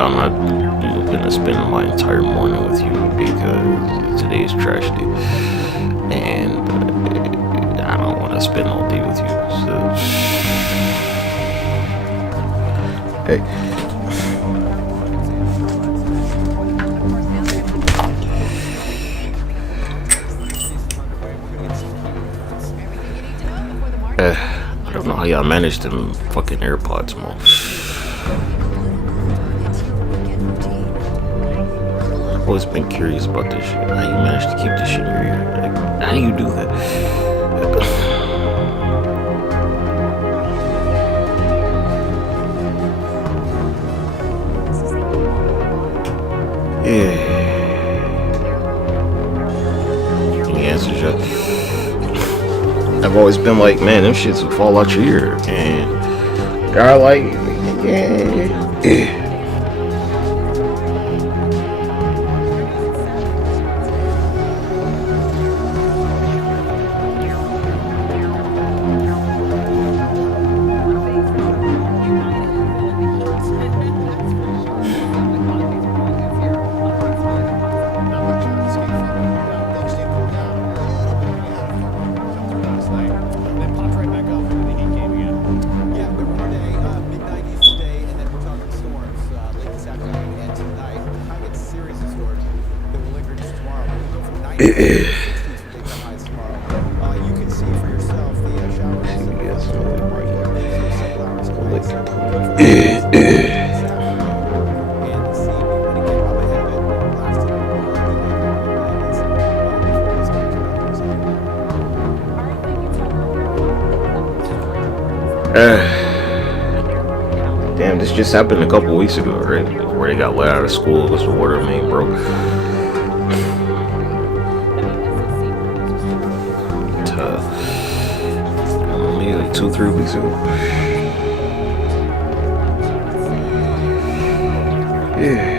I'm not gonna spend my entire morning with you because today is trash day, and I don't want to spend all day with you. So, hey. I don't know how y'all managed them fucking AirPods, man. I've always been curious about this shit. How you manage to keep this shit in your ear? Like, how do you do that? Yeah. Any answers yet? I've always been like, man, them shits will fall out your ear. And God, like, yeah. Damn, this just happened a couple weeks ago, right? Where they got let out of school because the water main broke. Maybe like 2-3 weeks ago. Yeah.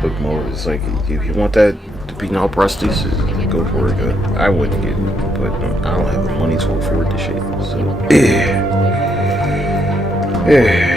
Look, Mo, it's like if you want that to be now prosthesis, go for it. I wouldn't get it, but I don't have the money to afford the shit. So, yeah.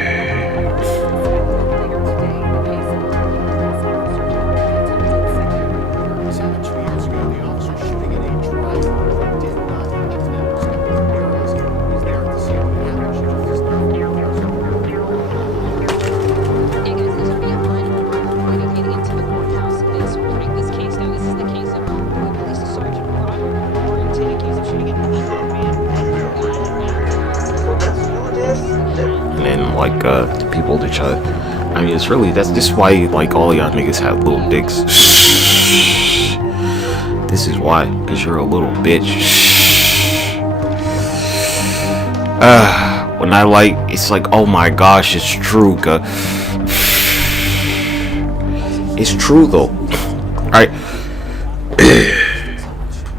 People to try. I mean, it's really this is why like all y'all niggas have little dicks. This is why, because you're a little bitch. When I like, it's like, oh my gosh, it's true. It's true though. Alright.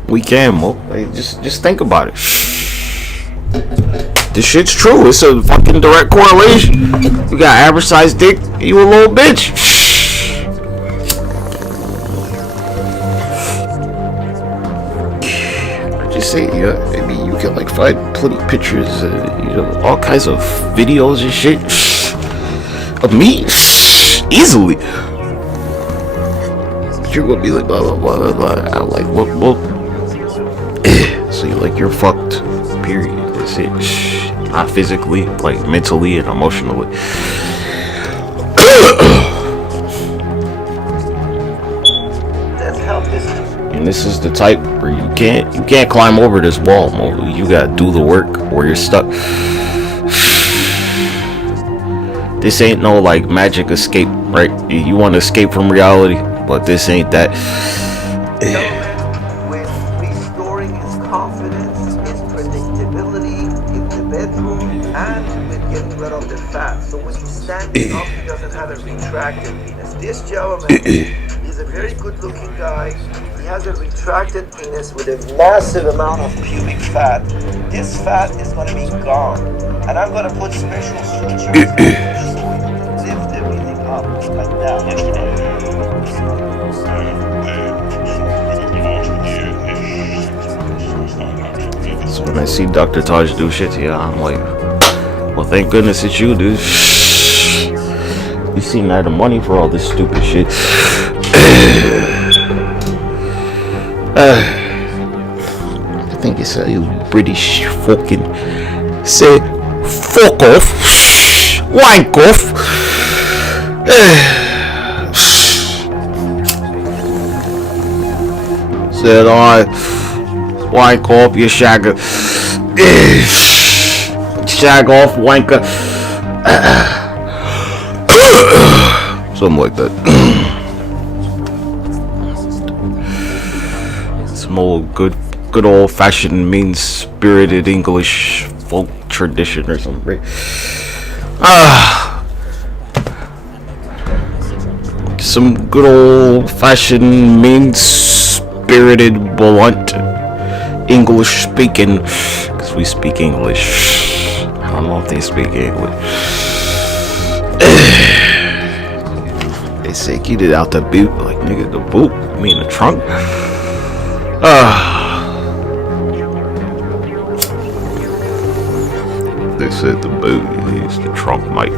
We can, Mo. Like, just think about it. This shit's true. It's a fucking direct correlation. You got average size dick, you a little bitch. I just say, yeah, maybe you can like find plenty pictures, all kinds of videos and shit of me easily. You're gonna be like blah blah blah blah blah. I'm like, well. So you're fucked. Period. That's it. Not physically, like mentally and emotionally. And this is the type where you can't climb over this wall, Mo. You gotta do the work or you're stuck. This ain't no like magic escape, right? You want to escape from reality, but this ain't that. With restoring his confidence, his predictability in the bedroom, and with getting rid of the fat. So when he's standing up, he doesn't have a retracted penis. This gentleman is a very good-looking guy. He has a retracted penis with a massive amount of pubic fat. This fat is going to be gone. And I'm going to put special sutures in just to lift everything up like that. So when I see Dr. Taj do shit to you, I'm like, well, thank goodness it's you, dude. You seem to have the money for all this stupid shit. I think it's you British fucking say fuck off, wank off. Said I wank off, you shagger. Shag off, wanker. Something like that. Some old good old fashioned mean spirited English folk tradition or something, right? Some good old fashioned mean spirited blunt English speaking, because we speak English. I don't know if they speak English. They say get it out the boot. Like, nigga, the boot? I mean the trunk? They said the boot is the trunk, Mike.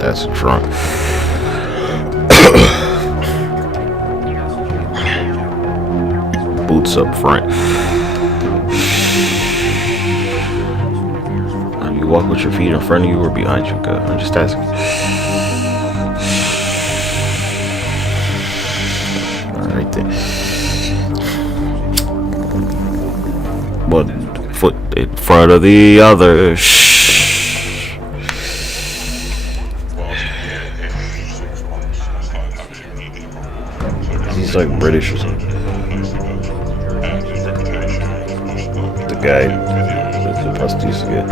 That's the trunk. Boots up front. You walk with your feet in front of you or behind you? God, I'm just asking. Alright then. One foot in front of the other. He's like British or something. The guy, the prostitutes again.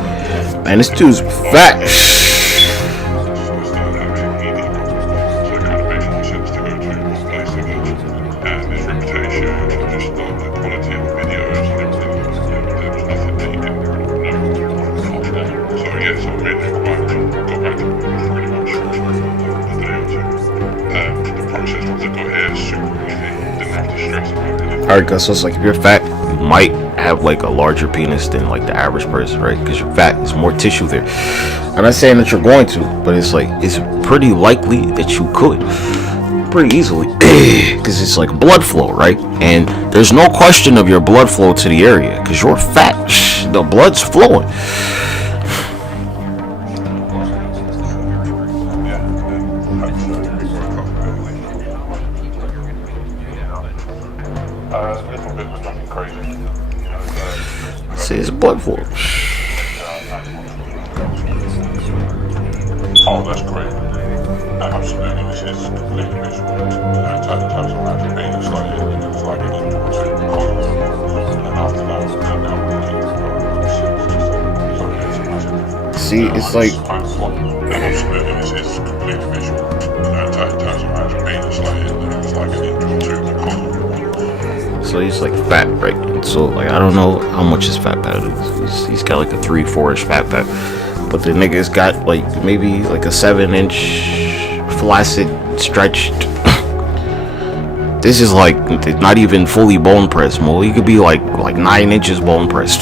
Man, this dude's fat. Alright, guys, so it's like if you're fat, you might have like a larger penis than like the average person, right? Because you're fat, there's more tissue there. I'm not saying that you're going to, but it's like it's pretty likely that you could pretty easily, because it's like blood flow, right? And there's no question of your blood flow to the area because you're fat. The blood's flowing. See, it's blood flow. Oh, that's great. Absolutely, this is completely visual. In terms of how to be, it's like an indoor to and after that, see, it's like absolutely, this is completely visual. In terms of how to be, it's like an indoor to so he's like fat, right? So like I don't know how much his fat pad is. He's got like a 3-4 inch fat pad, but the nigga's got like maybe like a 7-inch flaccid stretched. This is like not even fully bone pressed, mo. He could be like 9 inches bone pressed.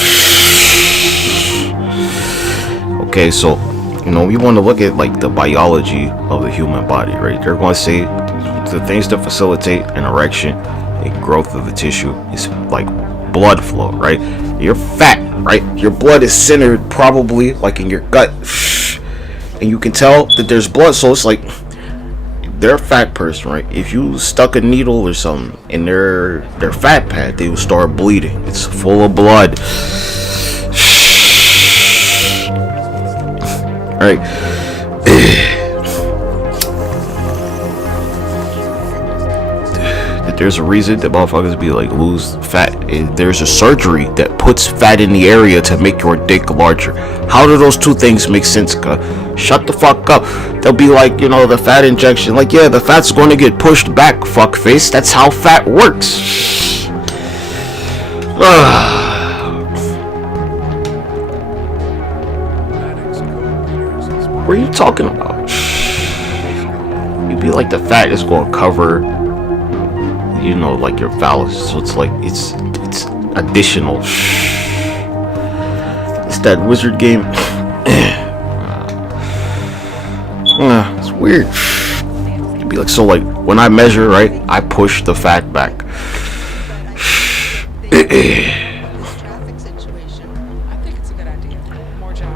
Okay, so you know we want to look at like the biology of the human body, right? They're going to say the things that facilitate an erection and growth of the tissue is like blood flow, right? You're fat, right? Your blood is centered probably like in your gut, and you can tell that there's blood. So it's like they're a fat person, right? If you stuck a needle or something in their fat pad, they will start bleeding. It's full of blood. All right. The there's a reason that motherfuckers be like lose fat. There's a surgery that puts fat in the area to make your dick larger. How do those two things make sense? Shut the fuck up. They'll be like, you know, the fat injection. Like, yeah, the fat's going to get pushed back, fuckface. That's how fat works. What are you talking about? You'd be like the fat is going to cover, you know, like your phallus. So it's like it's additional. It's that wizard game. It's weird. You'd be like, so like when I measure, right, I push the fat back.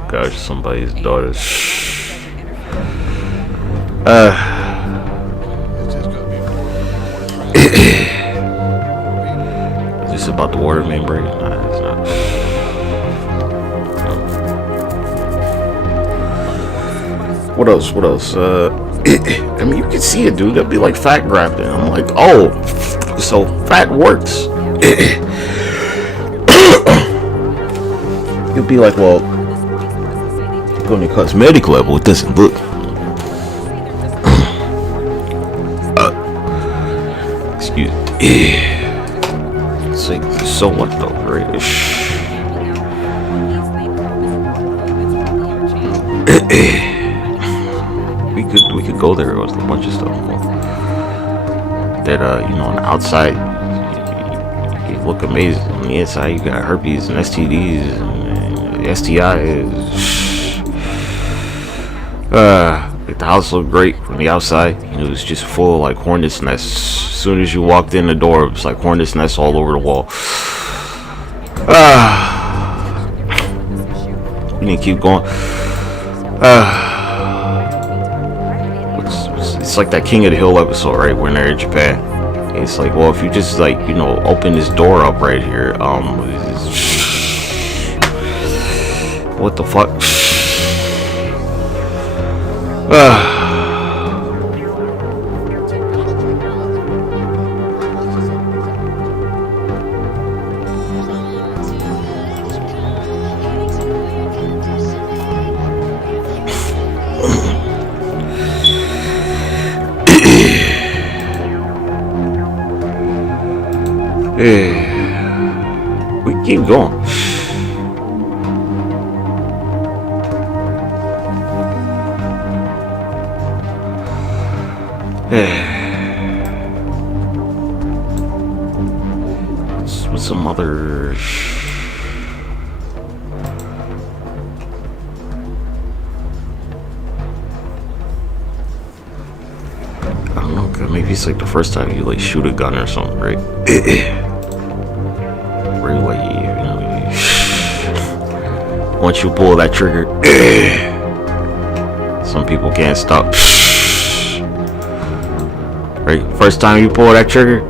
Gosh, somebody's daughter. Is this about the water main break? Nah, it's not. What else? I mean, you can see it, dude. That'd be like fat grafting. I'm like, oh, so fat works. You'll be like, well, on the cosmetic level, it doesn't look. Excuse me. It's like, so what though, right? We could go there with a bunch of stuff that you know, on the outside you look amazing. On the inside you got herpes and STDs and STIs. Like the house looked great from the outside. You know, it was just full of like hornets nests. As soon as you walked in the door, it was like hornets nests all over the wall. We need to keep going. It's like that King of the Hill episode, right? When they're in Japan. It's like, well, if you just like, you know, open this door up right here, what the fuck? We keep going. With some other I don't know, maybe it's like the first time you like shoot a gun or something, right? Where you like, you know, once you pull that trigger, some people can't stop. Right, first time you pull that trigger,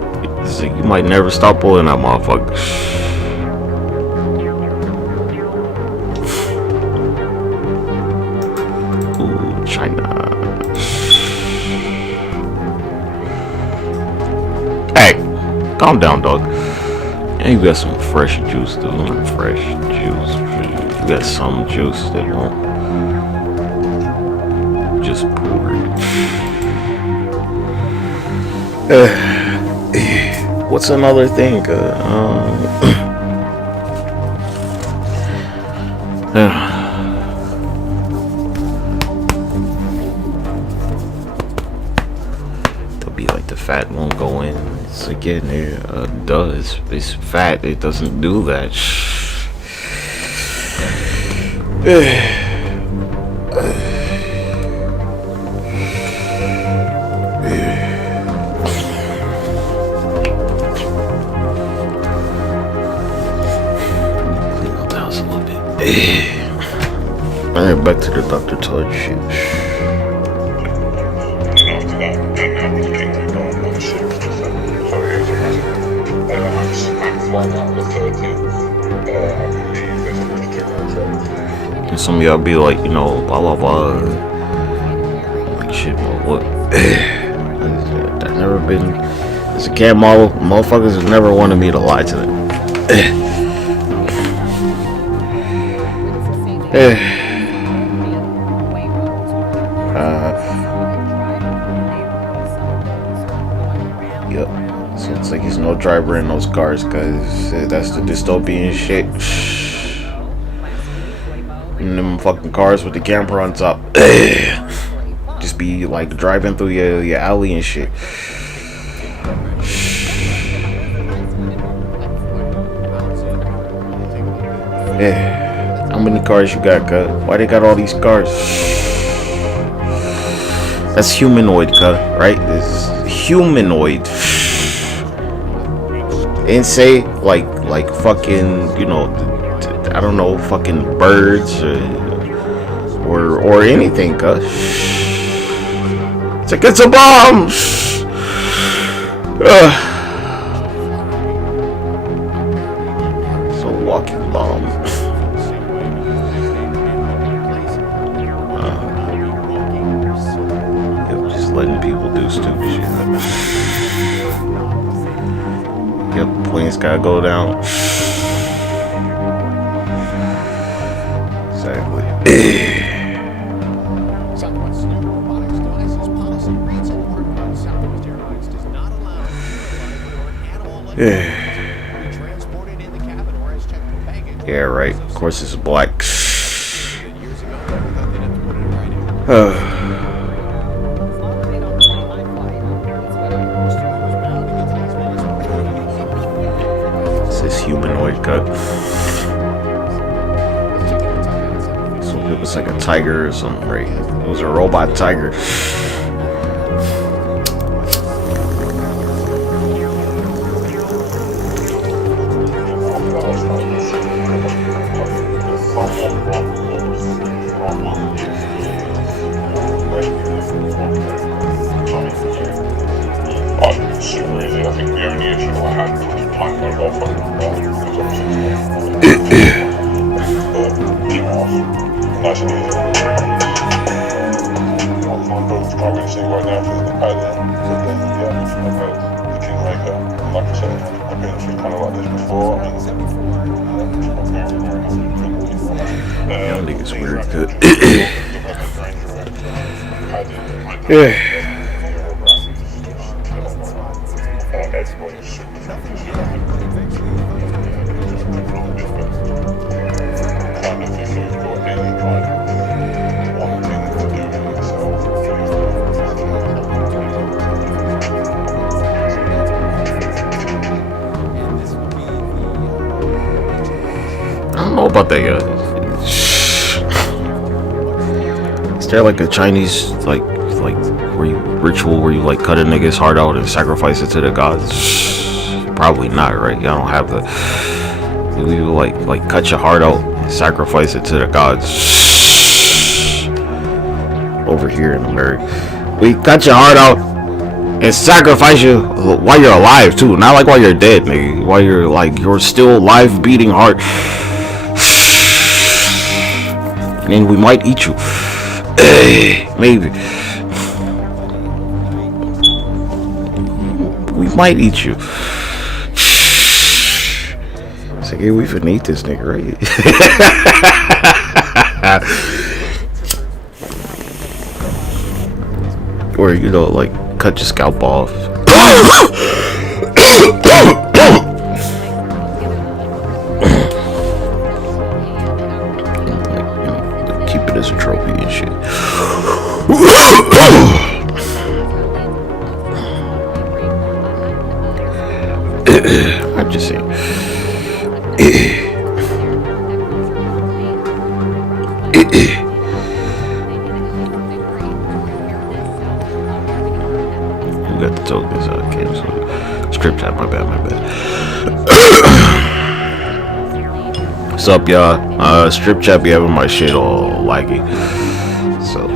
it's like you might never stop pulling that motherfucker. Ooh, China. Hey, calm down, dog. And you got some fresh juice, dude. Not fresh juice. You got some juice that won't just pour it. What's another thing? They'll be like the fat won't go in. It's again, it does. It's fat. It doesn't do that. Alright, back to the Dr. Todd shit. And some of y'all be like, you know, blah blah blah. Like shit, but what? I've never been As a cam model, motherfuckers have never wanted me to lie to them. Yep. So it's like he's no driver in those cars, cause that's the dystopian shit. In them fucking cars with the camera on top. Just be like driving through your alley and shit. How many cars you got, cuz? Why they got all these cars? That's humanoid, cuz, right? It's humanoid. And say like fucking, you know, I don't know, fucking birds or anything, cuz. It's like it's a bomb. It's a walking bomb. Just letting people do stupid shit. Yep, planes gotta go down. Exactly. Yeah, right. Of course, it's black. It's this humanoid cut. So it was like a tiger or something, right? It was a robot tiger. I think the only issue I had was playing mobile phone because nice and easy. My build's quite really seeing right now for the pad the Kingmaker. And like I said, I've been through kind of like this before. I think it's weird. I don't know about that yet. Is there like a Chinese like where you ritual where you like cut a nigga's heart out and sacrifice it to the gods? Probably not, right? Y'all don't have the. You like cut your heart out and sacrifice it to the gods. Over here in America, we cut your heart out and sacrifice you while you're alive too, not like while you're dead, nigga. While you're like your still live beating heart. And then we might eat you. Maybe. We might eat you. It's like, hey, we finna eat this nigga, right? Or, you know, like, cut your scalp off. Keep it as a trophy and shit. I'm just saying. You got the tokens canceled. Strip tap, my bad. What's up, y'all? Strip chat be having my shit all laggy. So,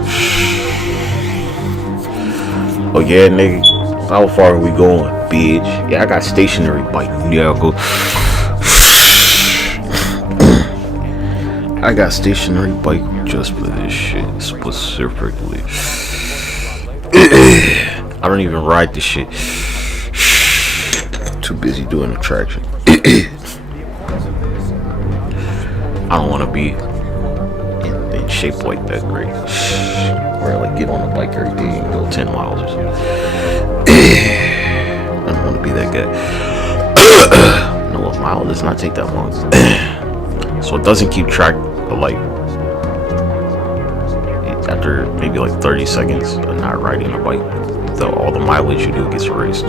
oh yeah, nigga, how far are we going, bitch? Yeah, I got stationary bike. Yeah, go. I got stationary bike just for this shit specifically. I don't even ride this shit. too busy doing the traction. I don't want to be in shape like that, great. Or like get on a bike every day and go 10 miles or something. I don't want to be that guy. No, a mile does not take that long. So it doesn't keep track of like, after maybe like 30 seconds of not riding a bike, all the mileage you do gets erased.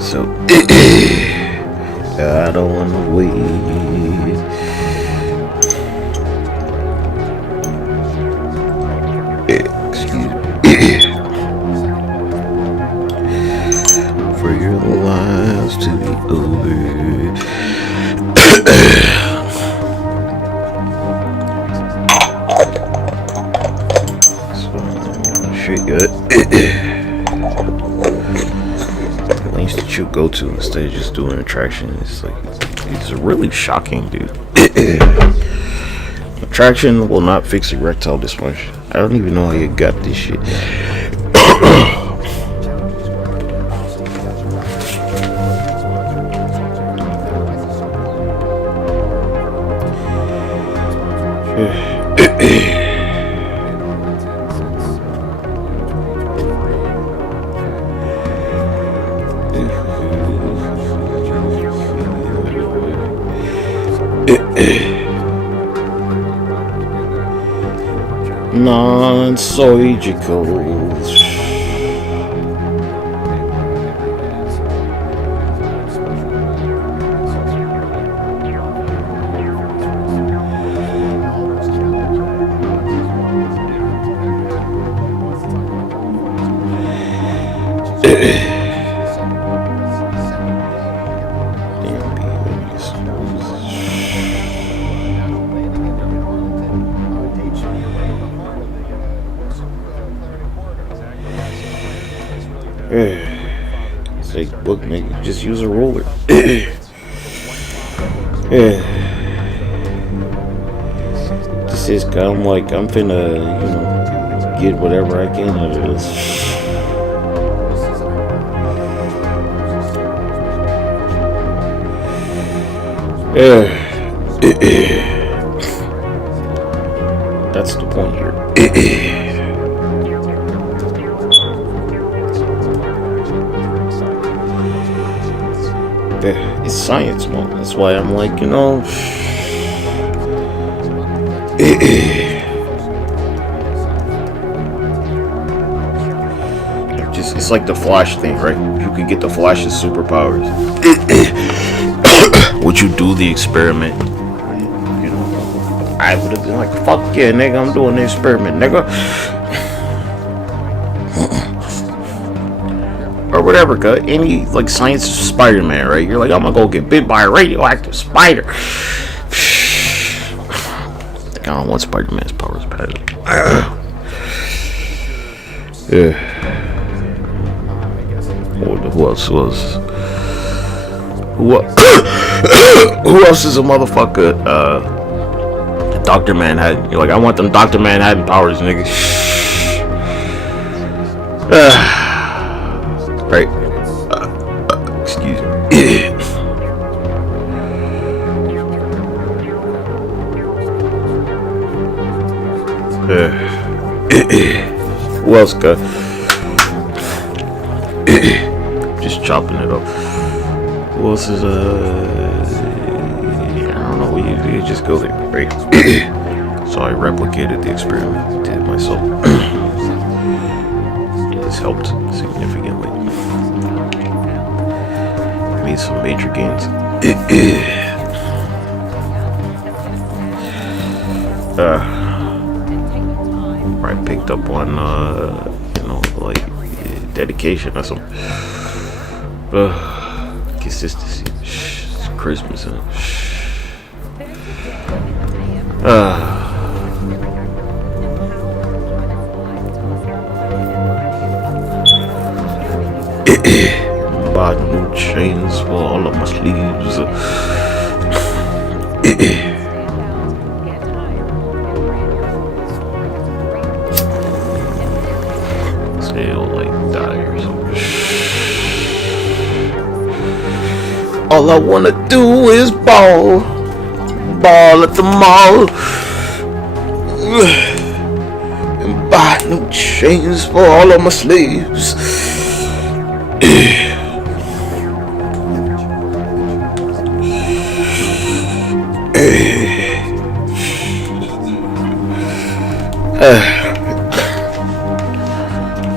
So I don't want to wait. Excuse me. For your lives to be over. Shit good. The lanes that you go to instead of just doing a traction, it's like, it's really shocking, dude. Traction will not fix erectile dysfunction. I don't even know how you got this shit. Non-surgical. It's like, look, nigga, just use a roller. This is kind of like, I'm finna, you know, get whatever I can out of this. That's the point here. It's science, man. That's why I'm like, you know, it's like the Flash thing, right? You can get the Flash's superpowers. Would you do the experiment? You know, I would have been like, fuck yeah, nigga, I'm doing the experiment, nigga. Or whatever, cause any like science of Spider-Man, right? You're like, I'm gonna go get bit by a radioactive spider. I don't know what Spider-Man's powers better. Yeah. Who else? Who else is a motherfucker? Dr. Manhattan. You're like, I want them Dr. Manhattan powers, nigga. Right. Excuse me. Who else got? Just chopping it up. Who else is I don't know. You just go there, right? So I replicated the experiment, did it myself. It has helped significantly. Made some major gains. I picked up on you know, like dedication or something. Consistency. It's Christmas, huh? Bought new chains for all of my sleeves. Still like die or something. All I wanna do is ball at the mall, and buy new chains for all of my slaves.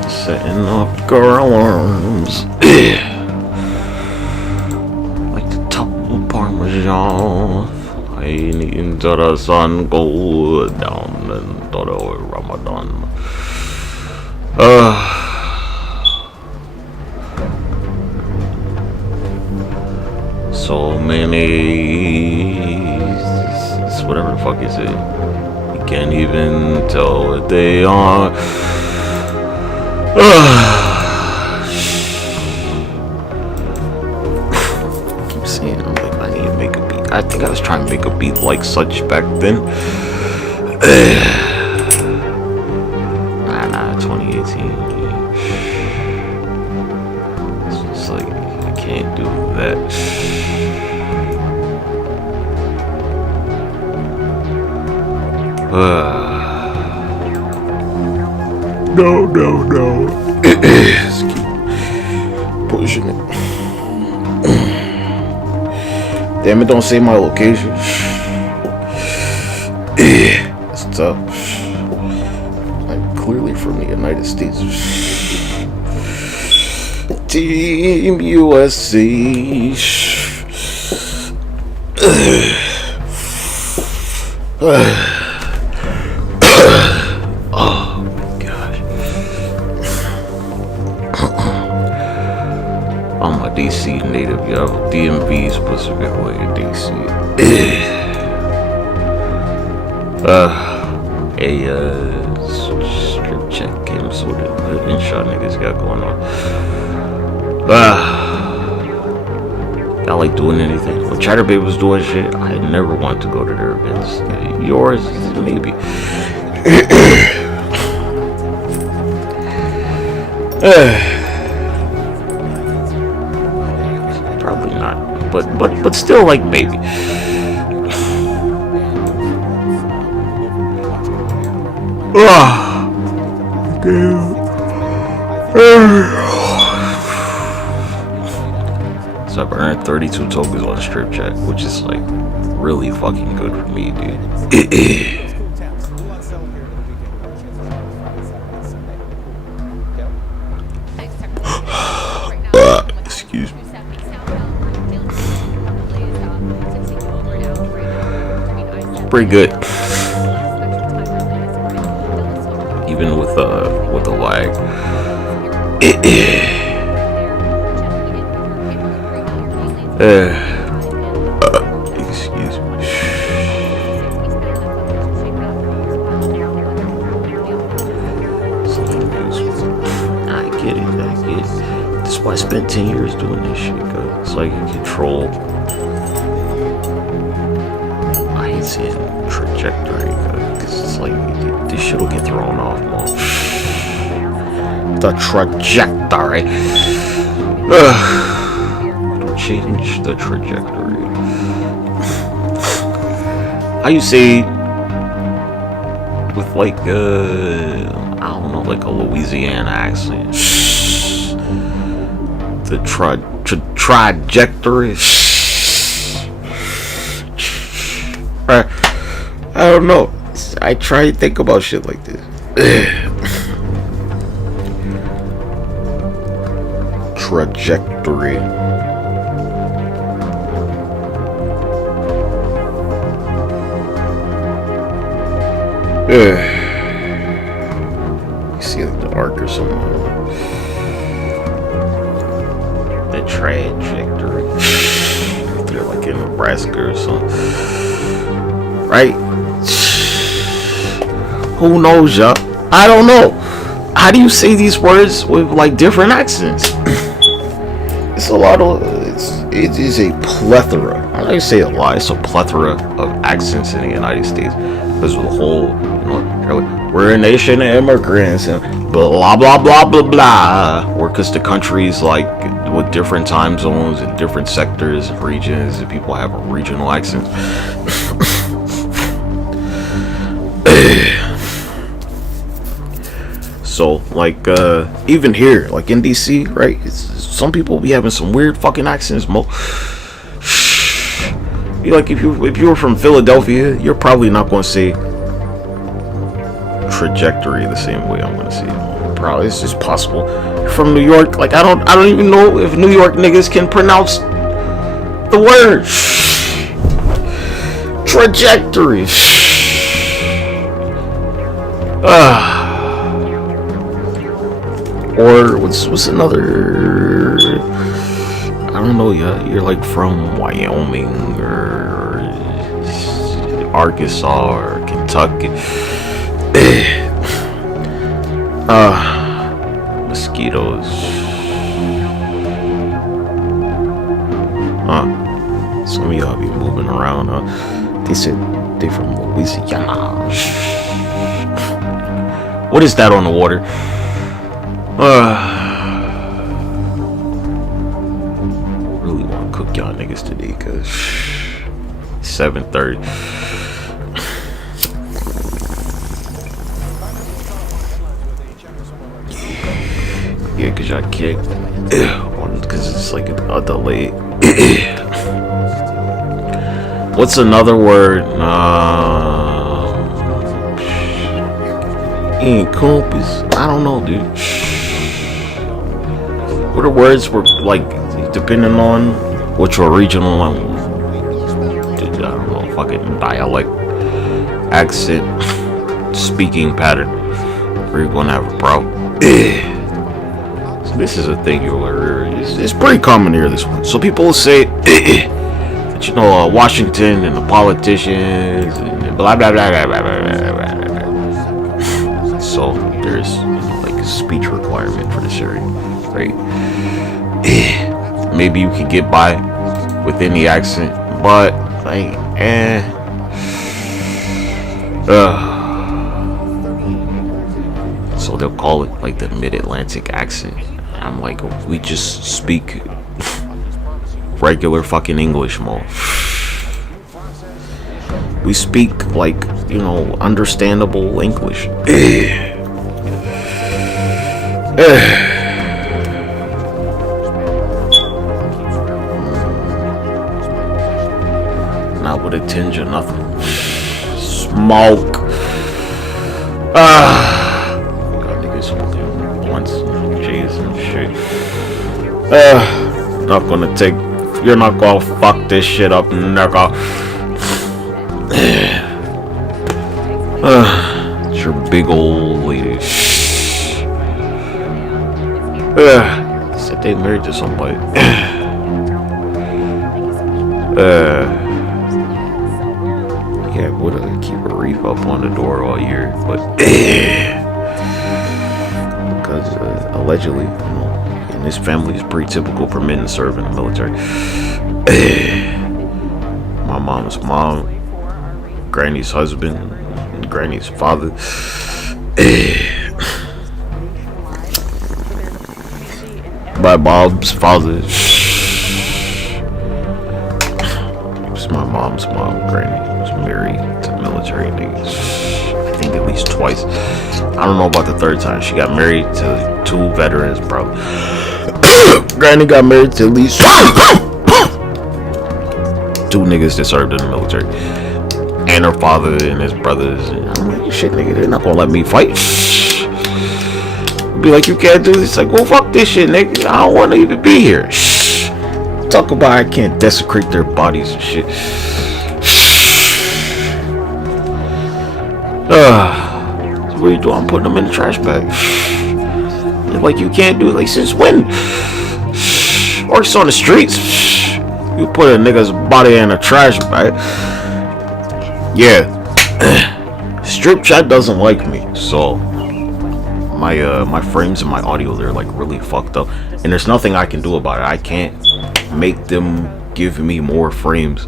Setting off alarms like the top of Parmesan. I ain't eating till the sun goes down into the Ramadan. So many, whatever the fuck is it? You can't even tell what they are. Keep saying I'm like, I need to make a beat. I think I was trying to make a beat like such back then. Nah, 2018. It's just like I can't do that. No. Let's keep pushing it. Damn it, don't say my location. It's tough. I'm clearly from the United States. Team USC. I'm a DC native, yo. DMV specifically in DC. Strip check came sort of inshot niggas got going on. Y'all like doing anything? When Chatterbait was doing shit, I never want to go to their events. Yours, maybe. Probably not, but still, like, maybe. So I've earned 32 tokens on Strip Chat, which is like really fucking good for me, dude. Excuse me. Pretty good, even with the lag. Excuse me. I get it. That's why I spent 10 years doing this shit, cause it's like you control. I hate saying trajectory, cause it's like this shit'll get thrown off, man. The trajectory. Change the trajectory. How you say with like I don't know, like a Louisiana accent? The trajectory. I don't know. I try to think about shit like this. Trajectory. You see like the arc or something. The trajectory. They're like in Nebraska or something. Right? Who knows, y'all? I don't know. How do you say these words with like different accents? It's a lot of it is a plethora. I like to say a lot. It's a plethora of accents in the United States because of the whole, We're a nation of immigrants and blah blah blah blah blah. Or because the country's like with different time zones and different sectors and regions, and people have regional accents. So like even here, like in DC, right? Some people be having some weird fucking accents, mo. Like if you were from Philadelphia, you're probably not going to say trajectory the same way I'm going to say it. Probably it's just possible. From New York, like I don't even know if New York niggas can pronounce the word trajectory. Or what's another? I don't know. Yeah, you're like from Wyoming or Arkansas or Kentucky. Mosquitoes. Some of y'all be moving around. They said they from Louisiana. What is that on the water? Really want to cook y'all niggas today, cause 7:30. Yeah, cause y'all can't. Cause it's like a delay. What's another word? Encompass. I don't know, dude. What are words were like depending on what your regional, I don't know, fucking dialect, accent, speaking pattern, where you're gonna have a problem. So this is a thing you'll hear. It's pretty common here. This one. So people will say that Washington and the politicians and blah blah blah blah blah blah blah blah. So there's like a speech requirement for this area, right? Maybe you can get by with any accent, but like, so they'll call it like the Mid-Atlantic accent. I'm like, we just speak regular fucking English, mo. We speak like, understandable English. Not with a tinge of nothing. Smoke. God, niggas smoking once, J's and shit. You're not gonna fuck this shit up, nigga. It's your big old lady. Said they married to somebody. Yeah, would keep a reef up on the door all year, but because allegedly, and his family is pretty typical for men to serve in the military. My mom's mom, Granny's husband, and Granny's father. My mom's father. It's my mom's mom, Granny, was married to military niggas. I think at least twice. I don't know about the third time. She got married to 2 veterans, bro. Granny got married to at least 2 niggas that served in the military. And her father and his brothers. And I'm like, shit, nigga, they're not gonna let me fight. Be like, you can't do this. It's like, well, fuck this shit, nigga. I don't want to even be here. Talk about I can't desecrate their bodies and shit. So what you do? I'm putting them in the trash bag. Like, you can't do it. Like, since when? Works on the streets. You put a nigga's body in a trash bag. Yeah. Strip chat doesn't like me, so my frames and my audio, they're like really fucked up, and there's nothing I can do about it. I can't make them give me more frames,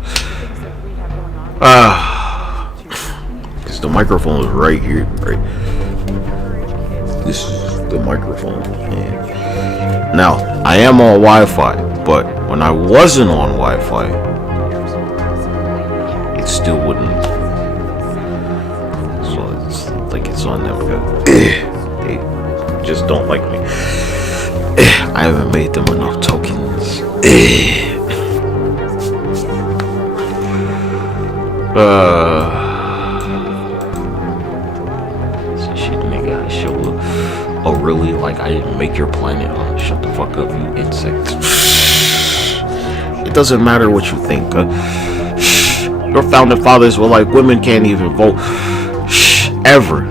because the microphone is right here, right? This is the microphone. And now, I am on Wi-Fi, but when I wasn't on Wi-Fi, it still wouldn't. So it's like it's on them. They just don't like me. I haven't made them enough tokens. Shit, nigga, I show up. Oh, really? Like, I didn't make your planet, huh? Shut the fuck up, you insect. It doesn't matter what you think, Your founding fathers were like, women can't even vote. Ever.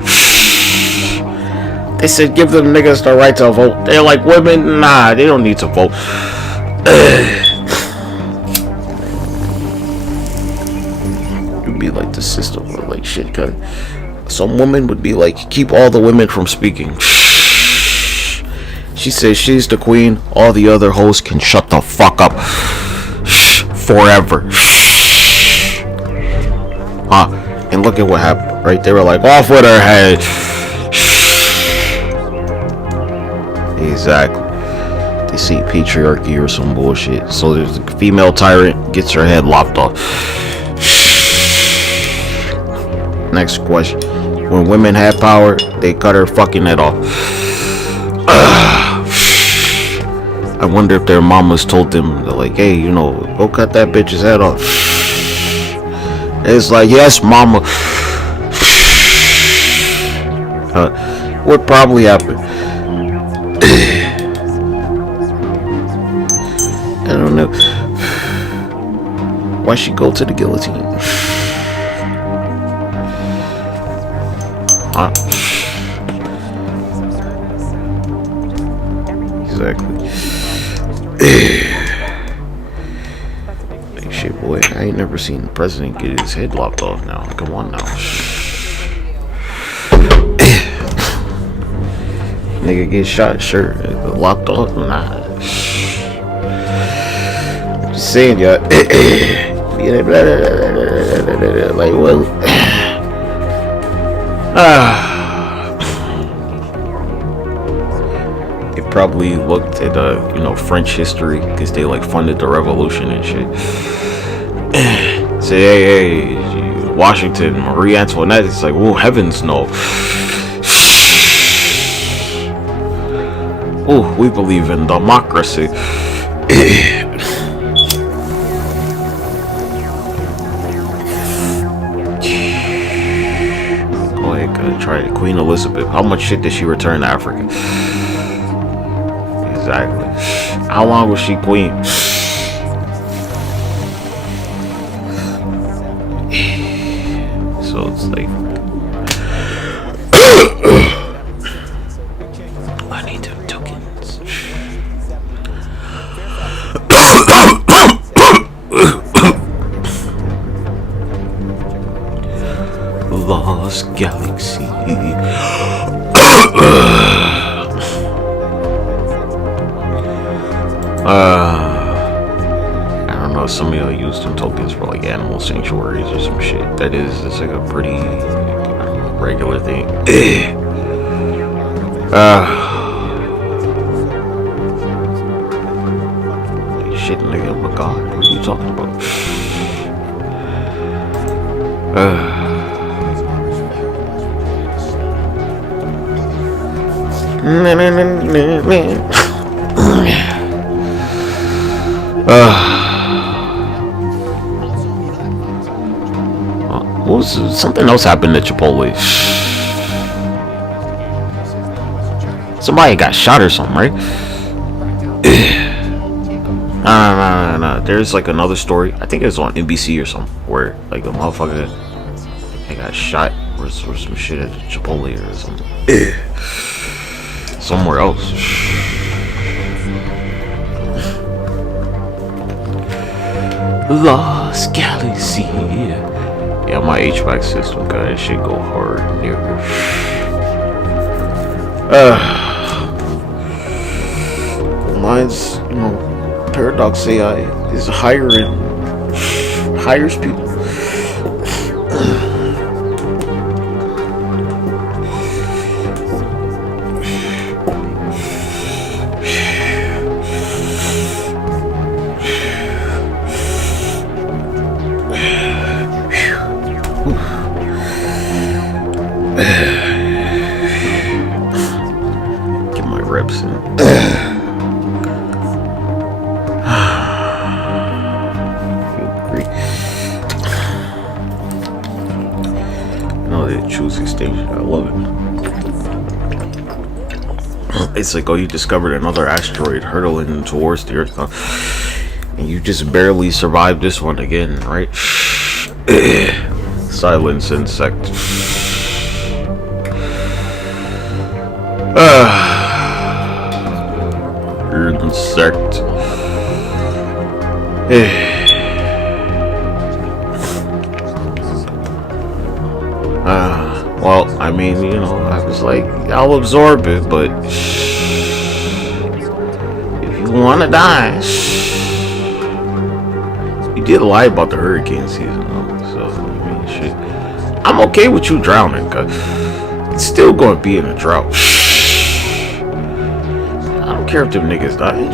They said, give them niggas the right to vote. They're like, women, nah, they don't need to vote. You'd be like the system, or like shit, cause some women would be like, keep all the women from speaking. She says she's the queen. All the other hoes can shut the fuck up. Forever. And look at what happened, right? They were like, off with her head. Exactly. They see patriarchy or some bullshit. So there's a female tyrant, gets her head lopped off. Next question. When women had power, they cut her fucking head off. I wonder if their mamas told them, they're like, hey, you know, go cut that bitch's head off. It's like, yes, mama. What probably happened? I don't know. Why she go to the guillotine? Exactly. Like shit, boy. I ain't never seen the president get his head lopped off now. Come on now. Nigga get shot, sure. Lopped off, nah. I'm just saying, y'all. Like, what? It probably looked at French history because they like funded the revolution and shit. Say, hey, Washington, Marie Antoinette. It's like, oh, heavens no. Oh, we believe in democracy. Go ahead, try it. Queen Elizabeth. How much shit did she return to Africa? Exactly. How long was she queen? So it's like, I need them tokens. Lost Galaxy. I don't know, some of y'all use them tokens for like animal sanctuaries or some shit. It's like a pretty regular thing. Shit, nigga, oh my god, what are you talking about? Something else happened at Chipotle. Somebody got shot or something, right? No. There's like another story. I think it was on NBC or something where like a motherfucker got shot or some shit at Chipotle or something. Somewhere else. Lost Galaxy. Yeah, my HVAC system, God, that shit go hard, nigga. Mine's, Paradox AI is hires people. station. I love it. It's like, oh, you discovered another asteroid hurtling towards the Earth, huh? And you just barely survived this one again, right? Silence insect. Insect. Well, I mean, you know, I was like, I'll absorb it, but if you want to die, you did lie about the hurricane season, though. So, I mean, shit. I'm okay with you drowning, cause it's still gonna be in a drought. I don't care if them niggas die.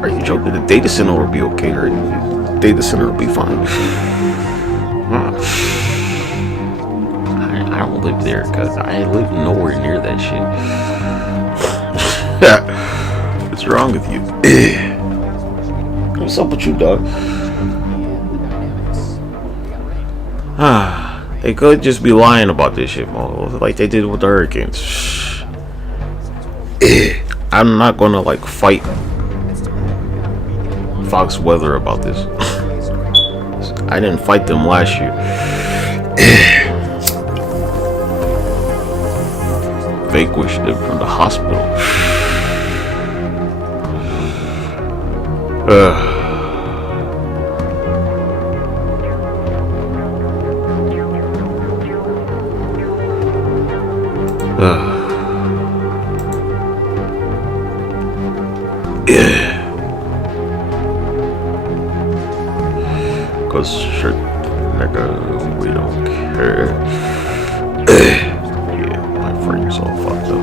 Are you joking? The data center will be okay, or the data center will be fine. I don't live there, cause I live nowhere near that shit. What's wrong with you? What's up with you, dog? They could just be lying about this shit, Mo, like they did with the hurricanes. I'm not gonna like fight Fox Weather about this. I didn't fight them last year. Vanquished them from the hospital. Cause shit, nigga, we don't care. Yeah, my frame's all fucked up.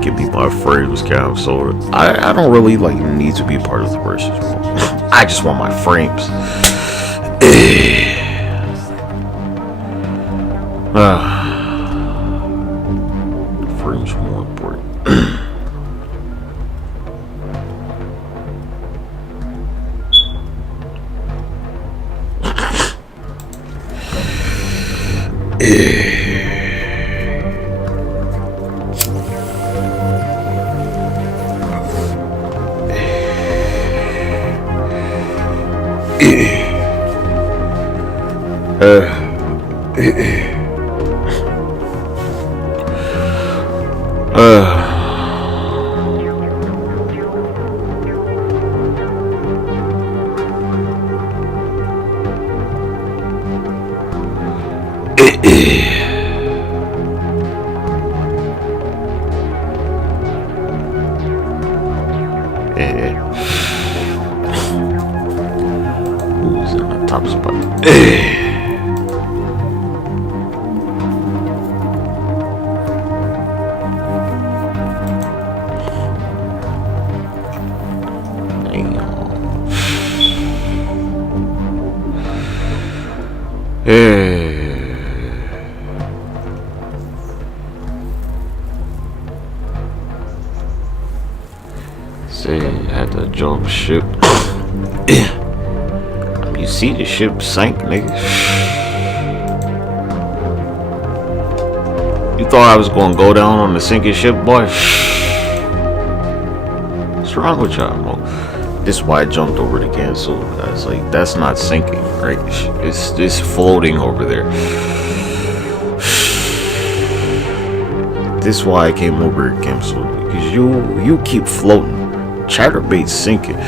Give me my frames, Cam. So I don't really like need to be part of the versus. I just want my frames. Frames are more important. Who's in the top spot? Say had to jump ship. You see the ship sank, nigga. You thought I was gonna go down on the sinking ship, boy? What's wrong with y'all, Mo? This is why I jumped over to cancel. I was like, that's not sinking, right? It's floating over there. This is why I came over to cancel, because you keep floating. Chatterbait's sinking.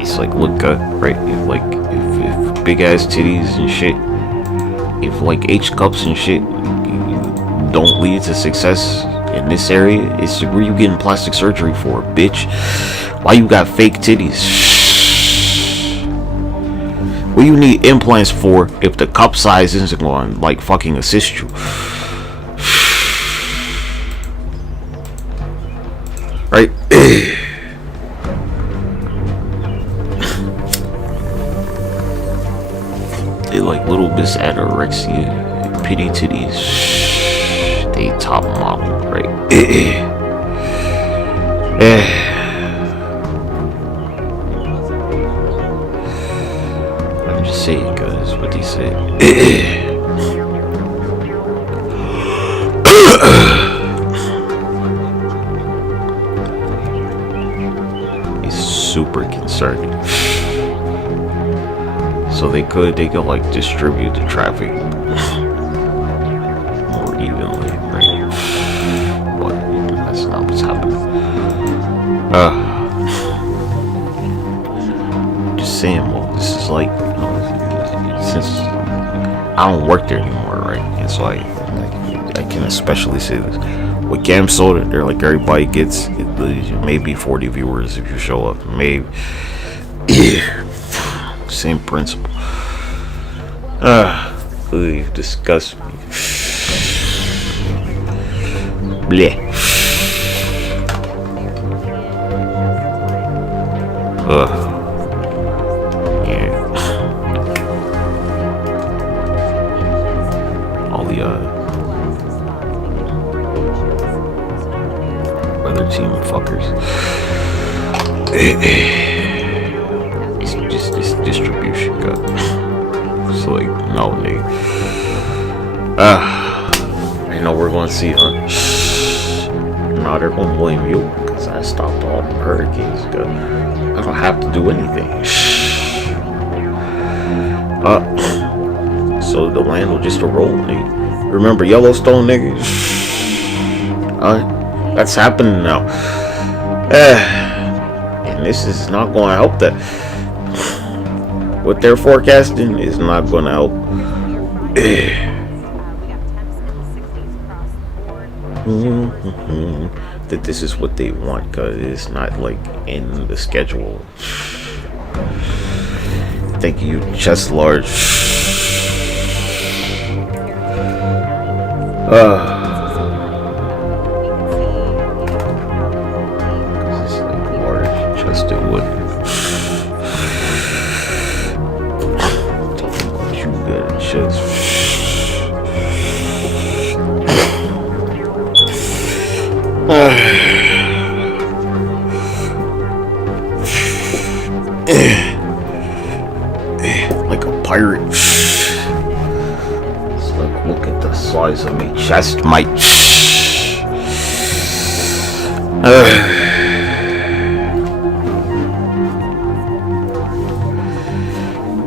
It's like, look, right? If big ass titties and shit, if like H cups and shit don't lead to success in this area, it's where you getting plastic surgery for, bitch. Why you got fake titties? What do you need implants for if the cup size isn't going to like fucking assist you? Right? They like little bits anorexia, pity titties. They top model, right? what they said. It's super concerning. So they could like distribute the traffic more evenly, right? But that's not what's happening. Just saying, well, this is like, since I don't work there anymore, right? And so I can especially say this. With Gam Soda, they're like, everybody gets maybe 40 viewers if you show up. Maybe. Same principle. You disgust me. Bleh. Yeah. All the other team fuckers. It's just this distribution cut. It's like, no, nigga. I know we're gonna see, huh? Now they're gonna blame you because I stopped all the hurricanes. I don't have to do anything. So the land will just erode, nigga. Remember Yellowstone, nigga? That's happening now. And this is not going to help that. What they're forecasting is not going to help. That this is what they want, because it's not like in the schedule. Thank you, chest large. It's like large chested wood. Talking about you got a chest. Like a pirate. It's like, look at the size of my chest, mate. I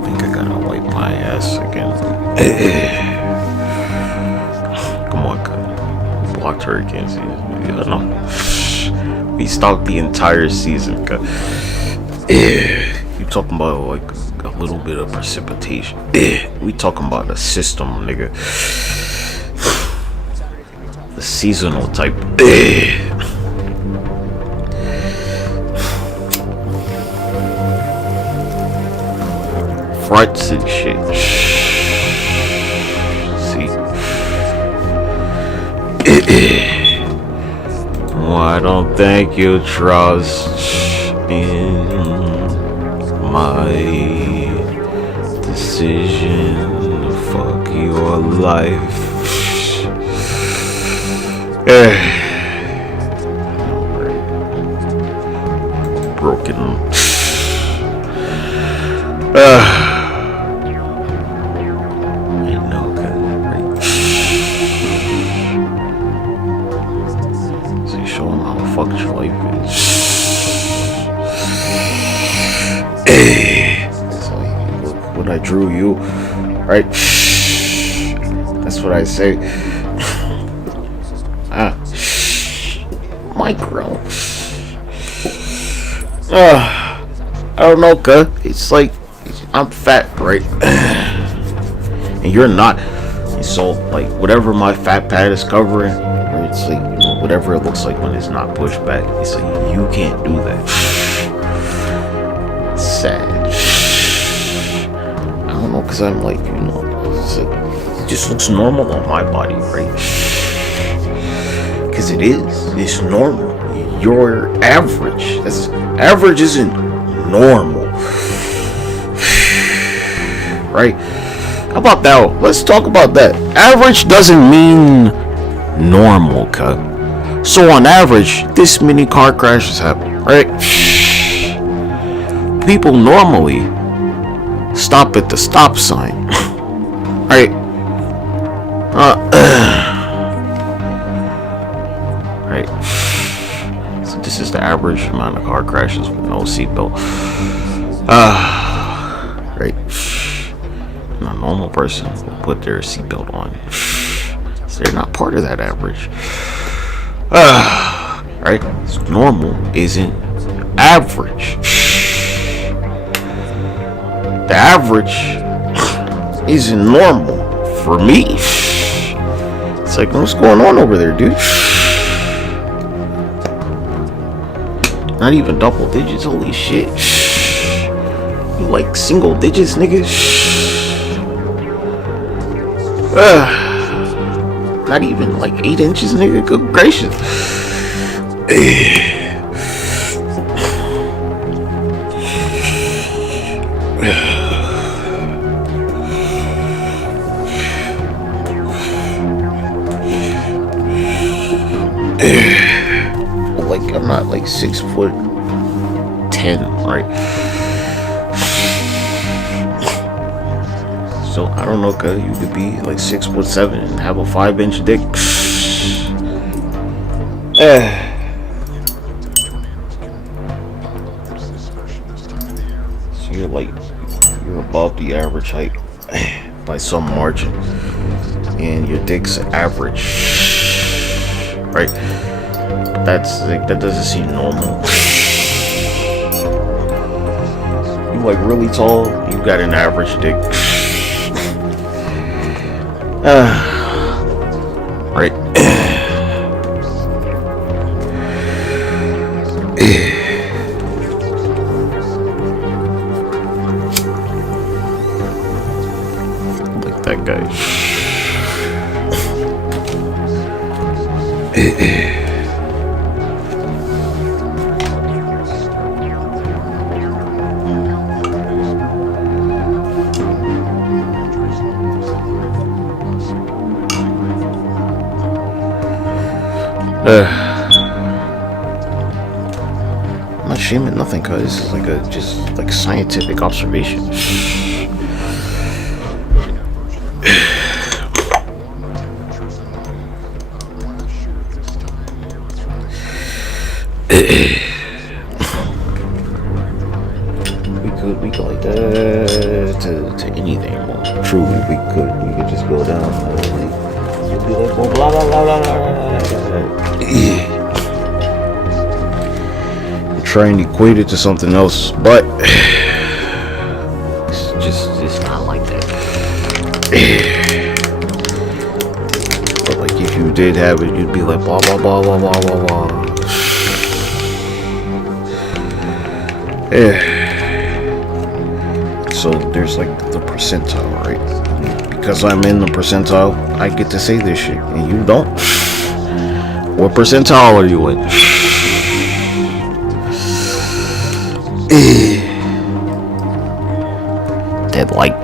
think I gotta wipe my ass again. Come on, blocked hurricane season. No. We stopped the entire season. You talking about like a little bit of precipitation. We talking about a system, nigga. The seasonal type. Fronts and shit. See. Why don't thank you trust in my decision to fuck your life? Broken. Ain't no good, right? So you show them how fucked your life is. It's like, look what I drew you, right? That's what I say. Micro. I don't know, cuz. It's like, I'm fat, right? And you're not. And so, like, whatever my fat pad is covering, it's like, you know, whatever it looks like when it's not pushed back, it's like, you can't do that. It's sad. I don't know, cuz I'm like, you know, it's like, it just looks normal on my body, right? Cause it is. It's normal. You're average. Average isn't normal. Right? How about that? Let's talk about that. Average doesn't mean normal, cut. So on average, this many car crashes happen, right? People normally stop at the stop sign. Right? Right. So this is the average amount of car crashes with no seatbelt. Right. And a normal person will put their seatbelt on. So they're not part of that average. Right? So normal isn't average. The average isn't normal for me. It's like, what's going on over there, dude? Not even double digits, holy shit. You like single digits, nigga? Not even like 8 inches, nigga. Good gracious. Like, I'm not like 6'10", right? So I don't know, cause you could be like 6'7" and have a 5-inch dick. So you're above the average height by some margin, and your dick's average, right? That's like, that doesn't seem normal. You like really tall, you got an average dick. Right. Like that guy. I'm not shaming nothing, cause this is like a just like scientific observation. we could like that to anything. Well, truly, we could just go down. You'd be like, well, blah blah blah blah blah. Try and equate it to something else, but it's not like that. But like if you did have it, you'd be like blah blah blah blah blah blah blah. So there's like the percentile, right? Because I'm in the percentile, I get to say this shit, and you don't. What percentile are you in? That like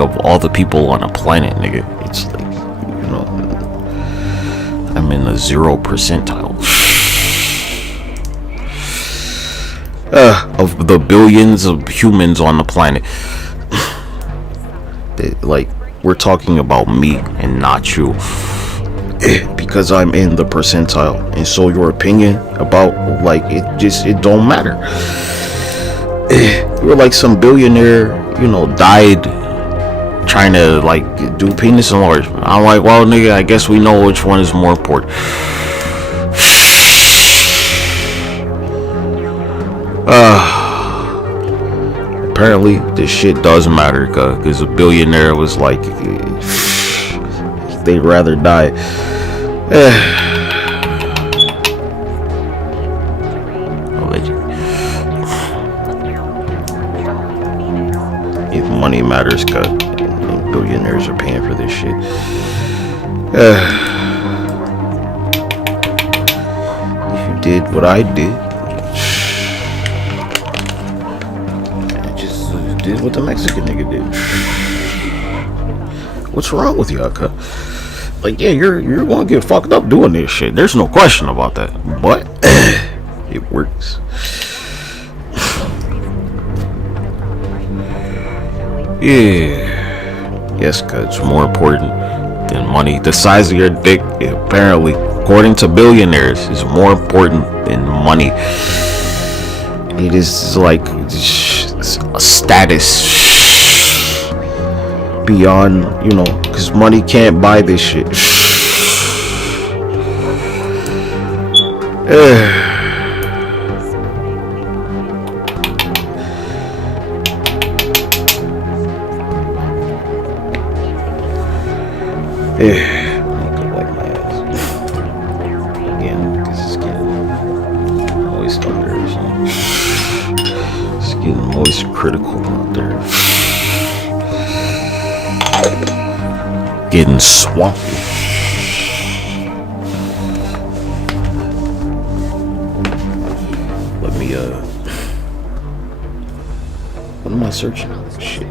of all the people on a planet, nigga, it's like, you know, I'm in the 0 percentile of the billions of humans on the planet. Like, we're talking about me and not you, because I'm in the percentile, and so your opinion about like it don't matter. You're like some billionaire, you know, died trying to like do penis enlargement. I'm like, well, nigga, I guess we know which one is more important. Apparently this shit does matter, because a billionaire was like, they'd rather die. If money matters, cuz billionaires are paying for this shit. If you did what I did, did what the Mexican nigga did. What's wrong with y'all, cuz? Like, yeah, you're gonna get fucked up doing this shit. There's no question about that. But it works. Yeah. Yes, cause it's more important than money. The size of your dick, apparently, according to billionaires, is more important than money. It is like a status beyond, because money can't buy this shit. Again, because it's getting moist out there. It's getting moist critical out there. Getting swampy. Let me what am I searching? Shit.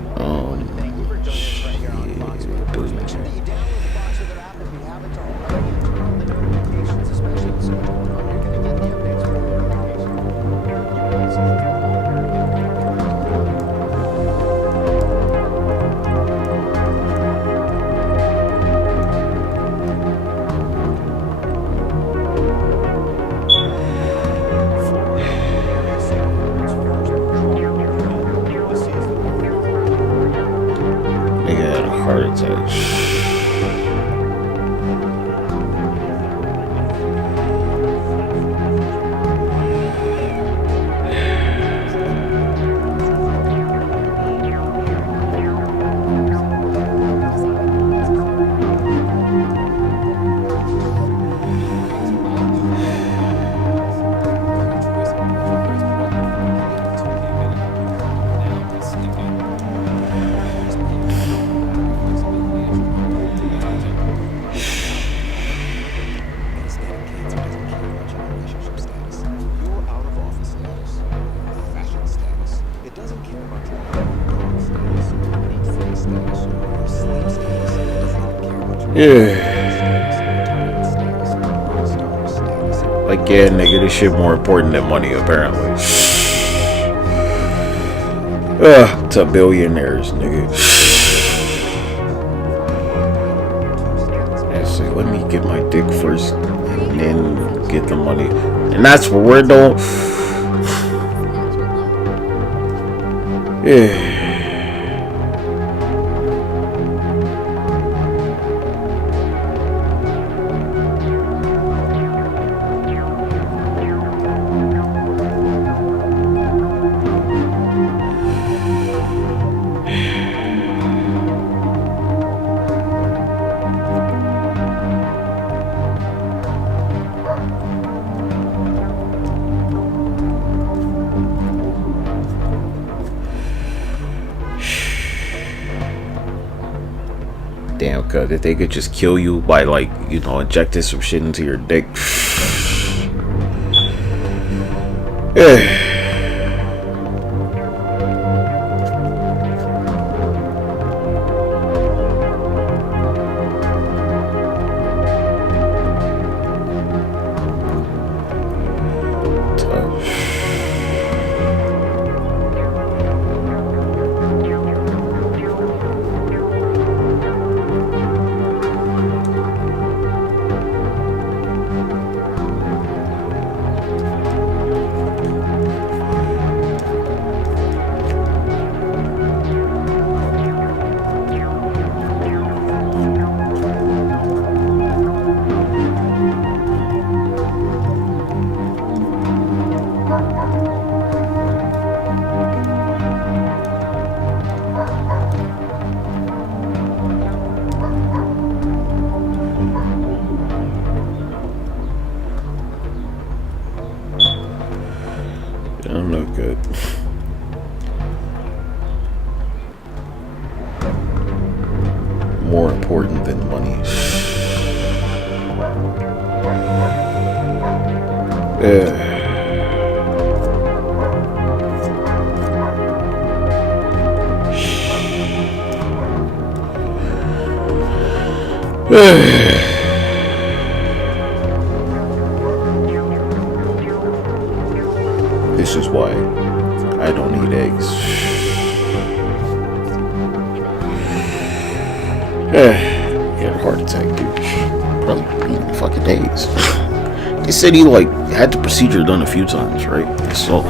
Heart attack. Yeah. Like, yeah, nigga, this shit more important than money, apparently. To billionaires, nigga. And say, let me get my dick first, and then get the money. And that's what we're doing. Yeah. Damn, cuz if they could just kill you by, like, injecting some shit into your dick. Yeah. I'm not good. More important than money. This is why I don't eat eggs. He had a heart attack, dude. Probably beat in fucking days. They said he like had the procedure done a few times, right? So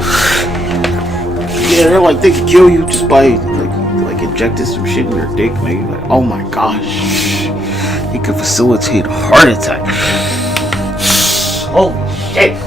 yeah, they're like they could kill you just by like injecting some shit in your dick, man. Like, oh my gosh, it could facilitate a heart attack. Oh shit.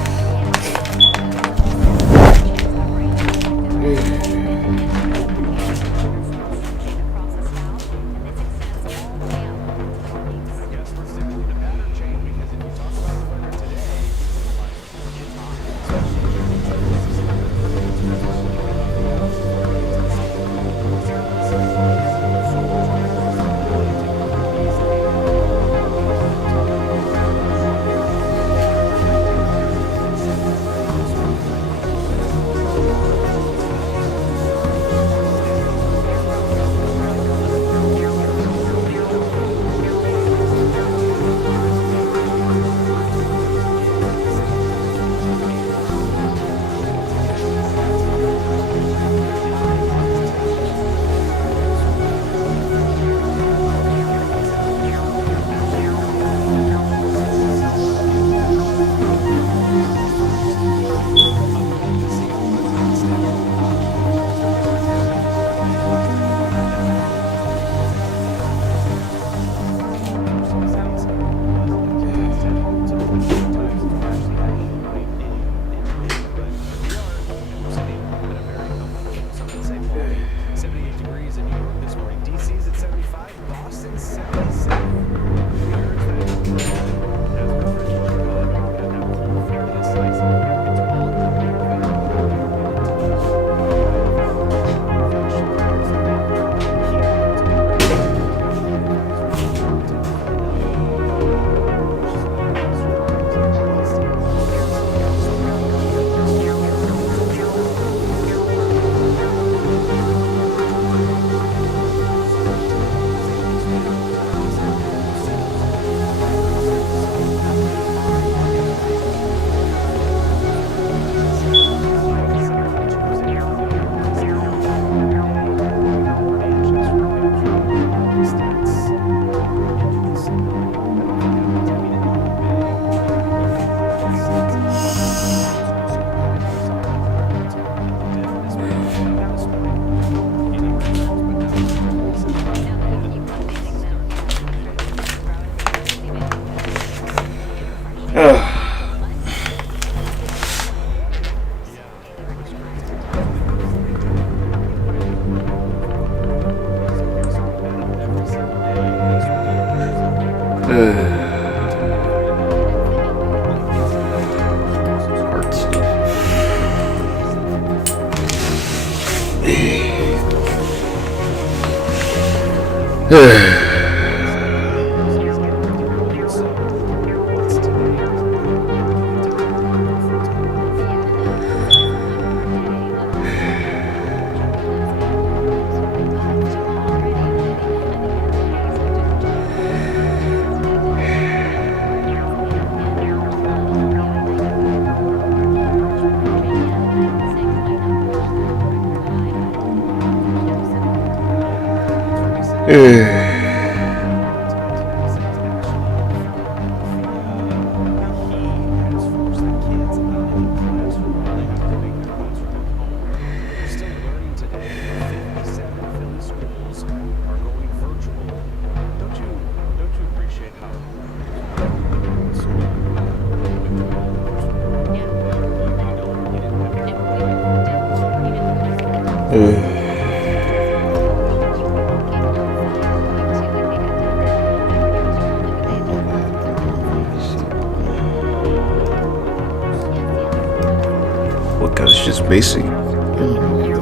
Because it's just basic,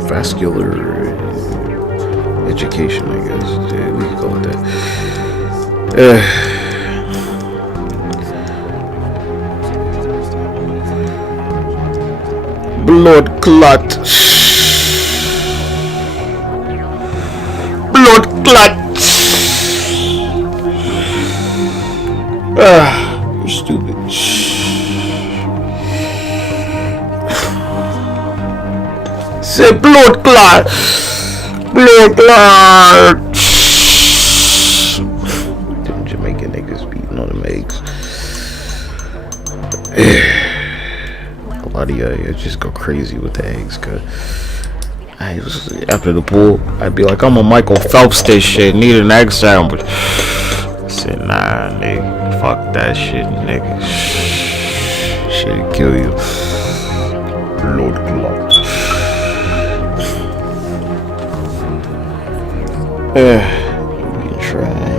vascular education, I guess. Yeah, we can call it that. Blood clot. Blood clot. You're stupid. Say blood clot. Blood clot. I just go crazy with the eggs, cause after the pool, I'd be like, I'm a Michael Phelps this shit, need an egg sandwich. I said, nah, nigga, fuck that shit, nigga. Shit'll kill you. Lord clock. We trying.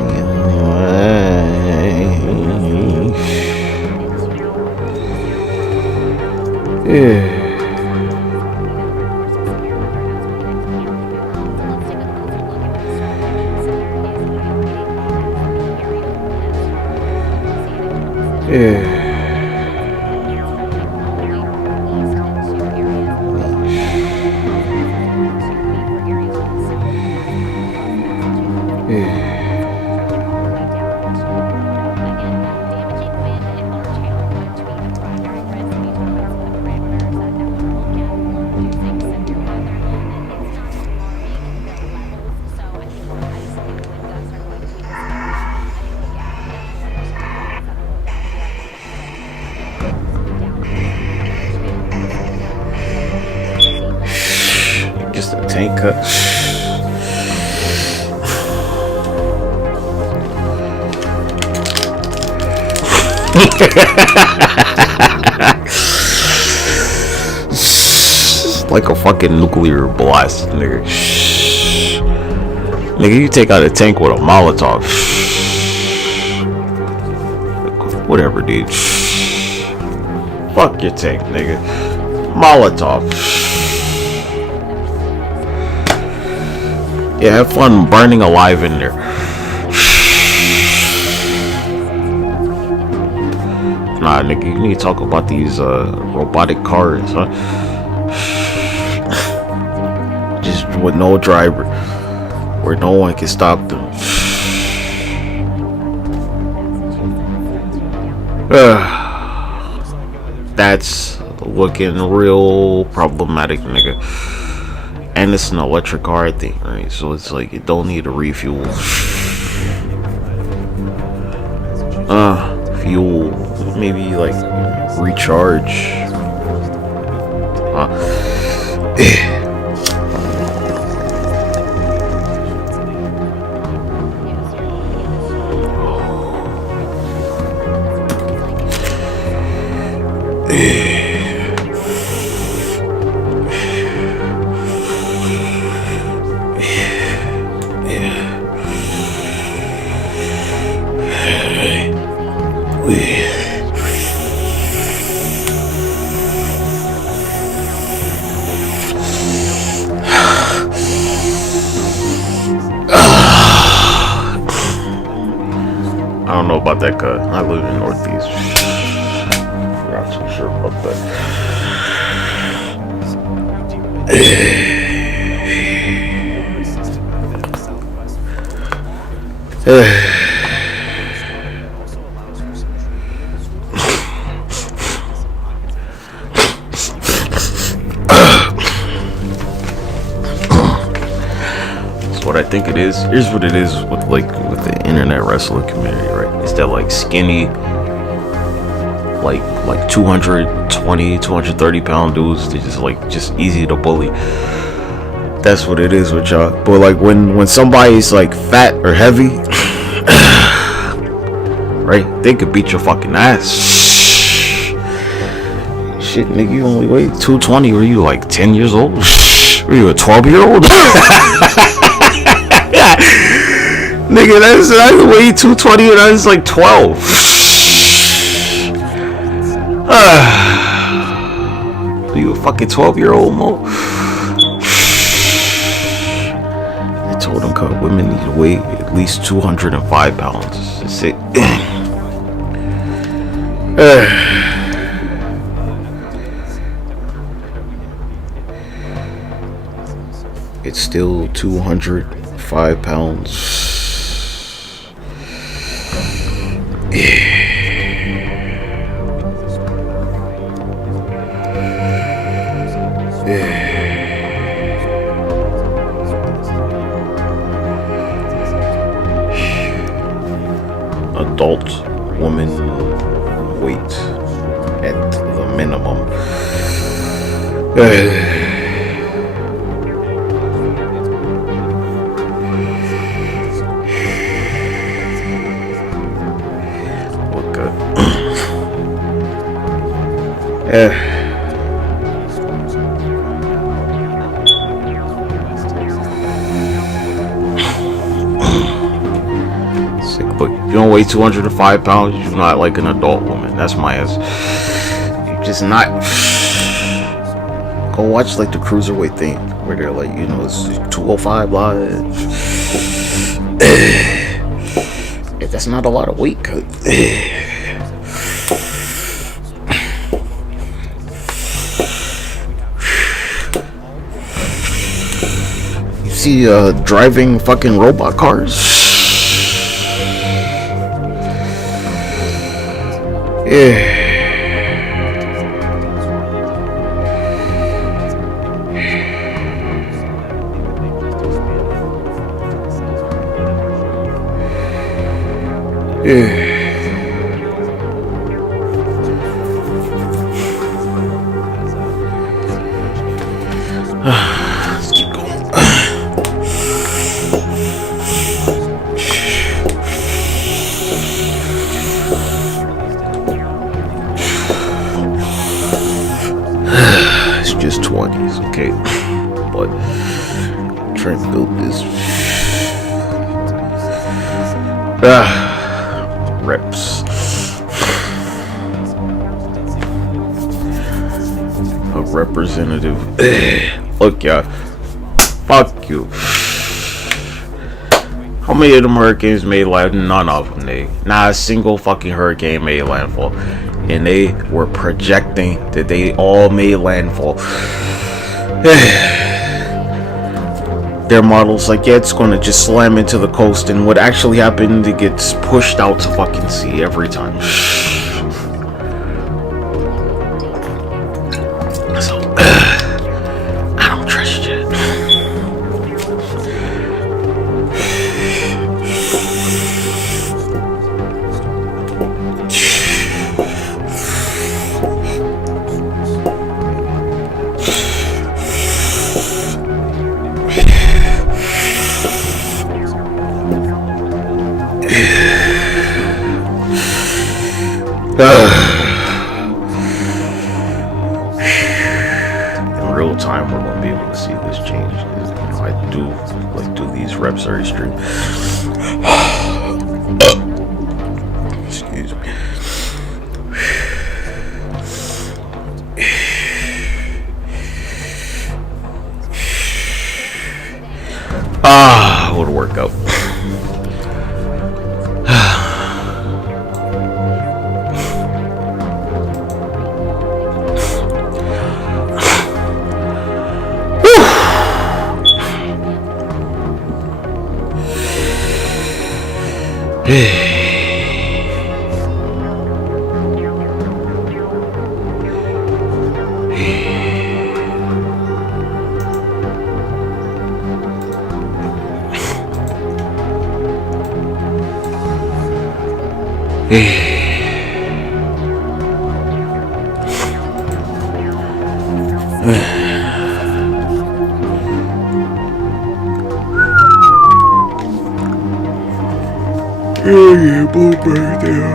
Just a tank cut. Like a fucking nuclear blast, nigga. Nigga, you take out a tank with a Molotov. Whatever, dude. Fuck your tank, nigga. Molotov. Yeah, have fun burning alive in there. Nah, nigga, you need to talk about these robotic cars, huh? Just with no driver, where no one can stop them. That's looking real problematic, nigga. And it's an electric car thing, right? So it's like it don't need a refuel. Fuel, maybe like recharge. I don't know about that cut. I live in Northeast. Not too sure about that. What I think it is. Here's what it is with the internet wrestling community, right? It's that like skinny, like 220, 230 pound dudes. They're just easy to bully. That's what it is with y'all. But like when somebody's like fat or heavy, right? They could beat your fucking ass. Shit, nigga, you only weigh 220. Were you like 10 years old? Were you a 12-year-old? Nigga, that's way 220 and that's like 12. You a fucking 12-year-old, Mo? I told him cut women need to weigh at least 205 pounds. That's it. It's still 205 pounds. Adult woman weight at the minimum. Sick, but you don't weigh 205 pounds, you're not like an adult woman. That's my answer. You're just not. Go watch like the cruiserweight thing where they're like, you know, it's 205 live. If that's not a lot of weight cut. You see driving fucking robot cars? Yeah. Let's keep going. It's just 20s, okay? But trying to build this. Reps. A representative. Look, y'all. Fuck you. How many of them hurricanes made landfall? None of them, not a single fucking hurricane made landfall. And they were projecting that they all made landfall. Their model's like, yeah, it's gonna just slam into the coast, and what actually happened, it gets pushed out to fucking sea every time. So, I don't trust you. In real time, we're going to be able to see this change. You know, I do like do these reps every stream. Excuse me. What a workout. Right there.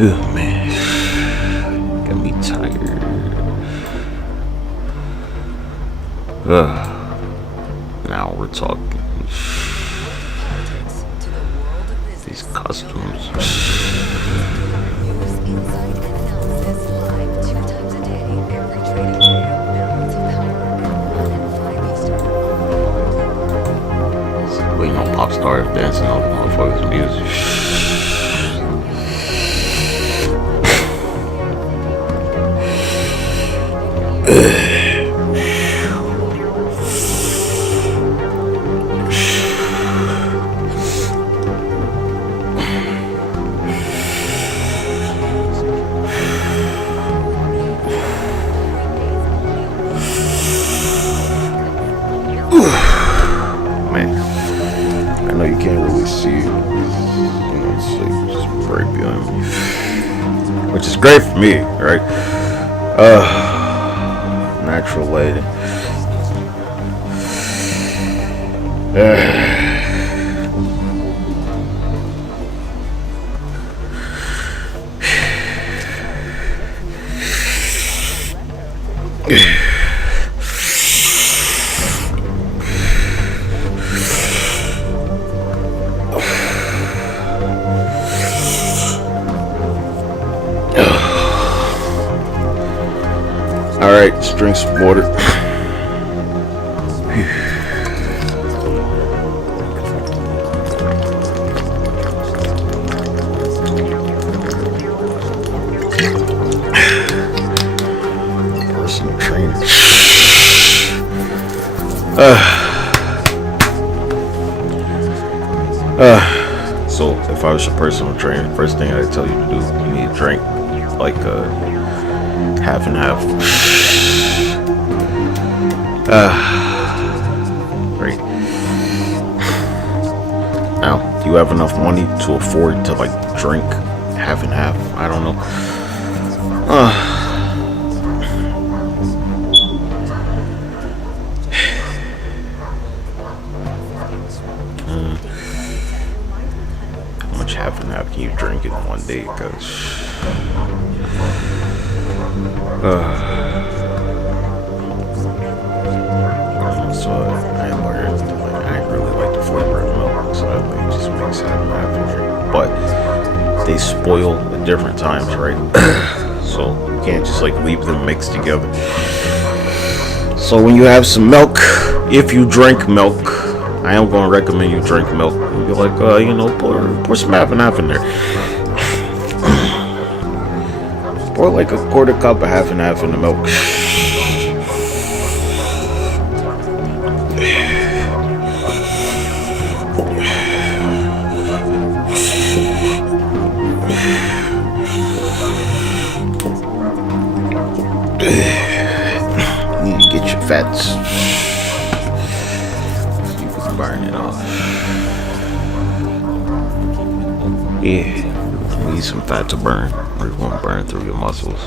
Oh man, got me tired. Now we're talking. These costumes. Waiting on pop stars dancing on the motherfuckers' music. Man, I know you can't really see it. You know, it's like just right behind me. which is great for me, right? Natural lighting. All right, let's drink some water. Personal trainer. So if I was your personal trainer, first thing I'd tell you to do, you need to drink like half and half. Great. Now, do you have enough money to afford to like drink half and half? I don't know. How much half and half can you drink in one day? Cause so I learned like I ain't really like the flavor of milk, so I like just mix half and half in here. But they spoil at different times, right? So you can't just like leave them mixed together. So when you have some milk, if you drink milk, I am going to recommend you drink milk. You're like, pour some half and half in there. Pour like a quarter cup of half and half in the milk. You need to get your fats. You can burn it off. Yeah, you need some fat to burn, or you won't burn through your muscles.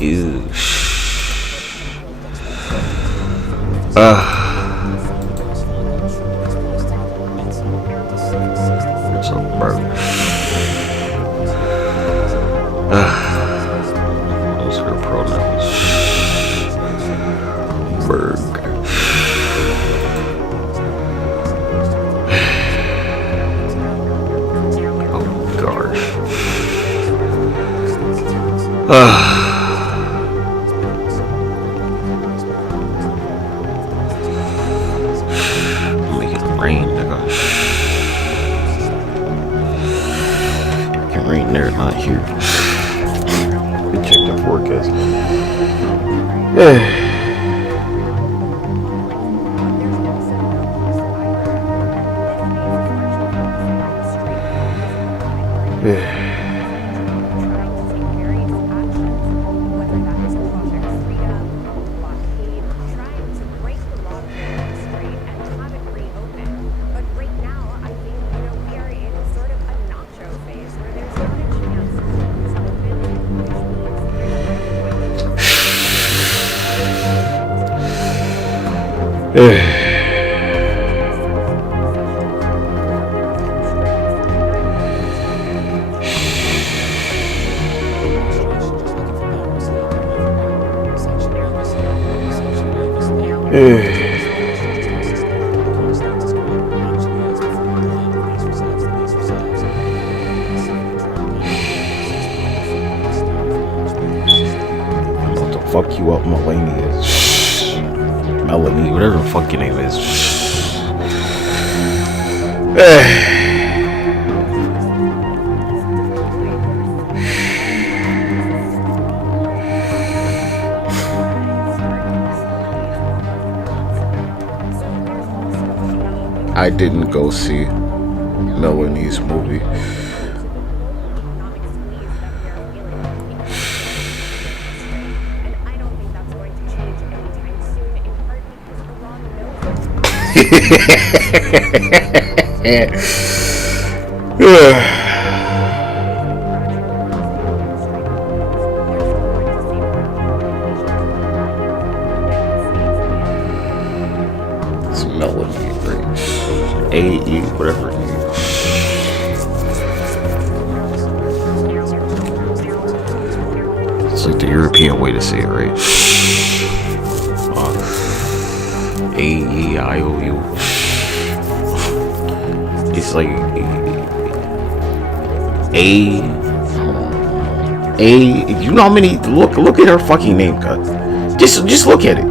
Ew. What's up, bro? Those are the pronouns. Berg. Oh gosh. Make it rain, nigga. It can rain there, not here. Check the forecast. Fuck you up, Melanie, whatever the fuck your name is. I didn't go see Melanie's movie. It's melody, right? AE, whatever. It's like the European way to say it, right? AEIOU. It's like you know how many, look at her fucking name cut. Just look at it.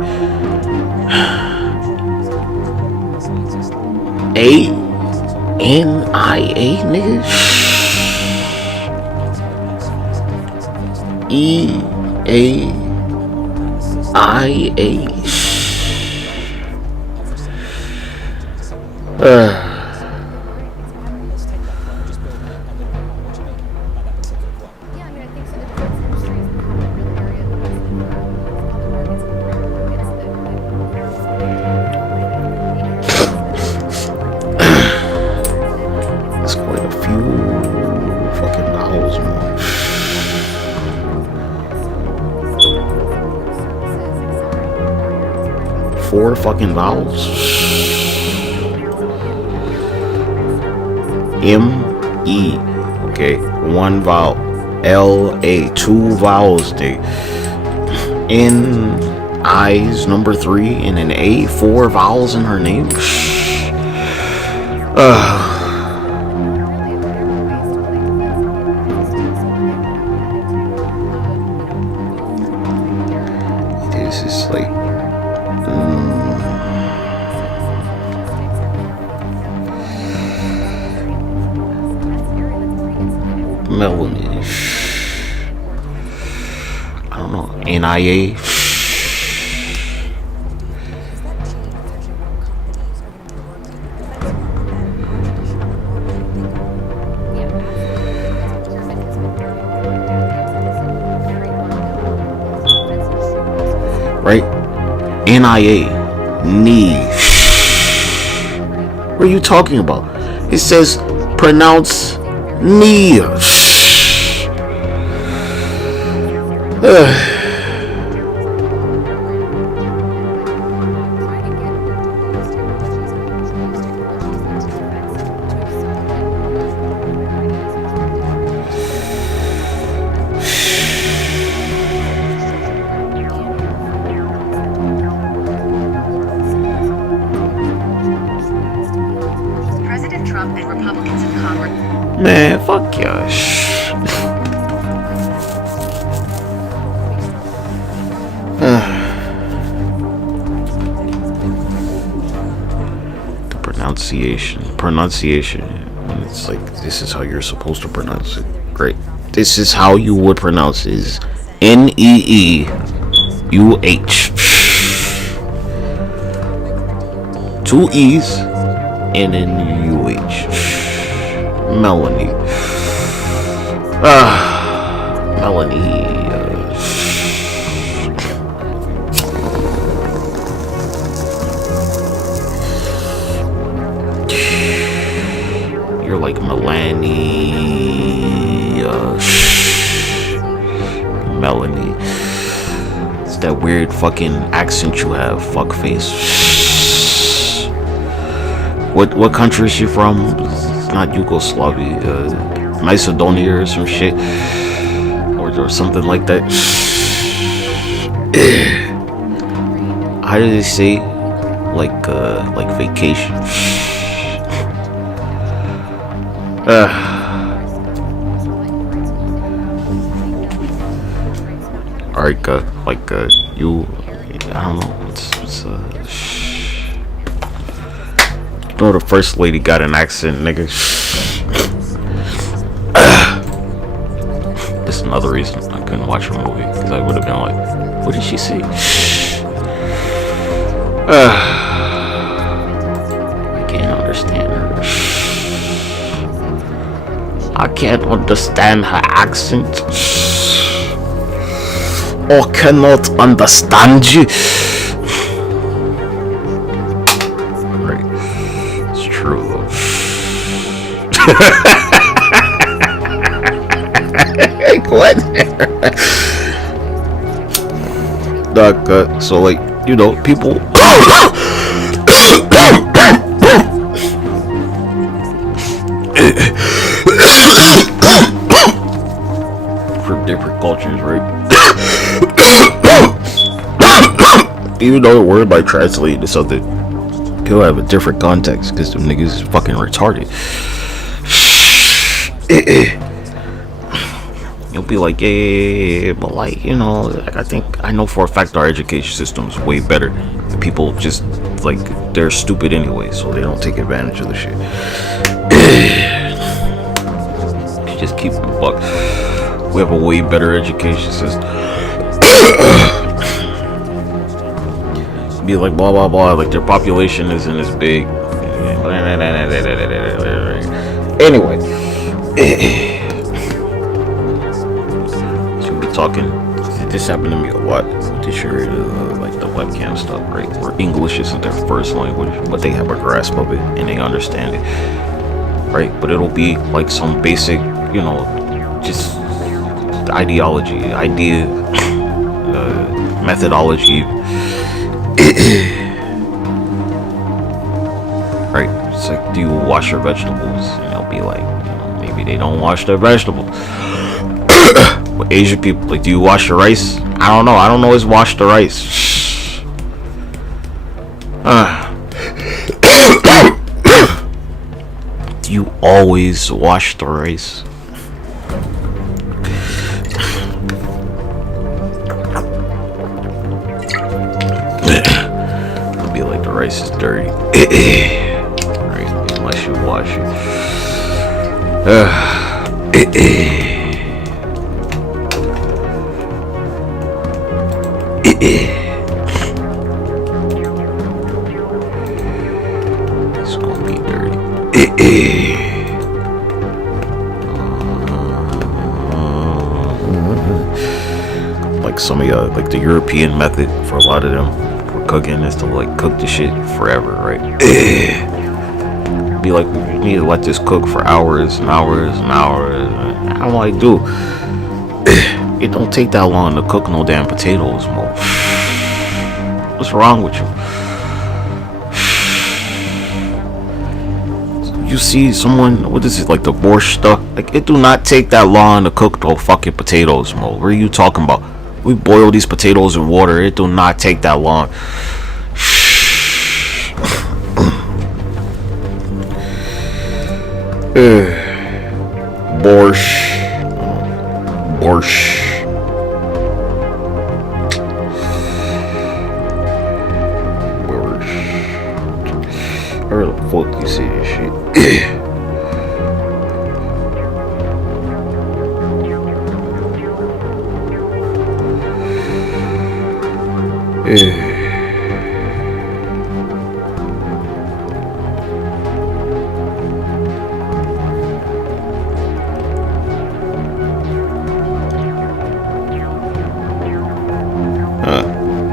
ANIA, nigga. EAIA. It's quite a few fucking vowels, man. Four fucking vowels. M-E. Okay, one vowel. L-A. Two vowels, dude. N-I's number 3 and an A. 4 vowels in her name. This is like Melanie. I don't know. NIA. Right? NIA. Knee. What are you talking about? It says pronounce knee. President Trump and Republicans in Congress. Man, fuck ya. The pronunciation. And it's like, this is how you're supposed to pronounce it. Great. This is how you would pronounce it. Is NEEUH. 2 E's and then UH. Melanie. Melanie. You're like Melanie. Melanie. It's that weird fucking accent you have, fuckface. What country is she from? It's not Yugoslavia, Macedonia or some shit, or something like that. How do they say like vacation? Alright, you, I don't know. You know the first lady got an accent, nigga. That's another reason I couldn't watch her movie, because I would have been like, what did she say? I can't understand her. I can't understand her accent. Or cannot understand you. Right. It's true though. not cut. So like, you know, people from different cultures, right? Even though the word might translate to something, people have a different context because them niggas is fucking retarded. You'll be like, yeah, but like, you know, like I know for a fact our education system's way better. People just like, they're stupid anyway, so they don't take advantage of the shit. You just keep the buck. We have a way better education system. Be like blah blah blah, like their population isn't as big. Anyway, so we talking. This happened to me a lot with this shirt, like the webcam stuff, right? Where English isn't their first language, but they have a grasp of it and they understand it, right? But it'll be like some basic, you know, just ideology, idea, methodology. Right? It's like, do you wash your vegetables? And they'll be like, you know, maybe they don't wash their vegetables. But Asian people, like, do you wash your rice? I don't know. I don't always wash the rice. Do you always wash the rice? It'll be like the rice is dirty. Right? Unless you wash it. It's gonna be dirty. Like some of y'all, like the European method for a lot of them for cooking is to like cook the shit forever, right? Be like, you need to let this cook for hours and hours and hours. I'm like, dude, it don't take that long to cook no damn potatoes, mo. What's wrong with you? You see someone, what is it, like the borscht stuff? Like, it do not take that long to cook those fucking potatoes, mo. What are you talking about? We boil these potatoes in water. It do not take that long. Borscht. Where the fuck you see this shit? Yeah.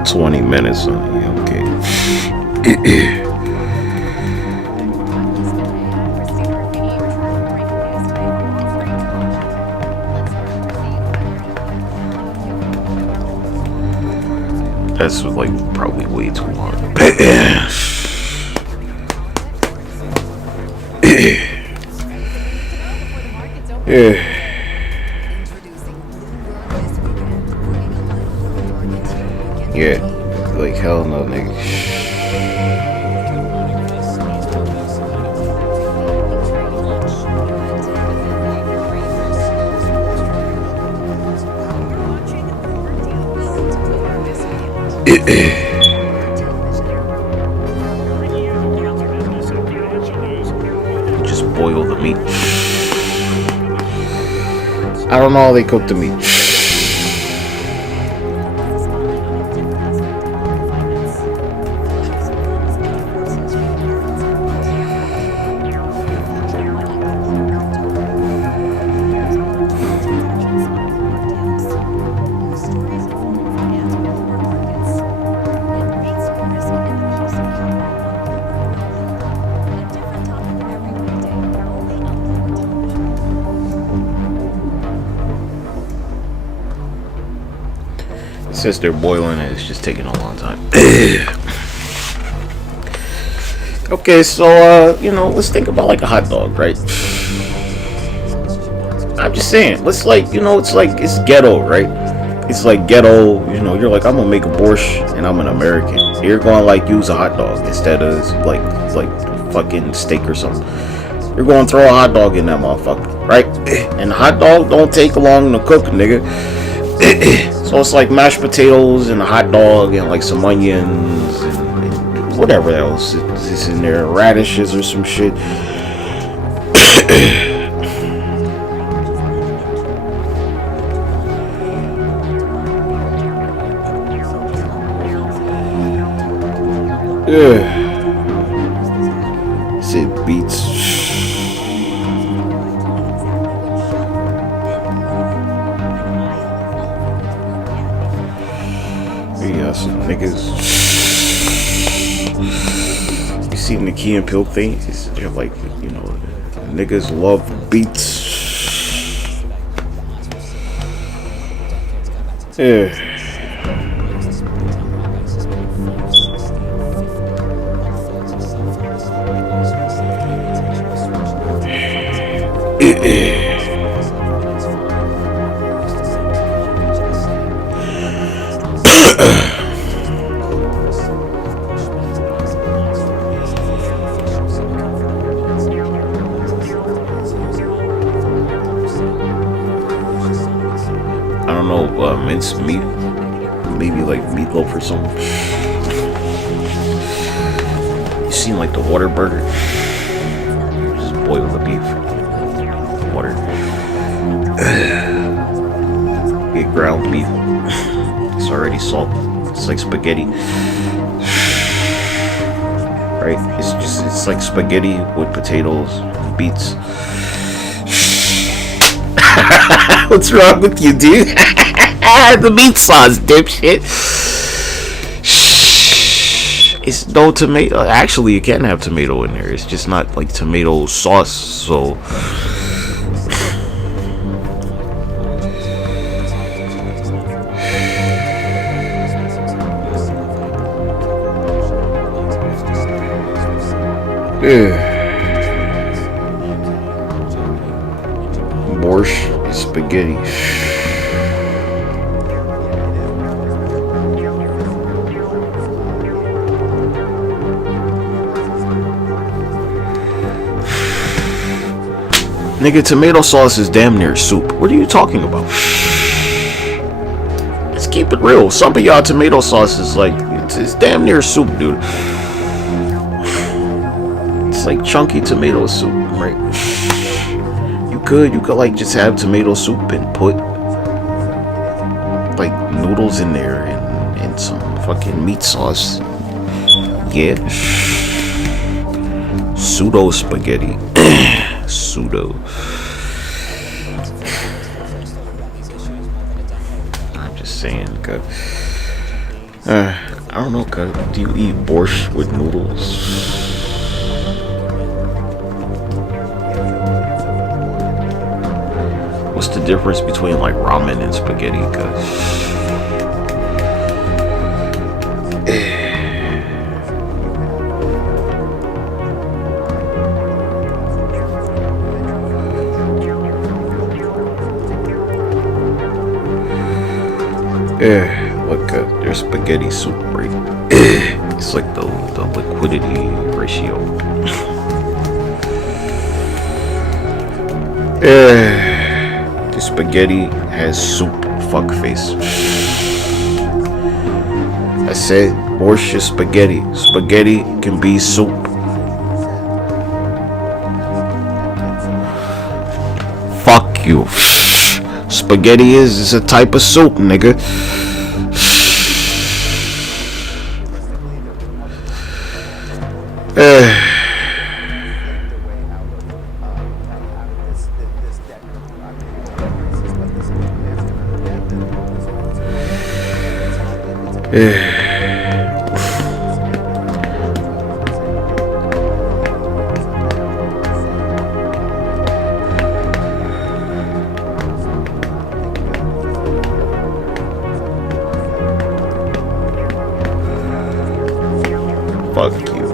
20 minutes on you, okay. That's like probably way too long. Yeah. Yeah, like hell no, nigga. Just boil the meat. I don't know how they cook the meat. Since they're boiling, it's just taking a long time. Okay, so you know, let's think about like a hot dog, right? I'm just saying, let's like, you know, it's like, it's ghetto, right? It's like ghetto, you know, you're like, I'm gonna make a borscht and I'm an American. You're gonna like use a hot dog instead of like fucking steak or something. You're gonna throw a hot dog in that motherfucker, right? And the hot dog don't take long to cook, nigga. So it's like mashed potatoes and a hot dog and like some onions and whatever else is in there, radishes or some shit. It beats. Yeah, some niggas. You seen the Key and Peele thing? They're like, you know, niggas love beats. Yeah. I don't know, minced meat, maybe like meatloaf or something. You seen like the water burger? Just boil the beef, water. Get ground beef. It's already salt. It's like spaghetti, right? It's like spaghetti with potatoes, beets. What's wrong with you, dude? The meat sauce, dipshit. It's no tomato. Actually, you can have tomato in there. It's just not like tomato sauce. So, borscht is spaghetti. Nigga, tomato sauce is damn near soup. What are you talking about? Let's keep it real. Some of y'all tomato sauce is like, it's damn near soup, dude. It's like chunky tomato soup, right? You could like just have tomato soup and put like noodles in there and some fucking meat sauce. Yeah. Pseudo spaghetti. Pseudo. I'm just saying, cuz. I don't know, cuz. Do you eat borscht with noodles? What's the difference between like ramen and spaghetti, cuz? Look, there's spaghetti soup, right? It's like the liquidity ratio. The spaghetti has soup fuckface. I said borscht is spaghetti. Spaghetti can be soup. Fuck you. Spaghetti is a type of soup, nigga. Fuck you.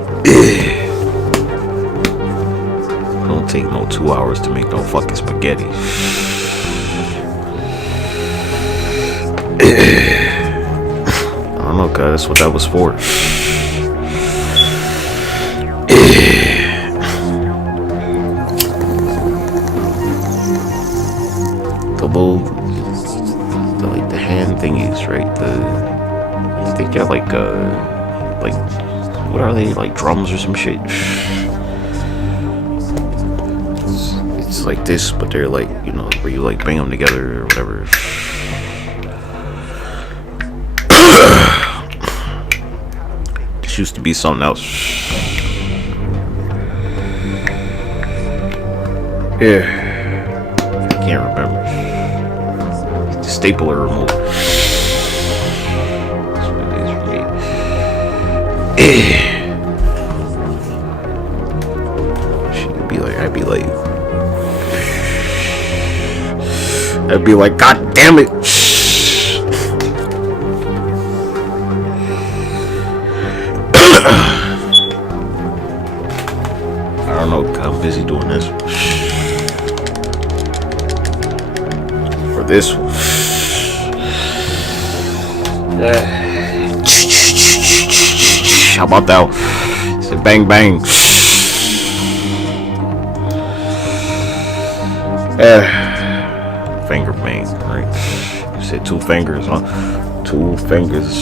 Don't take no 2 hours to make no fucking spaghetti. I don't know, cuz that's what that was for. The little, like the hand thingies, right? I think they're like what are they? Like drums or some shit. It's like this, but they're like, you know, where you like bang them together or whatever. This used to be something else. Yeah, I can't remember. The stapler remover. That's what it is for me. I'd be like, God damn it. I don't know, I'm busy doing this. For this one. How about that? Say bang bang. Finger bang, right? You said 2 fingers, huh? 2 fingers.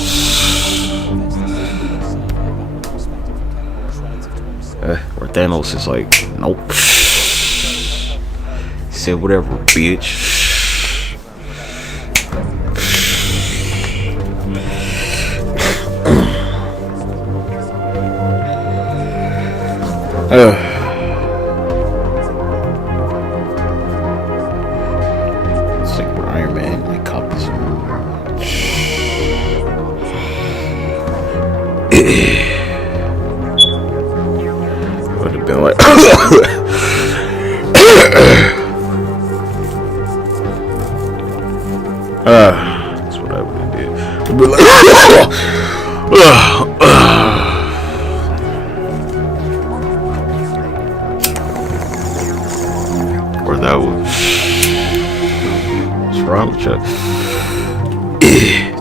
Where Thanos is like, nope. He said whatever, bitch. It's like where Iron Man like copies him. Would have been like that's what I would have did. I'd be like or that would. What's wrong with you?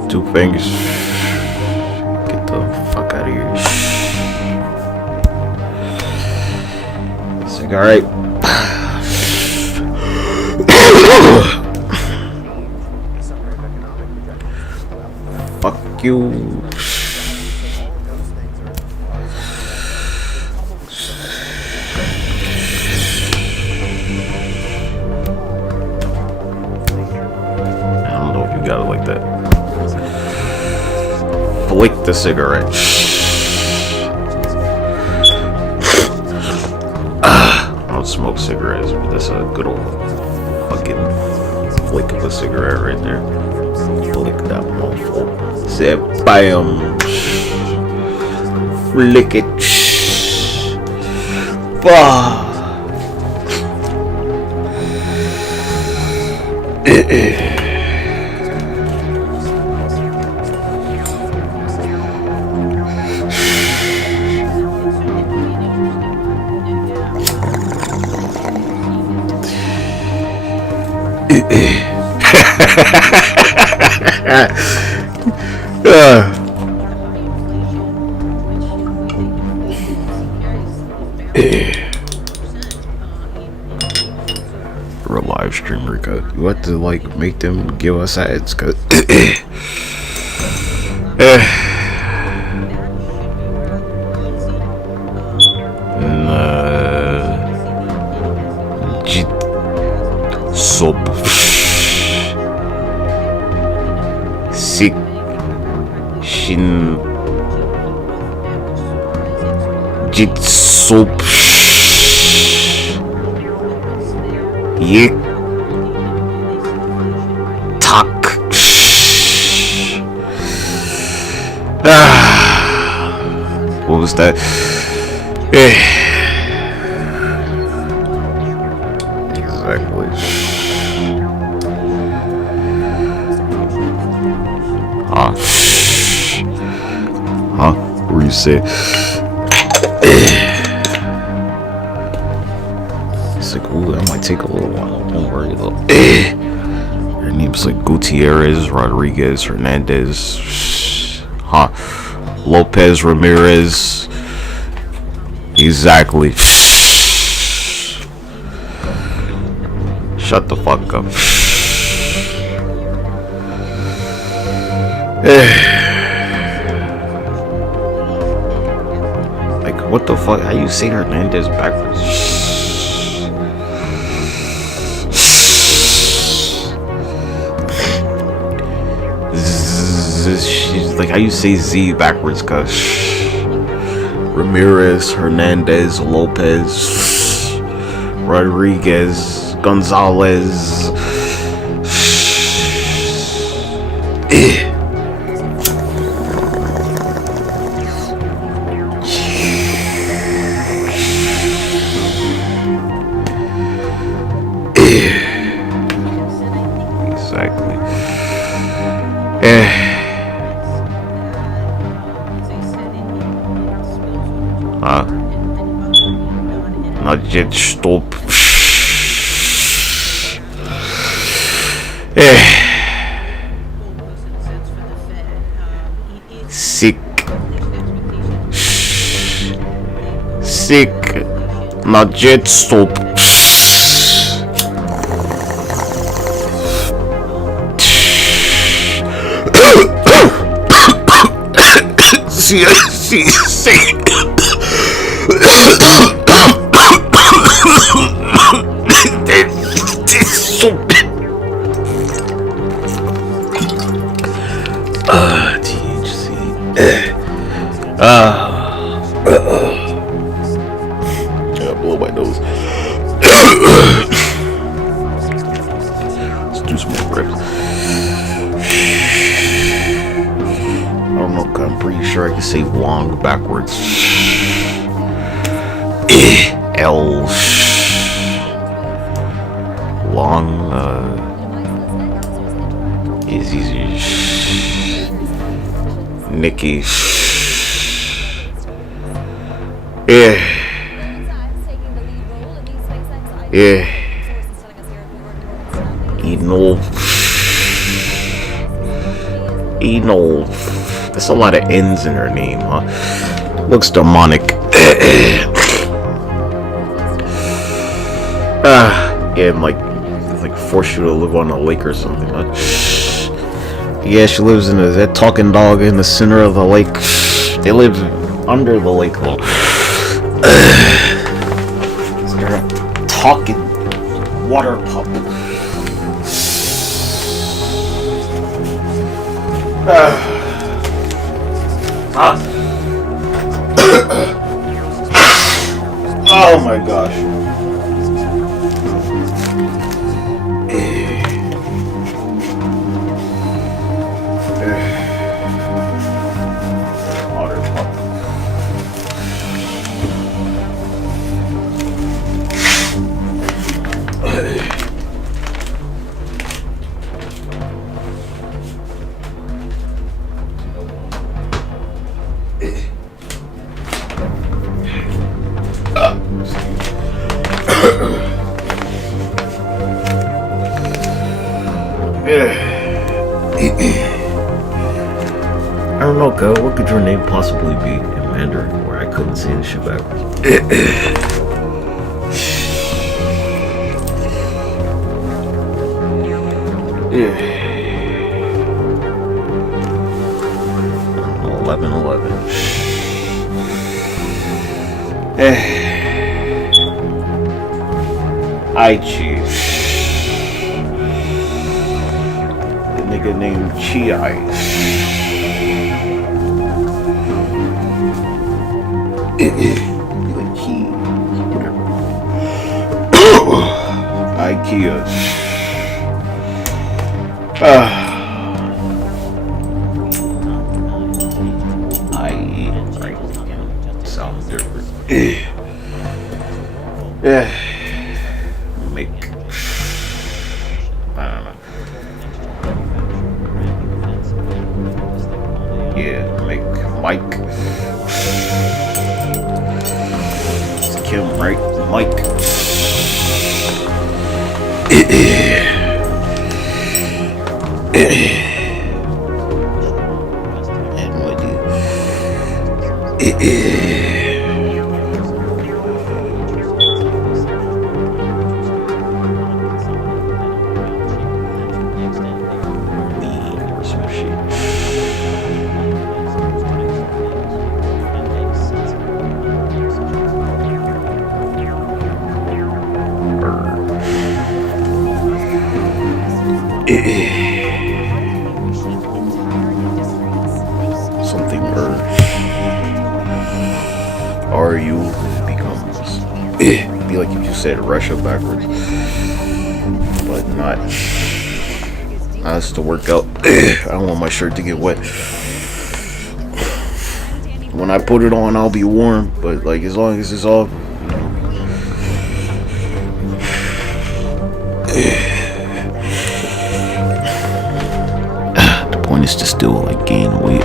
2 fingers. Get the fuck out of here. It's like, alright. Fuck you. Got it like that. Flick the cigarette. I don't smoke cigarettes, but that's a good old fucking flick of a cigarette right there. Flick that motherfucker. Say bam. Flick it. Bah. Real live streamer cut. You have to like make them give us ads cut. Sob Sik Shin Jit Sob Yik Tak. What was that? Exactly. Huh? Where you say? It's like, ooh, that might take a little while. Don't worry though. Her name's like Gutierrez, Rodriguez, Hernandez, Lopez, Ramirez. Exactly. Shut the fuck up. Like, what the fuck? How you say Hernandez backwards? Like, how you say Z backwards? Cause Ramirez, Hernandez, Lopez, Rodriguez, Gonzalez. Exactly. Not yet. Stop. Sick. Sick. Not yet. Stop. See. THC. Blow my nose. Let's do some more reps. I don't know, I'm pretty sure I can say Wong backwards. L. Long, is easy. Nikki. Yeah. Enol. There's a lot of N's in her name, huh? Looks demonic. Yeah, like force you to live on a lake or something. Yeah, she lives in that talking dog in the center of the lake. They live under the lake though. So they're a talking water pup. Oh my gosh. I don't know, girl. What could your name possibly be in Mandarin where I couldn't say this shit backwards? 11. I choose the nigga named Chi. IKEA. Sounds different. Make. I don't know. Yeah, make Mike. right? Mike. And what do some shit. Something RU becomes be like if you said Russia backwards, but not. That's to work out. I don't want my shirt to get wet. When I put it on, I'll be warm, but like as long as it's all. The point is to still like gain weight.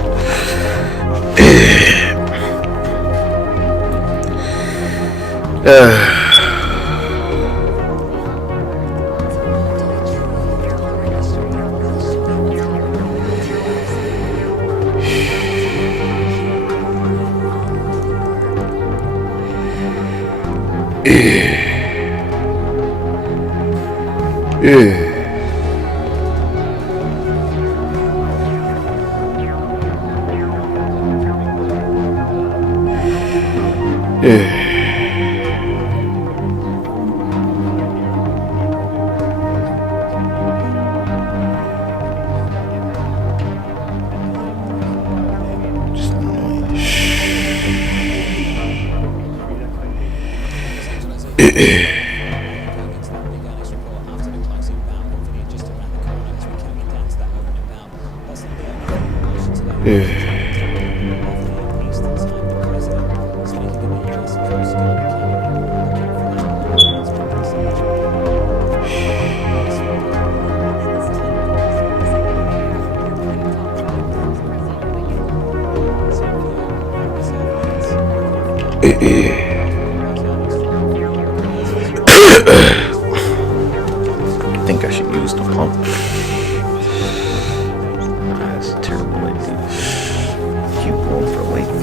I think I should use the pump. That's a terrible idea. Keep going for length.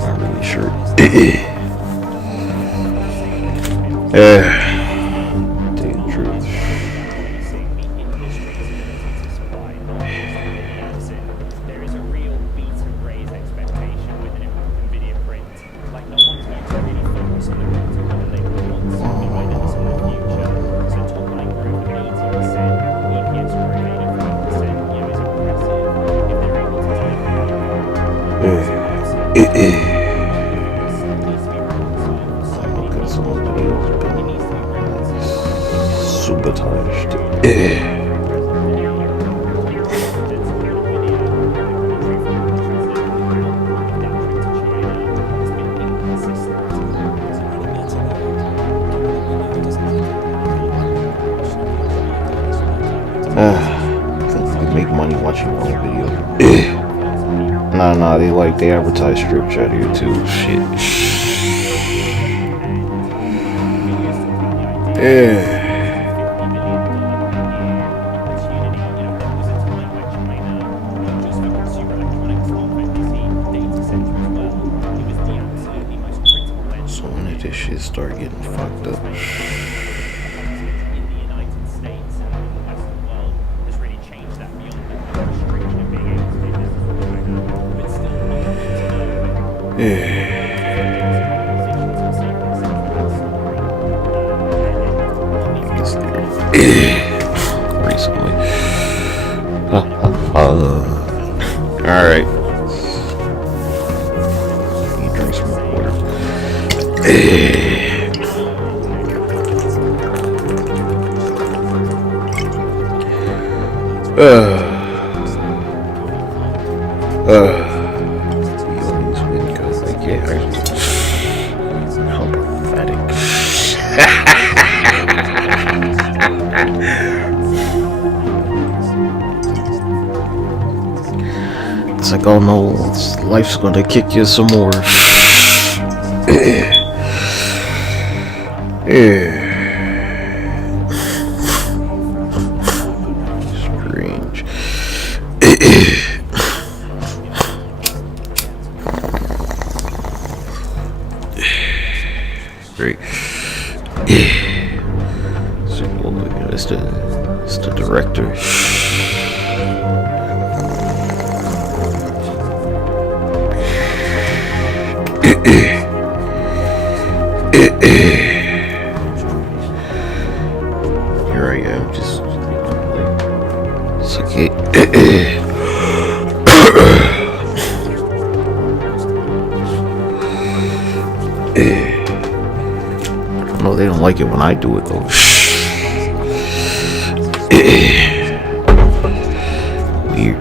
Not really sure. Tell you the truth. There is a real beat and raise expectation within NVIDIA print. Like no one's going to really focus on the protocol they want to be guidance in the future. So top line growth of 80%, EPS growth of 85%, is impressive. If they're able to Sabotage. You can make money watching your own videos. Nah, they advertise strip chat here too. Shit. So when did this shit start getting fucked up? Recently. Alright. You drink some more water. These wind guys, It's like, oh no, life's gonna kick you some more. Strange. Great. So, it's the director. Here I am, just it's okay. No, they don't like it when I do it though. Weird.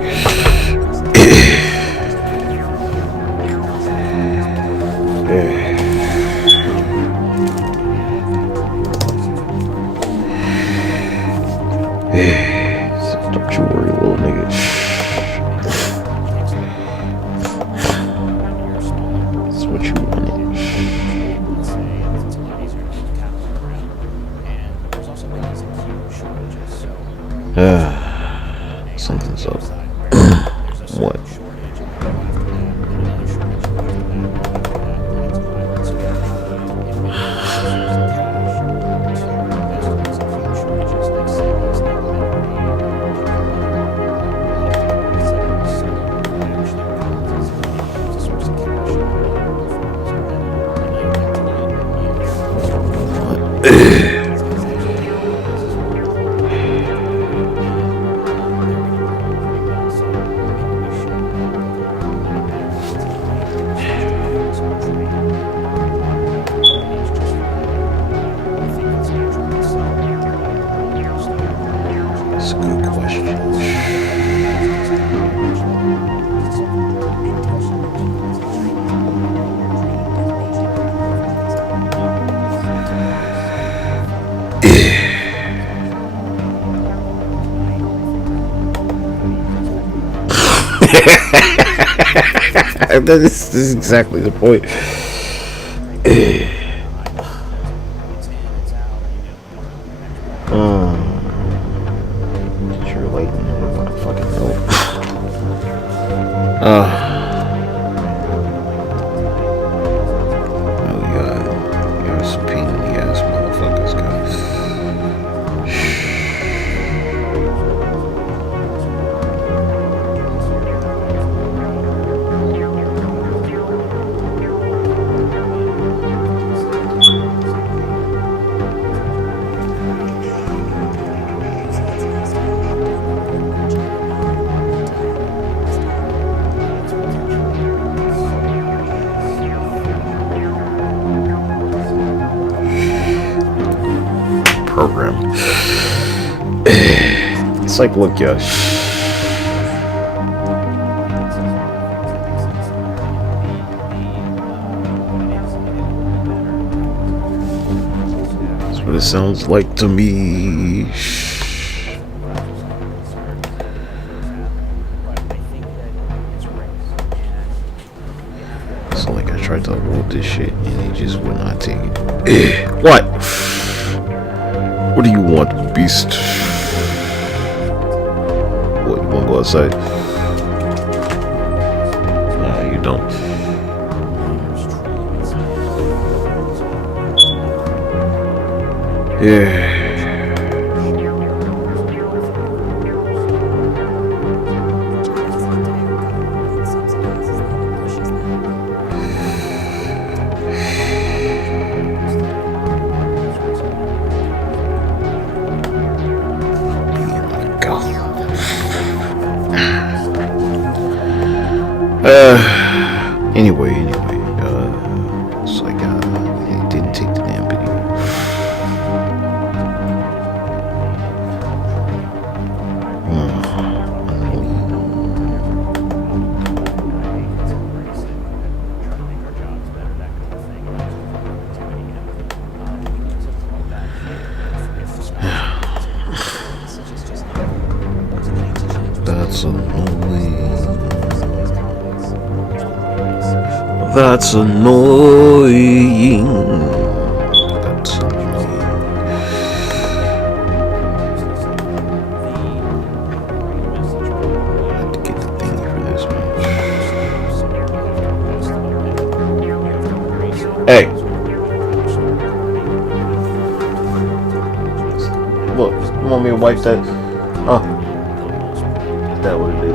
Don't you worry, little nigga. That's what you wanted. Something's up. What? That's a good question. This is exactly the point. Sure, like, I fucking know. We got some pain in the ass motherfuckers, guys. Program. It's like, look, yeah. That's what it sounds like to me. It's like I tried to upload this shit and it just would not take it. What? What do you want, beast? What, you wanna go outside? Nah, you don't. Yeah. Anyway, it's like, it didn't take the damn video. That's annoying. That's annoying. That's annoying. I have to get the thing for this one. Hey. Look, you want me to wipe that? Oh. Is that what it is?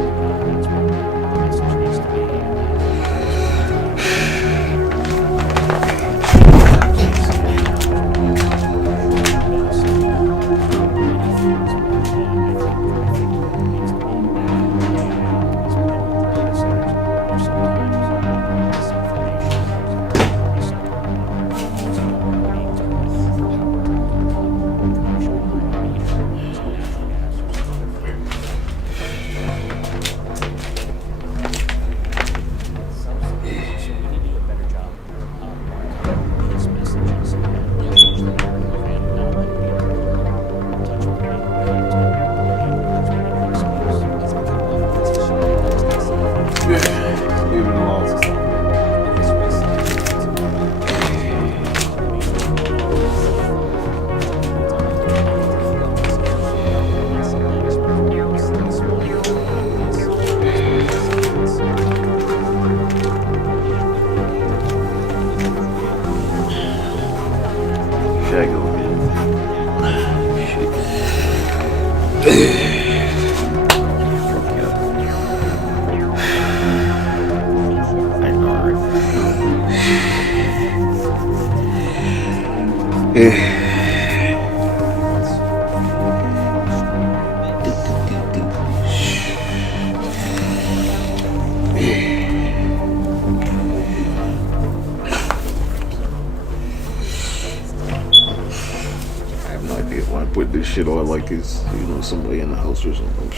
Put this shit on like it's, you know, somebody in the house or something.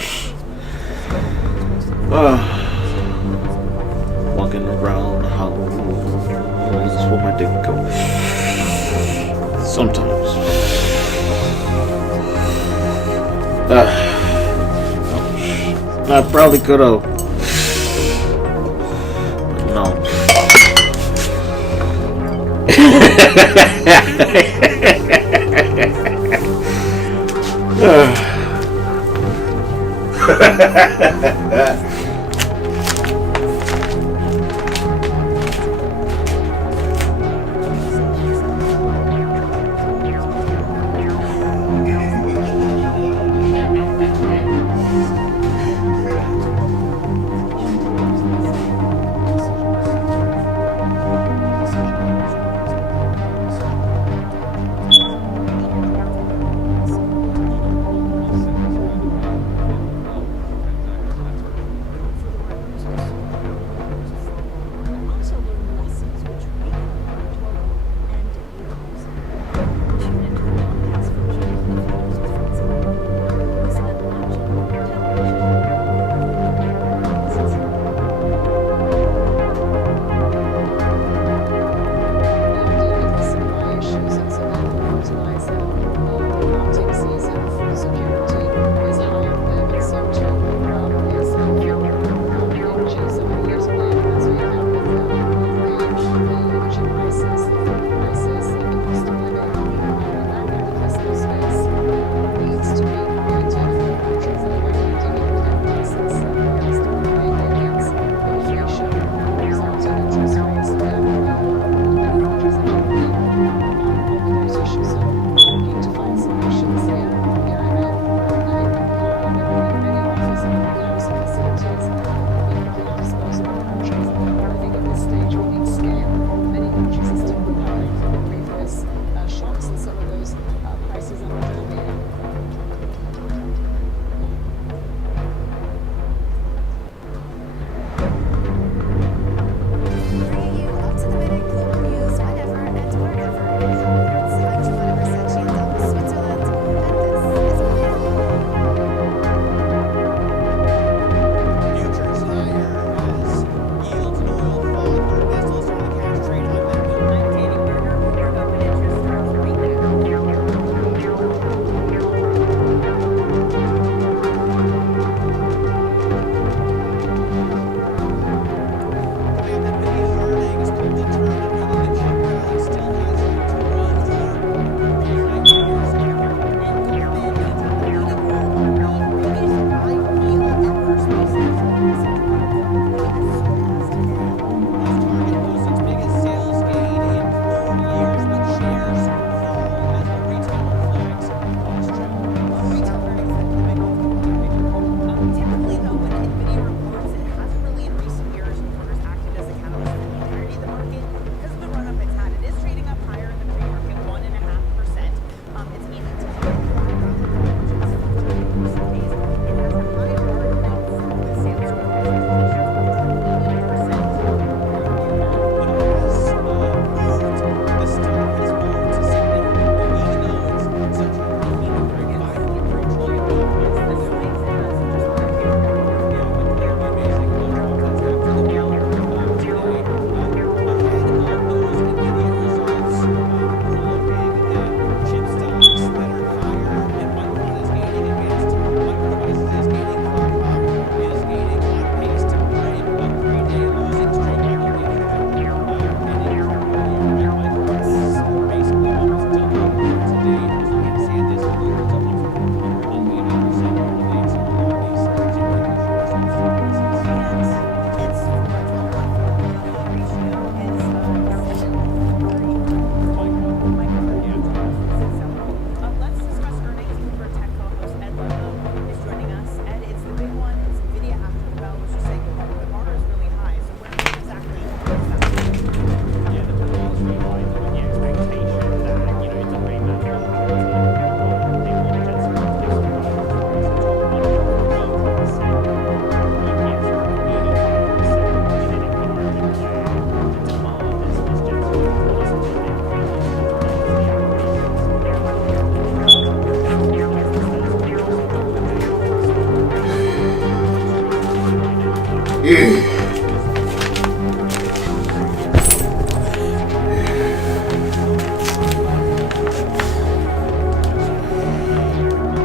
Walking around the house is where my dick go. Sometimes. I probably could have. No.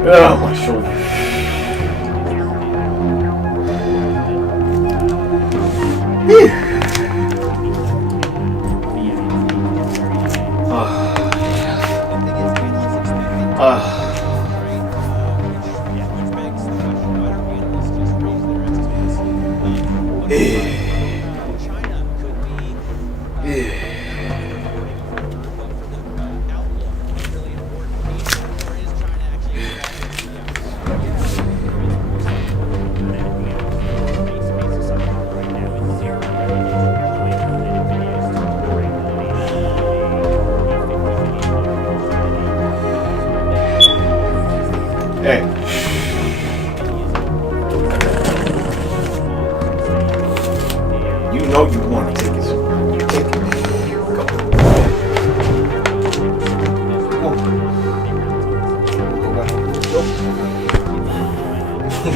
Oh, my shoulder. Hey. You know you want to take it. Take it. Go. Go back. Go.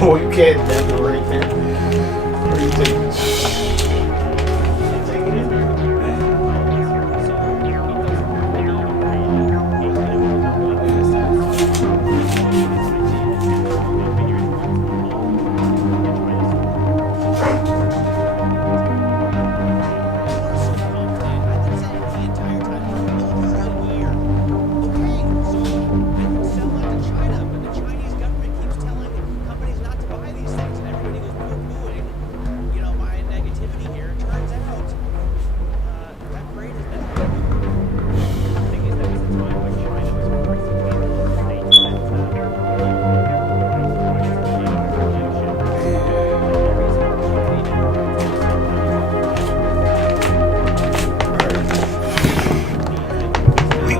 Oh, you can't. That's the right there. Where are you taking it? Take it in there.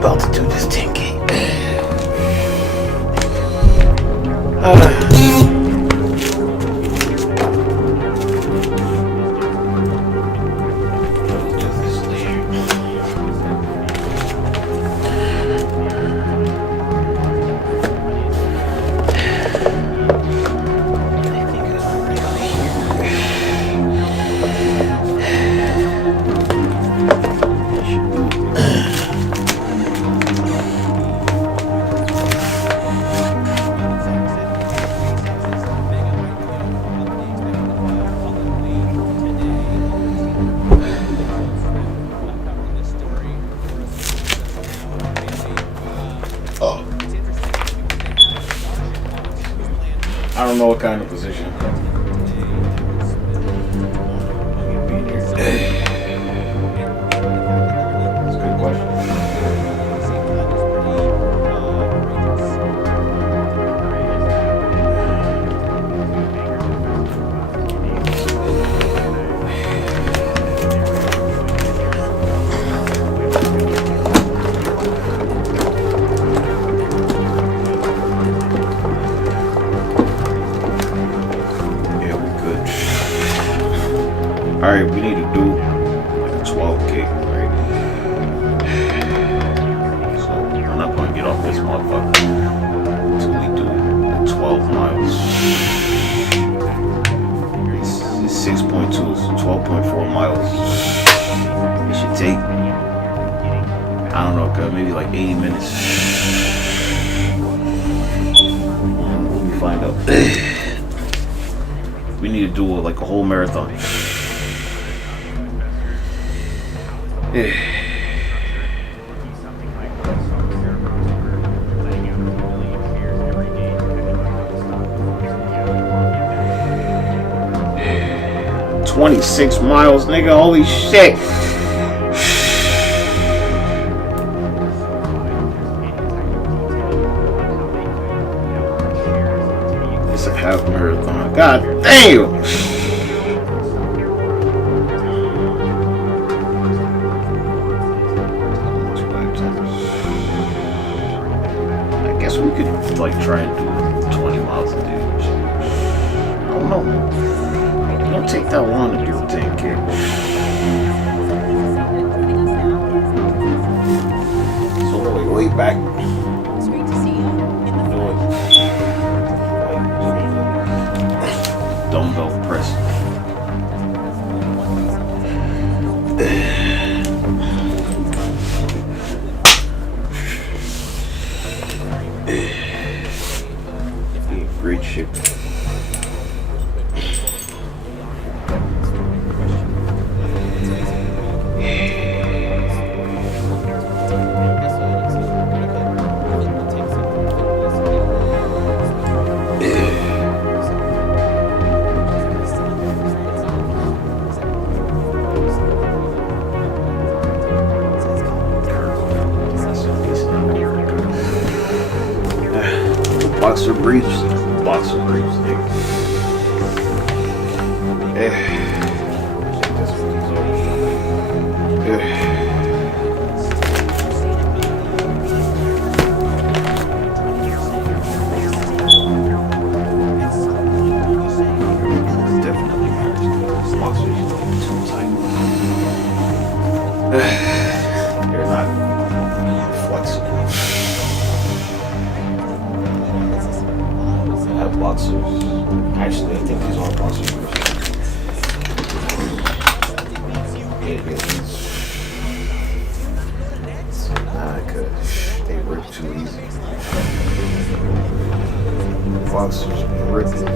About to do this 10K. I don't know what kind of position. That's a good question. Alright, we need to do like a 12K, right? So I'm not going to get off this motherfucker until we do 12 miles. It's 6.2, it's 12.4 miles. It should take, I don't know, maybe like 80 minutes. Let me find out. We need to do like a whole marathon. Yeah. 26 miles, nigga, holy shit. It's a half marathon. God damn. We could like try and do 20 miles a day. I don't know. It don't take that long to do a 10K. So way back. It's great to see you in the Dumbbell press. boxer briefs. Boxer briefs, nigga. That's what these are. Definitely matters. Boxers don't too tight. They're not flexible. I have boxers. Actually, I think these are boxers. Yeah, nah, cause they rip too easy. Boxers be ripping.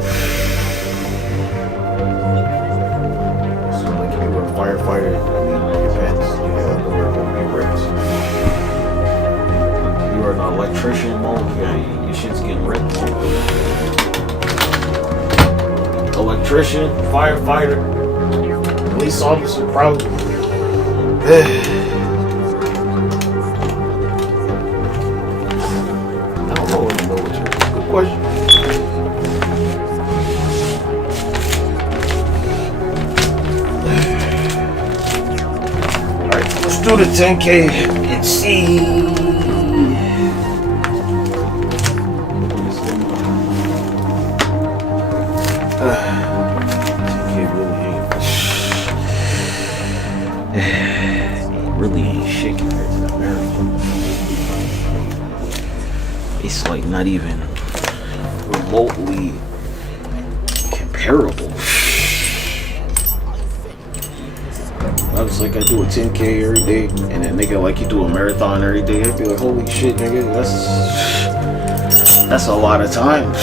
So like if you were a firefighter, I mean your pants, you gotta know where to be ripped. You are an electrician, yeah, your shit's getting ripped. Electrician, firefighter, police officer, probably. I don't know anymore what you're. Good question. Alright, let's do the 10K and see. 10K really ain't shit compared to the marathon. It's like not even remotely comparable. I was like, I do a 10K every day, and then nigga like you do a marathon every day. I'd be like, holy shit, nigga, that's a lot of time.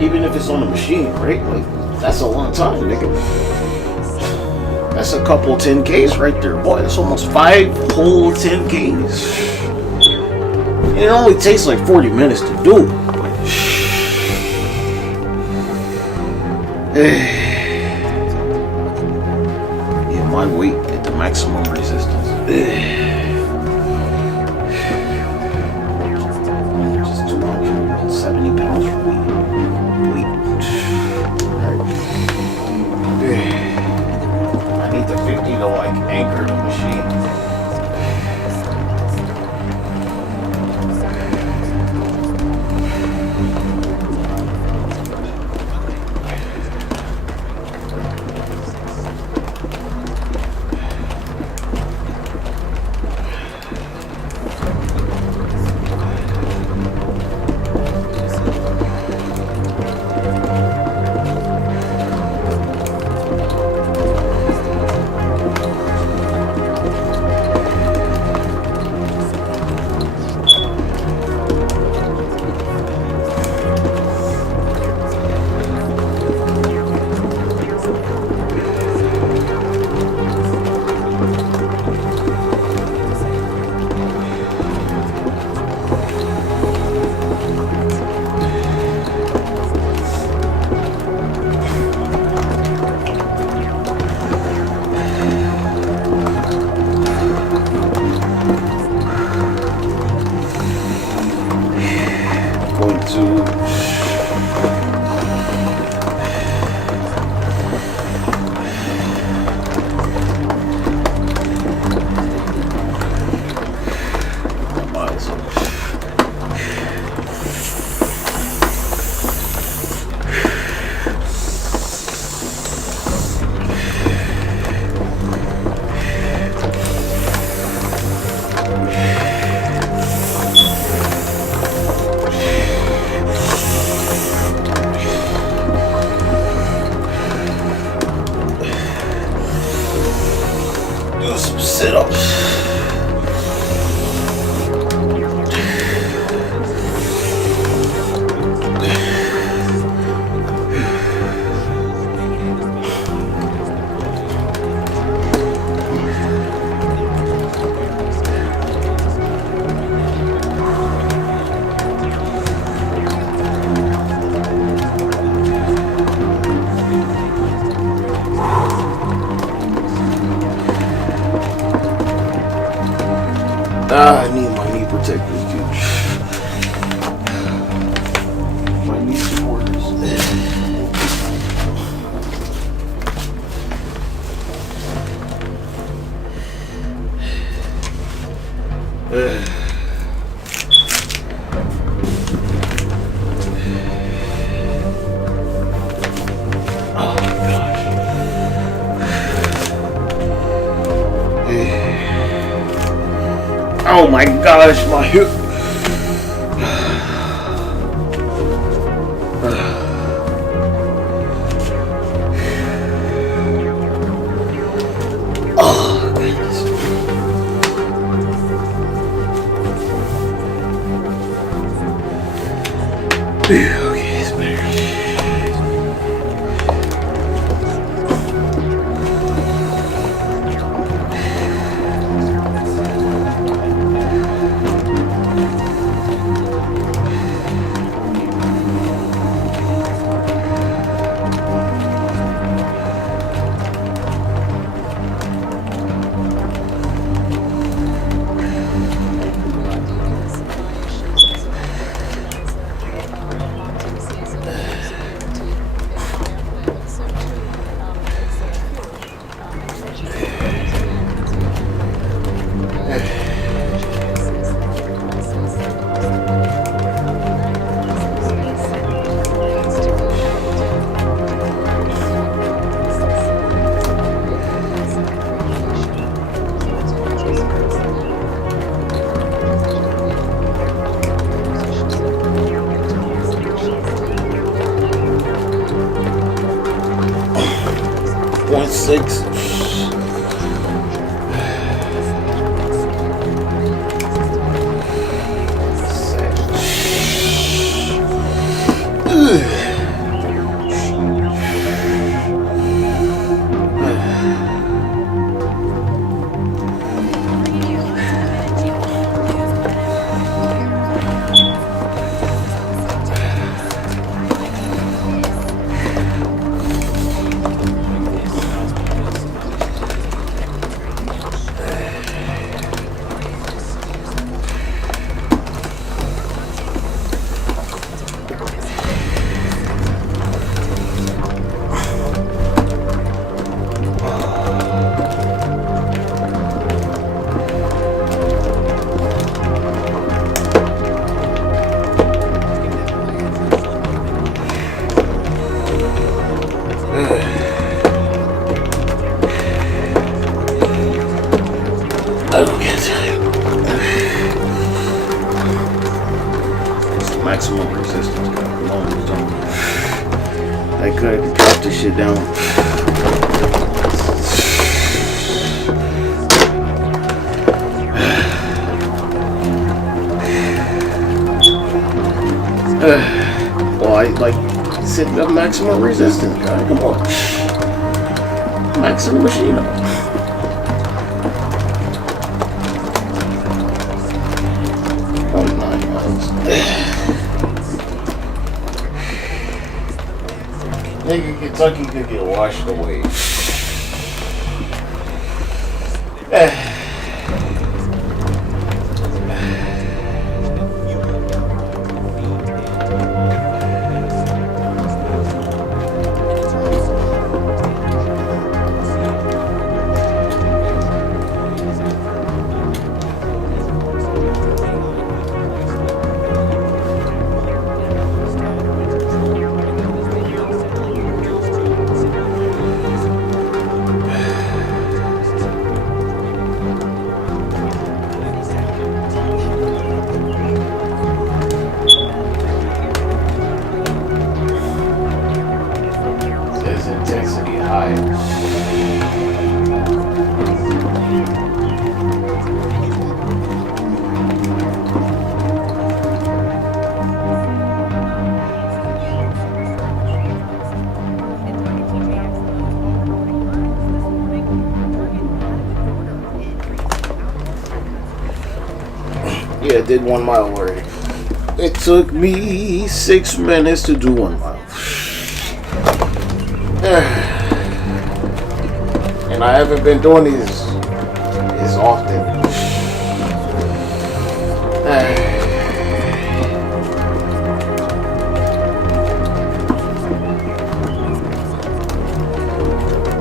Even if it's on a machine, right? Like that's a long time, nigga. That's a couple 10Ks right there, boy. That's almost 5 whole 10Ks. And it only takes like 40 minutes to do. Yeah, my weight at the maximum resistance. Just 270 pounds for weight. I need the 50 to like anchor the machine. my gosh, my hip. Oh, goodness. Okay, it's better. .6. I don't get it. It's the maximum resistance. Come on, it's on. I could drop this shit down. Well, I like set the maximum resistance, guy. Come on. Maximum machine. Nigga, Kentucky could get washed away. Yeah, I did 1 mile already. It took me 6 minutes to do 1 mile. And I haven't been doing these as often.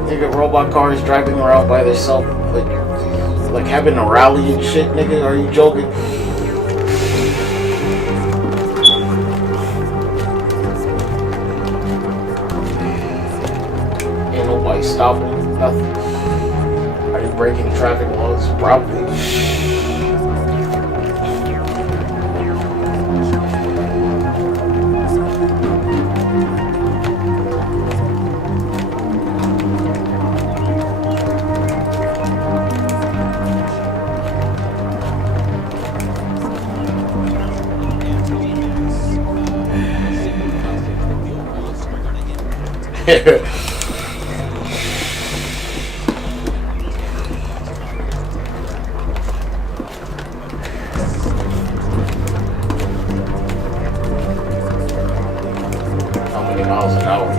Nigga, robot cars driving around by themselves, like having a rally and shit, nigga. Are you joking? Ain't nobody stopping, nothing. Are you breaking traffic laws? Probably. How many miles an hour?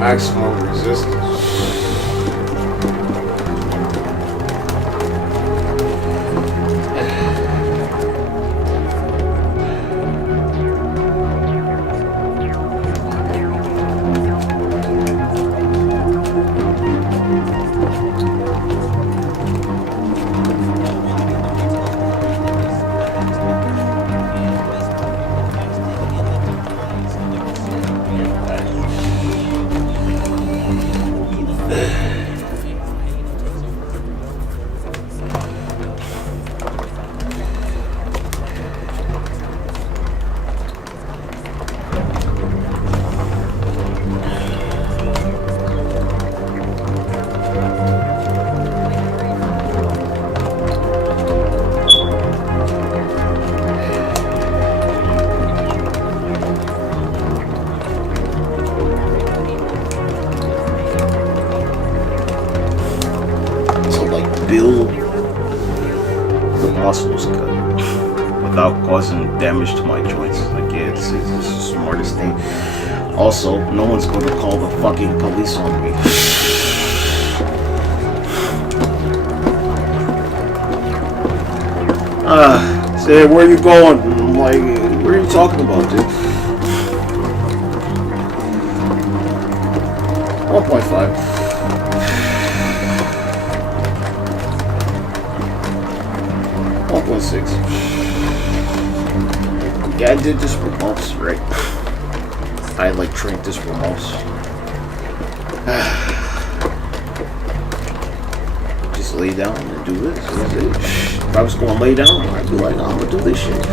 Maximum resistance. Build the muscles without causing damage to my joints. Like, yeah, it's the smartest thing. Also, no one's going to call the fucking police on me. Say, where are you going? I'm like, what are you talking about, dude? 1.5. 1.6. Yeah, I did this for months, right? I like trained this for months. Just lay down and do this. If I was going to lay down, I'd be like, I'm gonna do this shit.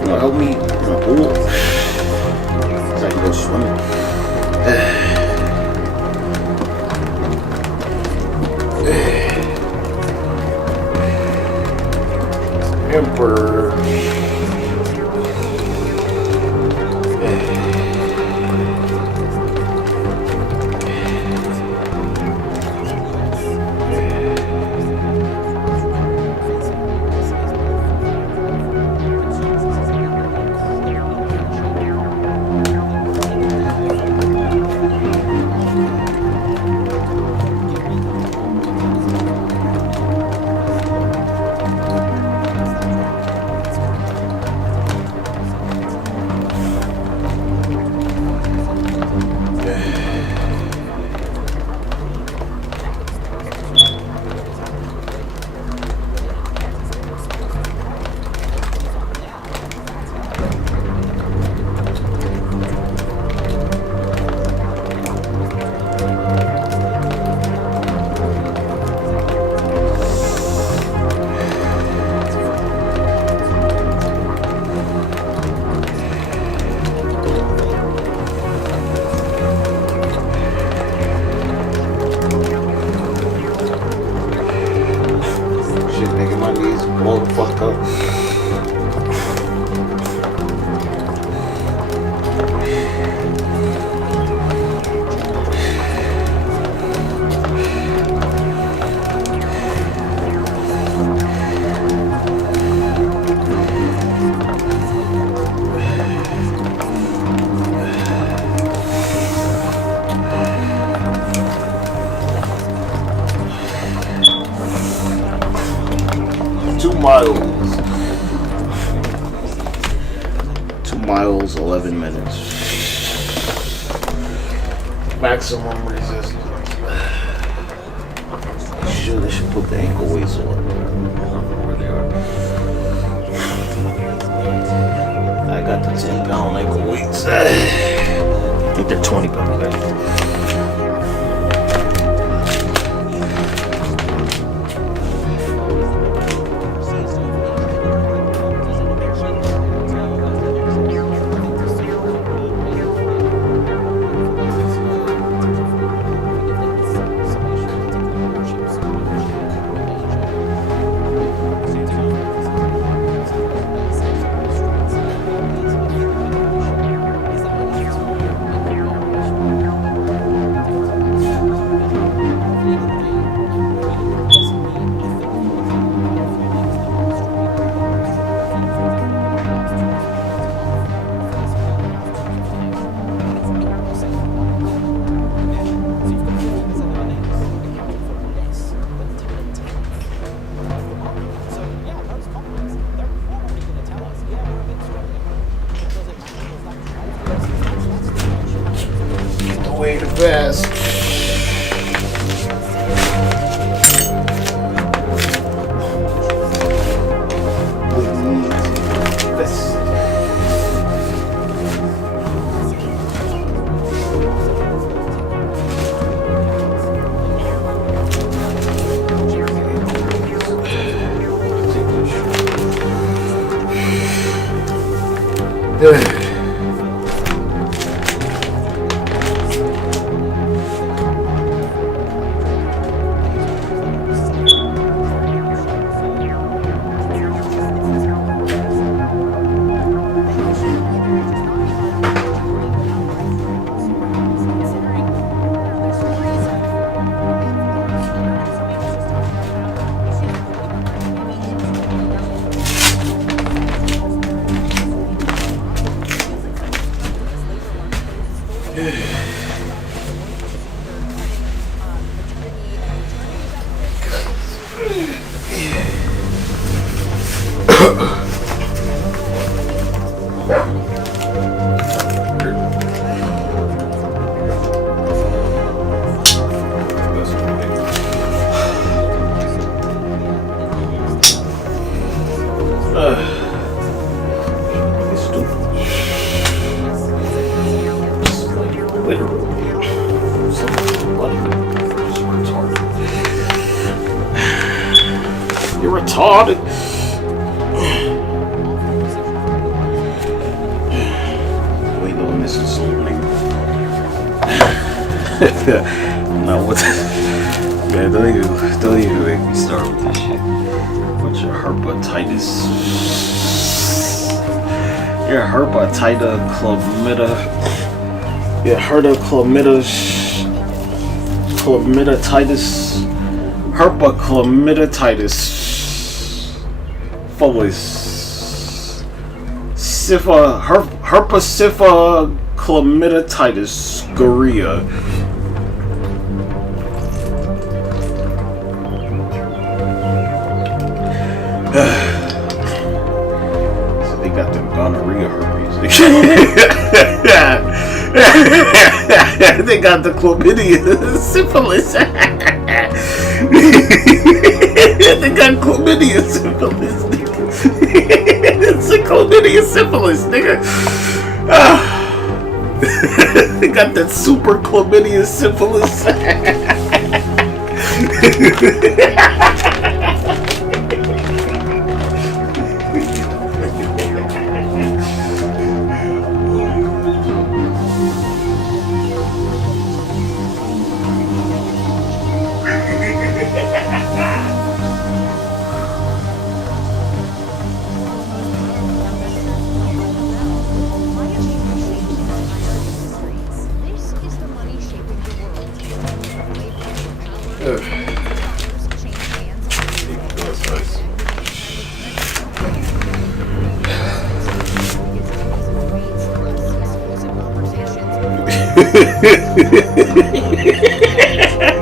You know, help me in a pool. So I can go swimming. Emperor. miles. 2 miles, 11 minutes. Maximum resistance. They should put the ankle weights on. I don't know where they are. I got the 10-pound ankle weights. I think they're 20 pounds. ass. You're retarded. Wait, no, I'm missing something. Now what? Man, don't even make me start with this shit. What's your hepatitis? Your chlamydia. Your chlamyditis. Herpachlamyditis. Fullis. Herpasifa chlamyditis. Goria. So they got them gonorrhea herpes. They got the chlamydia syphilis. They got chlamydia syphilis, nigga. It's a chlamydia syphilis, nigga. They got that super chlamydia syphilis.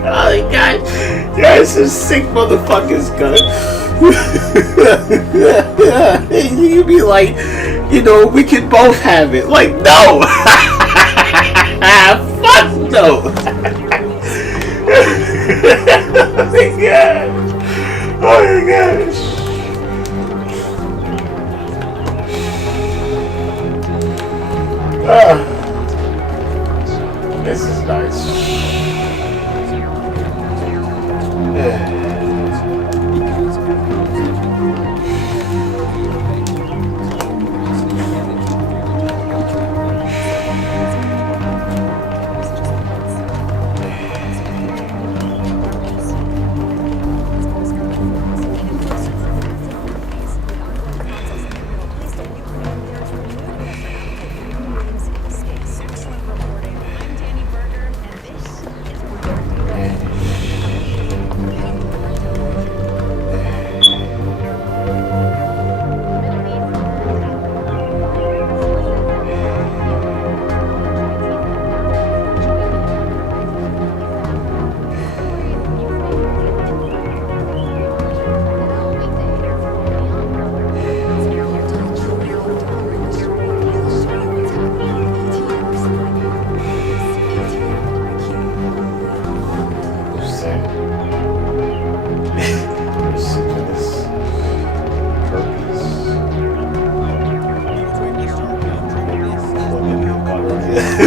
Oh my god, you guys some sick motherfuckers, gun. You be like, you know, we can both have it. Like, no! Fuck no! Oh my god! Oh my gosh! This is nice.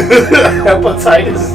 Hepatitis.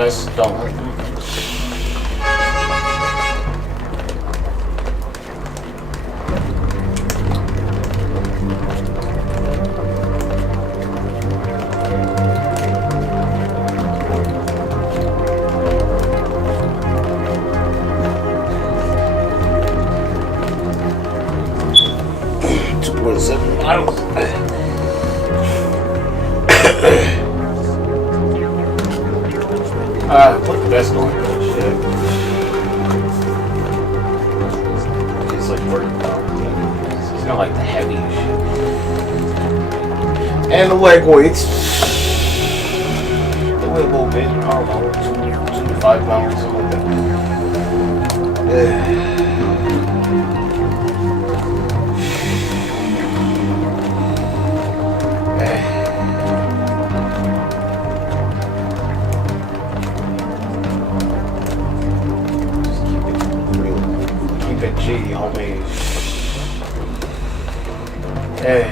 fence don't hurt. Put the vest on. Shit. It's like 40 pounds. It's not like the heavy shit. And the leg weights. They weigh a little bit. I don't know, 2 to 5 pounds, something like that. Yeah. Gee, homie. Hey.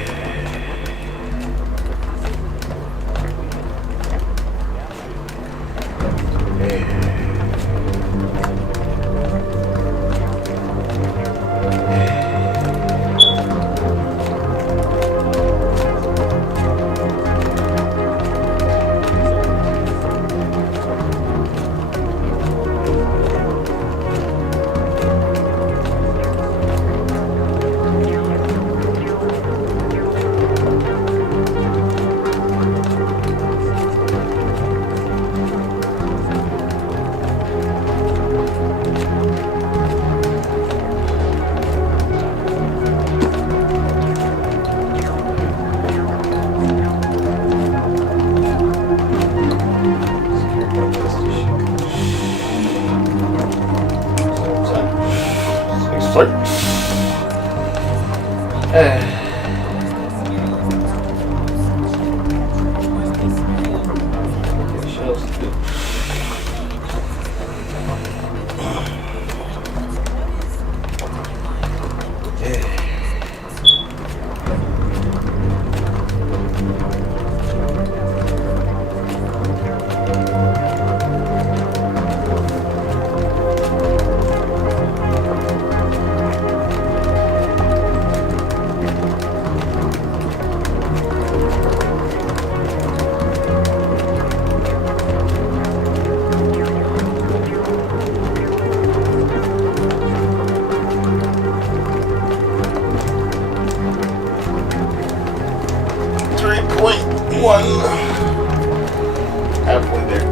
Halfway there.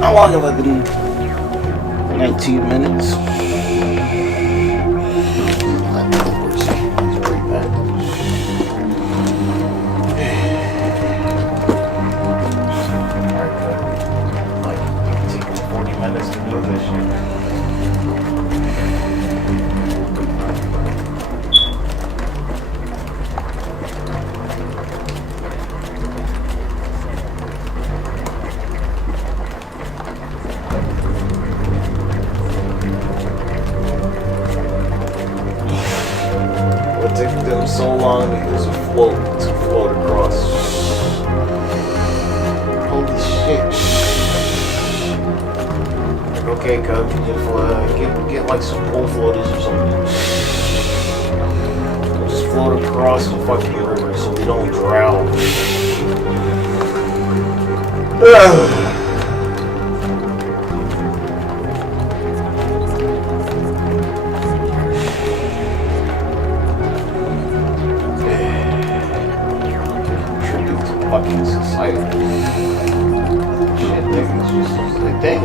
How long have I been? 19 minutes. It's pretty bad. Alright, good. Like, it takes 40 minutes to do this shit. So long to use a float to float across. Holy shit. Like, okay, cub, can you get like some pole floaters or something? We'll just float across the fucking river so we don't drown. Fucking society. Shit, niggas just like, dang.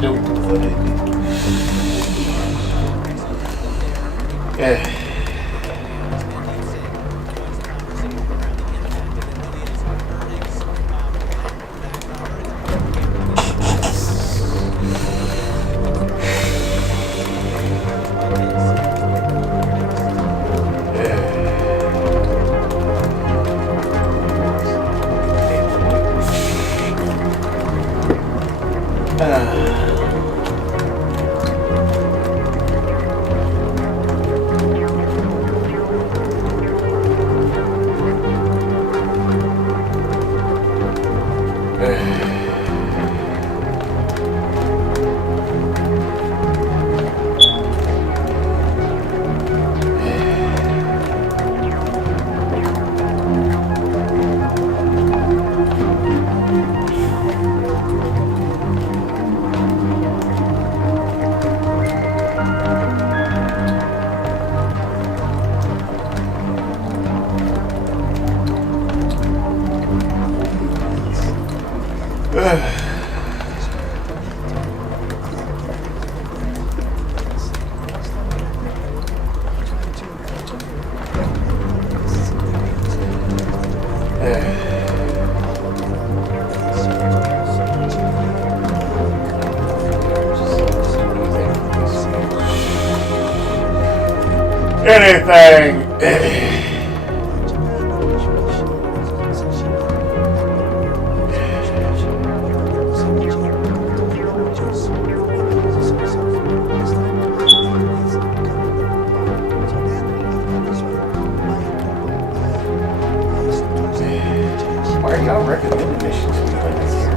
do what they do. Yeah. Anything. Why are y'all recommending this shit to me like this here?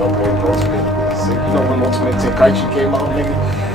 like Ultimate. So, you know when Ultimate Tenkaichi came out, nigga?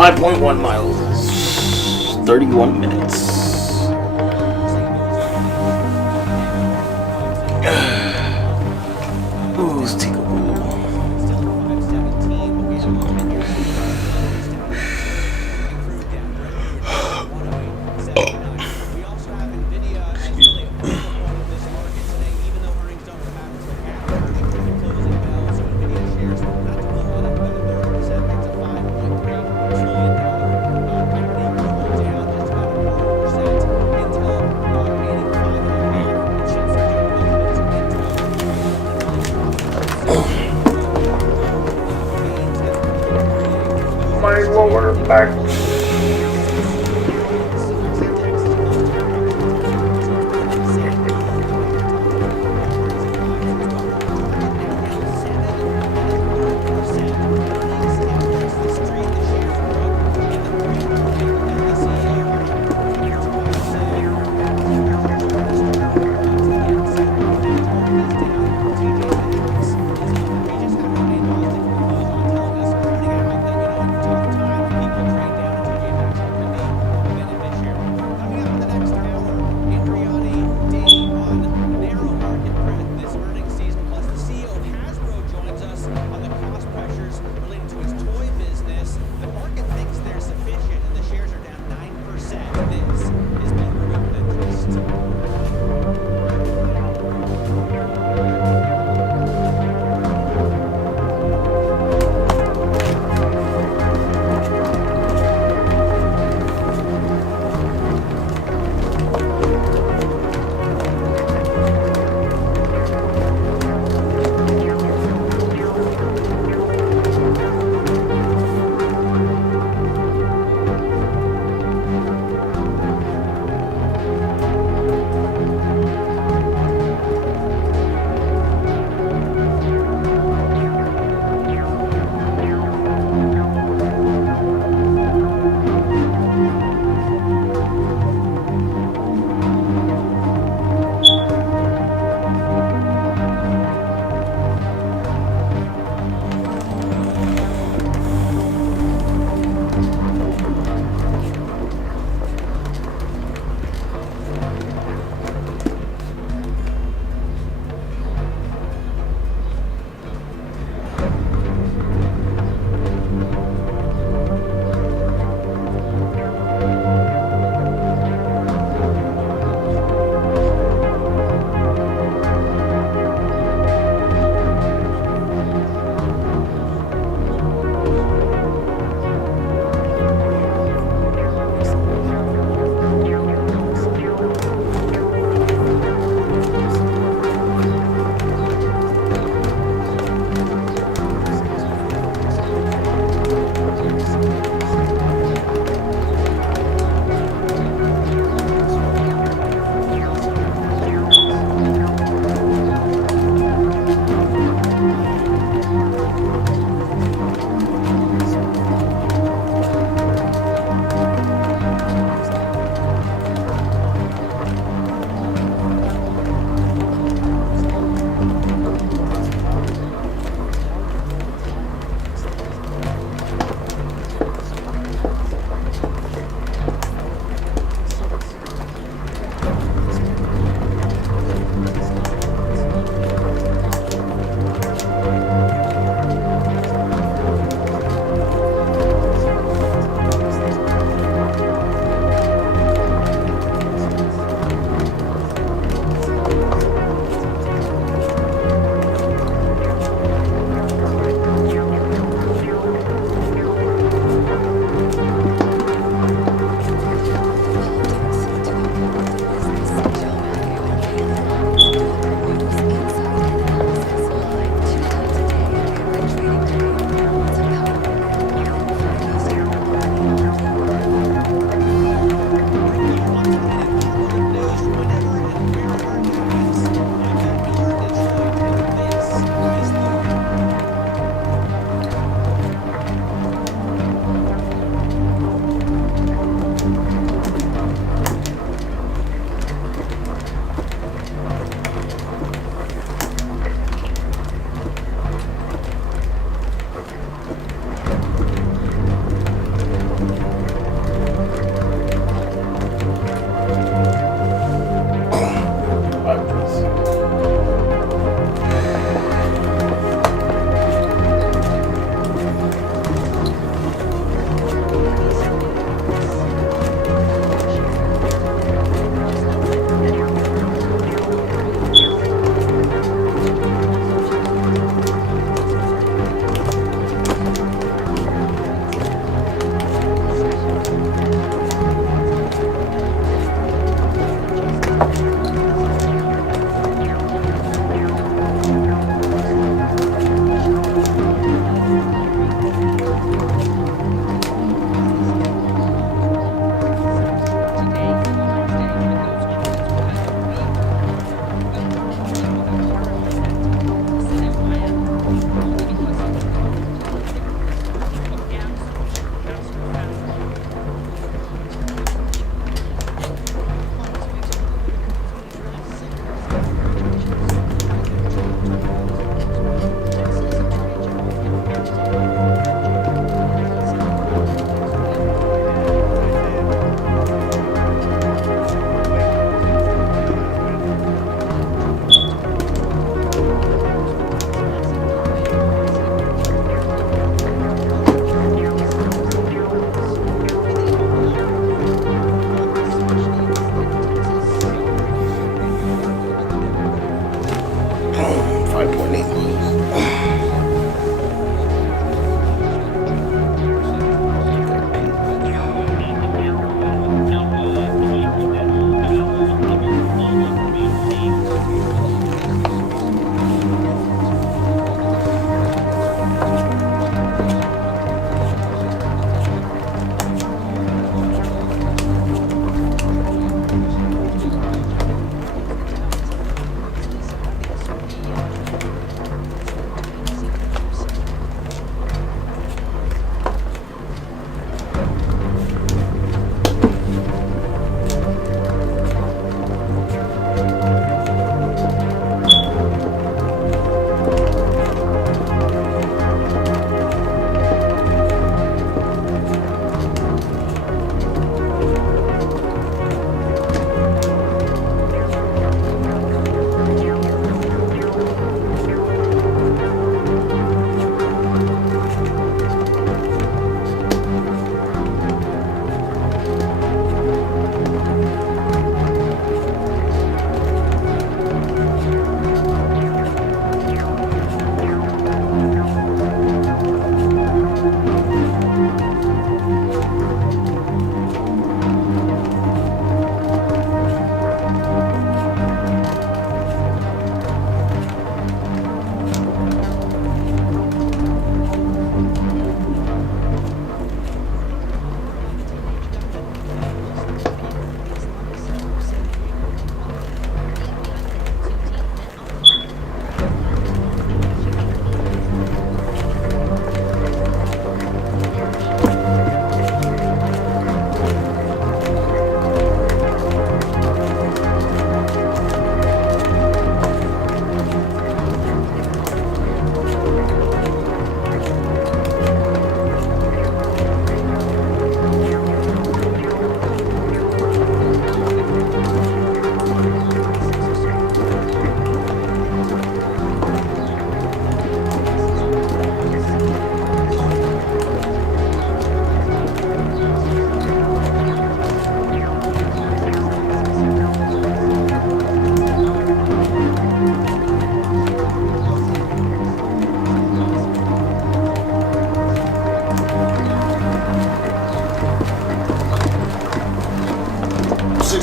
5.1 miles. 31 minutes. Ooh, let's take a roll. My lower back.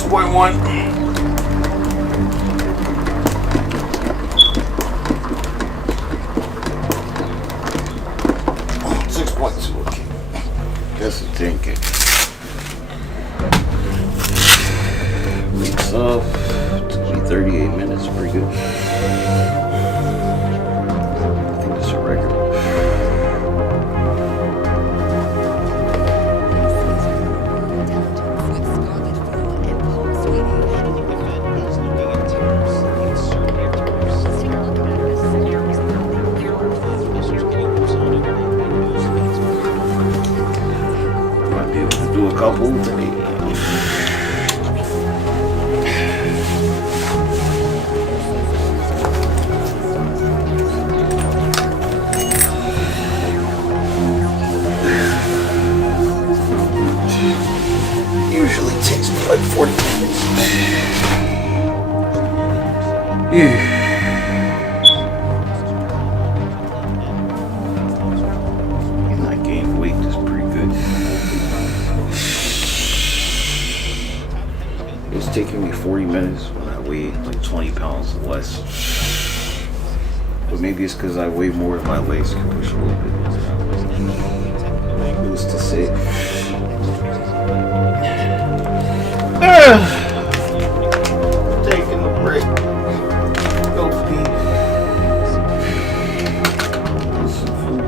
6.1. 6.2. Okay. That's a 10K. Weeks off. Took me 38 minutes. Pretty good. I think that's a record. Might be able to do a couple today. Usually takes me like 40 minutes. And I gained weight just pretty good. It's taking me 40 minutes when I weigh like 20 pounds less. But maybe it's because I weigh more and my legs can push a little bit. Who's to say? Taking a break. Go pee. Get some food.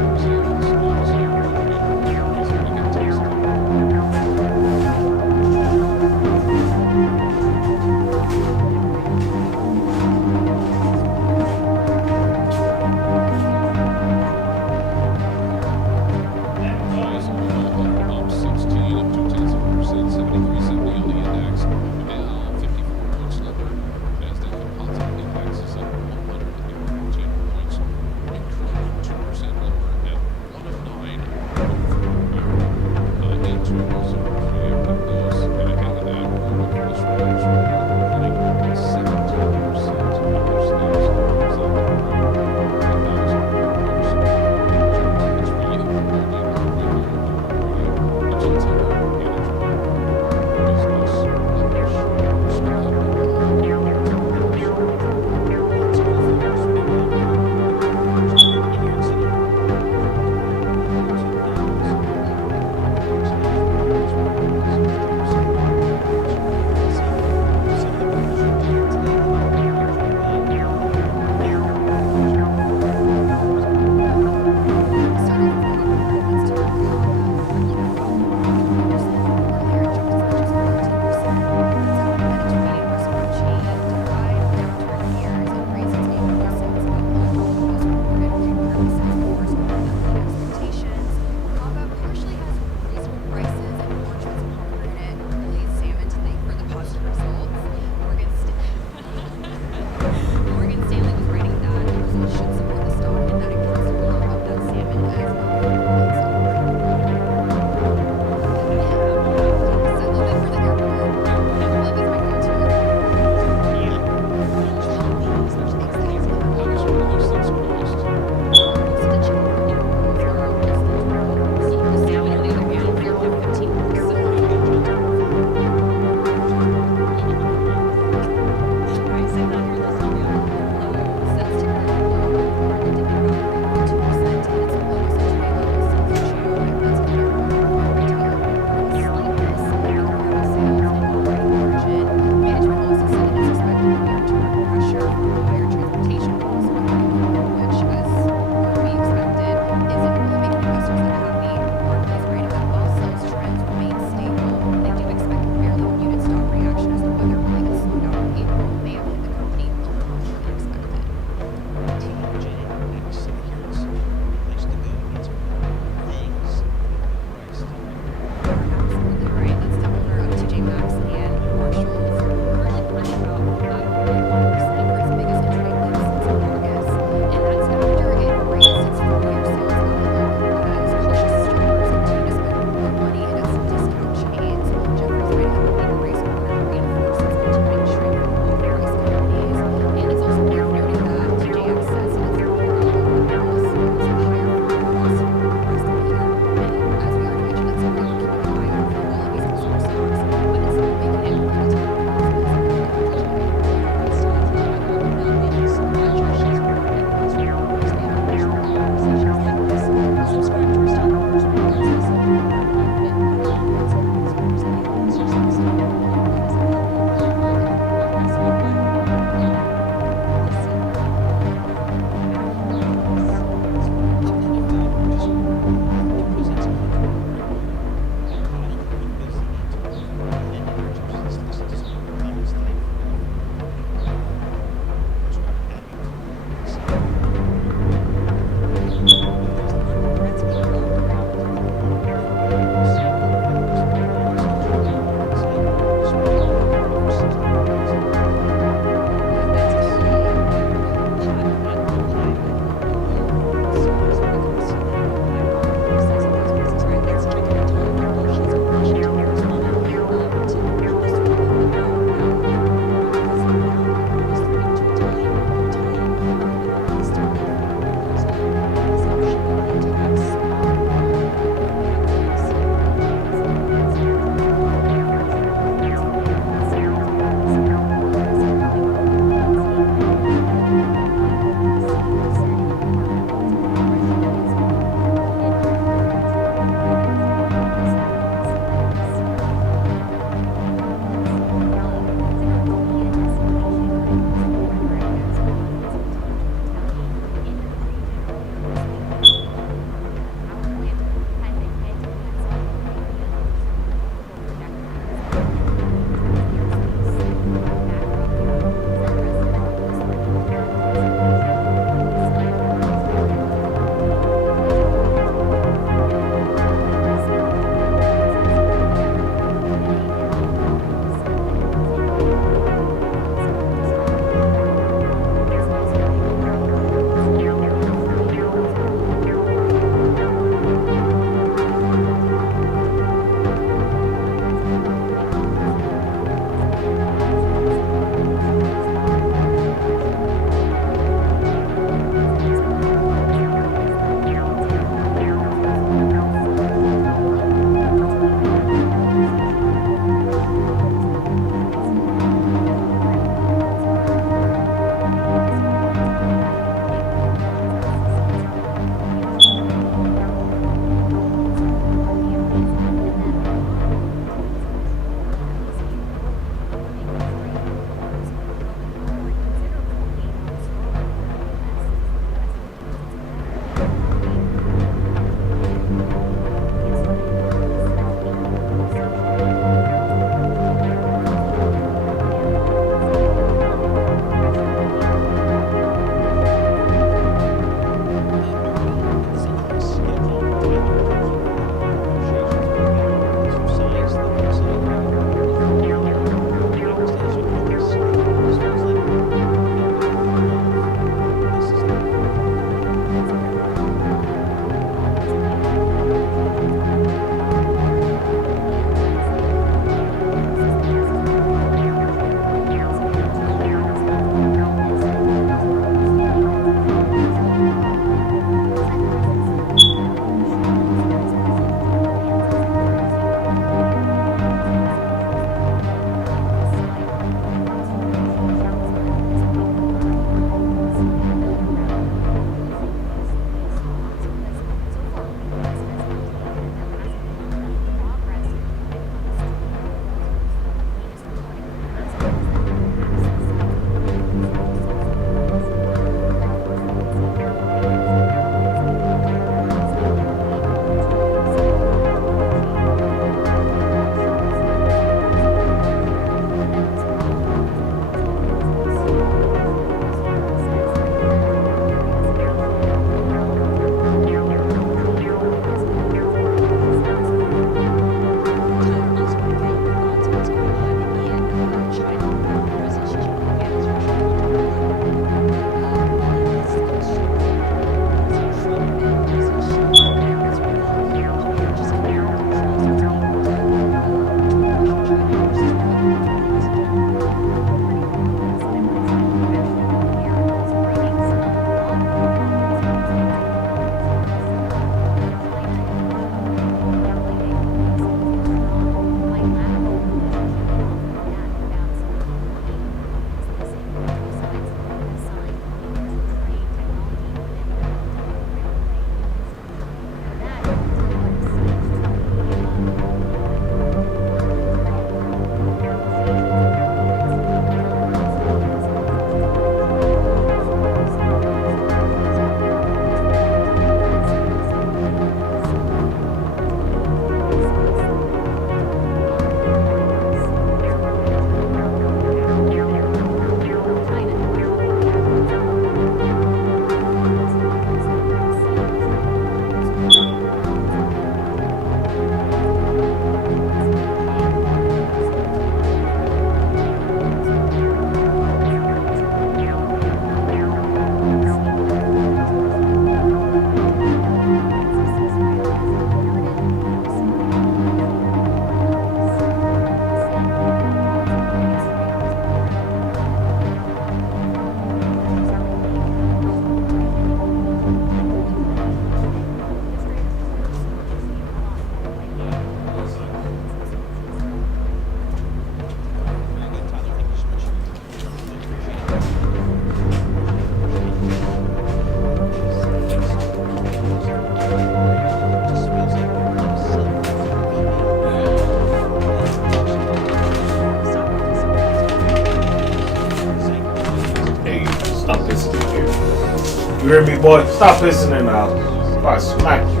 hear me, boy? Stop pissing in the house. If I smack you.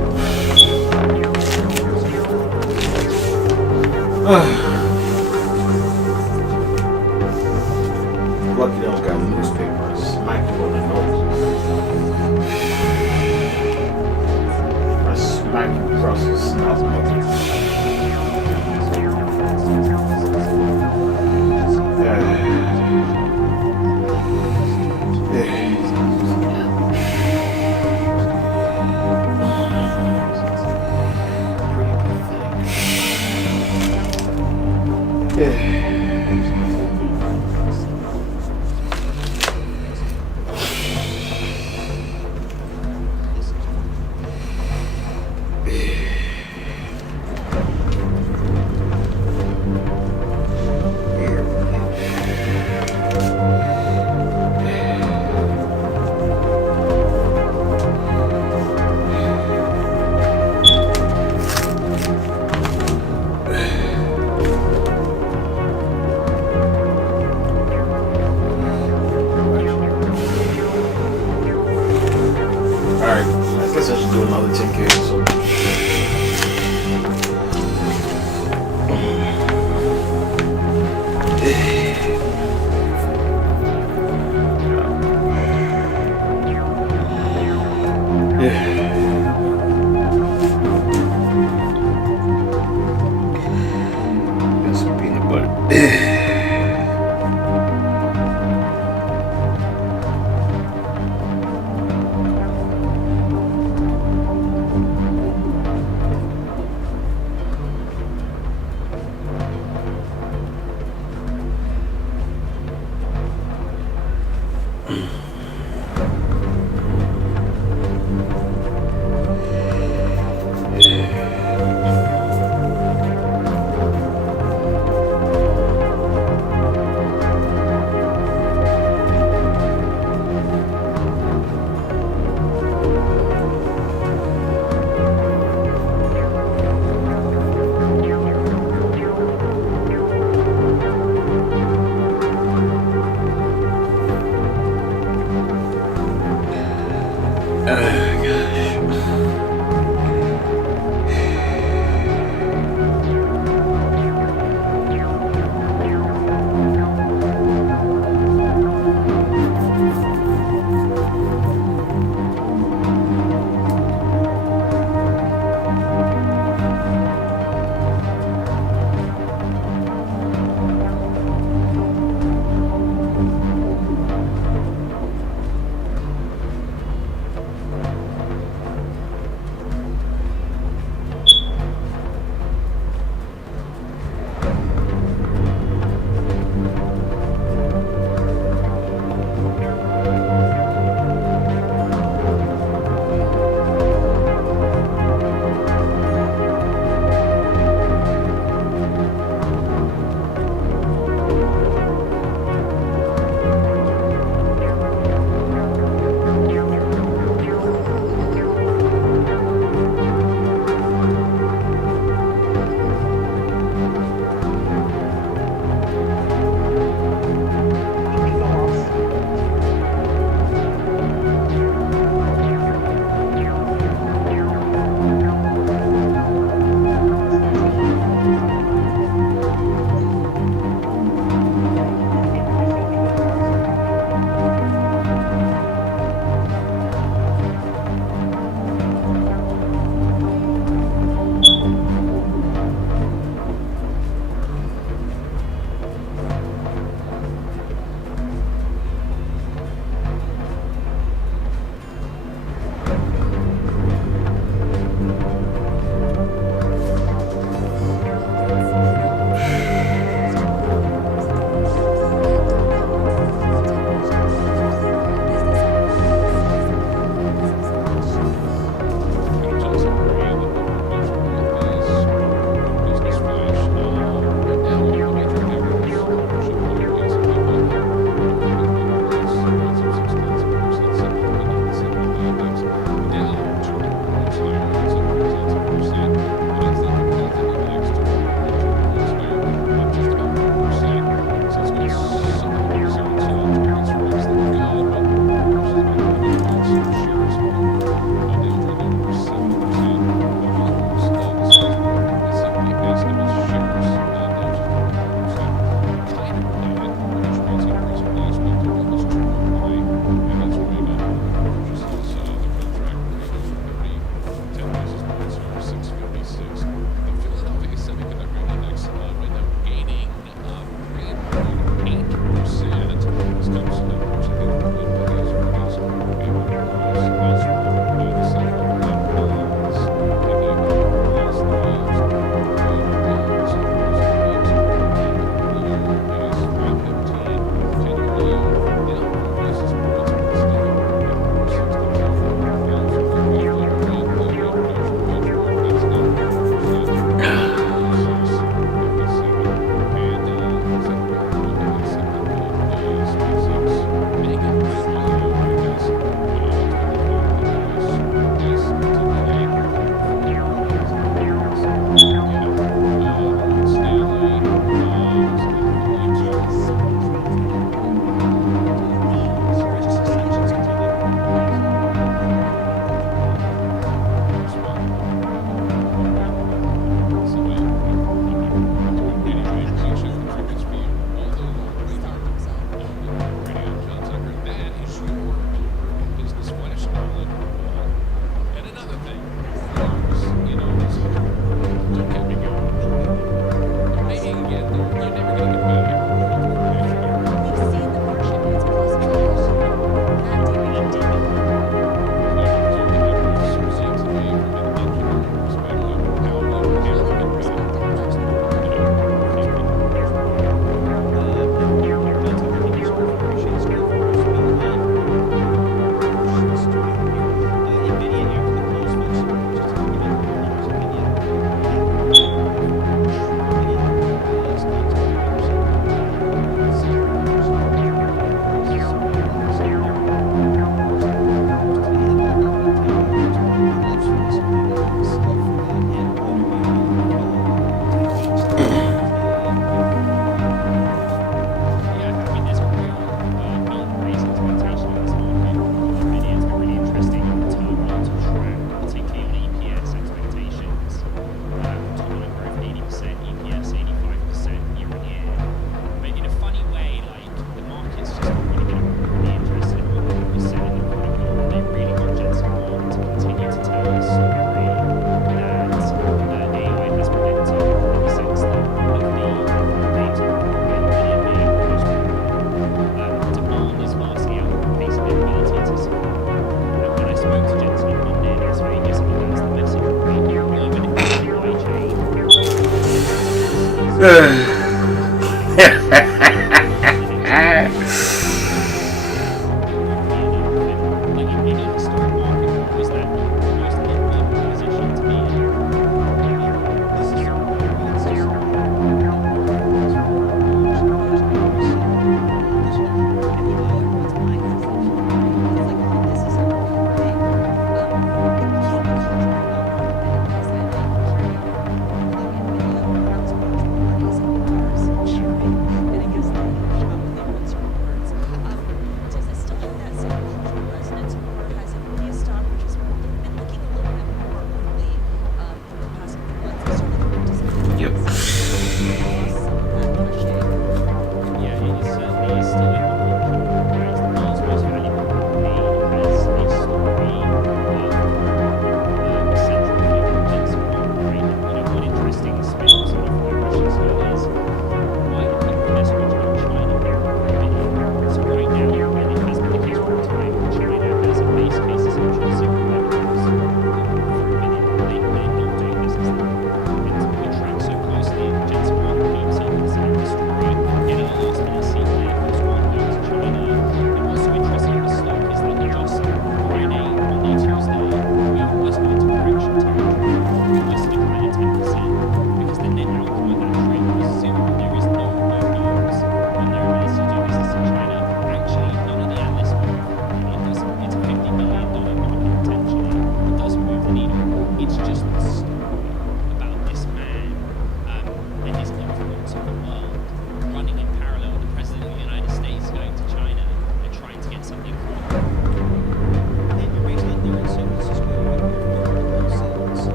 Lucky they don't got a newspaper. Smack you on the nose. I smack you across the snout.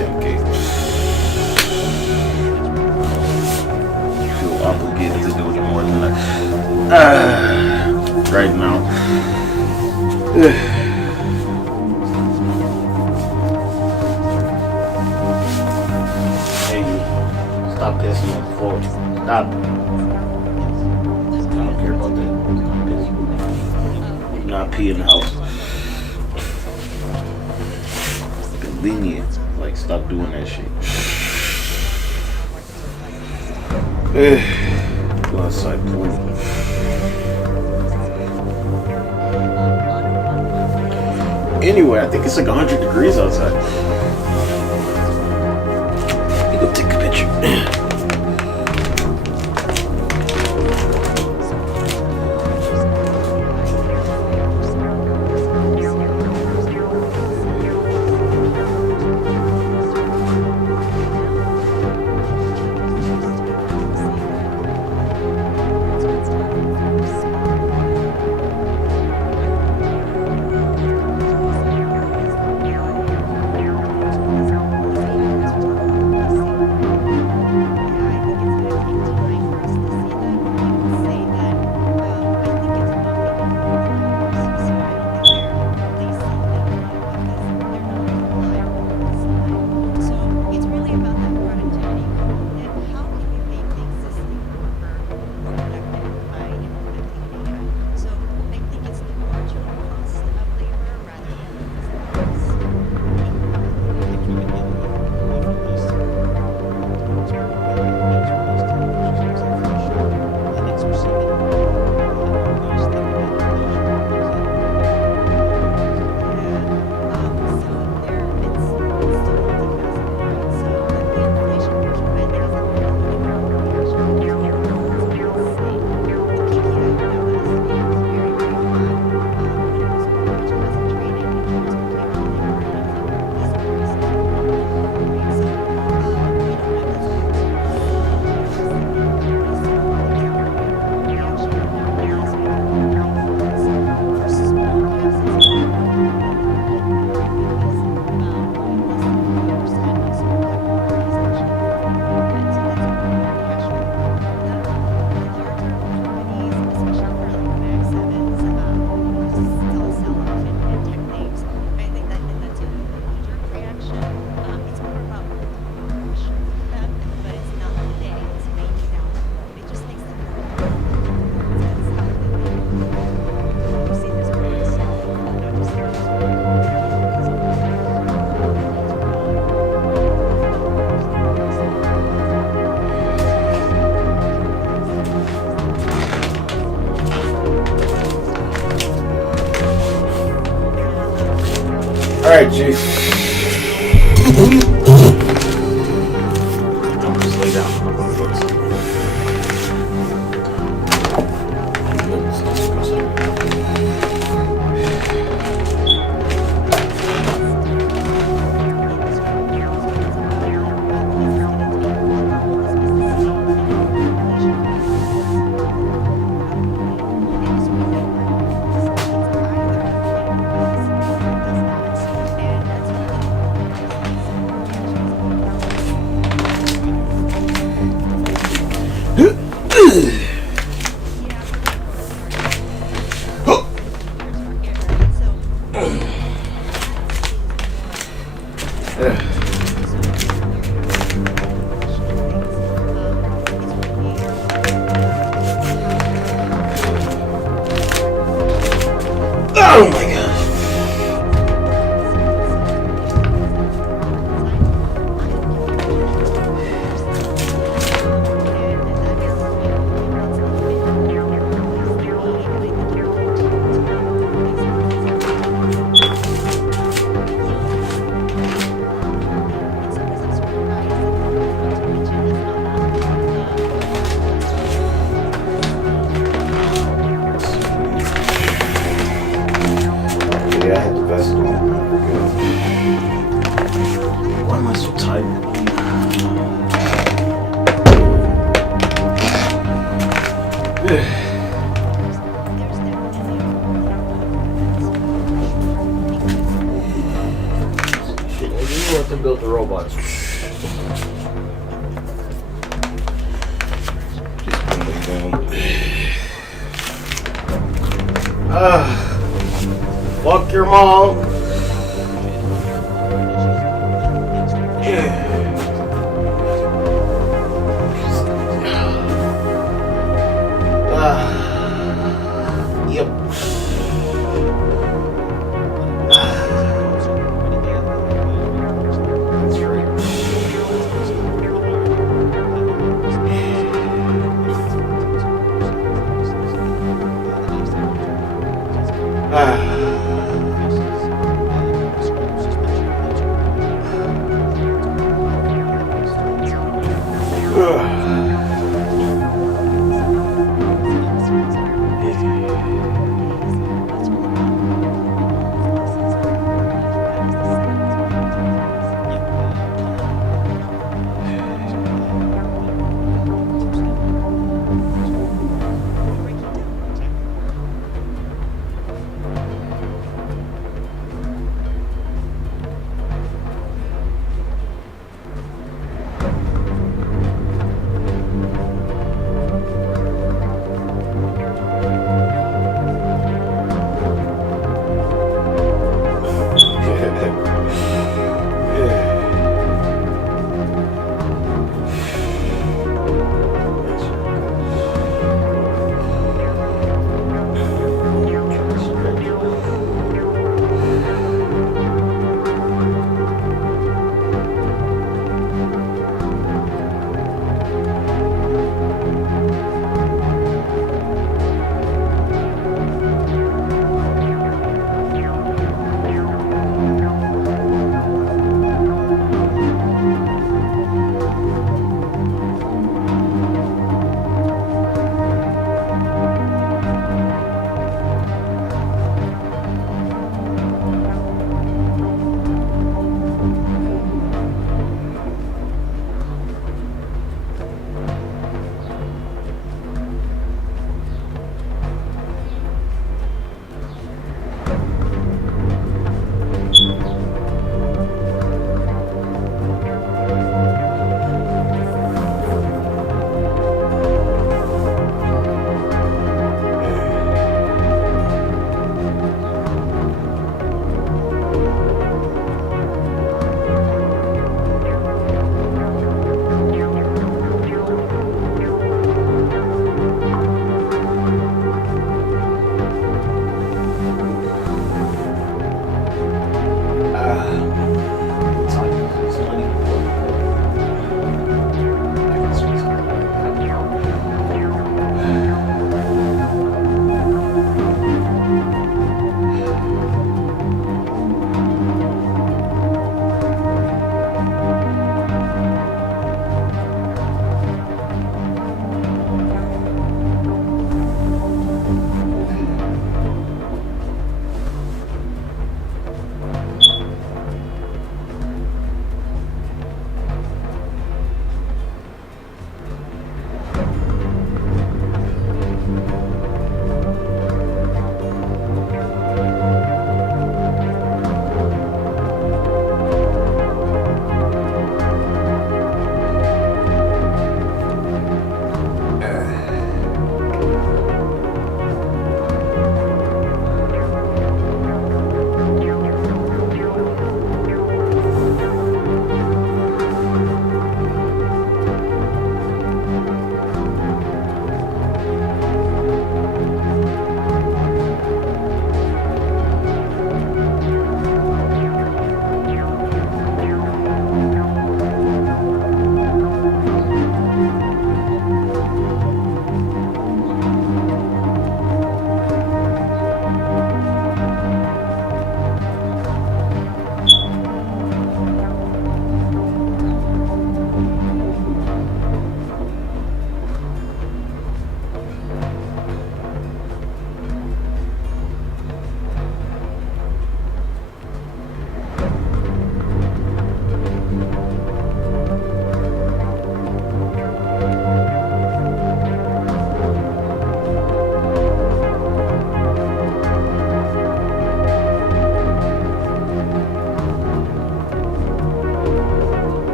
10K. I feel obligated to do it more than that. Right now. Hey, you. Stop pissing on the floor. Stop. I don't care about that. Do not pee in the house. Lenient. Like, stop doing that shit. Go outside, please. Anyway, I think it's like 100 degrees outside. Let me go take a picture. Alright, G. I'm just lay down. I'm gonna go to sleep. Oh my gosh. Yeah, I had the vest on. Why am I so tired? Shit, you know what? to build the robots. Fuck your mom. Yep.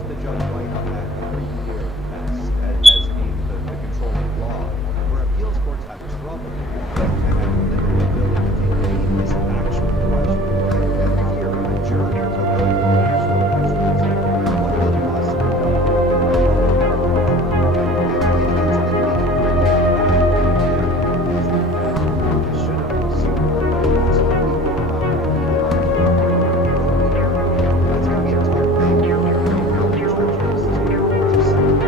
was the judge right on that 3-year test as being the controlling law, where appeals courts have trouble and have limited ability to engage this factual question? And here, a jury took up the factual question. What he must have done? That's going to be a tough thing for judges to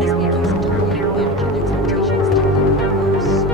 SVMH's target managing expectations to worse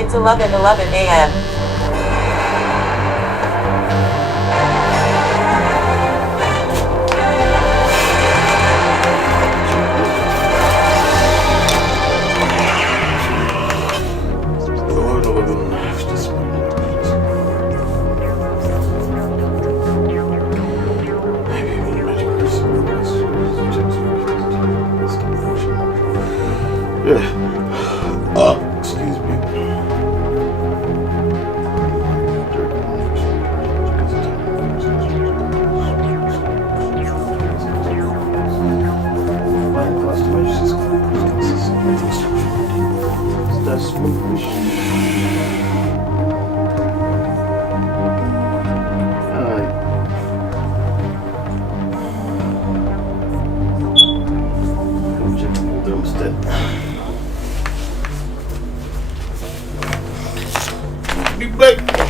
It's 11:11 a.m. Excuse me. Be back.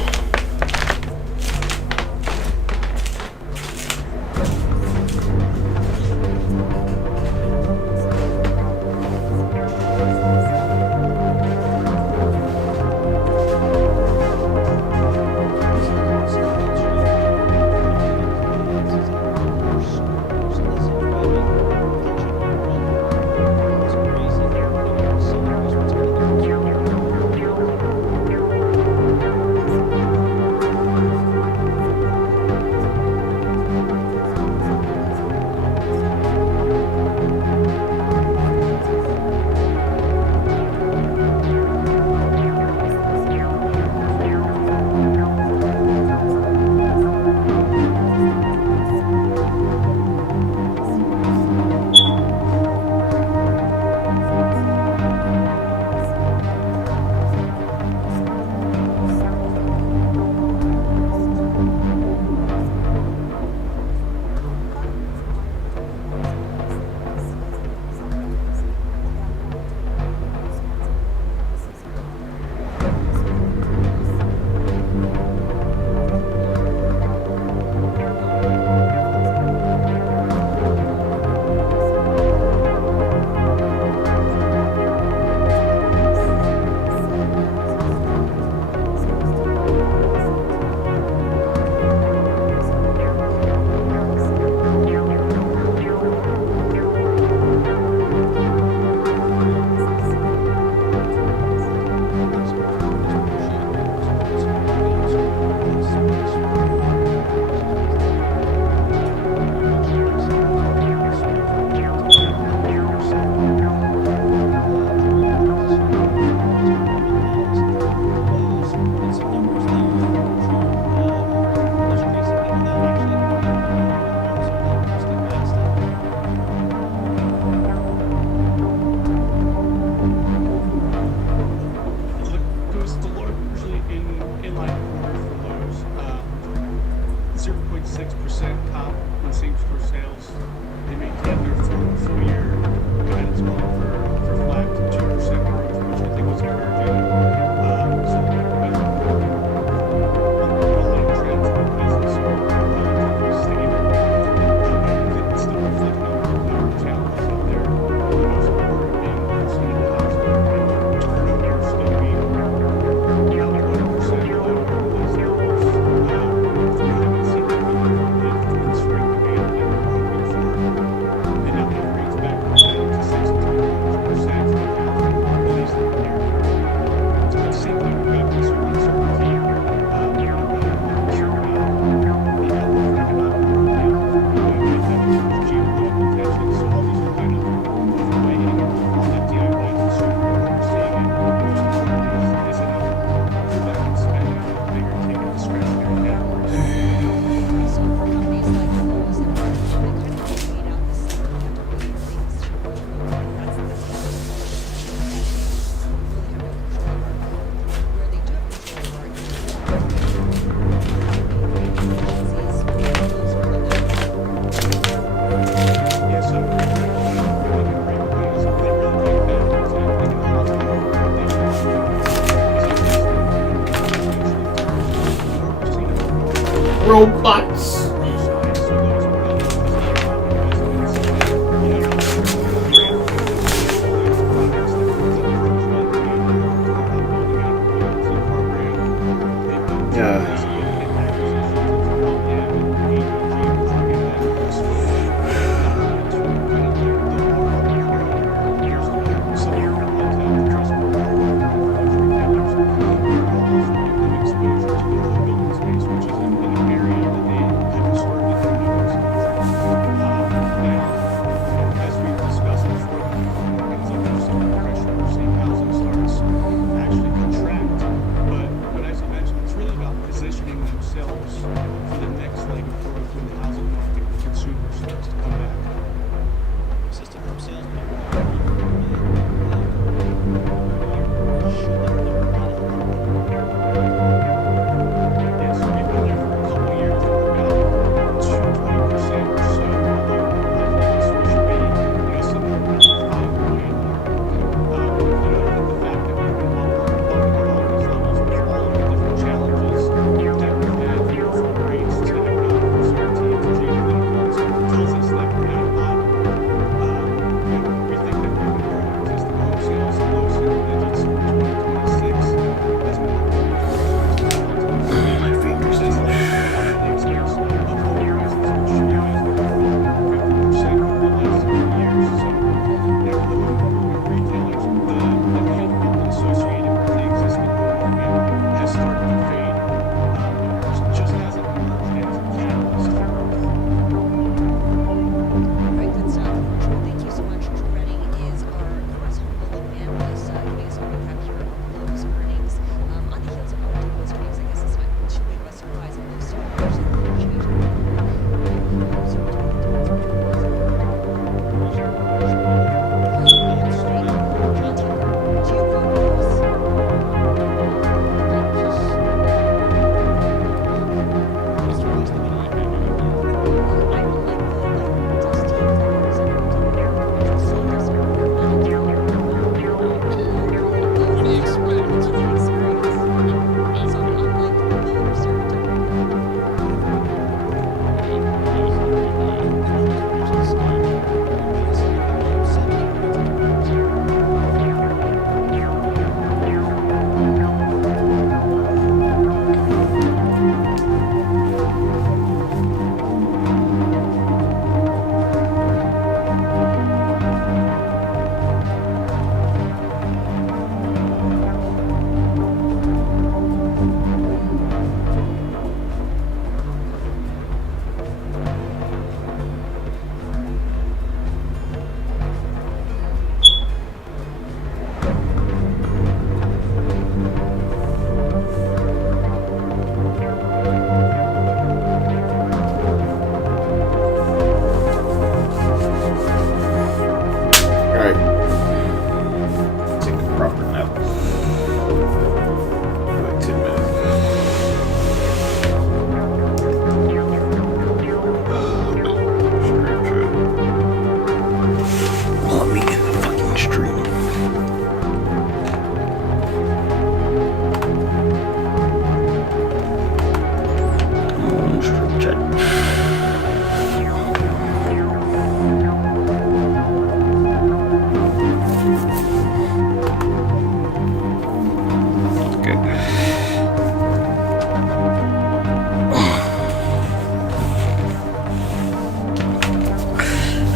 robots.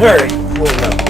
Alright, moving on.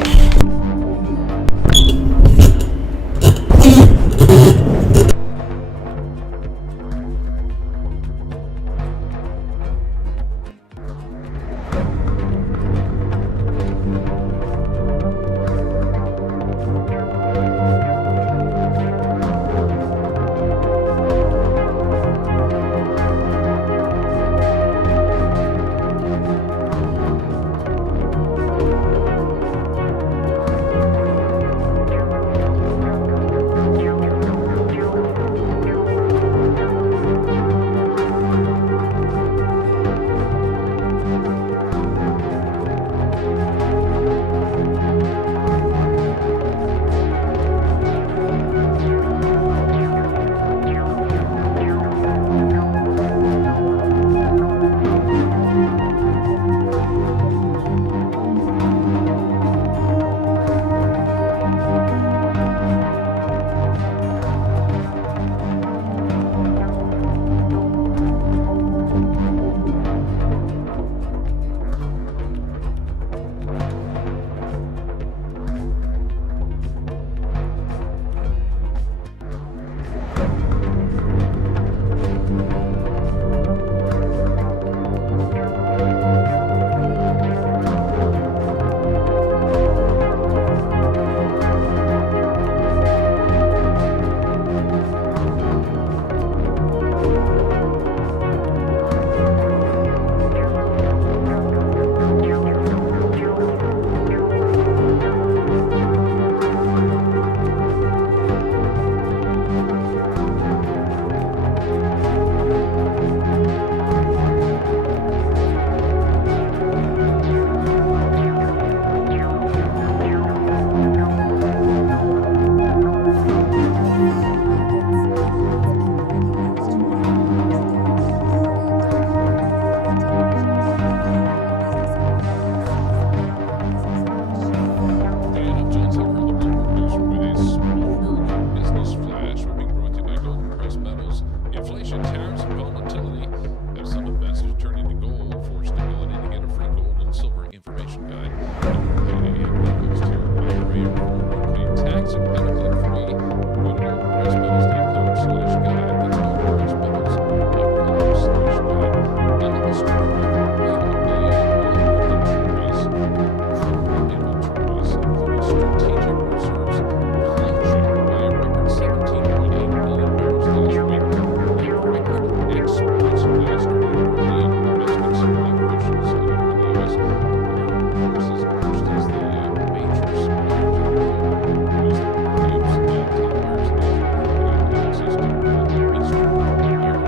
Inflation, tariffs, and volatility have some investors turning to gold for stability. To get a free gold and silver information guide, AAPL to your IRA or 401k tax and penalty free. Go to goldpricemetals.com/guide. That's goldpricemetals.com/guide. And let's start with inventories, including strategic reserves, plunging by a record 17.8 million barrels last week. Record exports started to lead domestic supply cushions here in the U.S. Versus pushed as the major suppliers of oil, as the top buyers in Asia have access to Eastern barrels. So there you go.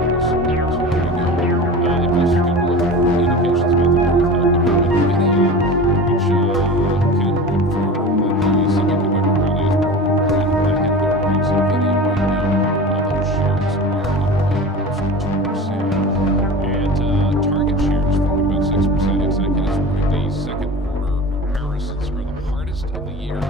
Investors can look for indications about the growth outlook of NVIDIA, which can confirm that the semiconductor rally is growing ahead of their earnings. NVIDIA right now, those shares are up almost 2%. And target shares falling about 6%. Executives warning the second quarter comparisons are the hardest of the year,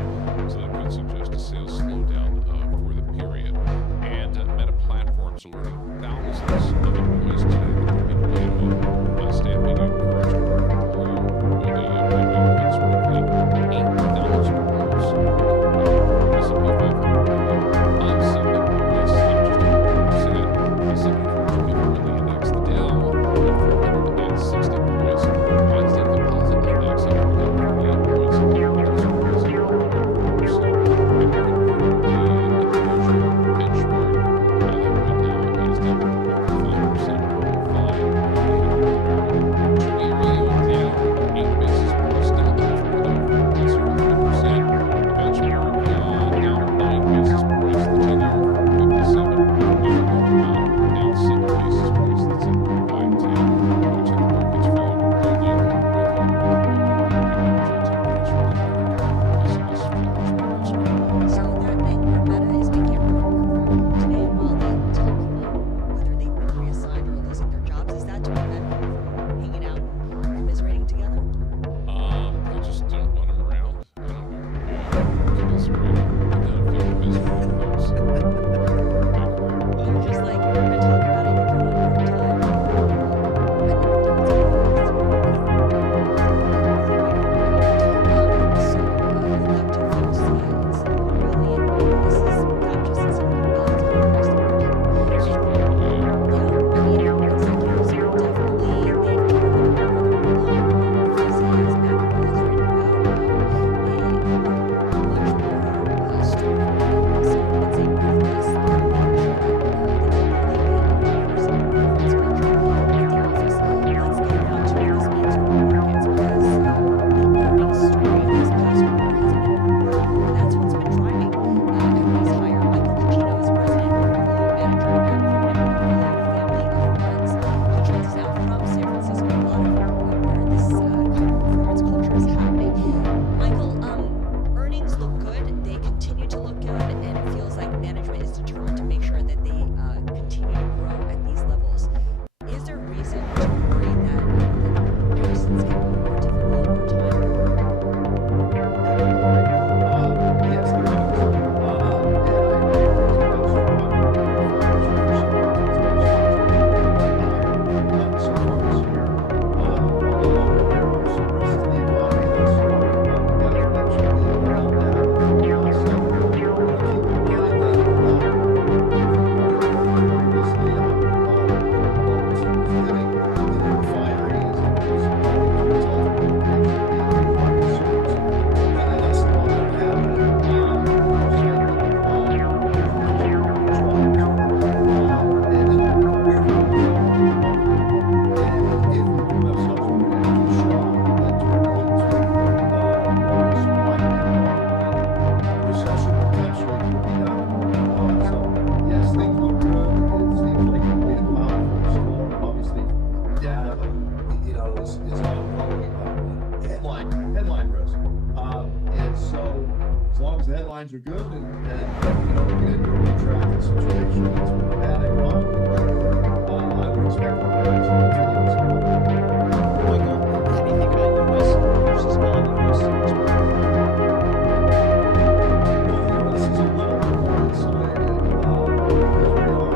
so that could suggest a sales slowdown for the period. And Meta Platforms alerting thousands of employees today that they're being laid off. Staff being encouraged to work from home, while the company cuts roughly 8,000 roles. S&P 500 up 70 points, up just over 1%. The 74 the index, the Dow up 460 points. Nasdaq Composite Index up 448 points. And those are rising 1%. And we're in the international benchmark that right now is down 5%, 2-year yield down 8 basis points, still up 4.03%. The benchmark down 9 basis points, the 10-year 4.57, and the bond down 7 basis points, that's at 5.10. Which the market's feeling really low right here. So they're thinking Meta is making everyone work from home today while they tell people whether they've been reassigned or losing their jobs. Is that to prevent people from hanging out and commiserating together? They just don't want them around. I don't know. Commiserate. I've done a few commiserating things. They're just like, you're going to talk about it, you can do it on your time. So, elected folks in Silicon Valley, and this is not just in Silicon Valley, it's all across the board here. This is probably Yeah, I mean, executives are definitely, they've turned the corner. They're no longer fuzzy, as Matt has written about. They are much more straightforward. Some would even say ruthless about making sure that they don't believe in performance culture at the office. Let's get down to what this means for markets, because the earnings story this past quarter has been poor. That's what's been driving equities higher. Michael Cugino is president and portfolio manager at Permanent Portfolio Family of Funds. He joins us now from San Francisco, a lot of where this kind of performance culture is happening. Michael, earnings look good. They continue to look good, and it feels like management is determined to make sure that they continue to grow at these levels. Is there reason to worry that the comparisons get more difficult over time? Yes, there is. And I agree with you. So far this year, although there are some risks to the economy, that's you guys mentioned around that. So, keep in mind that previously loans was getting in the refineries and was going to its ultimate location being by consumers. And that's no longer happening. Headline risk. And so as long as the headlines are good and you don't get into a protracted situation that's bad economically, I would expect markets to continue to grow. Michael, how do you think about U.S. versus non-U.S. exposure? Well, the U.S. is a little bit more insulated because we are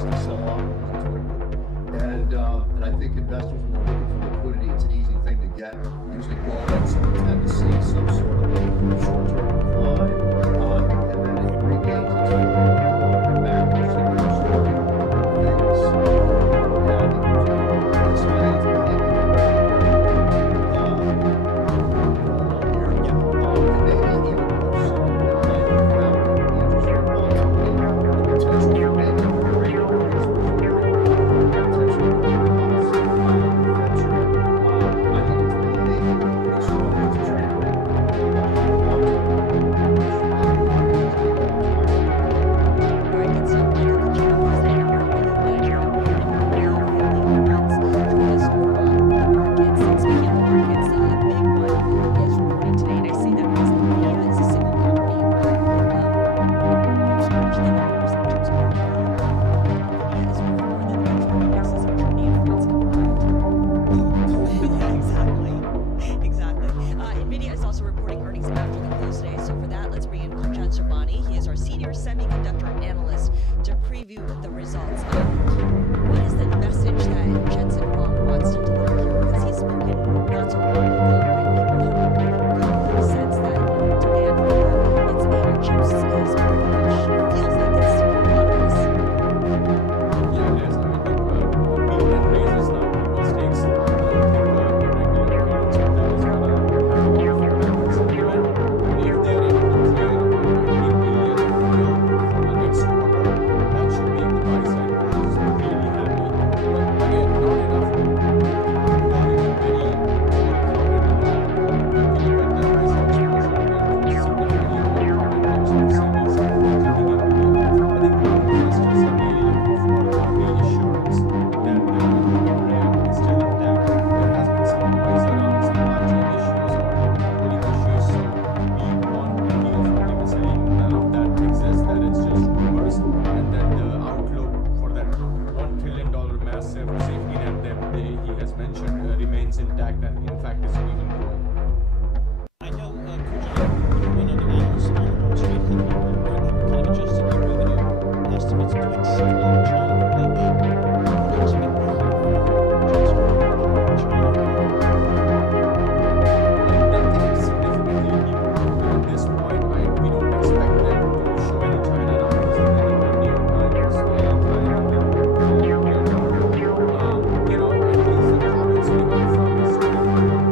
is to sell off Twitter. And I think investors, when they're looking for liquidity, it's an easy thing to get. Usually bullets, and you tend to see some sort of short-term decline, and then it regains its footing on a longer macro cyclical story of things. So I think it's behaving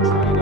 China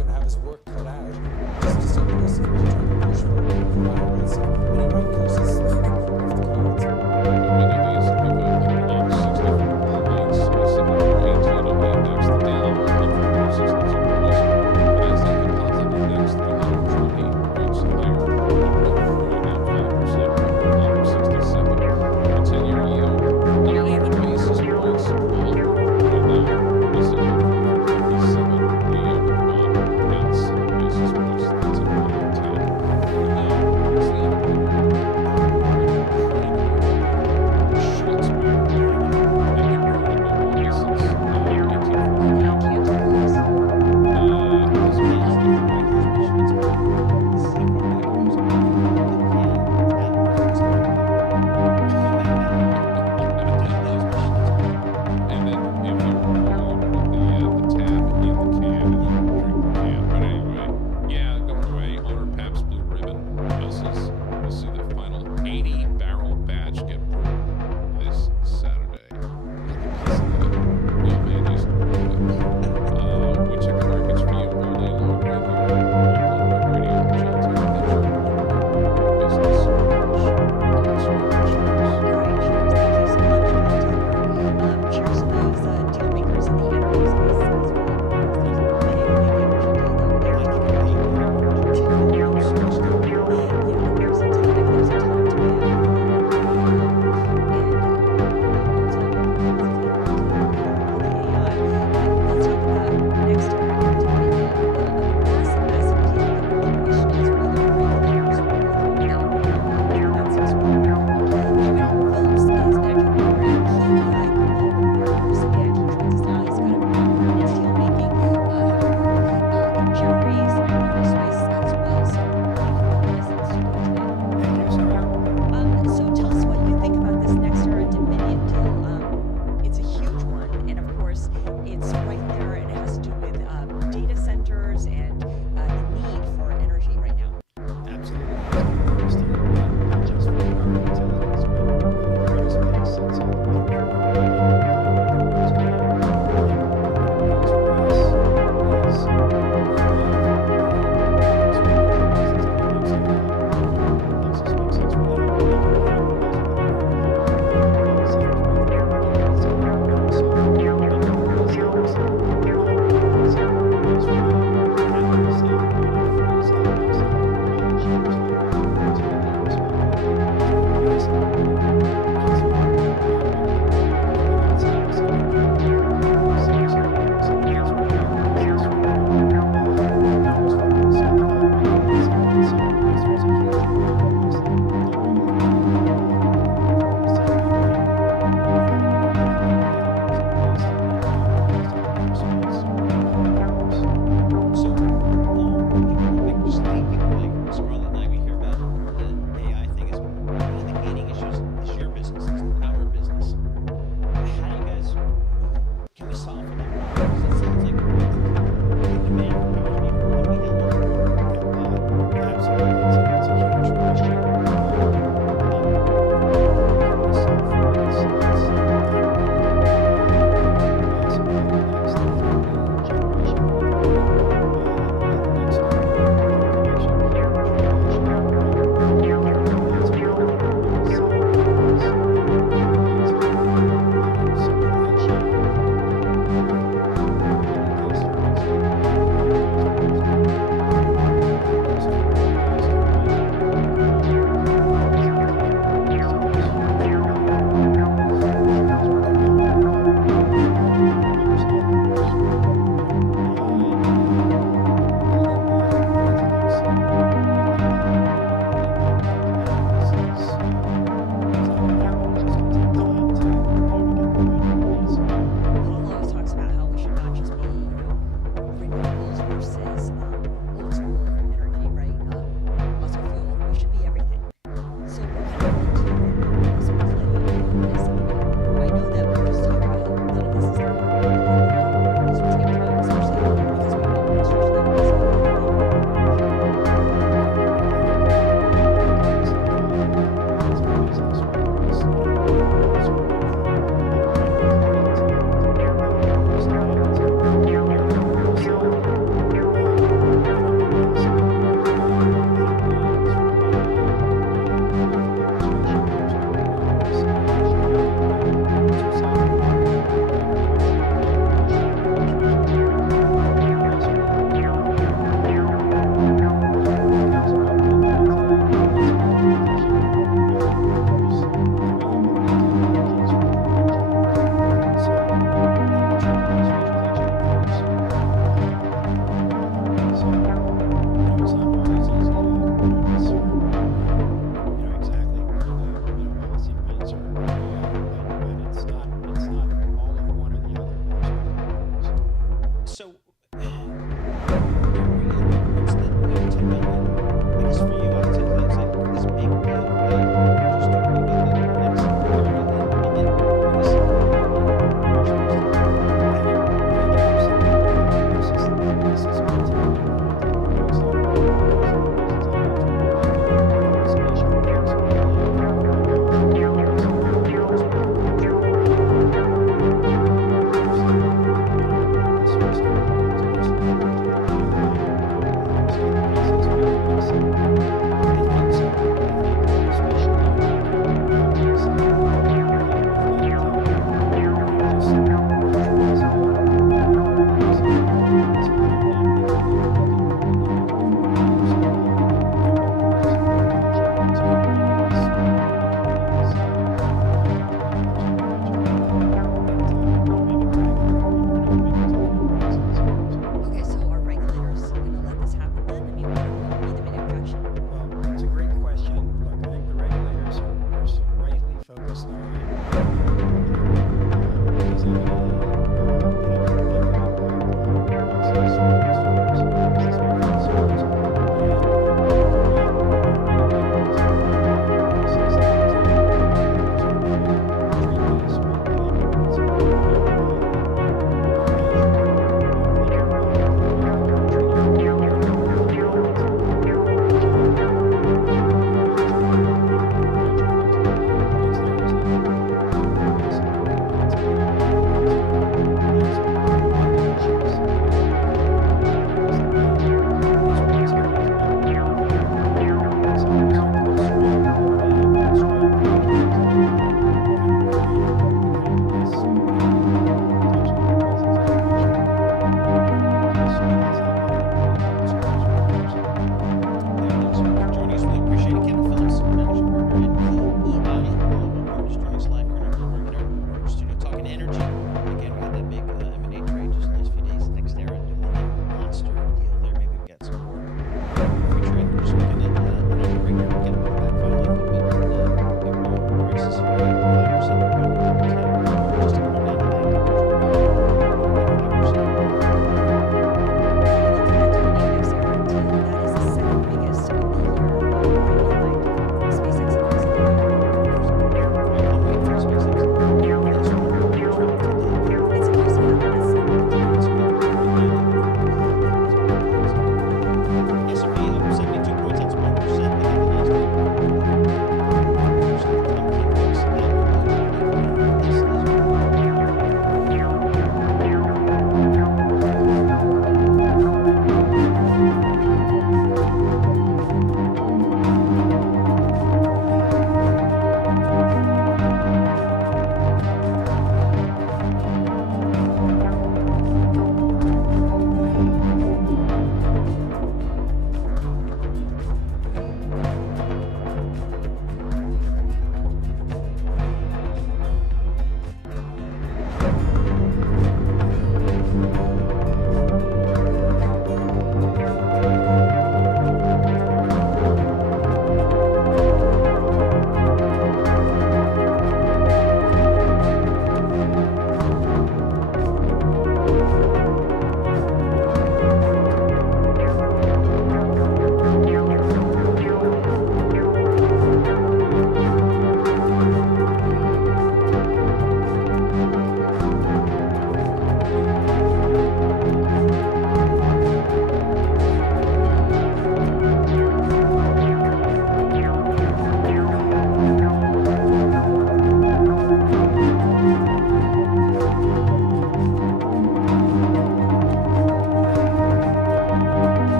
going to have his work cut out. Just on the rest of it, he's trying to push for higher rates of any rate cuts is off the cards. Many of these have about 6 different rates, CPI 18 on the index, the Dow up from 46 points. But as the composite index, the 128 points higher, up 1.95%, up 67. The 10-year yield, 9 basis points lower right now. It's at 57 AM, down 7 basis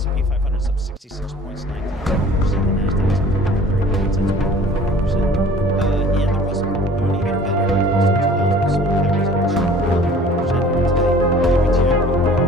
S&P 500 is up 66 points, 19%. The Nasdaq's up 30 points, that's up 40%. And the Russell doing even better. The Russell 2000 small cap is up 2.3% here today. The VCIG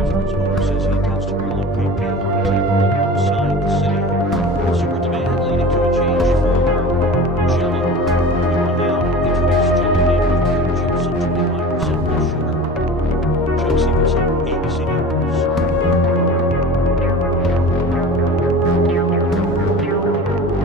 performance for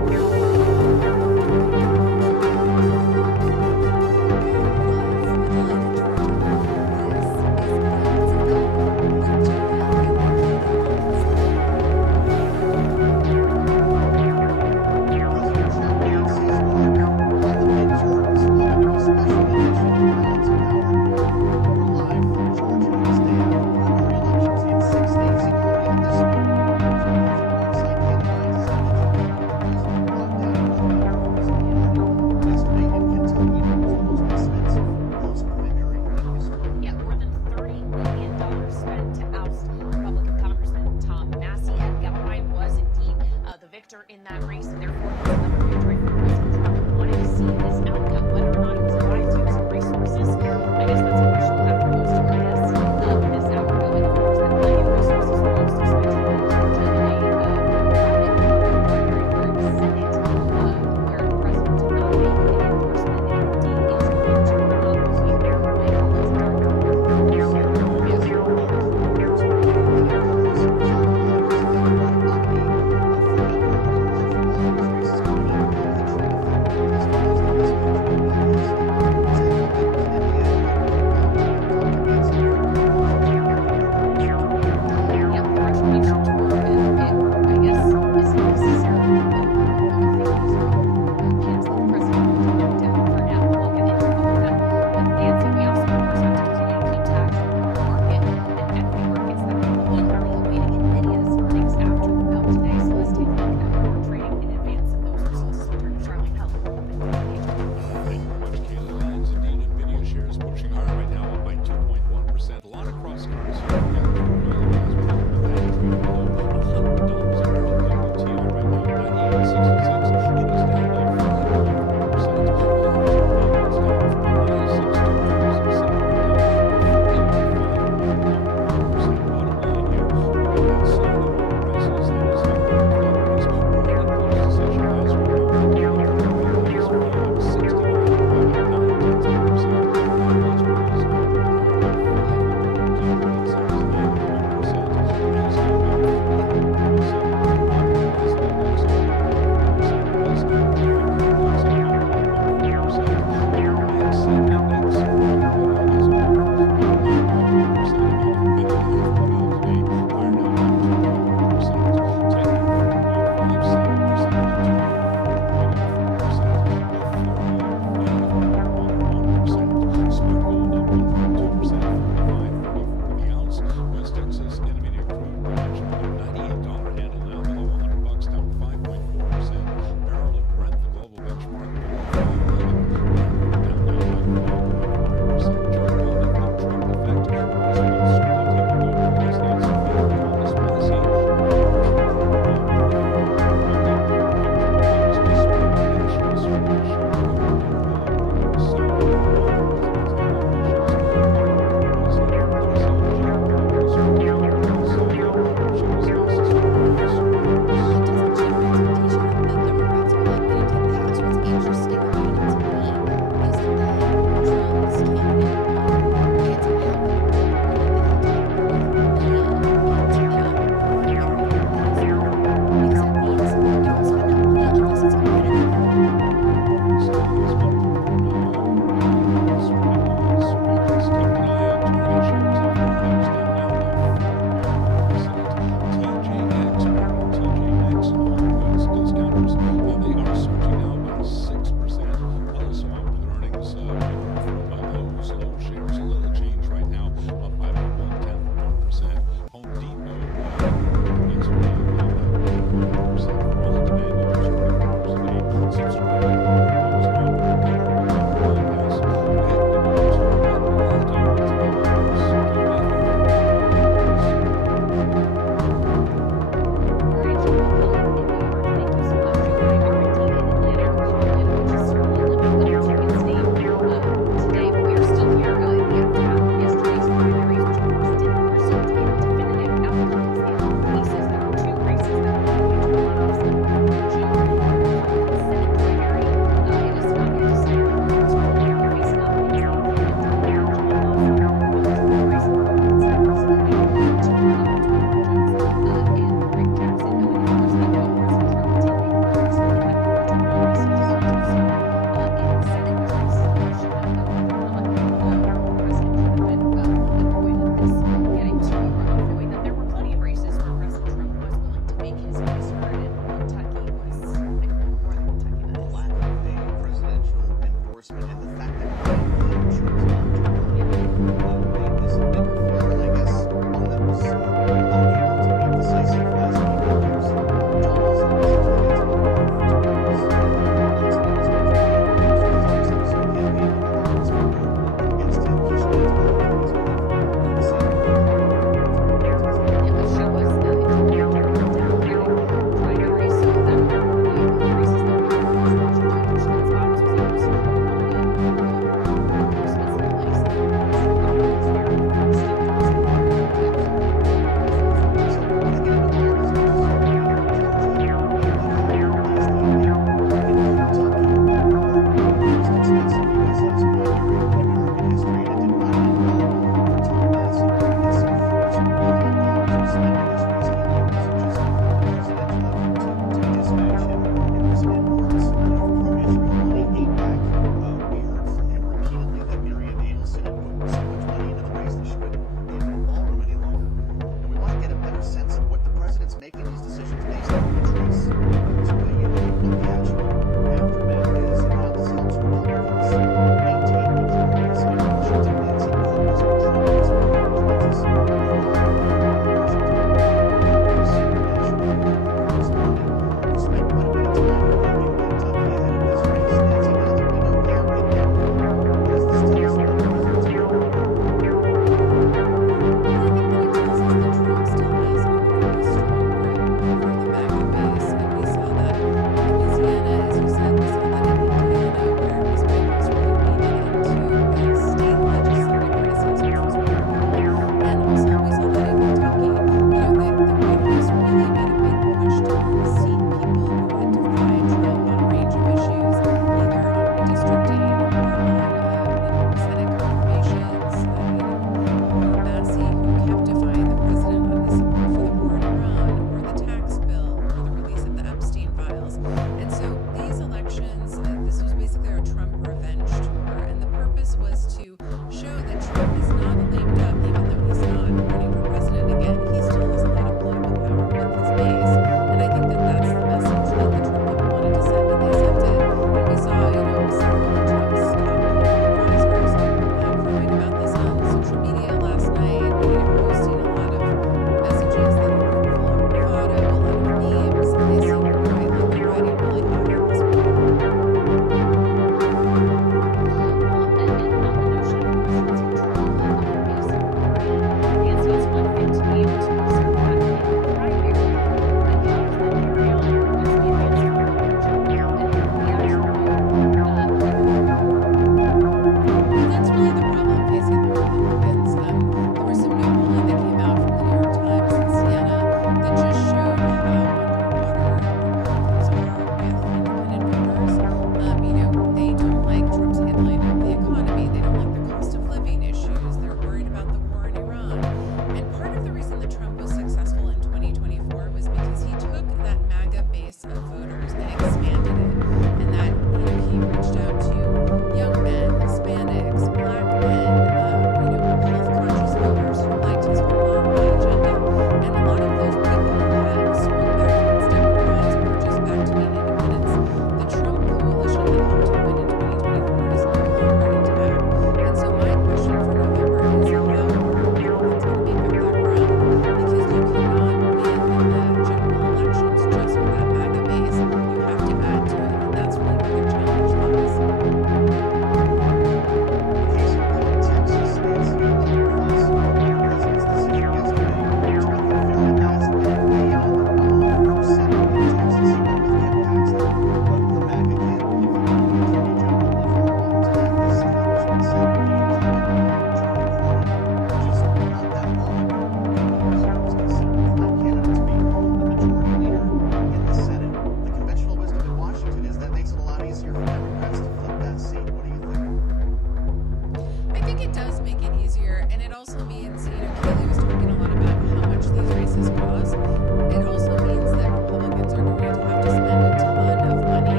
factor in that race, and therefore it was another victory for President Trump, who wanted to see this outcome. Whether or not it was a wise use of resources, I guess that's a question we'll have to pose to our guests this hour. Going, of course, that plenty of resources were used to spend on a primary for the Senate, where the president did not make any endorsement, and indeed is going to obviously bear my comments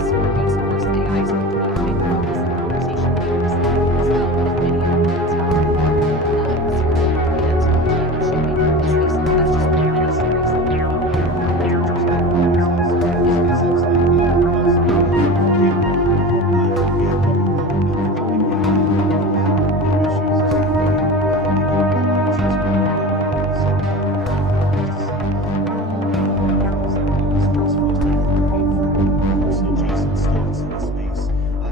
this goes first. AI is going to be a big focus of conversation leaders as well, as many of them are talking about zero compliance and showing this case. That's just one many stories that we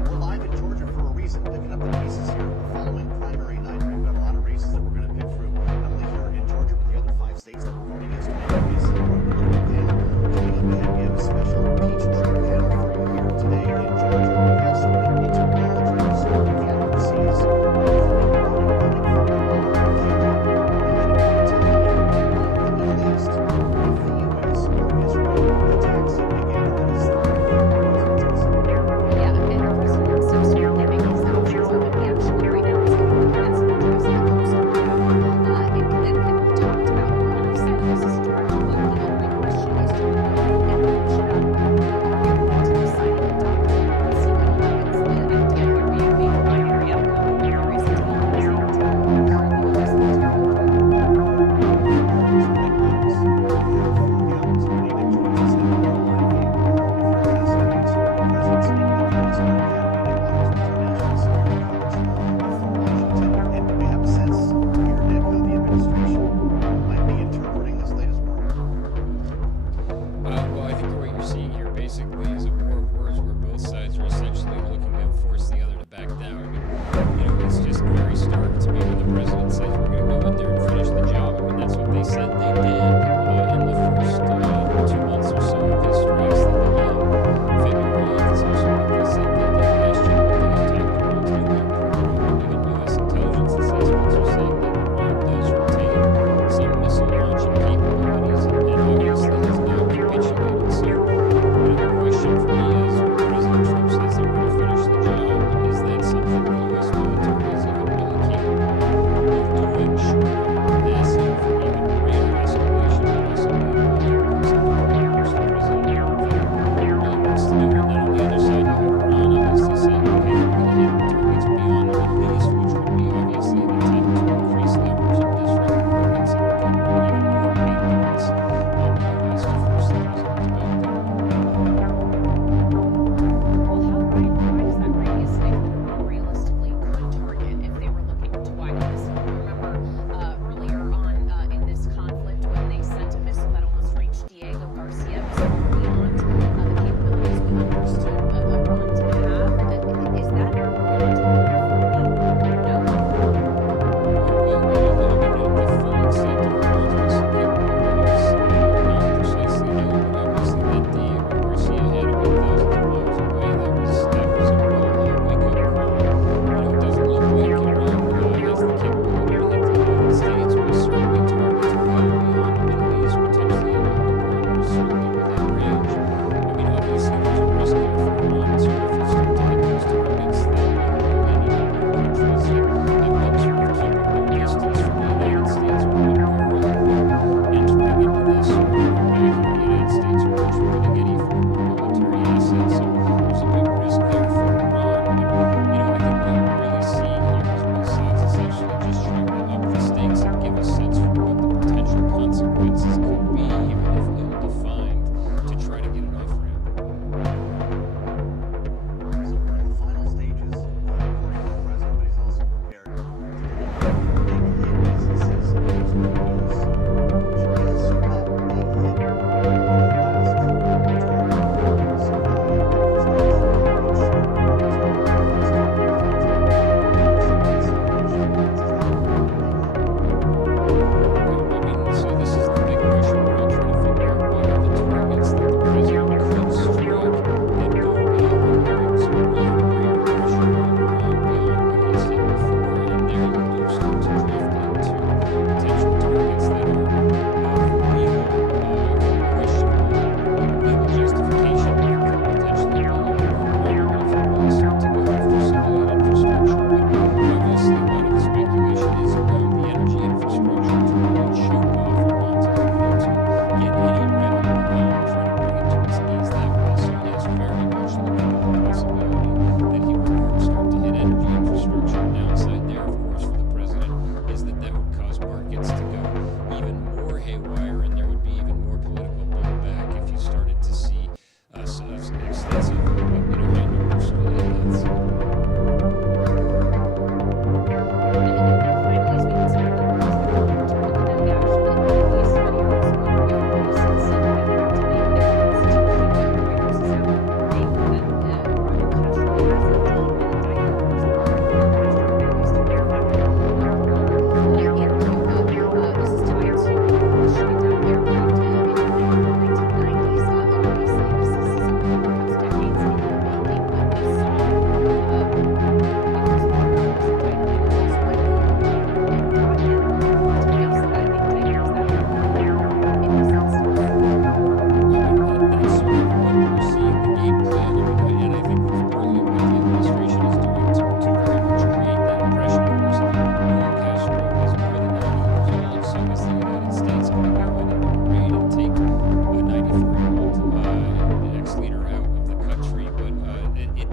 We're live in Georgia for a reason, picking up the pieces here. We're following primary night. We've got a lot of races that we're going to pick through, not only here in Georgia, but the other 5 states that we're voting yesterday. We'll be a similar political panel coming up ahead. We have a special Peachtree panel for you here today in Georgia. We also have into knowledge news from overseas, including voting coming from Algeria, the Middle East, if the U.S. or Israel attacks it again. That is the Yeah, and our president seems to be giving his options open. He actually right now is giving the cancer address at the coastal in Connecticut. We talked about it when he said this is a direct quote. The only question is to be willing and finish it up. Are they going to be signing a document once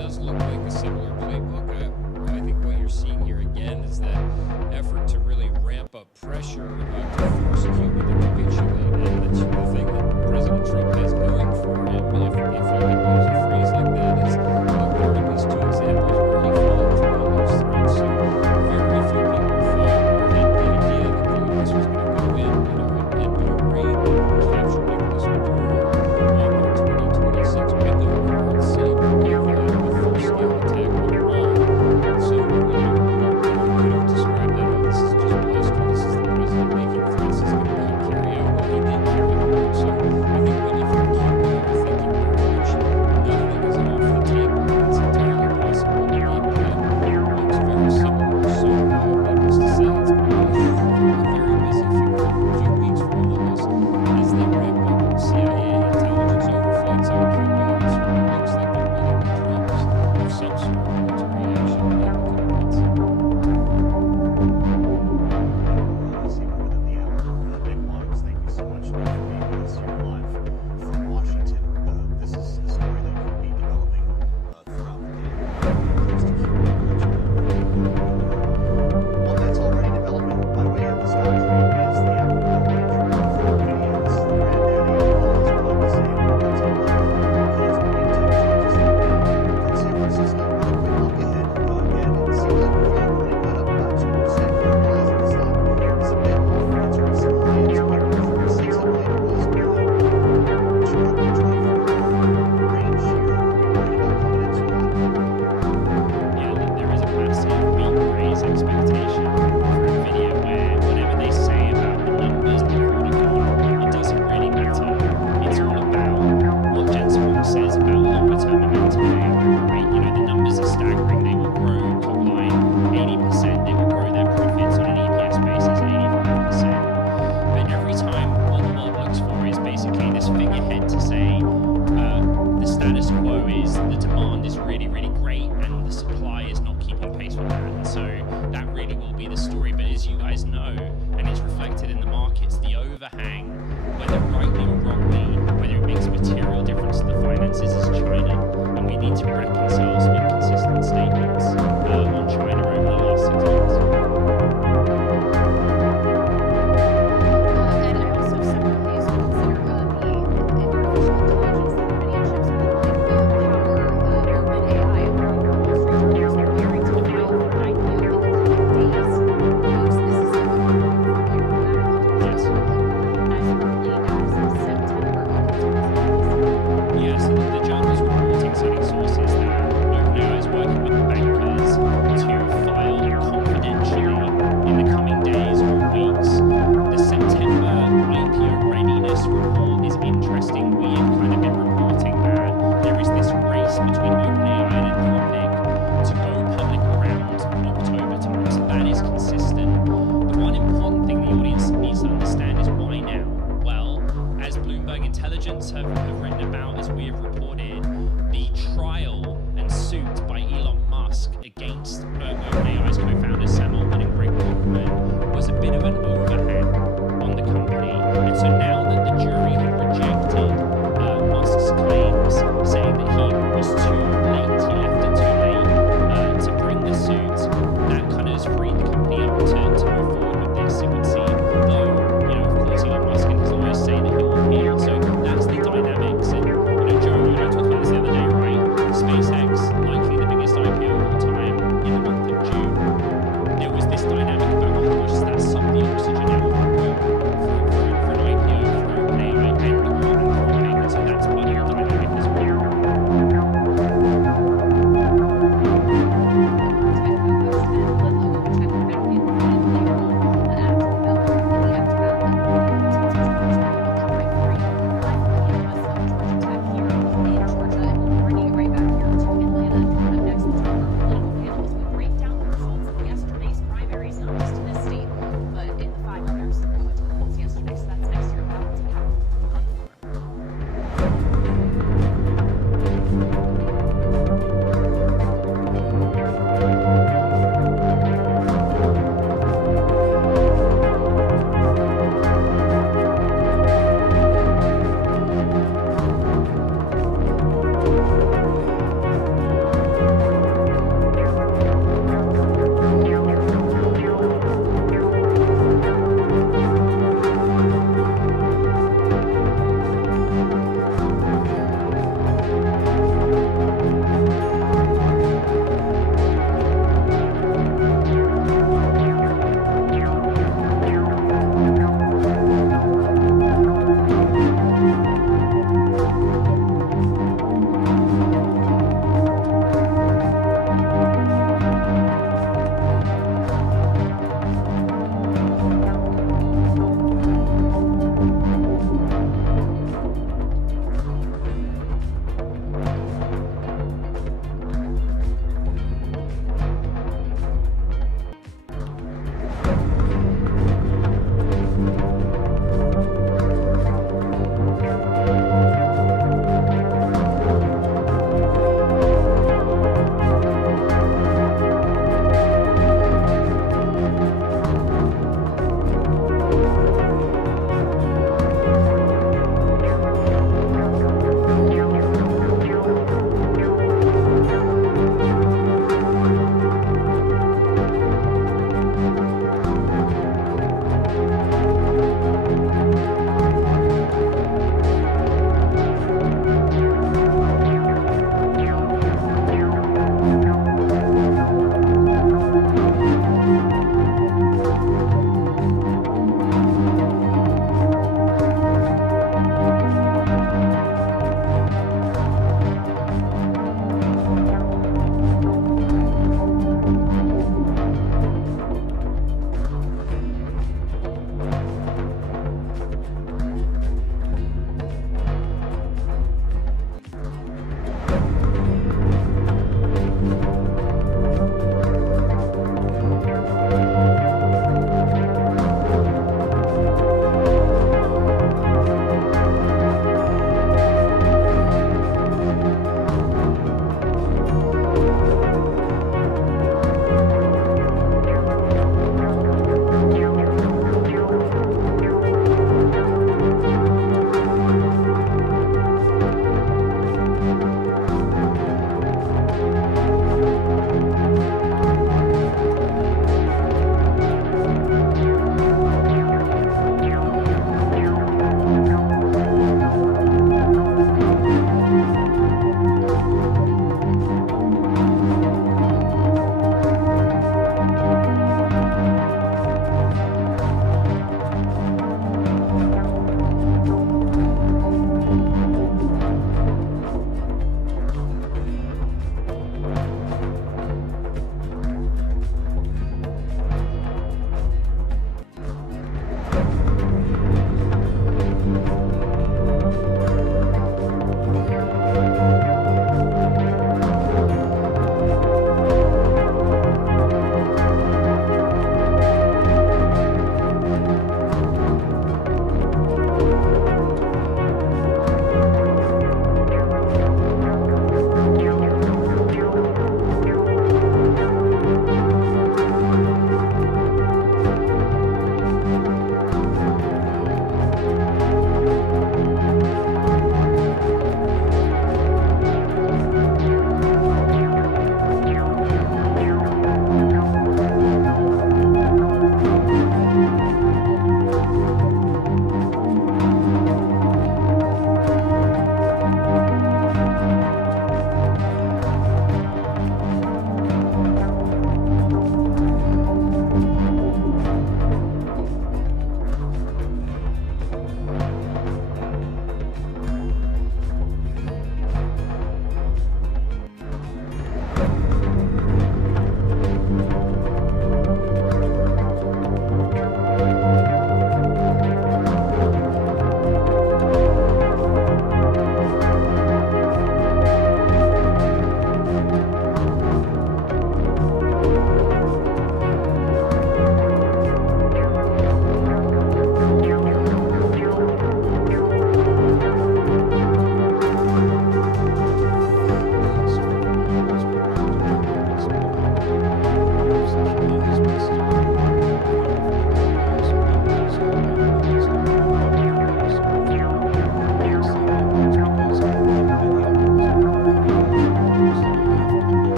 does look like a similar playbook. I think what you're seeing here again is that effort to really ramp up pressure to force Cuba to capitulate, and that's the thing that President Trump has going for him. If he could use a phrase like that, is look, there are at least two examples where he followed through on those threats. So very few people thought or had the idea that the U.S. was going to go in, and do a raid and capture Nicolas Maduro on their 2026 bingo card, saying we have a full-scale attack on Iran. So, you could have described that, oh, this is just bluster, this is the president making threats, he's going to go and carry out. Well, he did carry them out. So I think when if you're Cuba, you're thinking very much nothing is off the table. It's entirely possible. The game plan looks very similar. So needless to say, it's going to be a very busy few weeks for all of us as they ramp up CIA intelligence overflights on Cuba. And it certainly looks like they're meeting the drums of some sort of military action in the coming months. Obviously, more than the hour. Big Mogs, thank you so much for being with us here live from Washington. This is a story that could be developing throughout the day. Thanks to Cuba, one that's already developing by way of the stock trade is the APCX videos, the granddaddy of all, as we like to say, from San Francisco. Really quick look ahead. Again, it seems like we're already got up about 2% here, realizing the stock is a bit off its recent high at 246. I believe it was with a 224 range here. Are we worried about coming into Yeah, look, there is a massive beat and raise expectation for NVIDIA where whatever they say about the numbers, the quarter gone, it doesn't really matter. It's all about what Jensen Huang says about longer term momentum in AI, right? The numbers are staggering. They will grow top line 80%. They will grow their profits on an EPS basis 85%. But every time what the world looks for is basically this figurehead to say the status quo is the demand is really, really great and the supply is not keeping pace with that. And so that really will be the story. But as you guys know, and it's reflected in the markets, the overhang, whether rightly or wrongly, whether it makes a material difference to the finances, is China. And we need to reconcile some inconsistent statements on China over the last 6 months. And I also separately as well consider the artificial intelligence that NVIDIA chips are going to power OpenAI. Wall Street Journal is preparing to file for an IPO in the coming days. Folks, this is a matter of Yes. as early as September of 2026. Yeah, so the journal is reporting, citing sources, that OpenAI is working with the bankers to file confidentially in the coming days or weeks. The September IPO readiness report is interesting. We have kind of been reporting that there is this race between OpenAI and Anthropic to go public around October time. So that is consistent. The one important thing the audience needs to understand is why now? Well, as Bloomberg Intelligence have written about, as we have reported, the trial and suit by Elon Musk against OpenAI's co-founders Sam Altman and Greg Brockman was a bit of an overhang on the company. And so now that the jury had rejected Musk's claims, saying that he was too late, he left it too late to bring the suit, that kind of has freed the company up to move forward with this, it would seem. Though, of course, Elon Musk and his lawyers say that he'll appeal. So that's the dynamics. And, Joe, you and I talked about this the other day, right? SpaceX, likely the biggest IPO of all time in the month of June. There was this dynamic about how much does that suck the oxygen out of the room for an IPO for OpenAI and the world and Anthropic. And so that's part of the dynamic as well. Georgia, and we'll bring you right back here to Atlanta.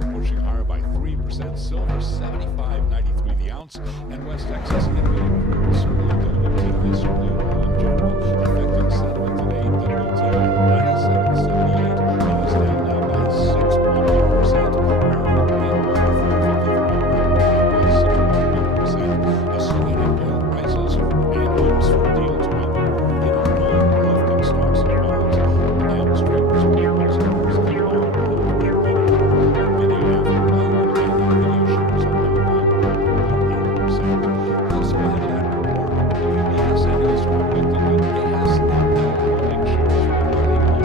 Copper pushing higher by 3%. Silver 75.93 the ounce. And West Texas Intermediate crude certainly WTI, certainly oil in general, affecting sentiment today. WTI 97.78. It is down now by 6.1%. Barrel Brent by 6.1%. Associated oil prices and hopes for a deal to end non-lifting stocks and bonds. Downs traders are being positive coming out of NVIDIA after well and NVIDIA shares are down by 1.8%. Also ahead of that report, the BPSF is predicting that ASML holding shares will rally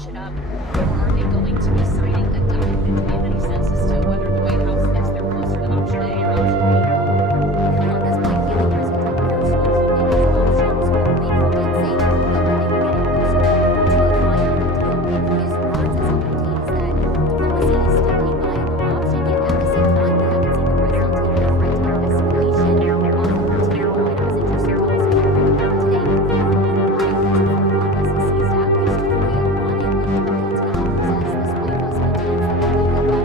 push it up, or are they going to be signing a document? Do we have any sense as to whether the White House thinks they're closer to option A or option B? At this point, can the President appears to be keeping his options open. He did say that he felt that they were getting closer to a final deal. In his words, as he maintains that diplomacy is still a viable option, yet at the same time, we haven't seen the President take the threat of escalation off of the table. And it was interesting to also hear him today confirm on the right that so far the U.S. has seized at least 3 Iranian nuclear tankers, as this White House maintains that the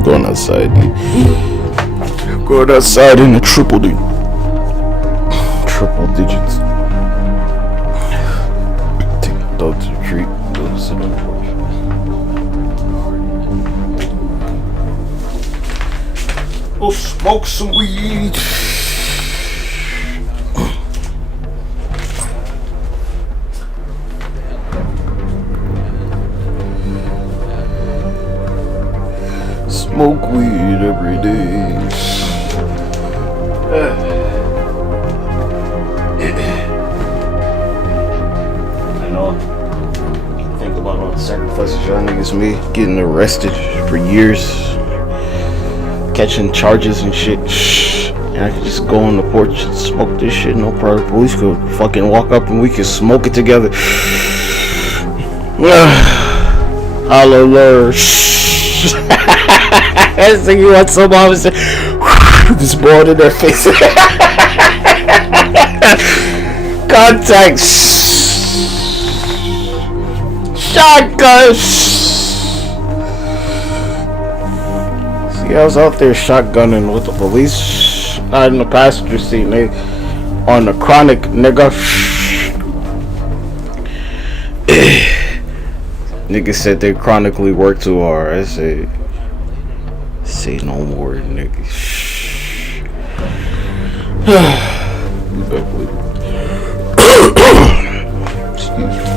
I'm going outside, dude. I'm going outside in the triple digits. Take a dog to the treat. Go sit on the porch. We'll smoke some weed. Smoke weed every day. I know. Think about all the sacrifices y'all niggas made, getting arrested for years, catching charges and shit. And I could just go on the porch and smoke this shit. No problem. Police could fucking walk up and we could smoke it together. Hallelujah. I was thinking about some officer just blowing in their face. Contact. Shotgun. See, I was out there shotgunning with the police, not in the passenger seat, they on the chronic, nigga. Niggas said they chronically work too hard. I said, say no more, nigga. Excuse me.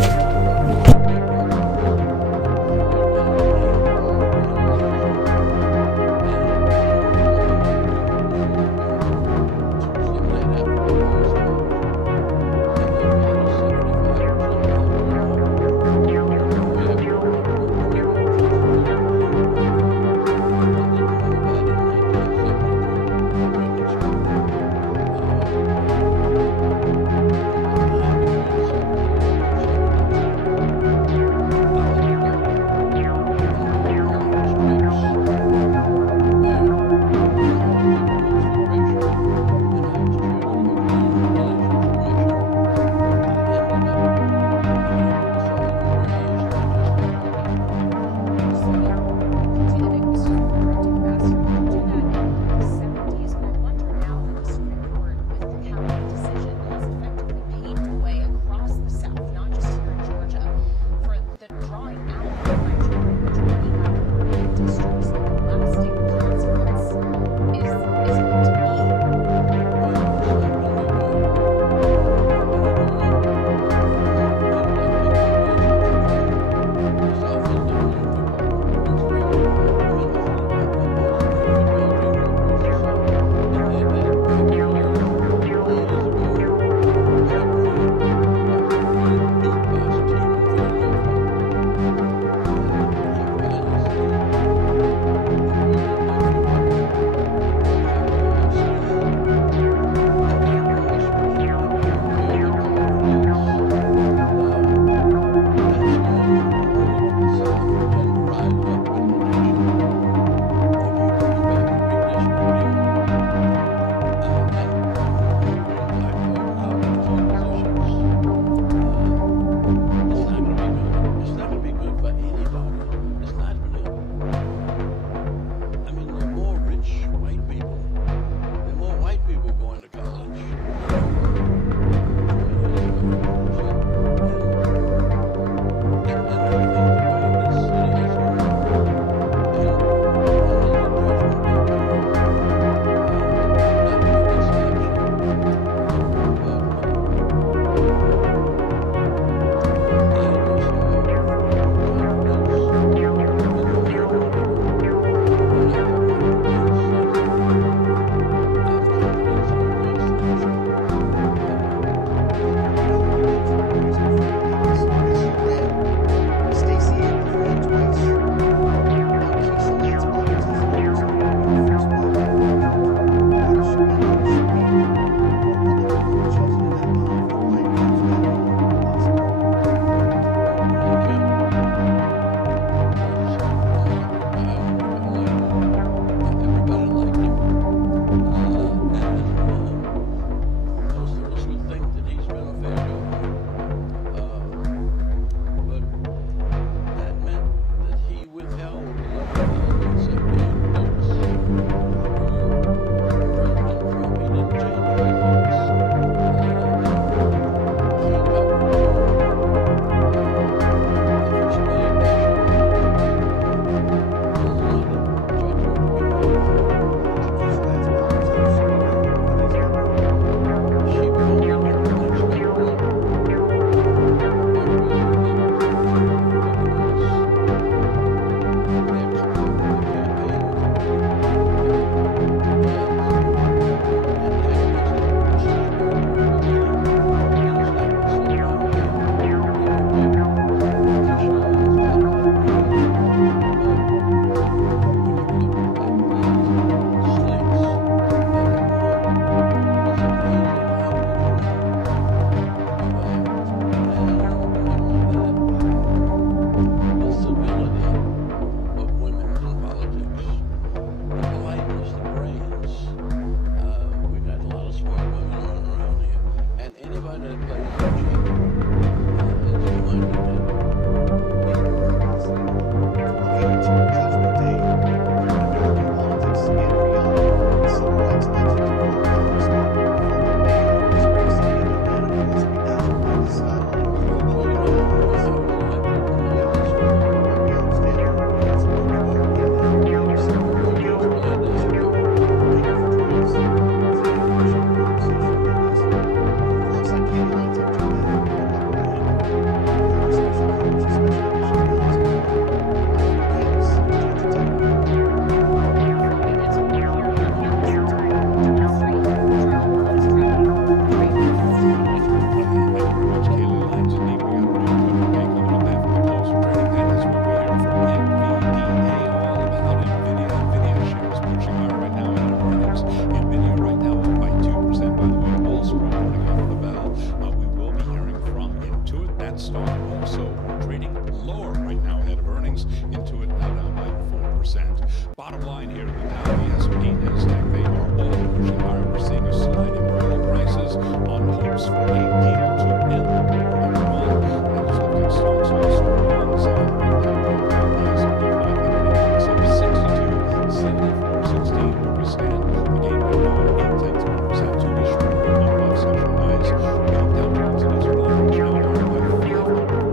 also trading lower right now ahead of earnings. Intuit now down by 4%. Bottom line here, the Dow, the S&P, NASDAQ, they are all pushing higher. We're seeing a slide in oil prices on hopes for a deal to end the war in Iran. That is lifting stocks on strong bonds and right now profile the S&P 500 index up 62.7416 where we stand. The gain right now at 0.8%. To be short, we come off session highs. The Dow Jones Industrial Average now down by 547, about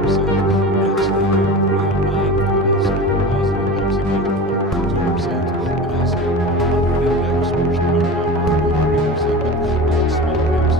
1.1%. NASDAQ at 309 for the NASDAQ Composite Index, a gain of 1.2%. The NASDAQ 100 Index pushing higher about 1.3%, but all small caps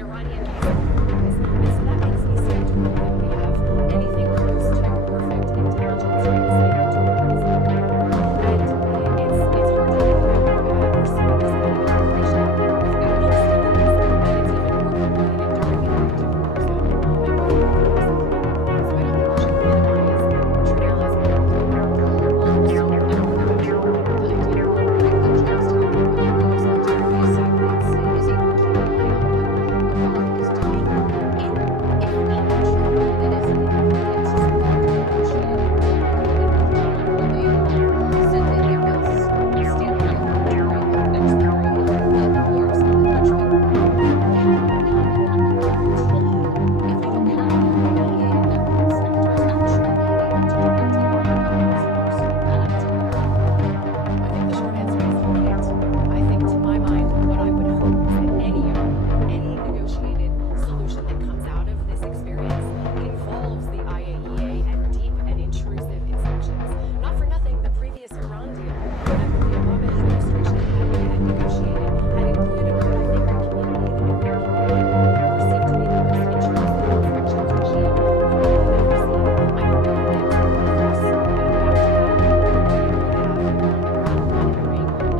Iranian case of compromise. And so that makes me skeptical that we have anything close to perfect intelligence or insight into what is going on. And it's hard to think about pursuing this kind of an operation without hostilities, and it's even more complicated during an active war zone and with a rigorous deployment. So I don't think we should minimize or trivialize what we're doing. Well, so I'm thinking about the idea of monitoring that Joe was talking about. The U.S. military via satellites is able to keep an eye on what Iran is doing. If even true that is significant to some kind of negotiated agreement with Iran, where they have said that they will stand by a moratorium of X period of years on enrichment, how can that be guaranteed if you don't have the IAEA and their inspectors actually being able to directly monitor those pursuing that activity? I think the short answer is you can't. I think, to my mind, what I would hope is that any agreement, any negotiated solution that comes out of this experience involves the IAEA and deep and intrusive inspections. Not for nothing, the previous Iran deal that the Obama administration had negotiated had included what I think the community, the nuclear community, would perceive to be the most intrusive inspections regime we will have ever seen. I hope we can get close back to that. We're going to be able to have on-the-ground monitoring that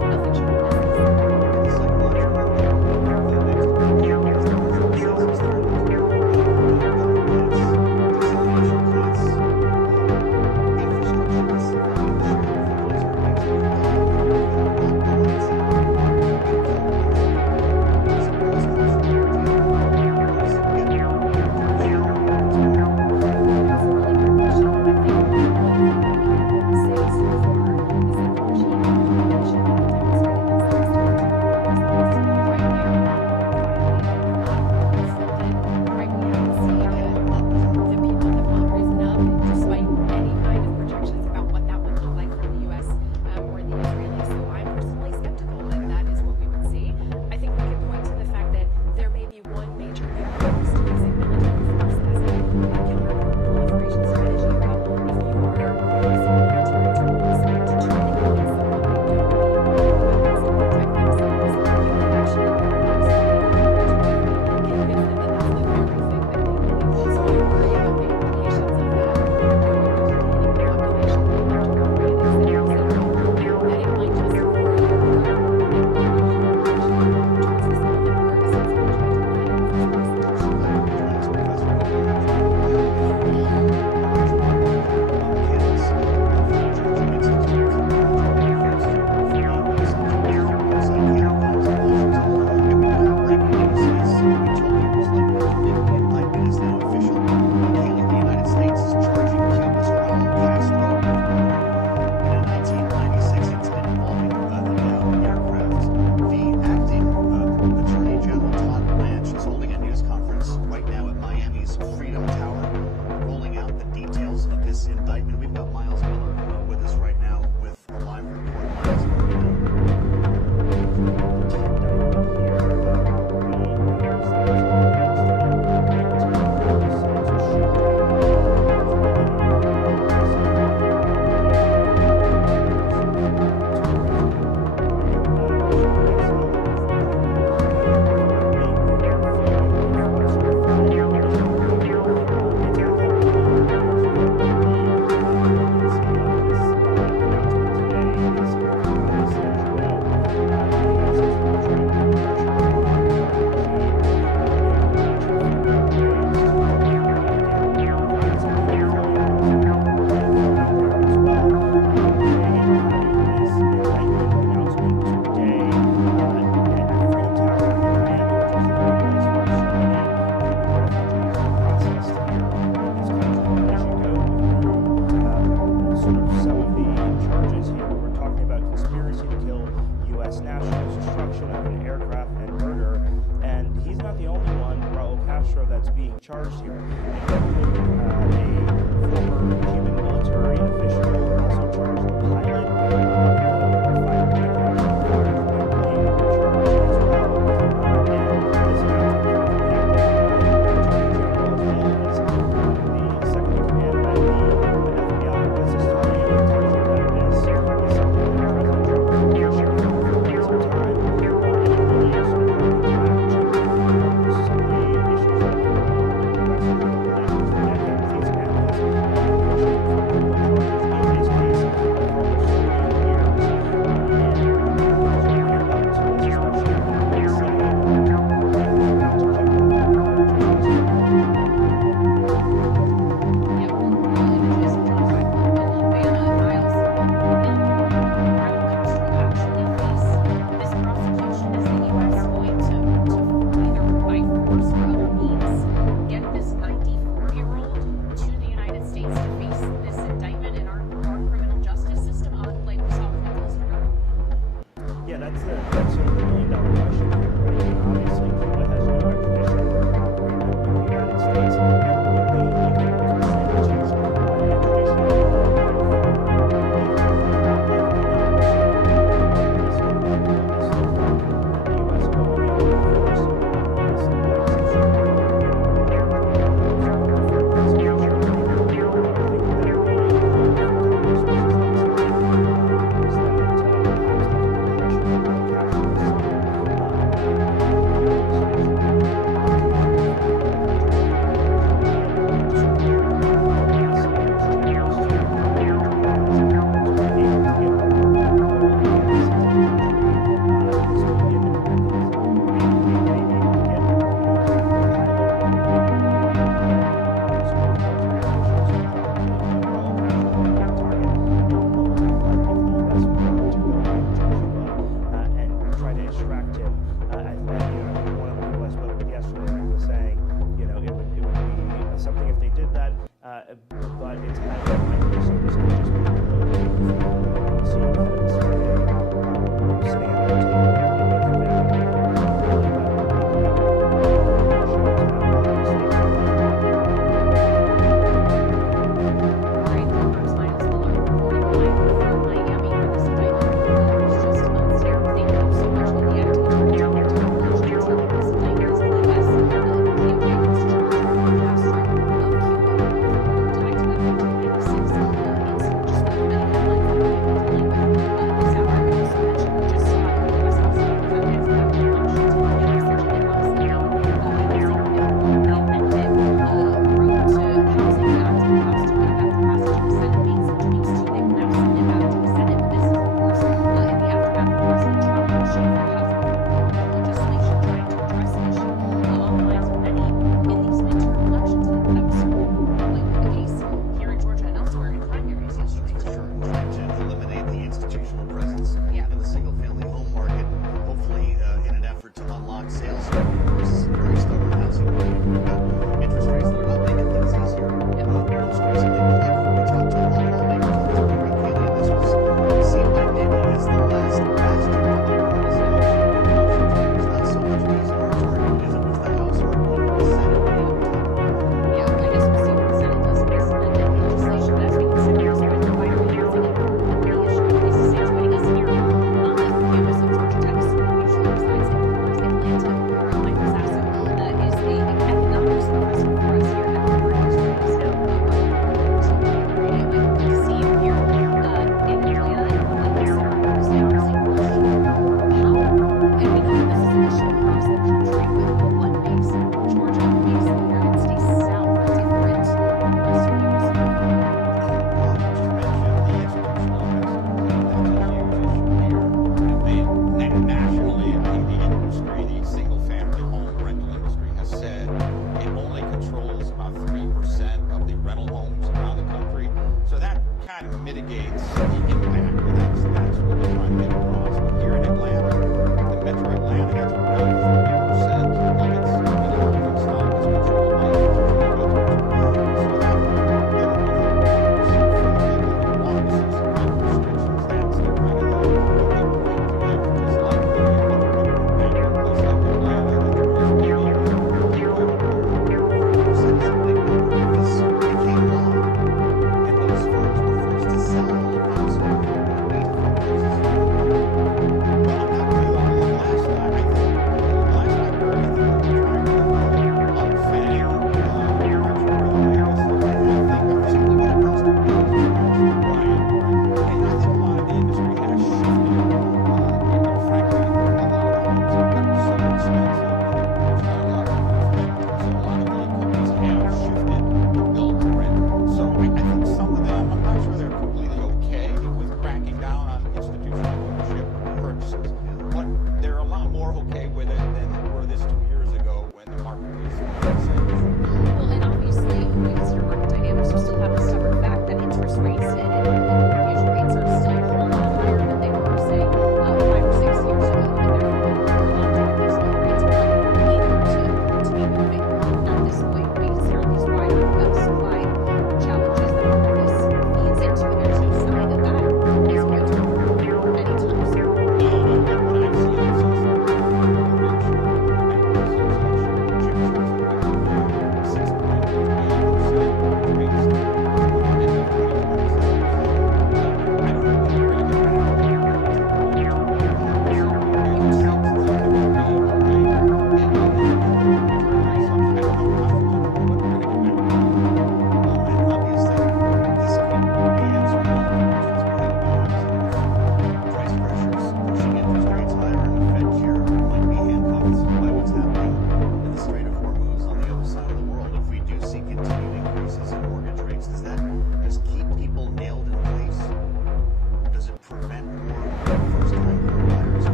I think is nothing short of necessary. The psychological impact of the next week is the president says he's threatened power plants, desalination plants, infrastructure that's civilian shared with the military makes it lock the lights out and kill a bunch of people. So let's call for a deal. Let's get That's a really great question. I think one thing we can say so far is that the regime and the coalition have demonstrated themselves to be terror themselves. Right, they are not violated, not folded. Right, we haven't seen the people have not risen up despite any kind of projections about what that would look like from the U.S. Or the Israelis. So I'm personally skeptical that that is what we would see. I think we can point to the fact that there may be one major paradox to using military force as a counter-proliferation strategy. Right? If you are using military tools to try to convince someone they don't need weapons to protect themselves, you may actually paradoxically, counterintuitively, convince them that that's the very thing that they need. So I worry about the implications of that going over heating the population, the electrical grid, et cetera, that it might just further hurt and already harm the regime towards this goal that we're ostensibly trying to prevent in the first place. Indictment. We've got Miles Miller with us right now with a live report. Miles, where are we now? charged here, including a former Cuban military official, also charged the pilot of the fighter jet that actually fired the plane, charged as well. And this announcement coming from the acting Attorney General as well as the second in command at the FBI. What does this tell you? It tells you that this is something that President Trump has been pushing for quite some time, and it really is sort of did that, but it's kind of unlikely, so this could just be a local. So you had a survey sitting at that table.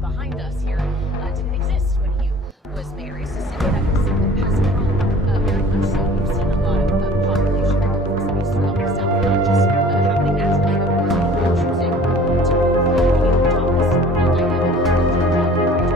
system behind us here didn't exist when he was mayor. It's a city that has grown very much so. We've seen a lot of population growth in cities throughout the South, not just happening naturally, but because people are choosing to move. Can you talk us through the dynamic of the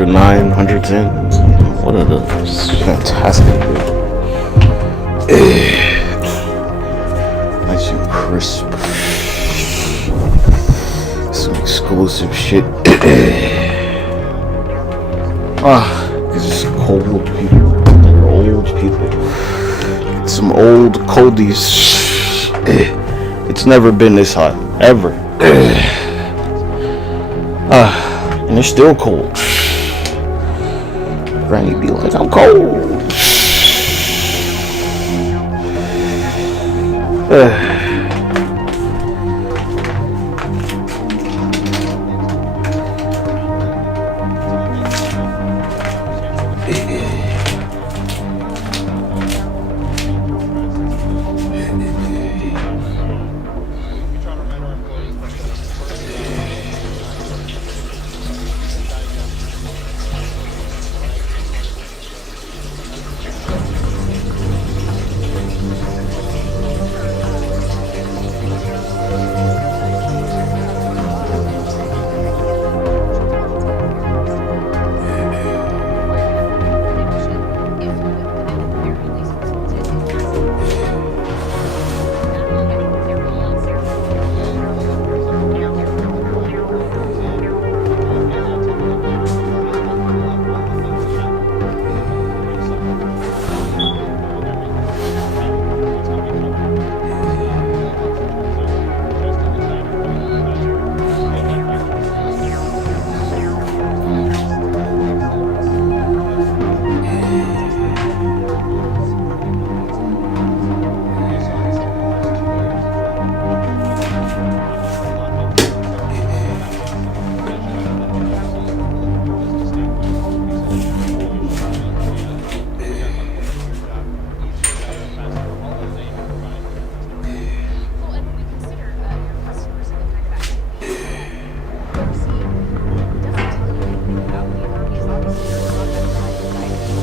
$109, $110. What are the fantastic? Nice and crisp. Some exclusive shit. Cause it's cold people. They're old people. Some old coldies. It's never been this hot. Ever. And it's still cold. Granny be like, I'm cold. Well, and when we consider your customers and the kind of activity you're seeing, it doesn't tell you anything about the economies. Obviously, there's a lot of economic guidance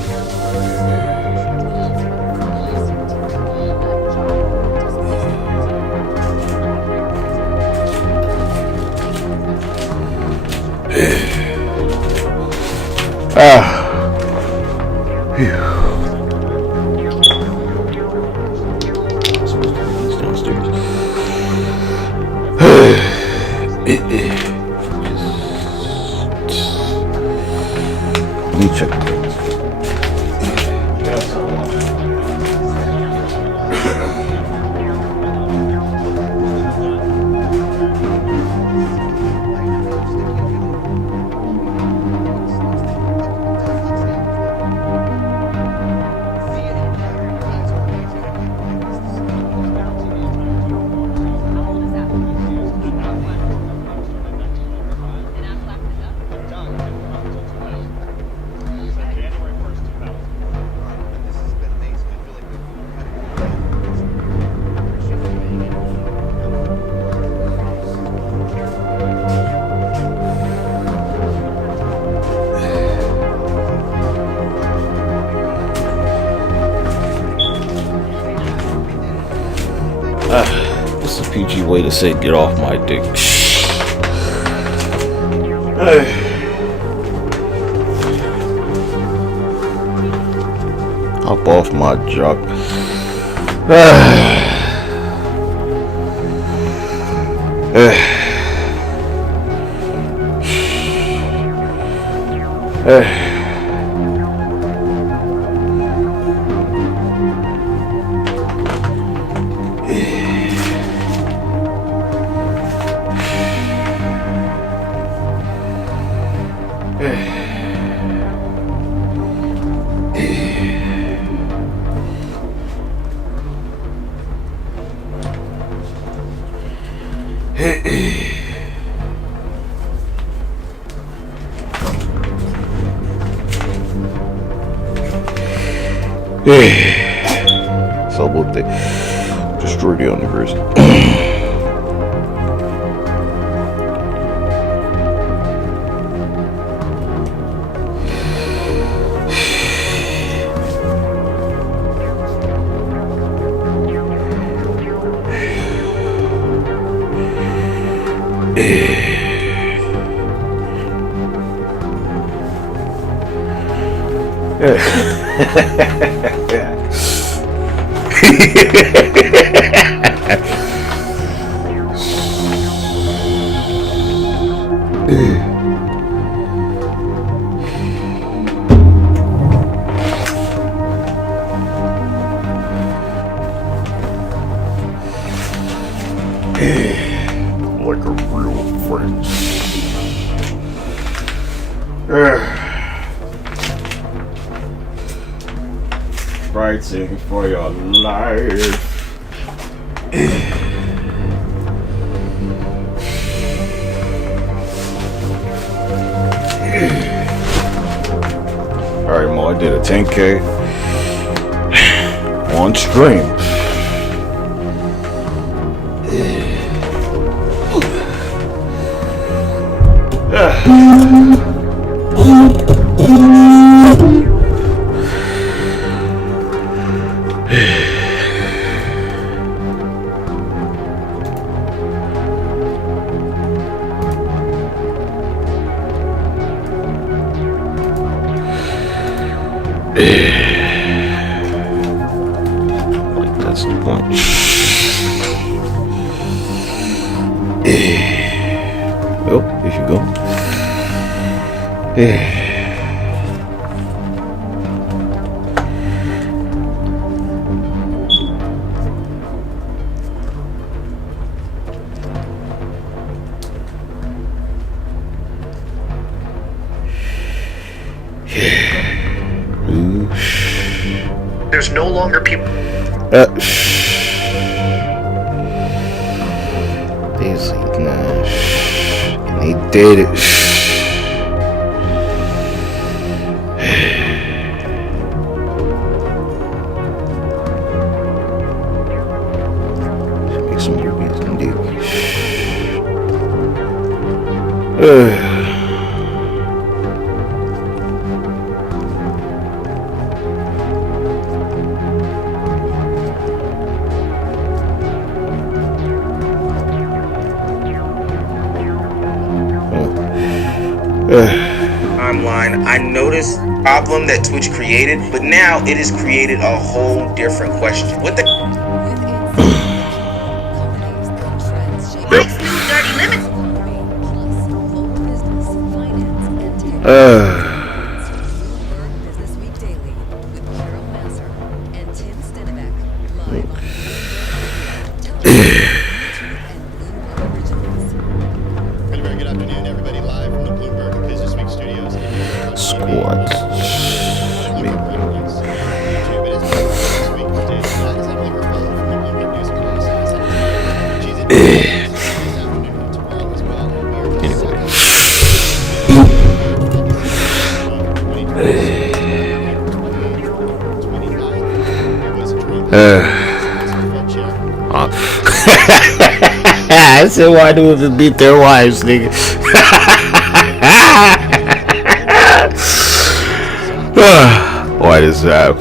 in there for teams, whether it's police or job Let me check. This is a PG way to say get off my dick. Hop off my jock. So what they destroy the universe. fighting for your life. Alright, Mo, I did a 10K on stream. Like, that's the point. Well, here you go. There's no longer people. He's like, nah. And he did it. Make some movies indeed. Timeline, I noticed the problem that Twitch created, but now it has created a whole different question. What the? What's new dirty limits? I said, why do we beat their wives, nigga? Why does that?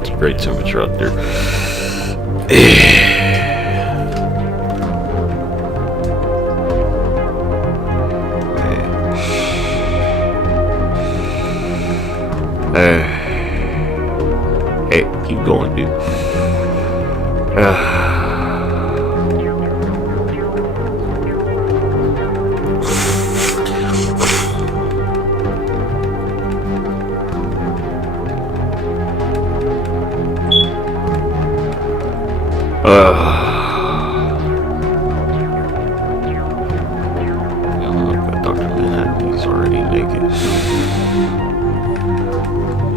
It's a great temperature out there. Hey, keep going, dude. Dr. Manhattan, he's already naked.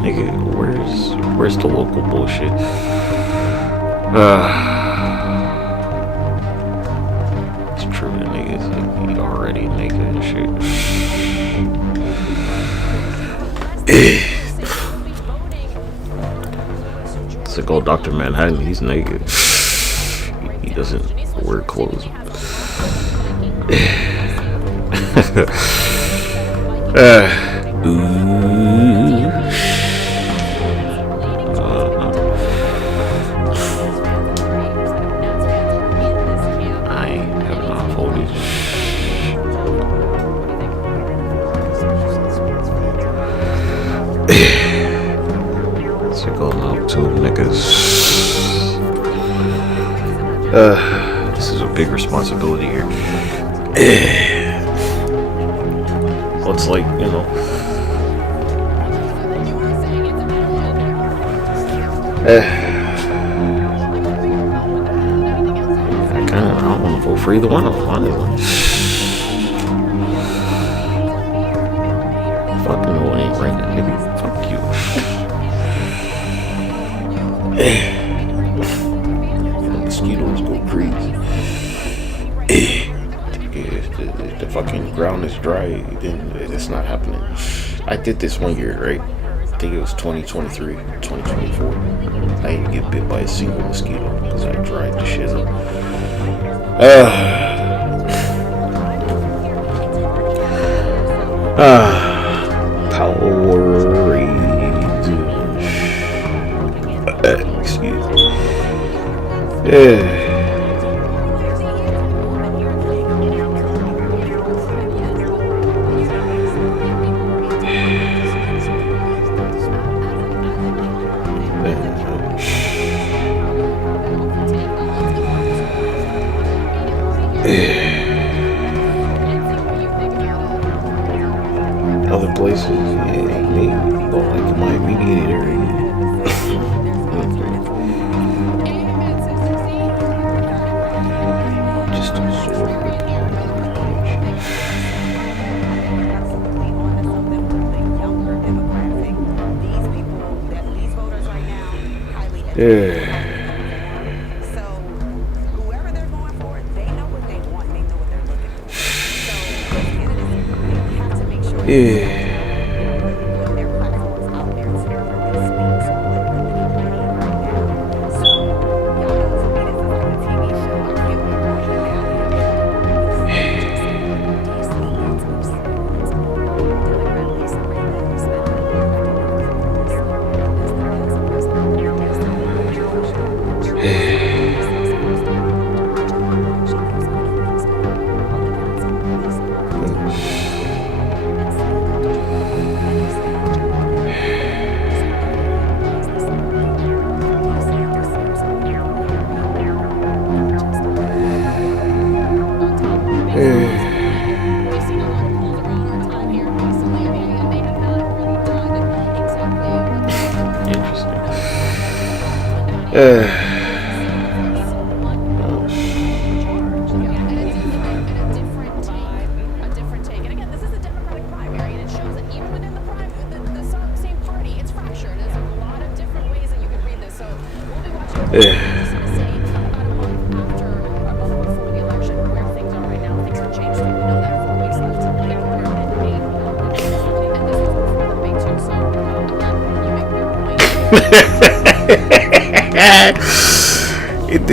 Nigga, where's the local bullshit? It's true, the niggas he already naked and shit. It's like, oh, Dr. Manhattan, he's naked. He doesn't wear clothes. I ain't have enough footage. because this is a big responsibility here. Well, it's like, you know, I don't want to vote for either one of them, honestly. Fucking no, it ain't right, nigga. Fuck you. The mosquitoes go crazy. If the fucking ground is dry, then it's not happening. I did this one year, right? I think it was 2023, 2024. I didn't get bit by a single mosquito because I dried the shit up. Powerade. Excuse me. Other places, yeah, me, don't like my immediate area. Just absorb the yeah. Yeah.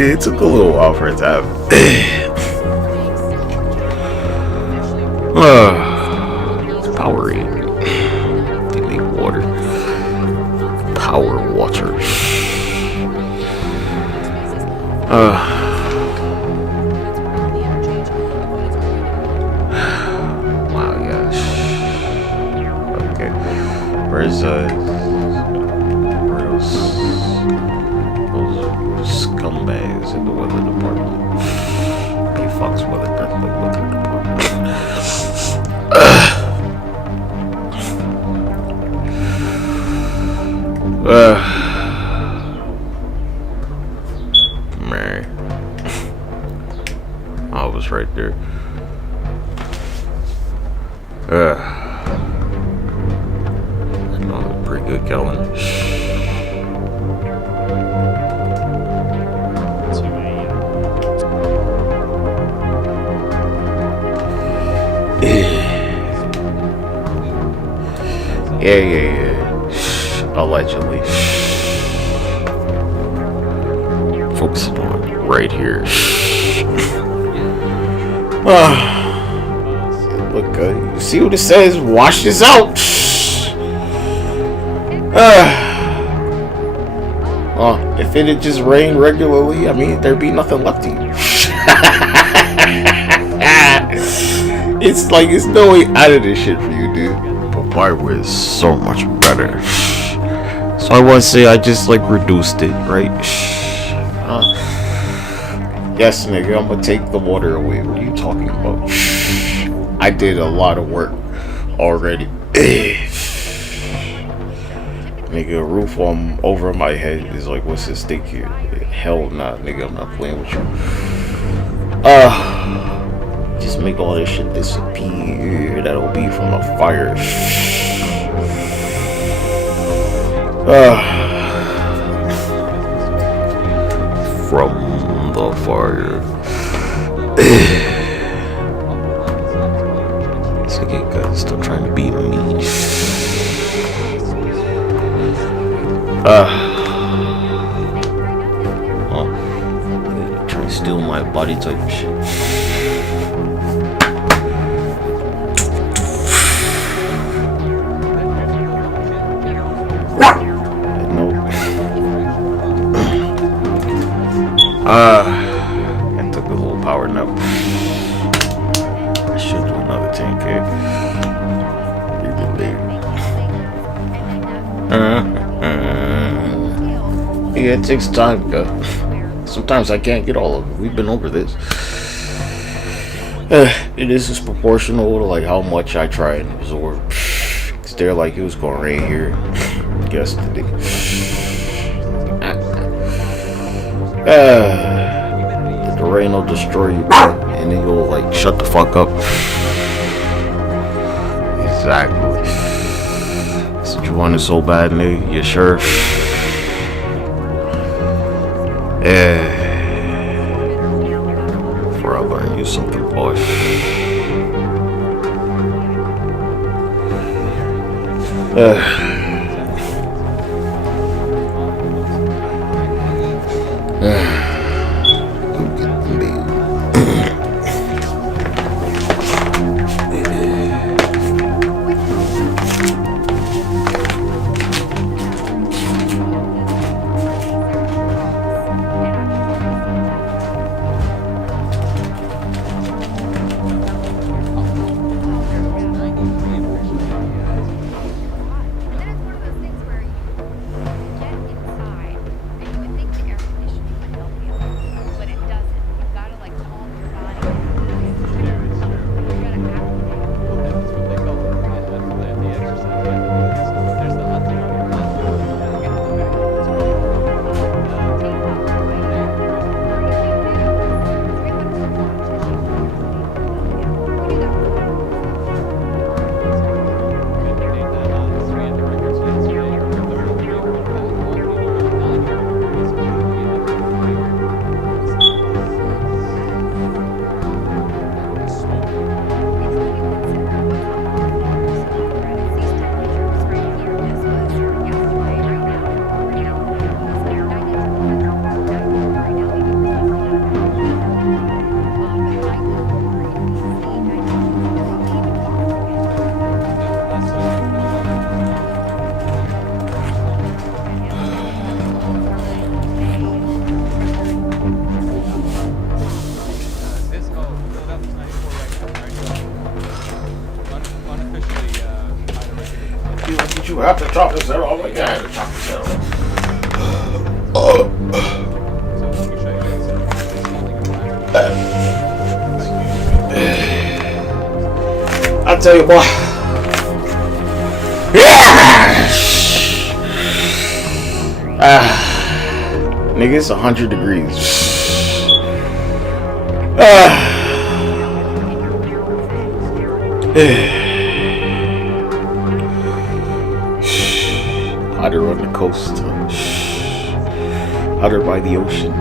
It took a little while for it to happen. Powerade. They make water. Power water. Wow, gosh. Okay. Where's those scumbags in the weather department? Be fucks weather department. Man, I was right there. Pretty good calendar. Yeah. Allegedly. Focusing on right here. Look, you see what it says? Wash this out. If it had just rained regularly, I mean, there'd be nothing left to you. It's like, it's no way out of this shit for you, dude. But my way is so much better. So I want to say I just like reduced it, right? Yes, nigga, I'm gonna take the water away. What are you talking about? I did a lot of work already. Nigga, a roof over my head is like, what's at stake here? Hell nah, nigga, I'm not playing with you. Just make all this shit disappear. That'll be from the fire. From the fire. It's okay, guys, still trying to beat me. Trying to steal my body type shit. I took a little power nap. I should do another 10K. Yeah, it takes time, guys. Sometimes I can't get all of it. We've been over this. It is disproportional to like how much I try and absorb. It's there like it was going right here yesterday. The rain will destroy you, bro, and then you'll like shut the fuck up. Exactly. So you want it so bad, nigga? You sure? Yeah. Before I learn you something, boy. You have the chocolate zero. Oh my god, the chocolate zero. I'll tell you what. Nigga, it's 100 degrees. Hotter on the coast. Hotter by the ocean.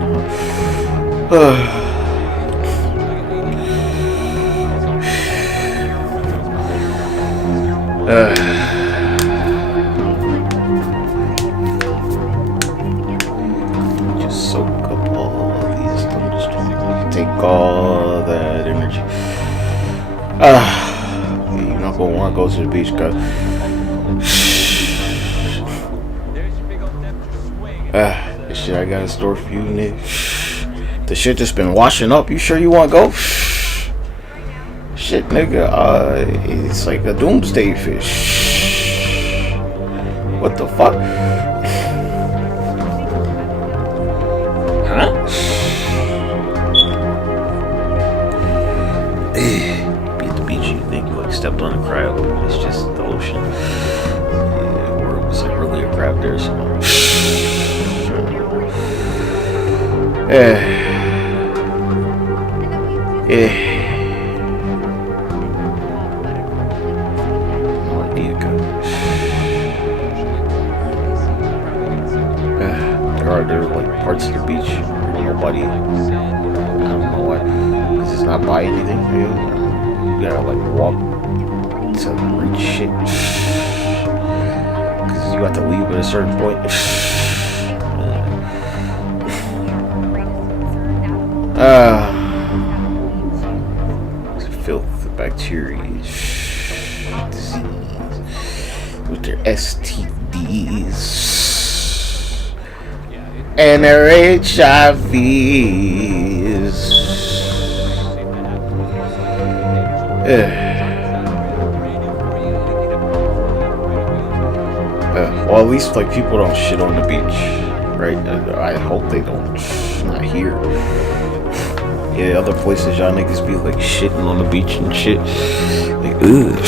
Just soak up all these thunderstorms. Take all that energy. You're not gonna want to go to the beach, guys. The shit I got in store for you, nigga. The shit just been washing up. You sure you want to go? Shit, nigga. It's like a doomsday fish. What the fuck? there's no idea, there are like parts of the beach where nobody, I don't know why, because it's not by anything. You gotta like walk to reach shit, because you have to leave at a certain point. Filth, bacteria, disease with their STDs and their HIVs. Well, at least like people don't shit on the beach, right? I hope they don't. Not here. Yeah, other places y'all niggas be like shitting on the beach and shit. Like, ugh.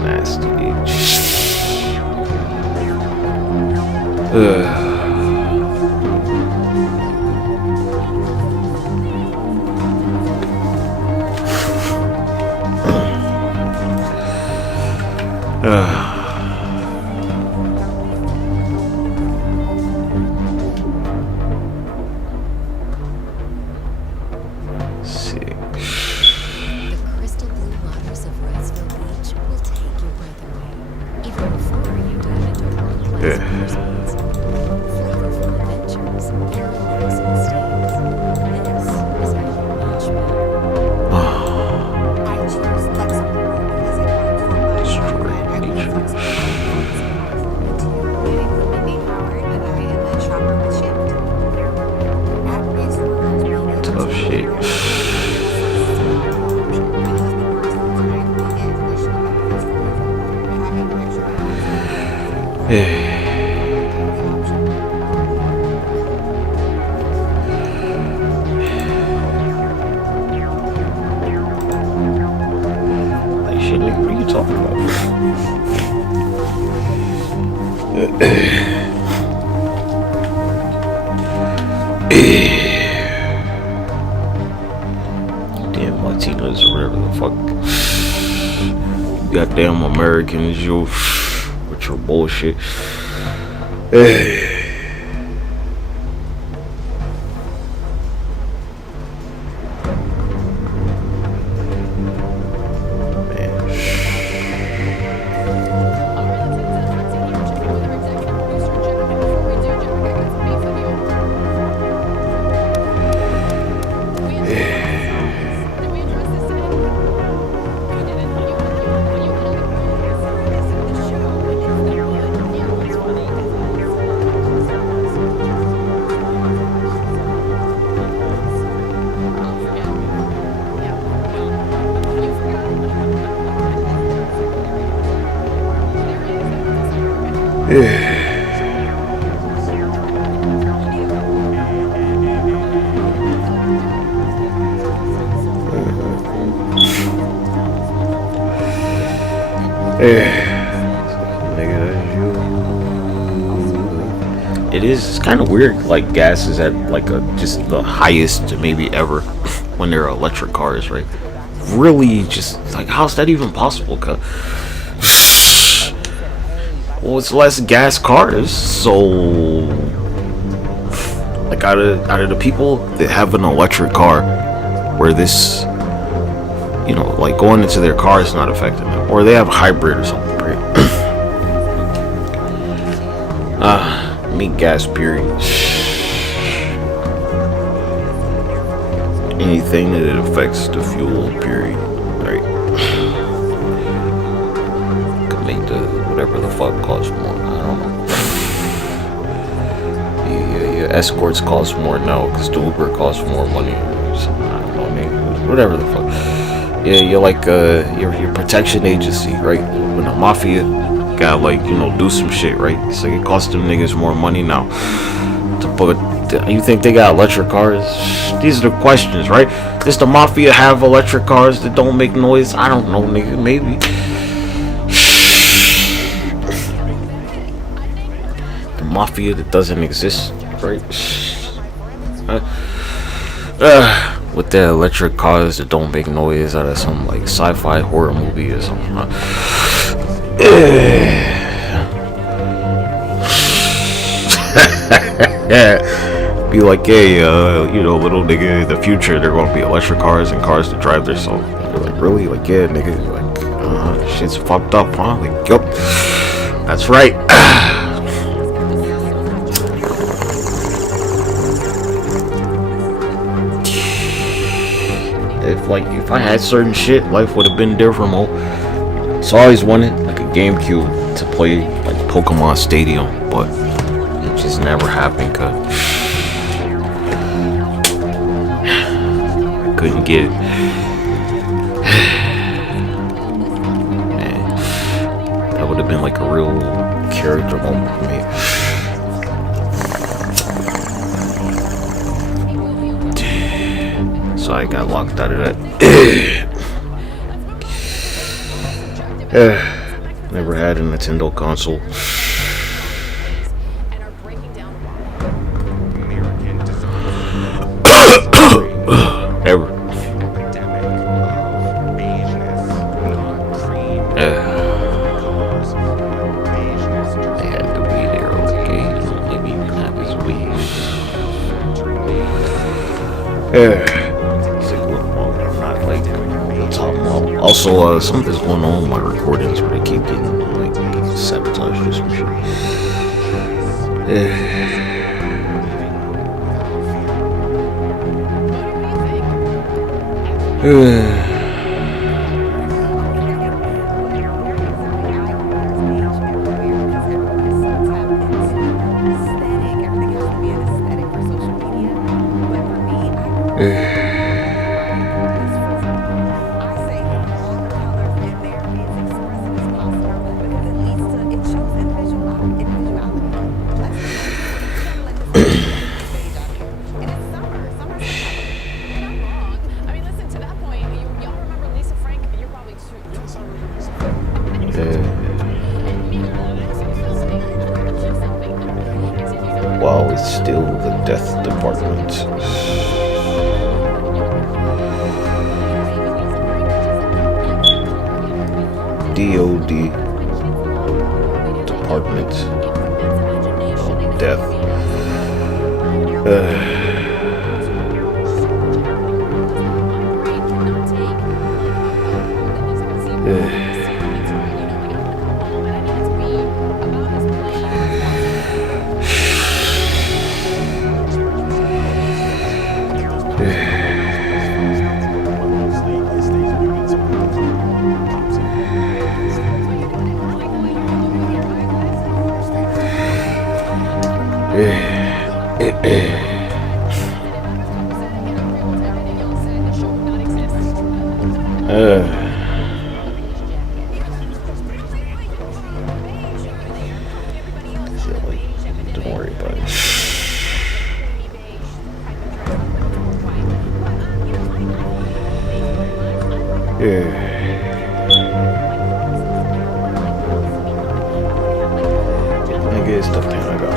Nasty beach. Sick. The crystal blue waters of Wrightsville Beach will take your breath away, even before you dive into world-class water sports, flavorful adventures, and relaxing stays. This is how you beach better. I choose flexible because it works for my shopper. I need flexible Howard, and I am a shopper with Shift. At this one, Tough shit. Like shit, nigga, what are you talking about? Damn Latinos or whatever the fuck. Goddamn Americans, you with your bullshit. It's kind of weird, like gas is at like just the highest maybe ever when they're electric cars, right? Really, just like, how's that even possible? Cause well, it's less gas cars, so like out of the people that have an electric car, where this, you know, like going into their car is not affecting them, or they have hybrid or something, right? Me gas period. Anything that it affects the fuel period, right? Could make the whatever the fuck cost more. I don't know. Your escorts cost more now because the Uber costs more money. So, I don't know, man. Whatever the fuck. Yeah, you're like your protection agency, right? When the mafia gotta, like, you know, do some shit, right? It's like it costs them niggas more money now. You think they got electric cars? These are the questions, right? Does the mafia have electric cars that don't make noise? I don't know, nigga. Maybe. The mafia that doesn't exist, right? With the electric cars that don't make noise out of some like sci-fi horror movie or something. Be like, hey, little nigga, in the future they're gonna be electric cars and cars that drive themselves. You're like, really? Like, yeah, nigga. Like, shit's fucked up, huh? Like, yup. That's right. If I had certain shit, life would have been different, mo. So I always wanted like a GameCube to play like Pokemon Stadium, but it just never happened, cause I couldn't get it. Man, that would have been like a real character moment for me. So I got locked out of that. Never had a Nintendo console. Ever. They had the Wii there, okay? Maybe even have his Wii. Also, something's going on with my recordings where they keep getting like sabotaged or some shit. Wow, it's still the death department. DOD Department of Death. Don't worry about it. Nigga, it's the thing I got.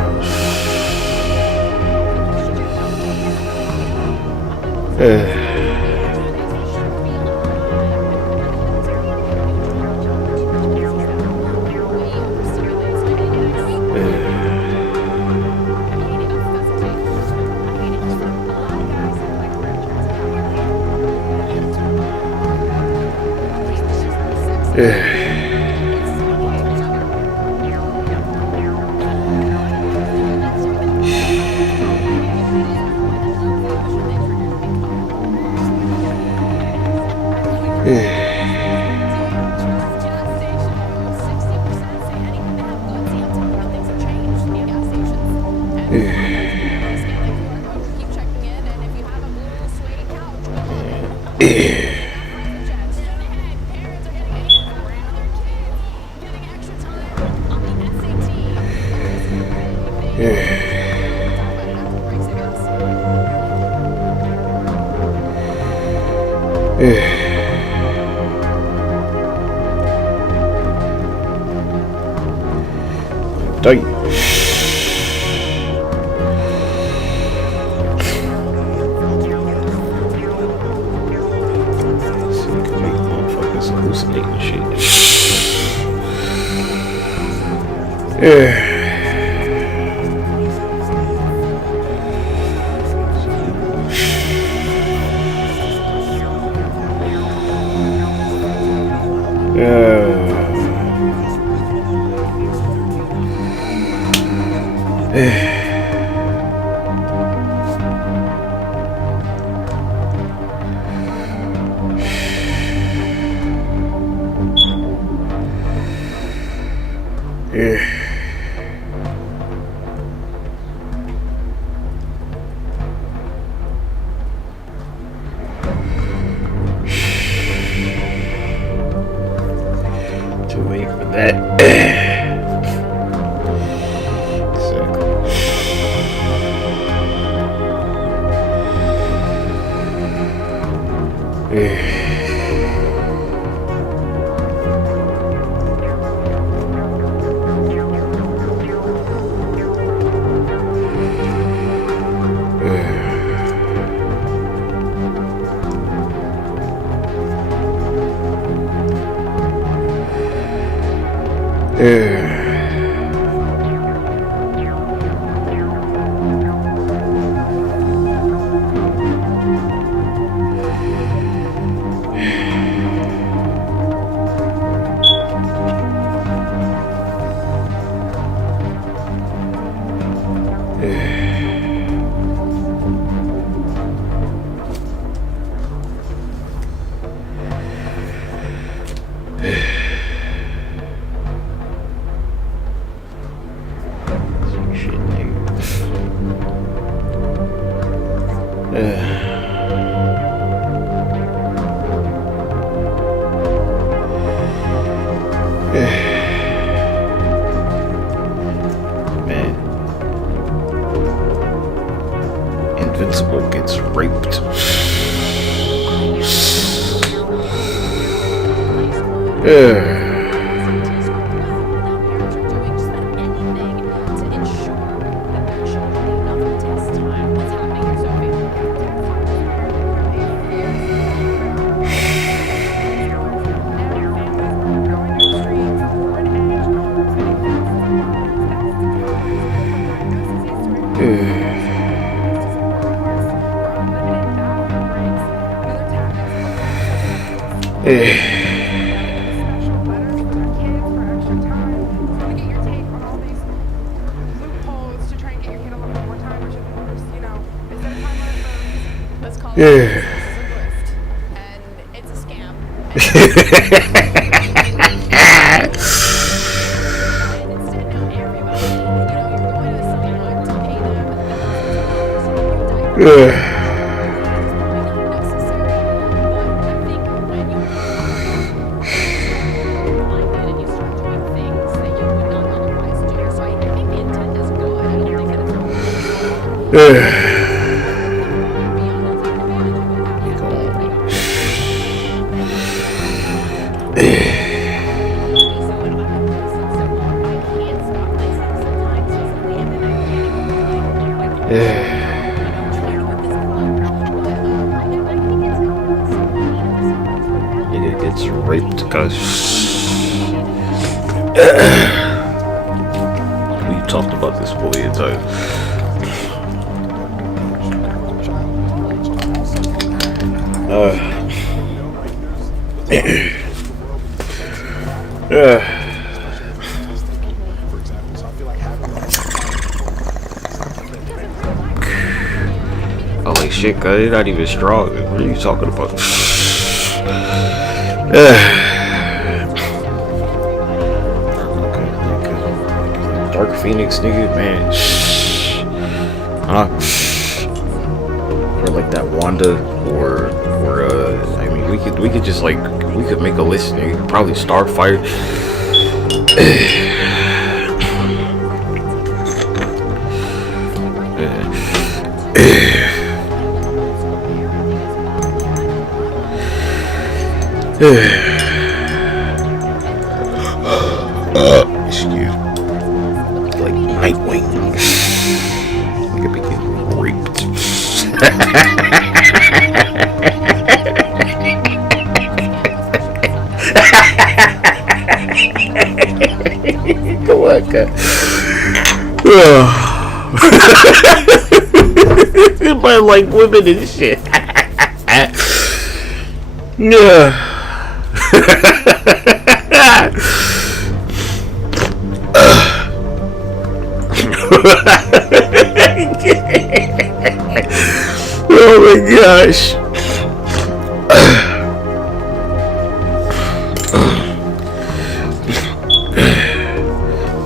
Too late for that. Man, Invincible gets raped. Yeah. And it's a scam. And instead now everybody, you're going to someone to pay them $1,000 to give you Nigga gets raped because we talked about this bully time. Oh, like shit, cuz they're not even strong. What are you talking about? Dark Phoenix, nigga, man. Huh? Or like that Wanda, or I mean, we could just like, we could make a list, nigga. Probably Starfire. Excuse. Like Nightwing. Nigga be getting raped. Come on, God. But like women and shit. Yeah. Oh my gosh.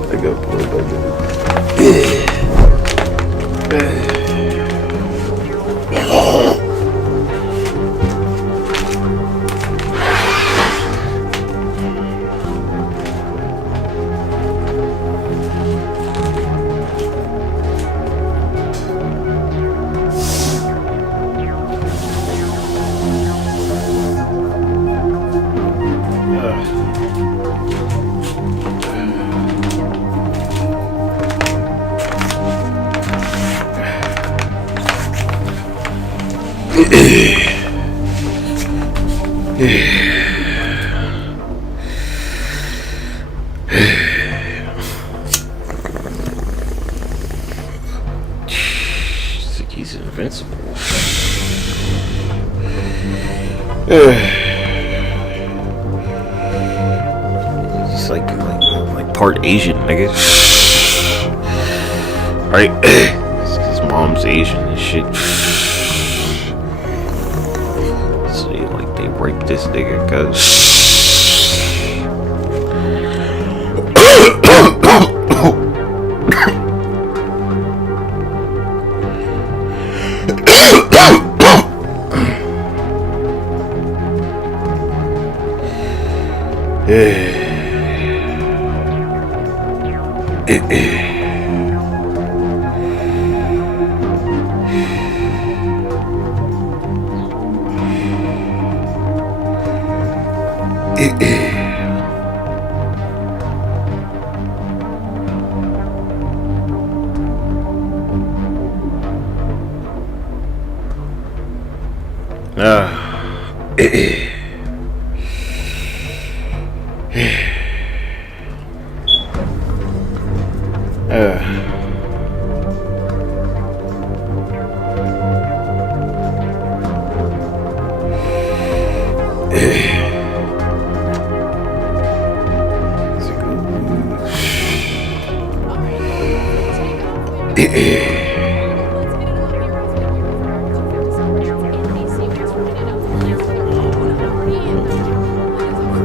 I got pulled by He's invincible. He's like part Asian, nigga. Right? His mom's Asian and shit. So they raped this nigga cause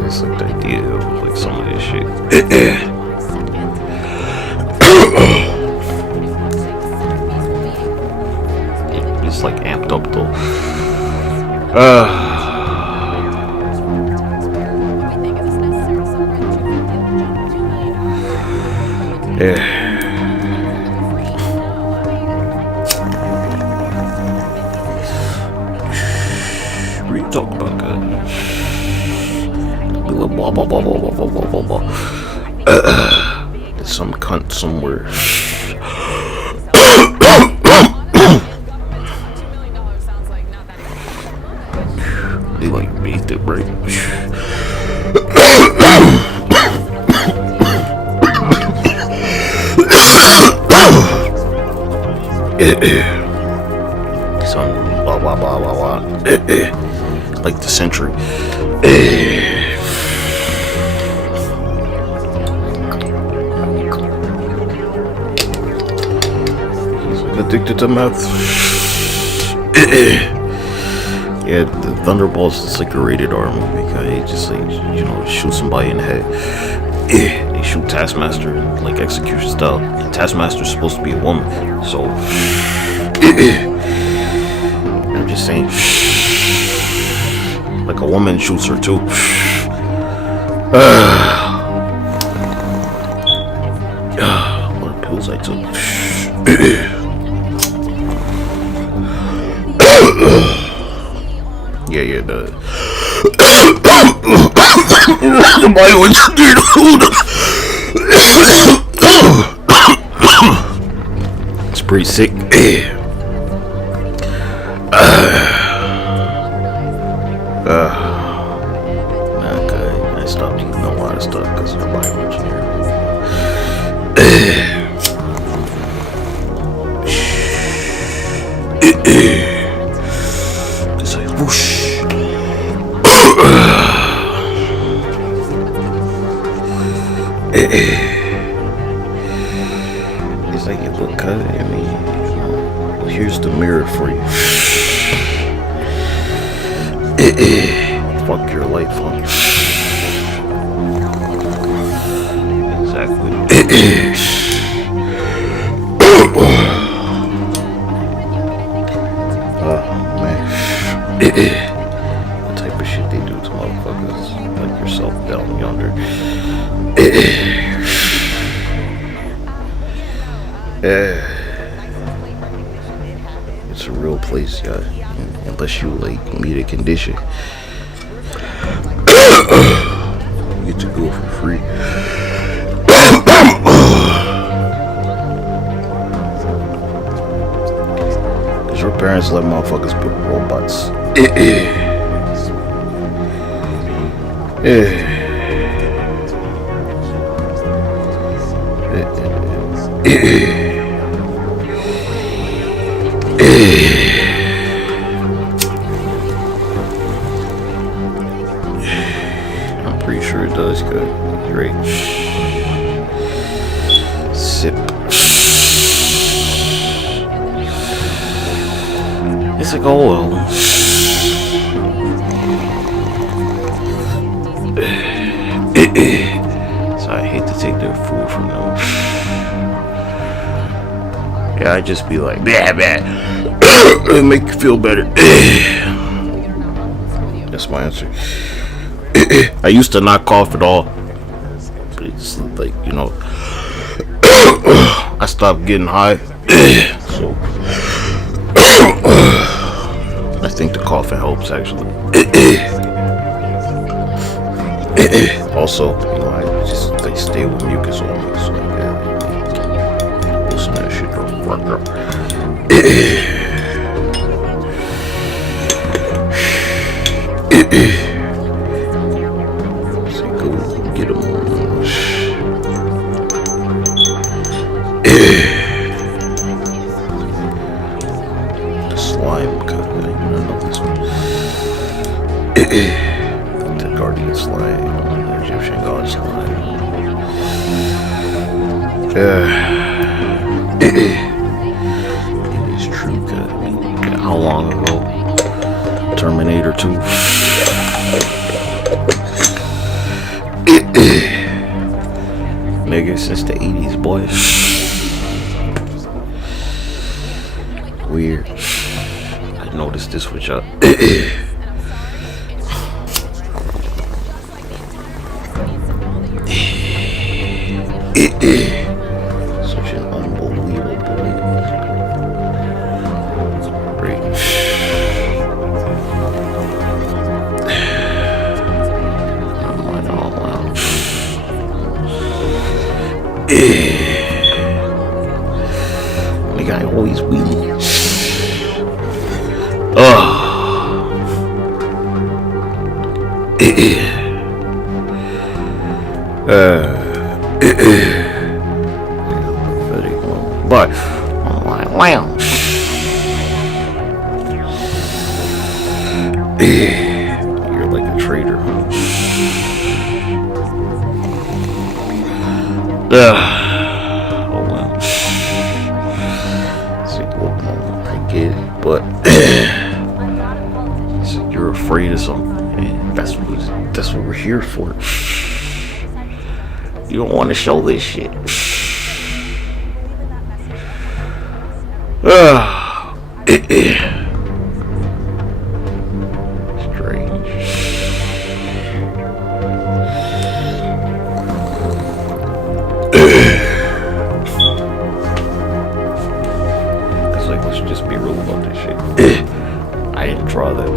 it's like the idea of like some of this shit. It's like amped up though. Yeah. What are you talking about, guys? Blah blah blah blah blah blah blah blah blah. There's some cunt somewhere. They like beat it, right? Some blah blah blah blah blah. Like the century. He's like addicted to meth. Yeah, the Thunderbolts is like a rated R movie because they just like, you know, shoot somebody in the head. They shoot Taskmaster in like execution style. And Taskmaster's supposed to be a woman, so I'm just saying, like a woman shoots her too. What pills I took. Yeah, the somebody went to get food. It's pretty sick. I stopped eating a lot of stuff because of the bioengineering. It's like whoosh. It's like you look cut. I mean, here's the mirror for you. Fuck your life, huh? Exactly. Oh man. The type of shit they do to motherfuckers like yourself down yonder. It's a real place, yeah. Unless you like meet a condition, you get to go for free. Cause your parents let motherfuckers put robots. I'm pretty sure it does, good. Great. Sip. It's like, oh well. So I hate to take their food from them. Yeah, I just be like, bad. It'll make you feel better. That's my answer. I used to not cough at all, but it's like, you know, I stopped getting high, so I think the coughing helps actually. Also, you know, I just like stay with mucus on me, so yeah, listen to that shit, bro. Say go get him. The slime, cause I know this one. The guardian slime, the Egyptian god slime. It is true, cause I mean, how long ago? Terminator 2. Nigga, since the 80s, boy. Weird. I noticed this with y'all. Such an unbelievable great. Nigga, I always win. But wow. You're like a traitor, huh? Oh well. See, well, I get it, but so you're afraid of something, and that's what we're here for. You don't want to show this shit. Strange. It's like, let's just be real about this shit. I didn't draw that.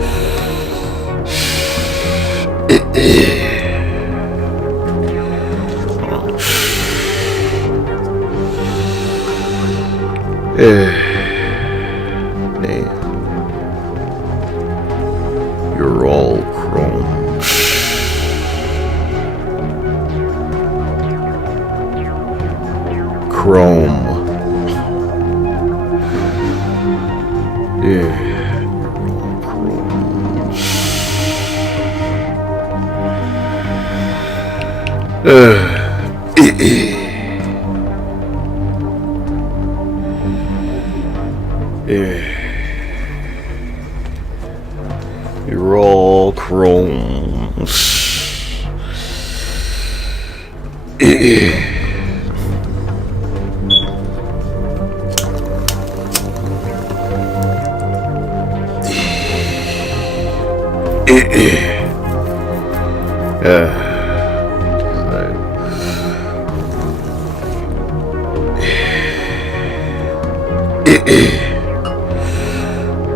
Damn. You're all chrome. Chrome. You're all chrome.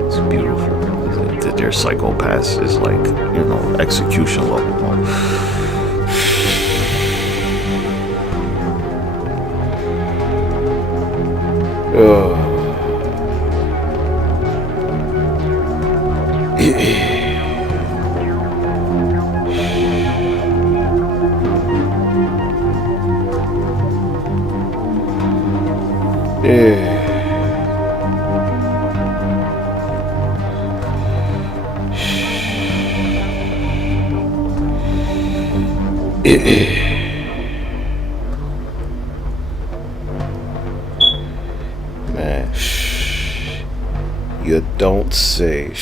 It's beautiful. Their psychopaths is like, you know, execution level. Man, you don't say.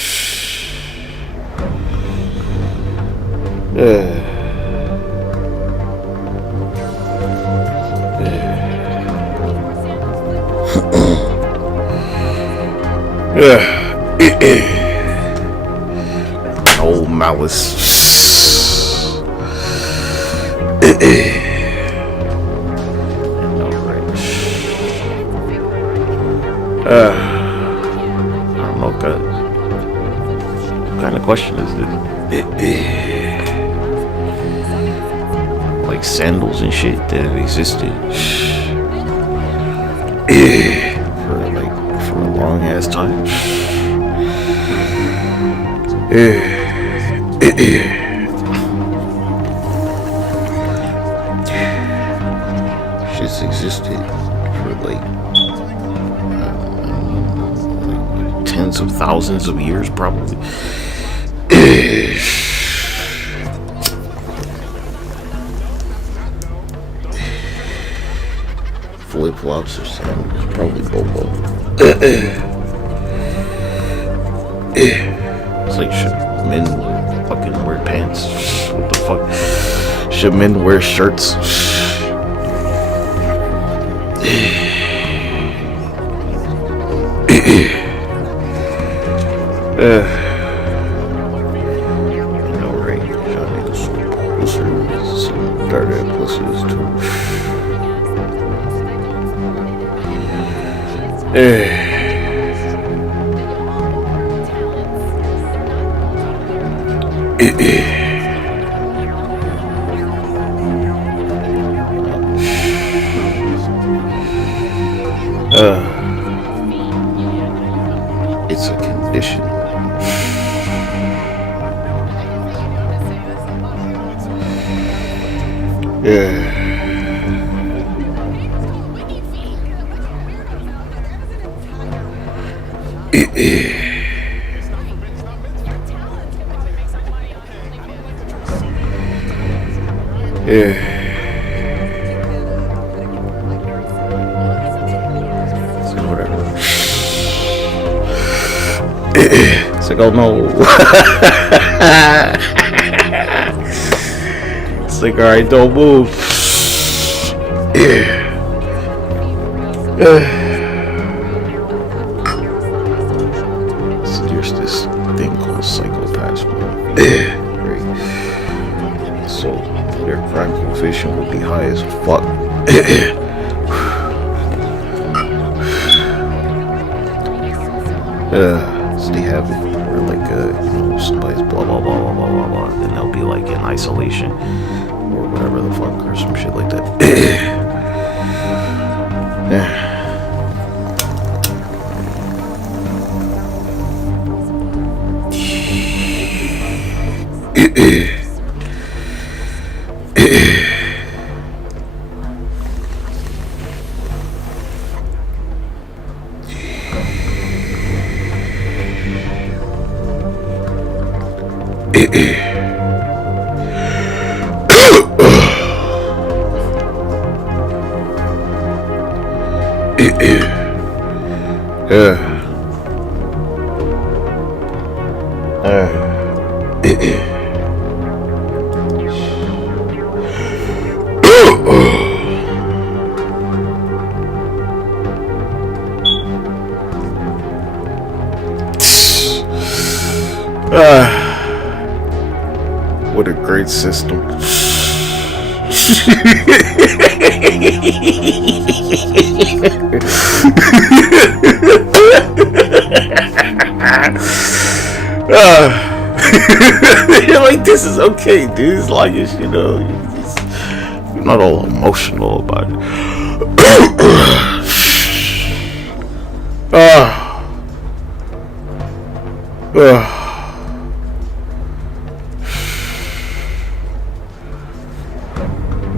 Old malice. I don't know what kind of question is this? Like sandals and shit that have existed for a long ass time. Shit's existed for like tens of thousands of years, probably. Flip flops or sandals, probably bobo. It's like, should men fucking wear pants? What the fuck? Should men wear shirts? You know, right? Y'all niggas some pussies, some dirty pussies too. It's a condition. So whatever. It's like, oh no. It's like, alright, don't move. So there's this thing called psychopaths. Right? So their crime coefficient will be high as fuck. So they have it where like you know, somebody's blah blah blah blah blah blah blah, then they'll be like in isolation or whatever the fuck or some shit like that. What a great system. You're like, this is okay, dude. It's like, it's, you know, you're not all emotional about it.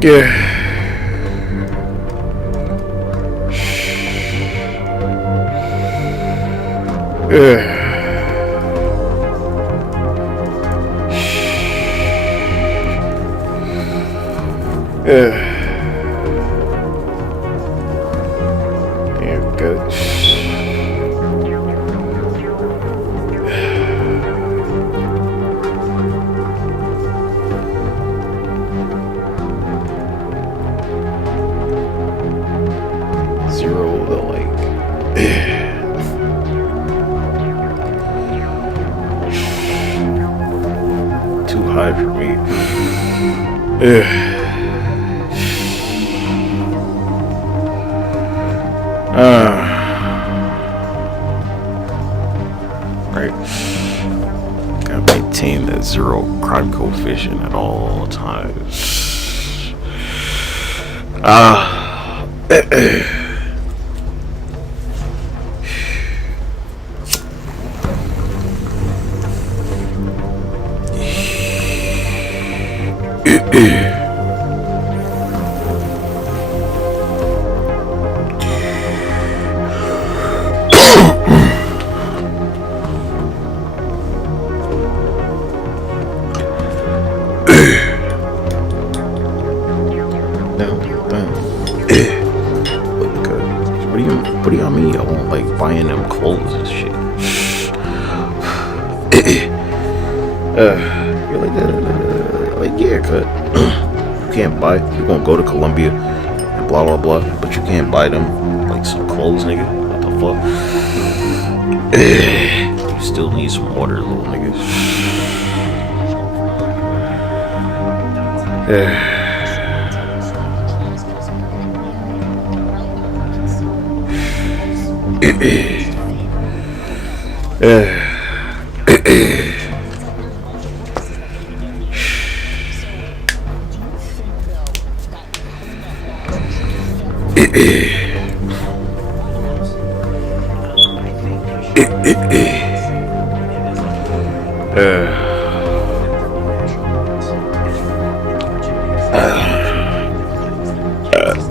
Yeah. Damn good. Zero to like too high for me. Right. Gotta maintain that zero crime coefficient at all times. What do y'all mean? I won't like buying them clothes and shit. You're like yeah, cut. You can't buy. You're gonna go to Colombia and blah blah blah, but you can't buy them like some clothes, nigga. What the fuck? You still need some water, little nigga.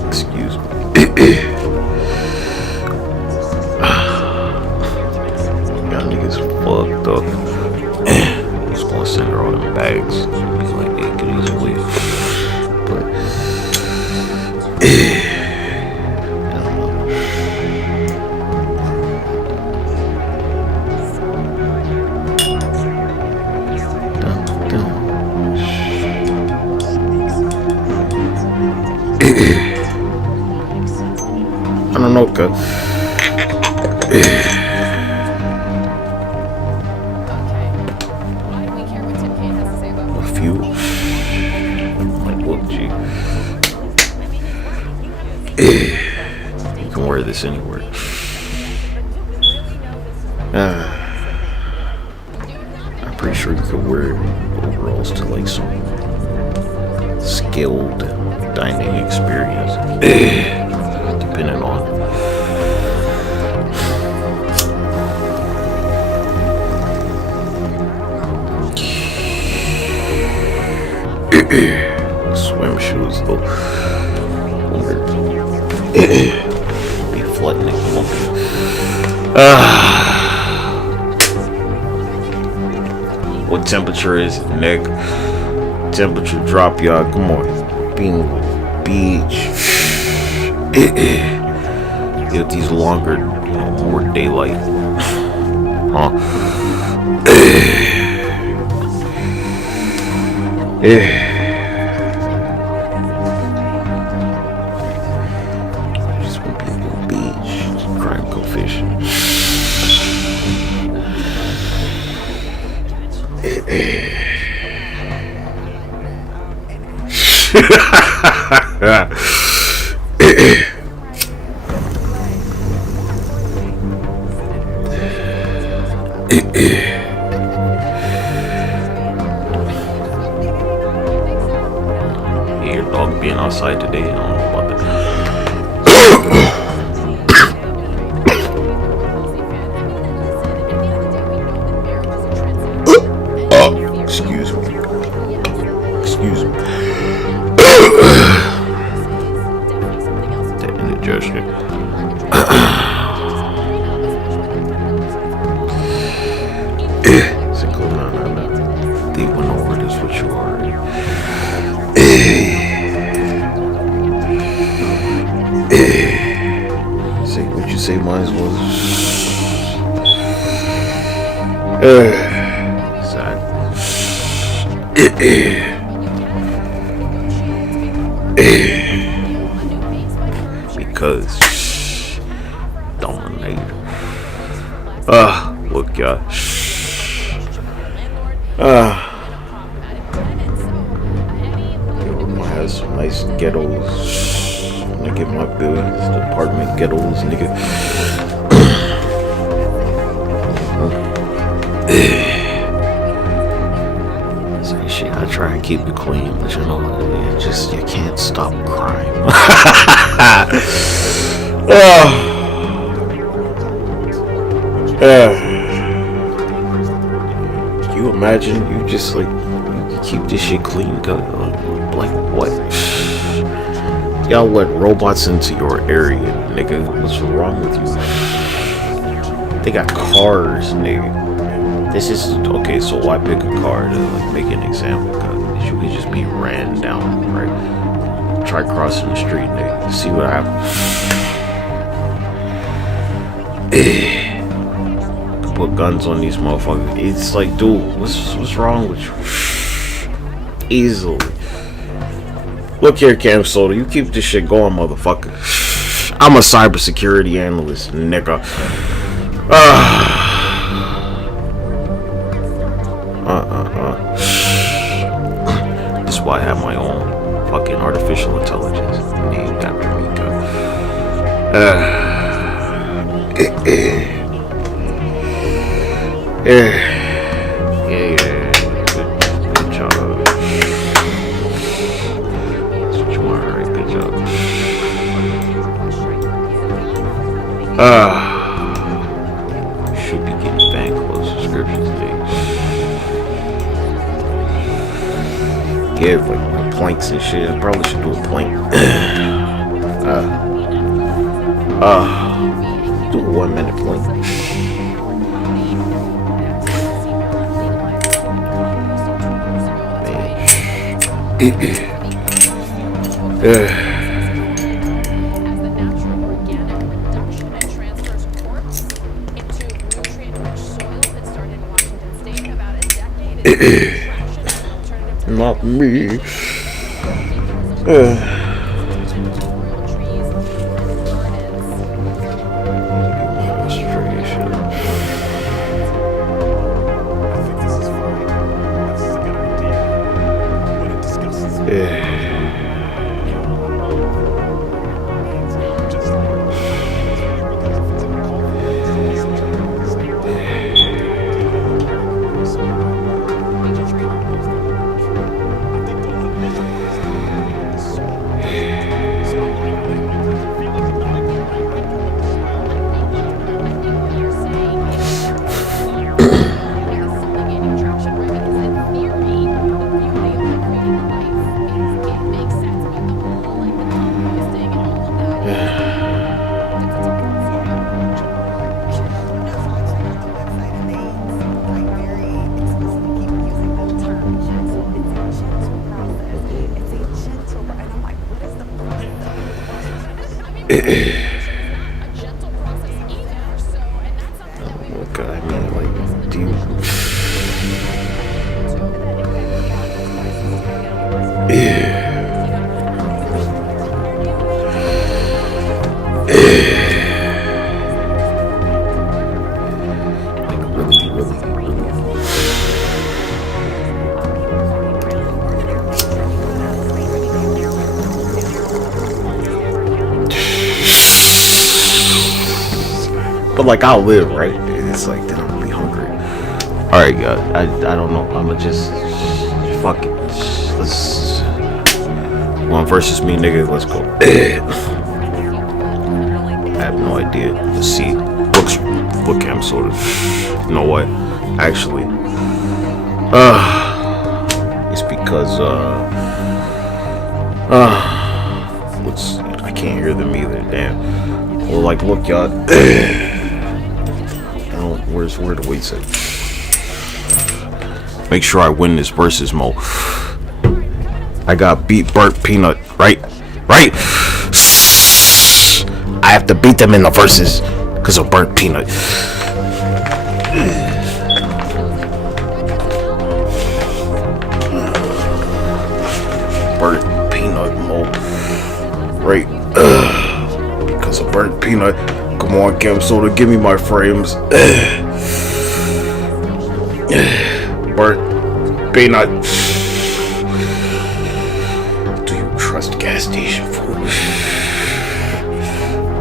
Excuse me. Y'all niggas fucked up. I was gonna send her all them bags. He's like, hey, get these away. But I don't know, cuz. A few. Like, look, G. You can wear this anywhere. I'm pretty sure you could wear overalls to like some skilled dining experience. Depending on swim shoes though. Be flooding it. what temperature is it, Nick? Temperature drop, y'all. Come on. Being beach. Get these longer, more daylight. Huh? Just want to be on the beach. Crime coefficient. Your dog being outside today, I don't know about that. Excuse me. Excuse me. The indigestion. Single 999. They went over this with you already. Say what you say mine was. Sad. Because dominator. Look, y'all. Everyone has some nice ghettos. When I get my bills, the apartment ghettos, nigga. Say shit, I try and keep it clean, but you know, you can't stop crime. Can you imagine you just like you keep this shit clean? Like what? Y'all let robots into your area, nigga. What's wrong with you? They got cars, nigga. This is okay. So why pick a car to like make an example? Cause you could just be ran down, right? Try crossing the street, nigga. See what happens. Put guns on these motherfuckers. It's like, dude, what's wrong with you? Easily. Look here, Cam Soda. You keep this shit going, motherfucker. I'm a cybersecurity analyst, nigga. This is why I have my own fucking artificial intelligence named after Mika. Yeah. Good job. That's what you want, right? Good job. Should be getting bank close subscriptions today. Give like planks and shit. I probably should do a plank. Do a 1 minute plank. Not me. like I'll live, right? It's like then I'm gonna be hungry. All right, God. I don't know. I'ma just fuck it. Let's one versus me, nigga. Let's go. I have no idea. Let's see. Look, I'm sort of. You know what? Actually, it's because I can't hear them either. Damn. Well, like, look, y'all. Where's the weights at? Make sure I win this versus mode. I got beat burnt peanut, right? Right? I have to beat them in the verses because of burnt peanut. Burnt peanut mode. Right? Because of burnt peanut. Come on, Cam Soda, give me my frames. Burnt peanut. Do you trust gas station food?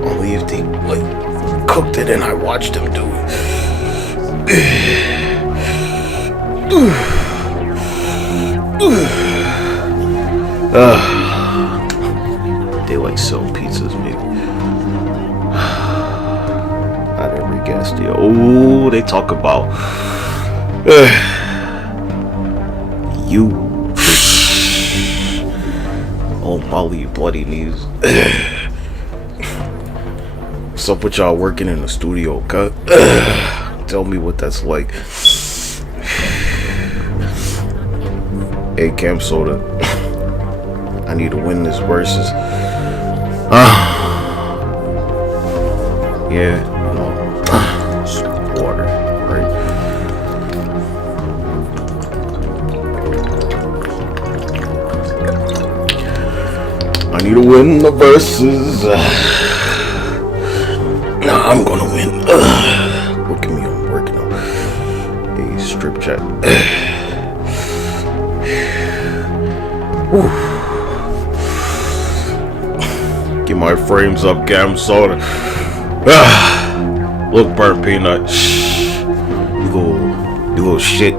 Only if they cooked it and I watched them do it. They like sell pizzas, maybe. Not every gas station. Oh, they talk about you. Oh, Molly, bloody knees. What's up with y'all working in the studio, cut? Tell me what that's like. Hey, Cam Soda. I need to win this versus. Yeah, no. Water, right? I need to win the verses. Nah, I'm gonna win. Look at me, I'm working on a strip chat. Get my frames up, Cam Soda. Look, burnt peanut. You little shit.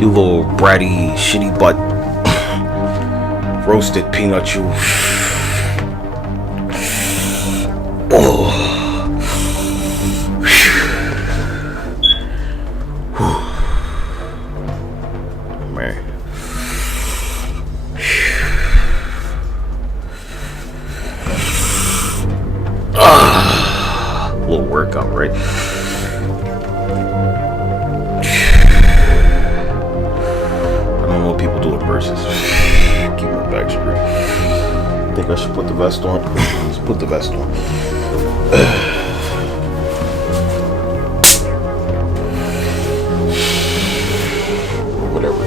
You little bratty shitty butt. Roasted peanut, you. Oh. Man. Little workout, right? I don't know what people do in versus. Keep my back straight. I think I should put the vest on. Let's put the vest on. Whatever.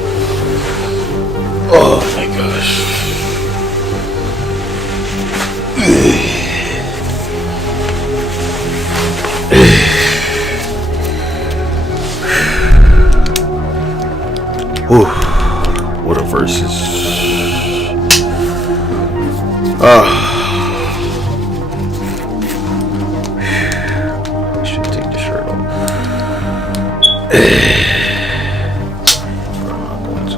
Oh my gosh. What a versus. I should take the shirt off. But I'm not going to.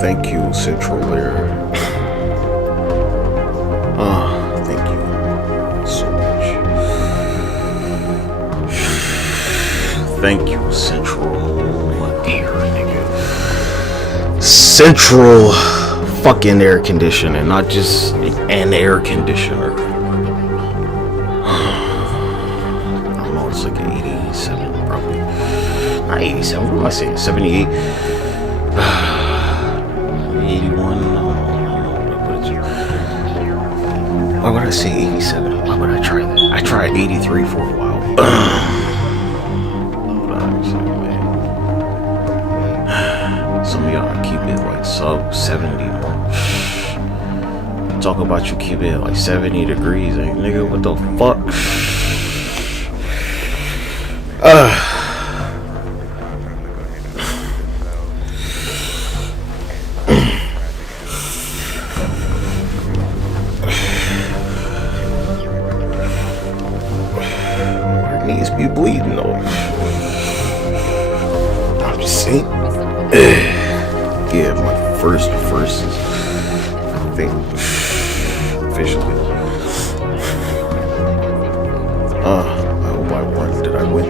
Thank you, Central Air. Thank you so much. Thank you, Central Air, nigga. Central fucking air conditioning, not just an air conditioner. I don't know, it's like an 87, probably. Not 87, what am I saying? 78? 81, no, why would I say 87? Why would I try that? I tried 83 for a while. Some of y'all keep it like sub 70. talk about you keep it at like 70 degrees. Like, nigga, what the fuck? My knees be bleeding though. I'm just saying. Yeah, my first is, I think, officially. I hope I won. Did I win?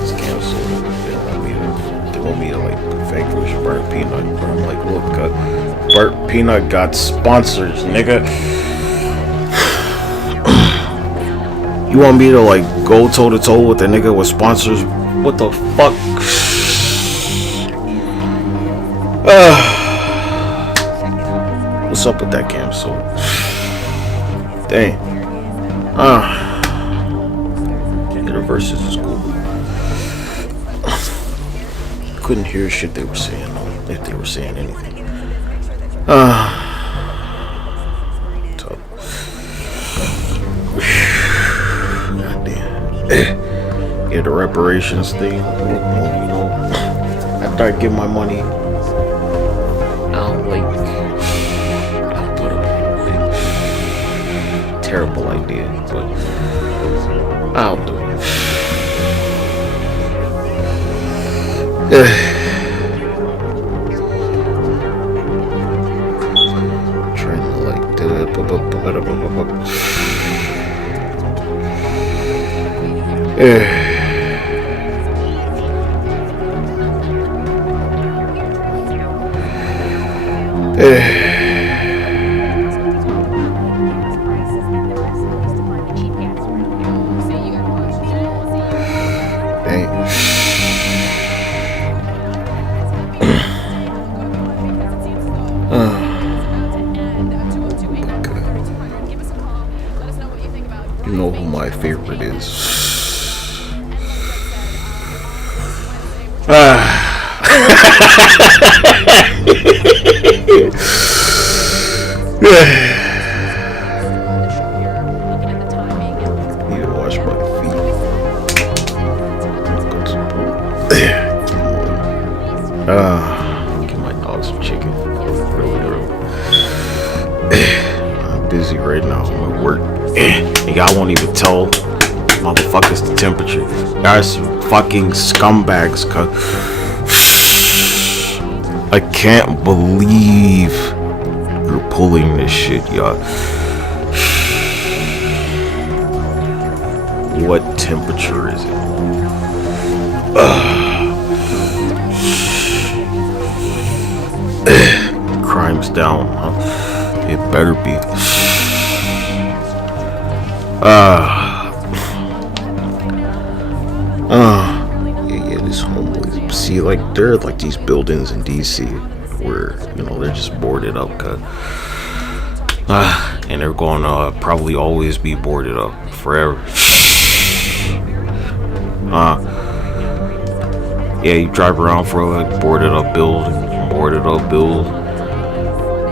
It's canceled. They want me to like vanquish Burnt Peanut. But I'm like, look, Burnt Peanut got sponsors, nigga. You want me to like go toe to toe with the nigga with sponsors? What the fuck? What's up with that cam? So dang. The verses is cool. Couldn't hear shit they were saying, if they were saying anything. Yeah, the reparations thing. You know, after I get my money, I'll like put up a terrible idea, but I'll do it. Trying to like do it. You know who my favorite is. Need to wash my feet. Get my dog some chicken. Really early. I'm busy right now. I'm at work. And y'all won't even tell motherfuckers the temperature. Y'all some fucking scumbags, cuz. I can't believe you're pulling this shit, y'all. What temperature is it? Crime's down, huh? It better be. Yeah, this homeless. See, like, there are like these buildings in DC where, you know, they're just boarded up, cuz. And they're gonna probably always be boarded up forever. Yeah, you drive around for like boarded up building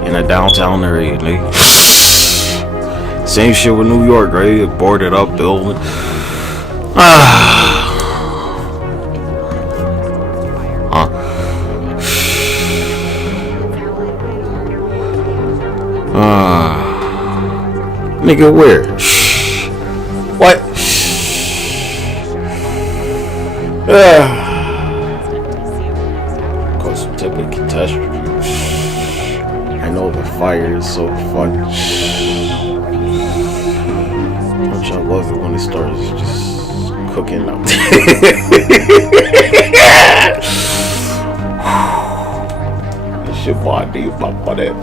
in a downtown area, nigga. Same shit with New York, right? Boarded up building. Nigga, where? What? Cause some type of catastrophe. I know the fire is so fun. Don't y'all love it when it starts just cooking out? This shit body, papa that.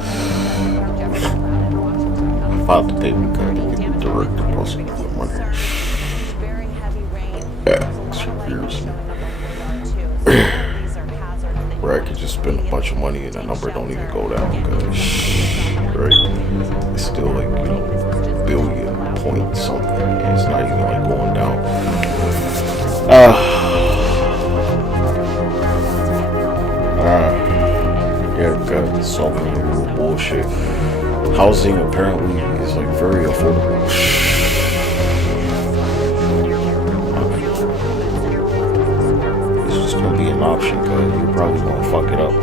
I filed the paper cut and get the director posted for money. Yeah, where I could just spend a bunch of money and the number don't even go down, cause right, it's still like, you know, billion point something, and it's not even like going down. Yeah, got so many bullshit. Housing apparently is like very affordable. This is gonna be an option, cause you're probably gonna fuck it up.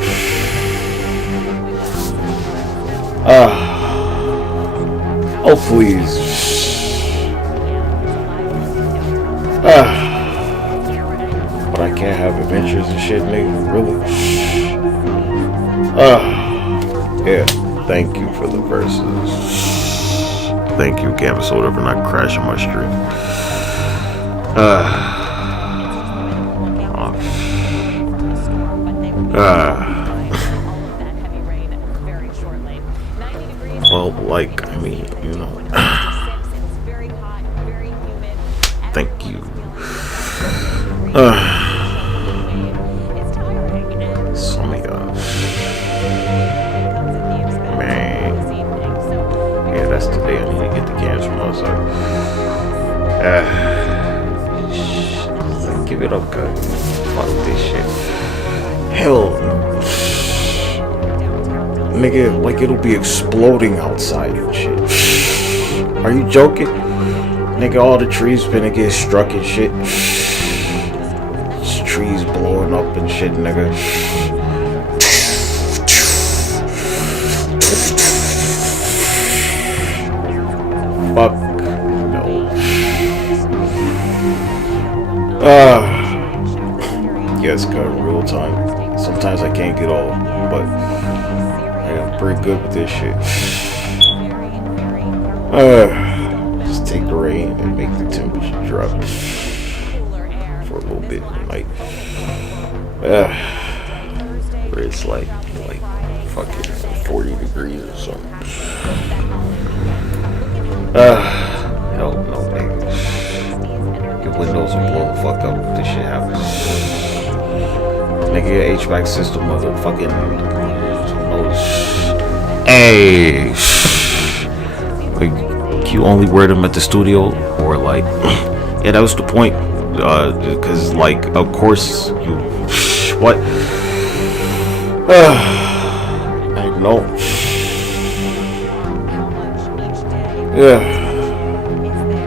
Oh please. But I can't have adventures and shit, nigga. Really? Yeah. Thank you for the verses. Thank you, Canvas Holder, for not crashing my stream. Well, like, I mean, you know. Thank you. So many man. Yeah, that's the day I need to get the cams from outside. Give it up, guys. Fuck this shit. Hell, nigga, like it'll be exploding outside and shit. Are you joking? Nigga, all the trees finna get struck and shit. Just trees blowing up and shit, nigga. Fuck no. Yes, got real time. Sometimes I can't get all, but I am pretty good with this shit. Just take the rain and make the temperature drop for a little bit tonight. Where it's like fucking 40 degrees or something. Hell no, nigga. Your windows will blow the fuck up if this shit happens. Nigga, your HVAC system motherfucking knows. Hey, like you only wear them at the studio, or like, yeah, that was the point. Cause like, of course you, what? I know.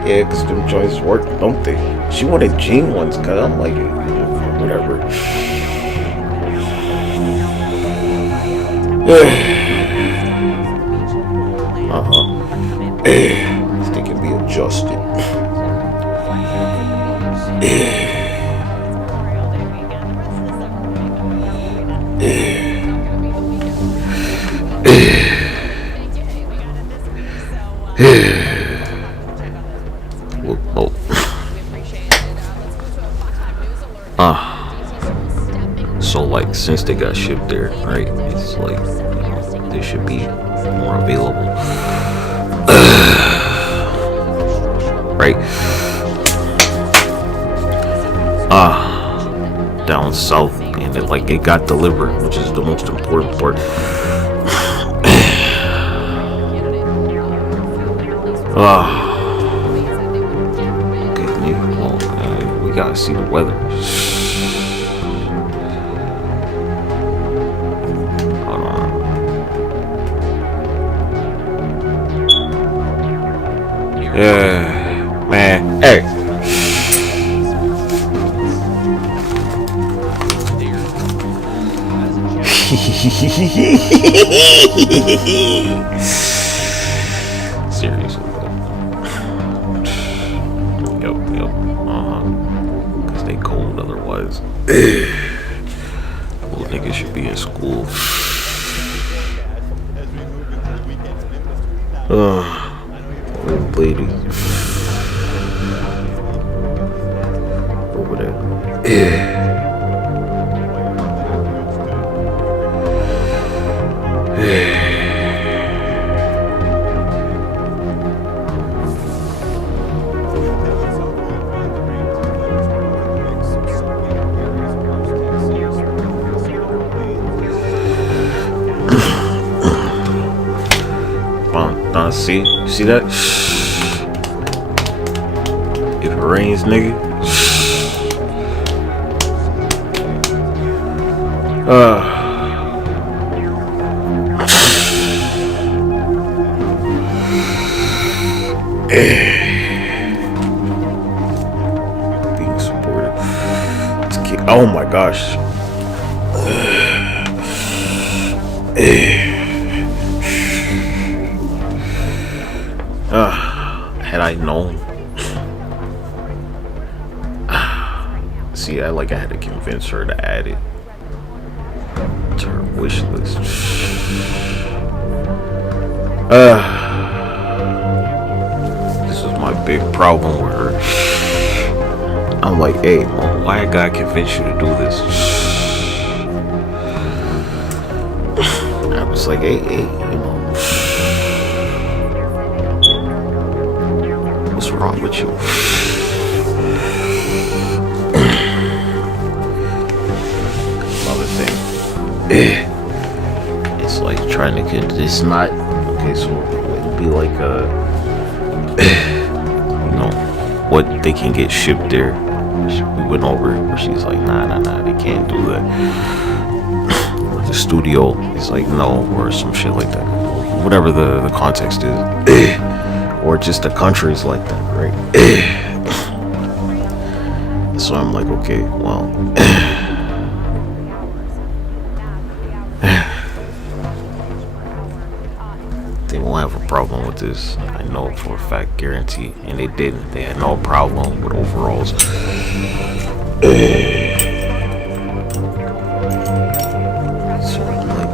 Yeah, cause them joints work, don't they? She wanted jean ones, cause I'm like, whatever. They can be adjusted. So like, since they got shipped there, right, it's like, you know, they should be more available. Right. Down south, and it got delivered, which is the most important part. Okay, nigga, well, we gotta see the weather. Yeah, man. Hey. Seriously though. Yep. Cause they cold otherwise. Little niggas should be in school. Old lady over there. See? You see that? If it rains, nigga. Had I known. See, I had to convince her to add it to her wish list. This is my big problem with her. I'm like, hey, Mom, why I gotta convince you to do this? I was like, hey, what's wrong with you? Another thing. It's like trying to get this not okay, so it'd be like what they can get shipped there. We went over where she's like, nah, they can't do that. Or the studio is like, no, or some shit like that. Whatever the context is. Or just the country's like that, right? So I'm like, okay, well. They won't have a problem with this. I know for a fact, guarantee. And they didn't. They had no problem with overalls. So like,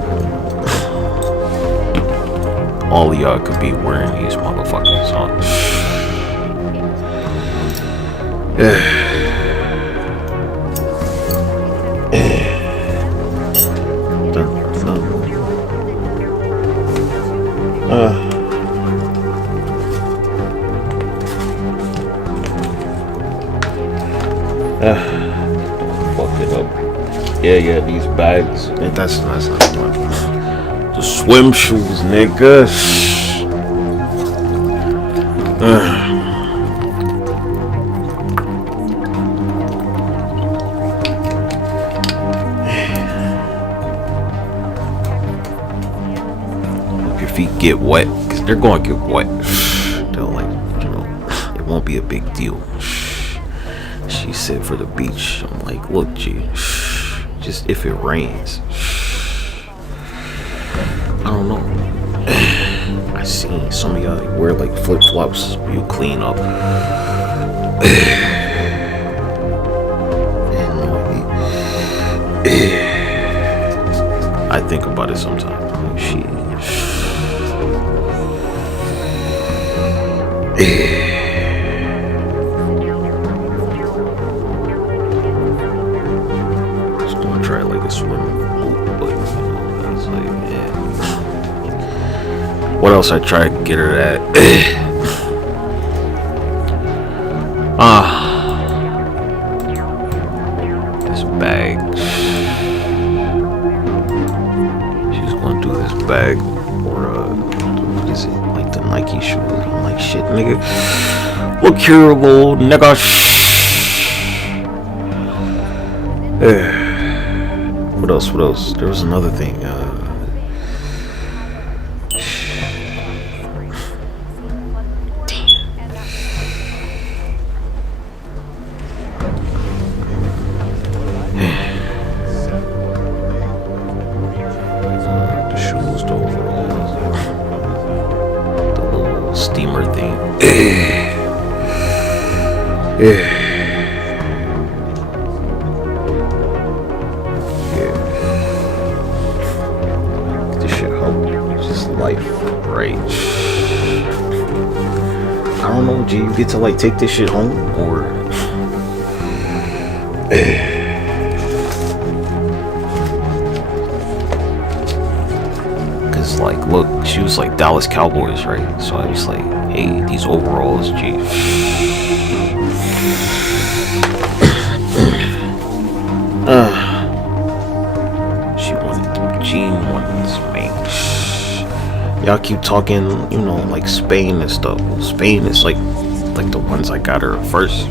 all of y'all could be wearing these motherfuckers, huh? Fuck it up. Yeah, these bags. That's not fun. The swim shoes, nigga. If your feet get wet, because they're going to get wet. They'll it won't be a big deal. She said for the beach. I'm like, look, G, just if it rains. I don't know. I seen some of y'all wear flip-flops. You clean up. I think about it sometimes. Just gonna try a swimming pool, but it's yeah. What else I tried to get her at? This bag. She's gonna do this bag or what is it? The Nike shoes. I'm like, shit, nigga. Look curable, nigga. What else? There was another thing. The shoes, the overalls, the little steamer thing. This shit help. It's just life, right? I don't know, G, you get to take this shit home or cause look, she was Dallas Cowboys, right? So I was like, hey, these overalls, G. She wanted the jean ones, man. Y'all keep talking, Spain and stuff. Well, Spain is like the ones I got her first.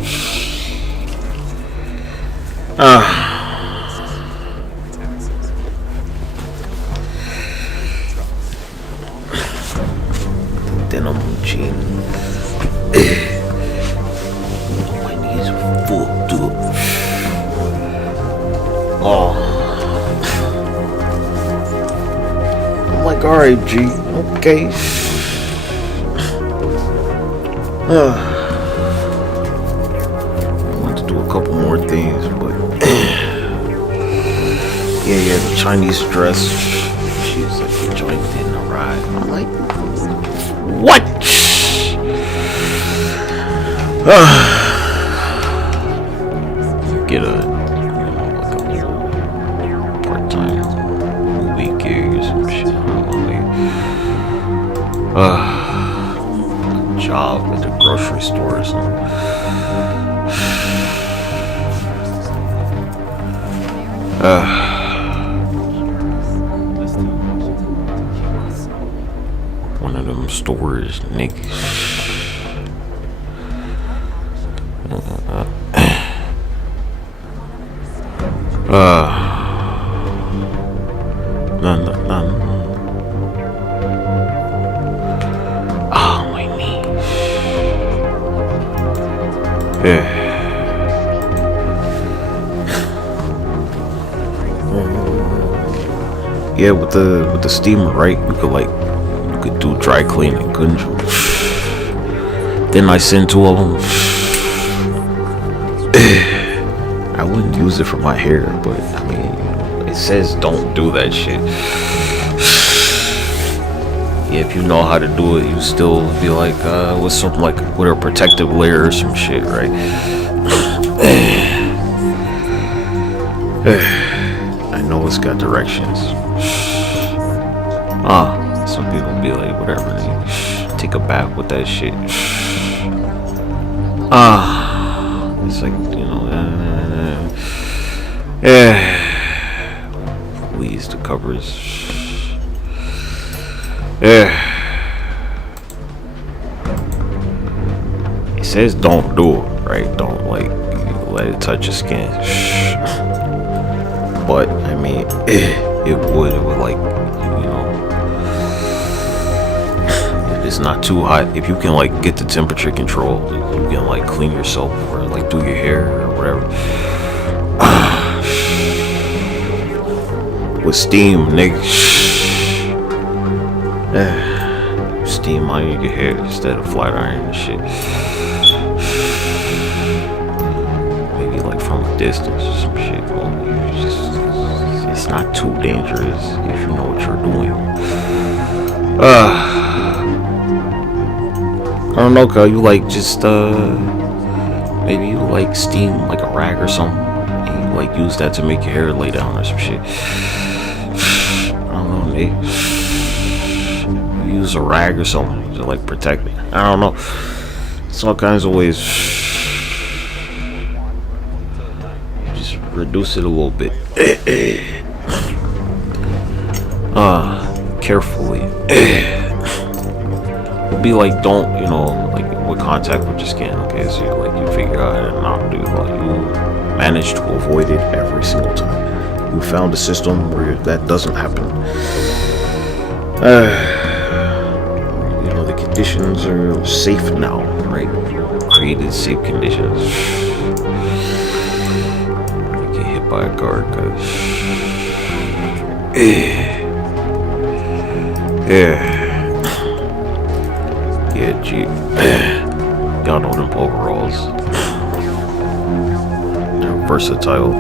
Denim jean. My knees are fucked up. I'm like, alright, G, okay. I want to do a couple more things, but yeah, the Chinese dress. She was like, the joint didn't arrive. I'm like, what? Get a part-time movie gig or some shit. I don't know, like, job at the grocery store or something. One of them stores, niggas. Oh, my knee. Yeah. Yeah, with the steamer, right? You could do dry cleaning, couldn't you? Then I sent 2 of them. I wouldn't use it for my hair, but I mean, it says don't do that shit. Yeah, if you know how to do it, you still be like, with something like with a protective layer or some shit, right? I know it's got directions. Some people be like, whatever, they take a bath with that shit. It's like, you know, please, the covers. It says don't do it, right? Don't like let it touch your skin. But I mean, it would like, you know, if it's not too hot, if you can like get the temperature control, you can like clean yourself or like do your hair or whatever. With steam, nigga. Steam iron your hair instead of flat iron and shit. Maybe like from a distance or some shit. Well, it's not too dangerous if you know what you're doing. I don't know, cause you like just maybe you like steam like a rag or something, and you like use that to make your hair lay down or some shit. I don't know, nigga. Use a rag or something to like protect it. I don't know. It's all kinds of ways. Just reduce it a little bit. Carefully. It'll be like, don't, you know, like with contact with your skin. Okay, so you figure out how to not do it. Like you manage to avoid it every single time. You found a system where that doesn't happen. The conditions are safe now, right? Created safe conditions. You get hit by a guard, cause yeah, G. Y'all know them overalls. They're versatile.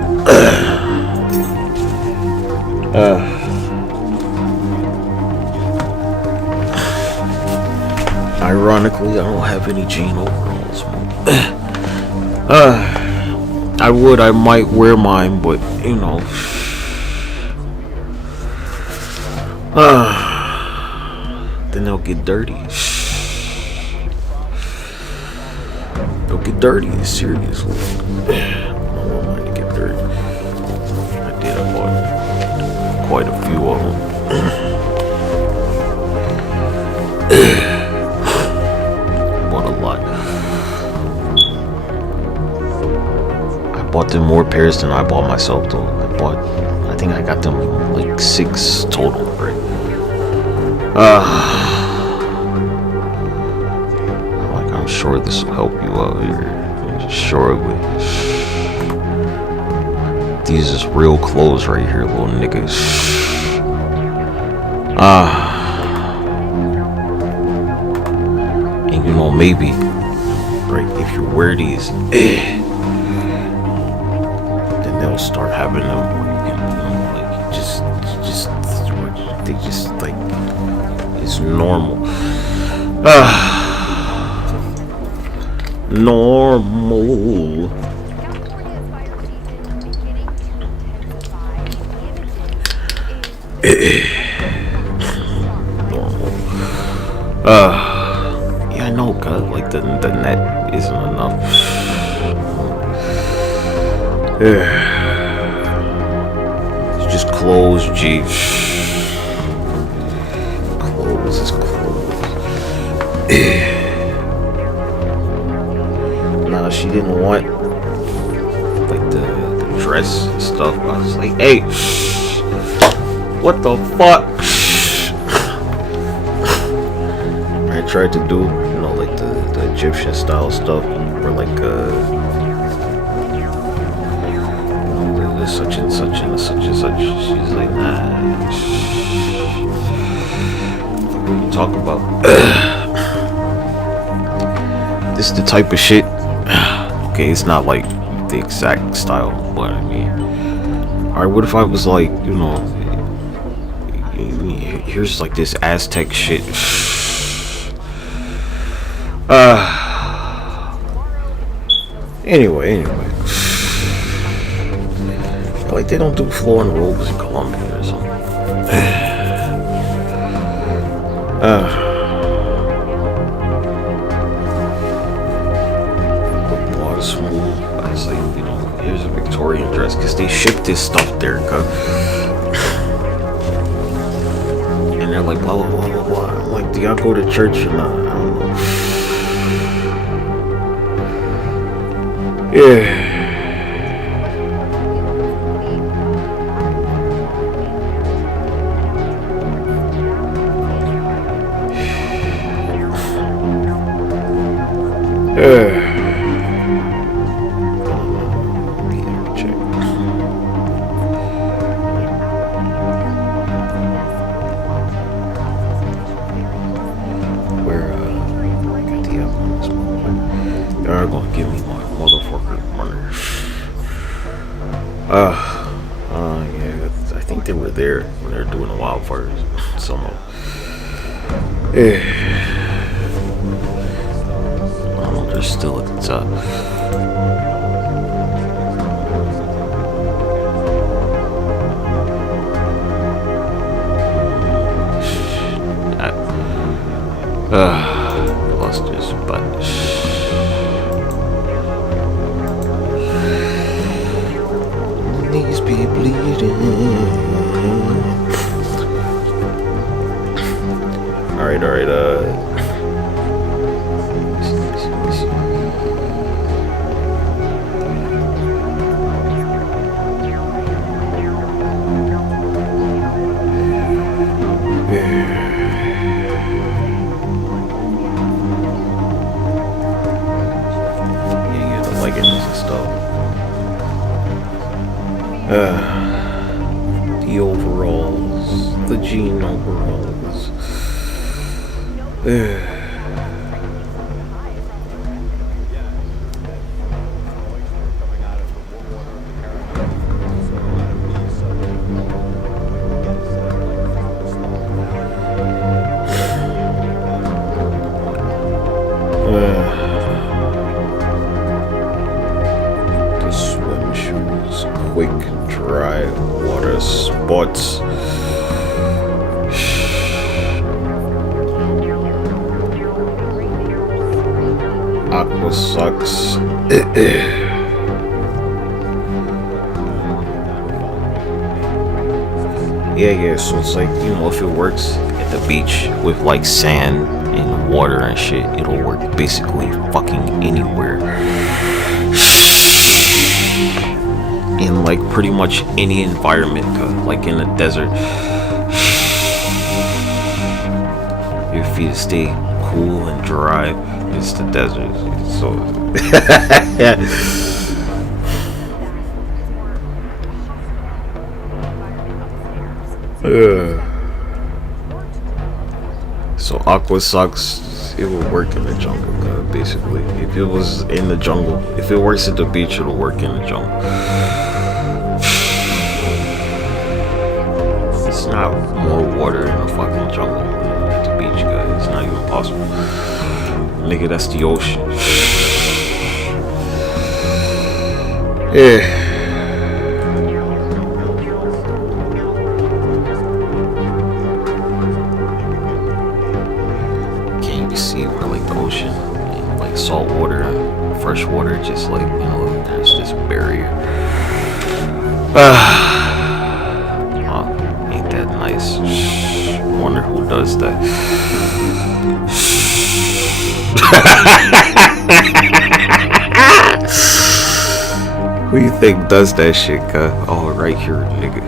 Ironically, I don't have any jean overalls. I might wear mine, but you know, then they'll get dirty. They'll get dirty, seriously. I don't want mine to get dirty. I bought quite a few of them. Bought them more pairs than I bought myself though. I think I got them like 6 total, right? I'm sure this will help you out here. I'm sure it will. These is real clothes right here, little niggas. And you know, maybe, right, if you wear these, then they'll start having them, you know, like, they just, like, it's normal. Normal. Yeah, I know, God, like the net isn't enough. It's just clothes, G. Clothes is clothes. Nah, she didn't want like the dress and stuff. I was like, hey, what the fuck? I tried to do, you know, like the Egyptian style stuff, or like you know, the such and such and such and such. She's like, nah. What are you talking about? This is the type of shit. Okay, it's not like the exact style, but I mean, alright, what if I was like, you know, here's like this Aztec shit. Anyway. Like they don't do flowing robes in Colombia or something. Water smooth. I was like, you know, here's a Victorian dress, cause they ship this stuff there, cause. And they're like, blah blah blah blah blah. I'm like, do y'all go to church or not? I don't know. Yeah. Check. Where got the app on this one? They are gonna give me my motherfucker runner. Yeah, I think they were there when they were doing the wildfires somehow. Yeah. Oh, they're still at the top. Lost this, but knees be bleeding. Alright, yeah, the leggings and stuff. The overalls, the jean overalls. The swim shoes, quick, dry, water sports. Aqua socks. Yeah, so it's like, you know, if it works at the beach with like sand and water and shit, it'll work basically fucking anywhere. In like pretty much any environment, like in the desert. Your feet stay cool and dry. It's the desert, so So aqua socks, it would work in the jungle, basically. If it was in the jungle, if it works at the beach, it'll work in the jungle. It's not more water in the fucking jungle at the beach, guys. It's not even possible. Nigga, that's the ocean. Yeah. Salt water and fresh water, just like, you know, there's this barrier. Ain't that nice? Wonder who does that. Who you think does that shit, oh, right here, nigga.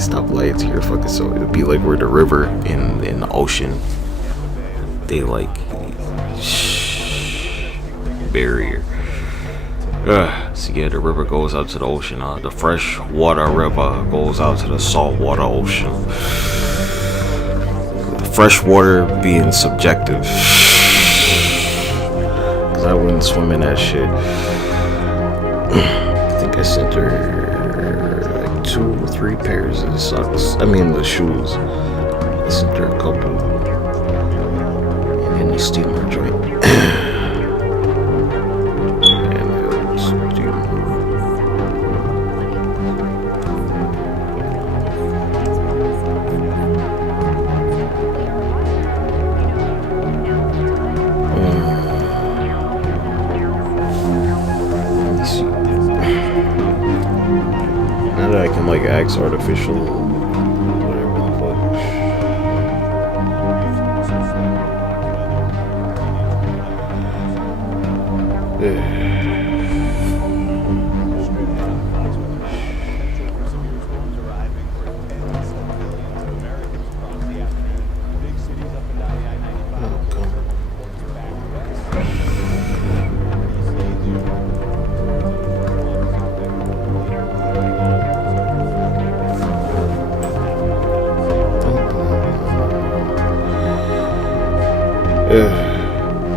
Stop lying to your fucking soul. It'd be like where the river in the ocean, they like barrier. So yeah, the river goes out to the ocean. The freshwater river goes out to the saltwater ocean. The freshwater being subjective, cause I wouldn't swim in that shit. I think I sent her like 2 or 3 pairs of socks. I mean the shoes. I sent her a couple in the steamer joint. Like axe artificial, whatever the fuck.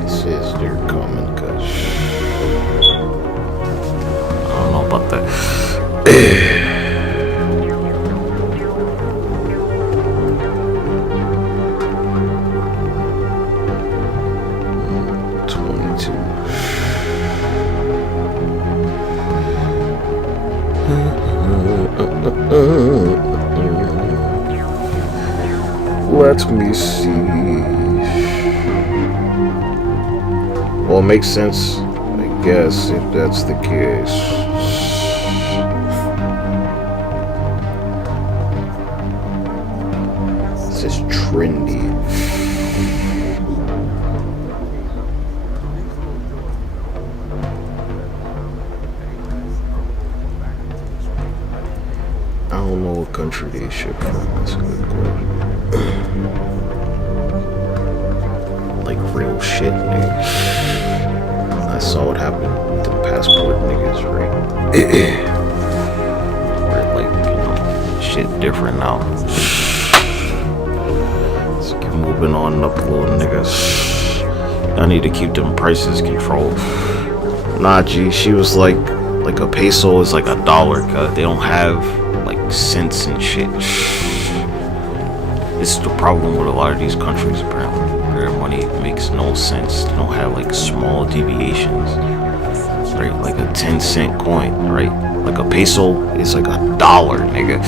This is their common cause. I don't know about that. 22. Let me see. Well, it makes sense, I guess, if that's the case. This is trendy. I don't know what country they ship from. That's a good question. Like real shit, nigga. I saw what happened with the passport niggas, right? Where like, you know, shit different now. Let's keep moving on up, little niggas. I need to keep them prices controlled. Nah, G, she was like a peso is like $1, cause they don't have like cents and shit. This is the problem with a lot of these countries, apparently. Their money makes no sense. They don't have like small deviations, right? Like a 10-cent coin, right? Like a peso is like $1, nigga.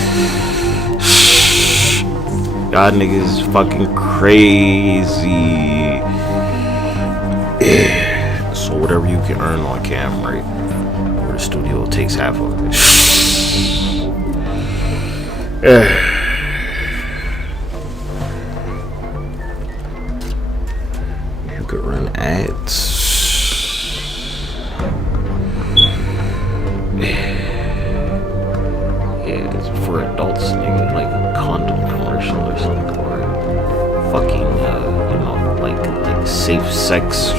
God, niggas is fucking crazy. Yeah. So whatever you can earn on cam, right? Or the studio takes half of it. Yeah. Could run ads. Yeah, it's for adults, nigga, like a condom commercial or something, or fucking, you know, like safe sex.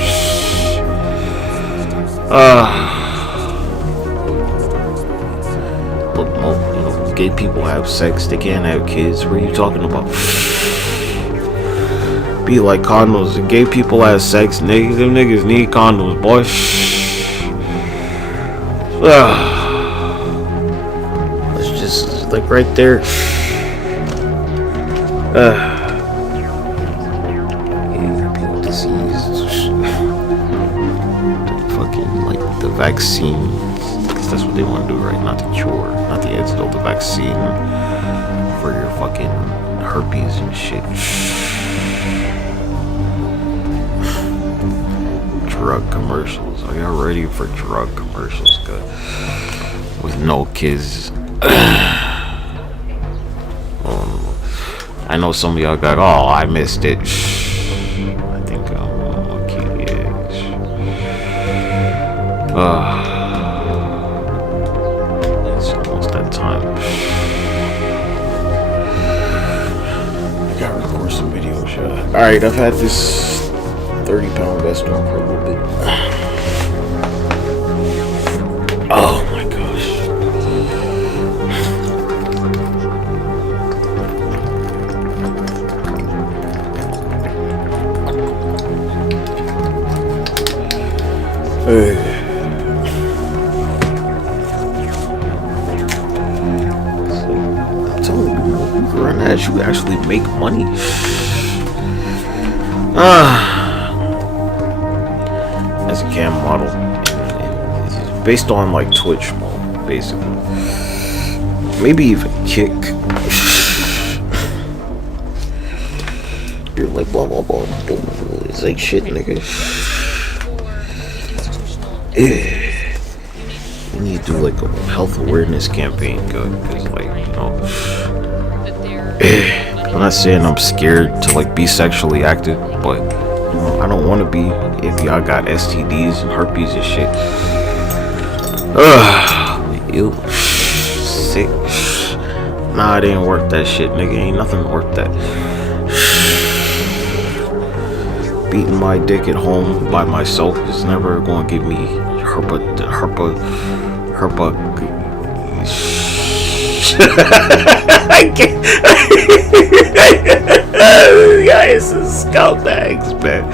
Look, you know, gay people have sex, they can't have kids. What are you talking about? be like condoms. And gay people have sex, niggas. Them niggas need condoms, boy. Let's just like right there. People disease. Fucking like the vaccine. Because that's what they want to do, right? Not the cure, not the antidote, the vaccine for your fucking herpes and shit. Drug commercials. Are y'all ready for drug commercials? Good. With no kids. I know some of y'all got, oh, I missed it. I think I'm okay. It's almost that time. I gotta record some video shit. Alright, I've had this 30-pound vest on for a little bit. Oh my gosh. Hey. I'm telling you, you can run that, you actually make money. As a cam model, it's based on like Twitch mode, basically. Maybe even Kick. You're like blah blah blah. It's like shit, nigga. We need to do like a health awareness campaign, because like, you know, I'm not saying I'm scared to like be sexually active, but you know, I don't want to be if y'all got STDs and herpes and shit. Ew, sick. Nah, it ain't worth that shit, nigga. Ain't nothing worth that. Beating my dick at home by myself is never going to give me herpa. I can't. Guys, it's scumbags, man.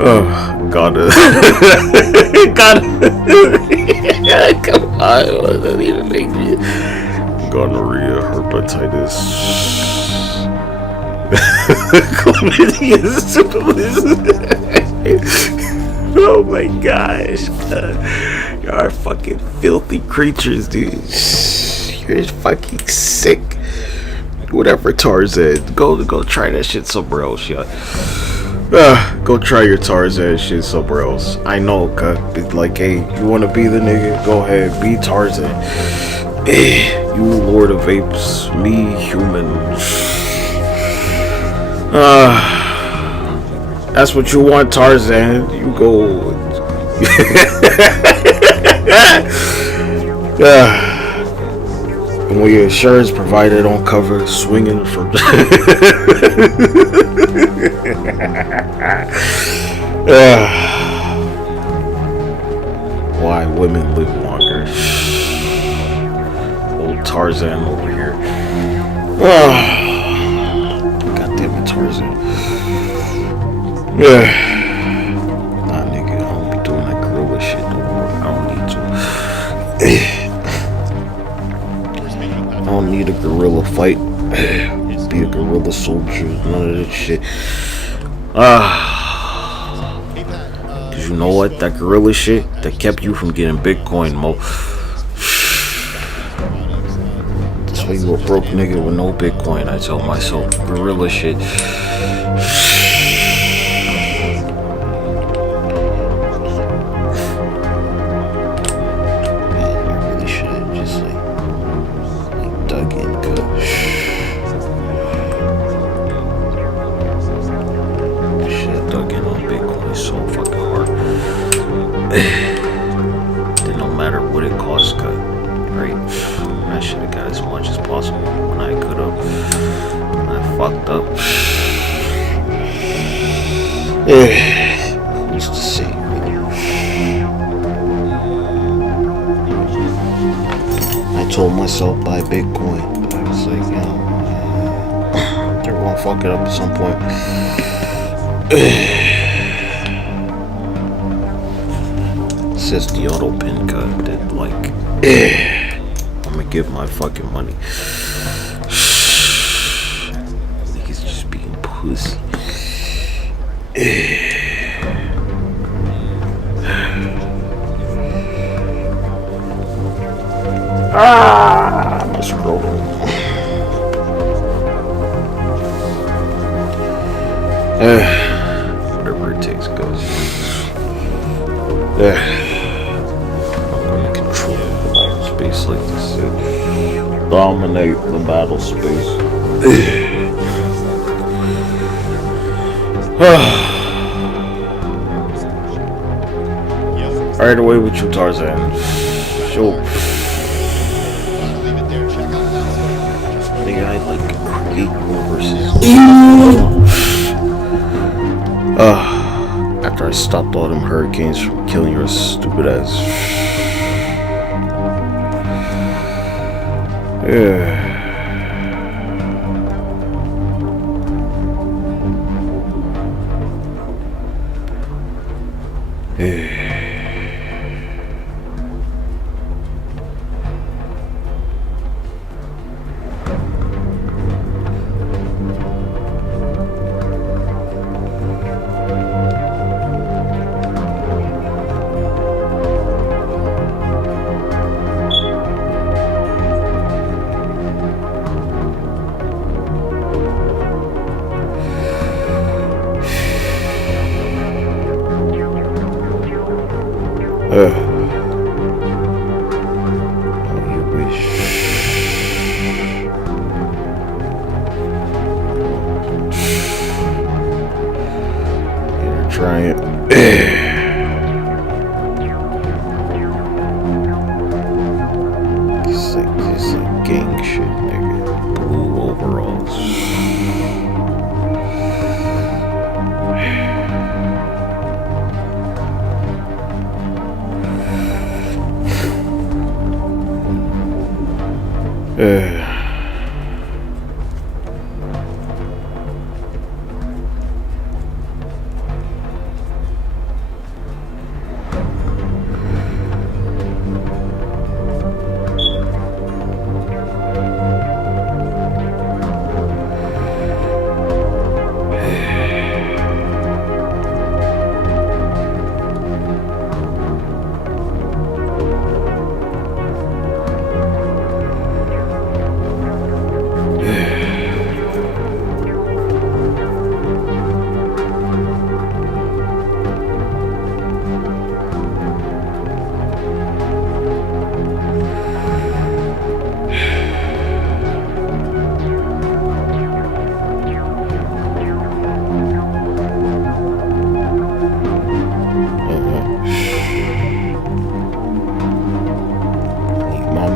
Oh, gotta. Come on, it doesn't even make me. Gonorrhea, hepatitis. Chlamydia, syphilis. Oh my gosh, God. Y'all are fucking filthy creatures, dude. You're fucking sick. Whatever, Tarzan. Go try that shit somewhere else, yeah. Go try your Tarzan shit somewhere else. I know, cuz like, hey, you wanna be the nigga? Go ahead, be Tarzan. You Lord of Apes, me human. That's what you want, Tarzan. You go. And when your insurance provider don't cover swinging from. Why women live longer? Old Tarzan over here. Goddamn it, Tarzan. Nah, nigga, I don't be doing that gorilla shit no more. I don't need to. I don't need a gorilla fight. Be a gorilla soldier. None of this shit. Cause you know what? That gorilla shit that kept you from getting Bitcoin, Mo. That's why you a broke nigga with no Bitcoin. I tell myself, gorilla shit. Then no matter what it costs, cut, right? I should have got as much as possible when I could have. I fucked up. Who's to say? I told myself buy Bitcoin. I was like, you know, there gonna fuck it up at some point. Says the auto pin card that like I'm gonna give my fucking money. Niggas just being pussy. I'm scrolling. Whatever it takes, guys. I'm gonna control the battle space like this. Dominate the battle space. Alright, away with you, Tarzan. Show. Nigga, I like create universes. After I stopped all them hurricanes from killing your stupid ass. Yeah.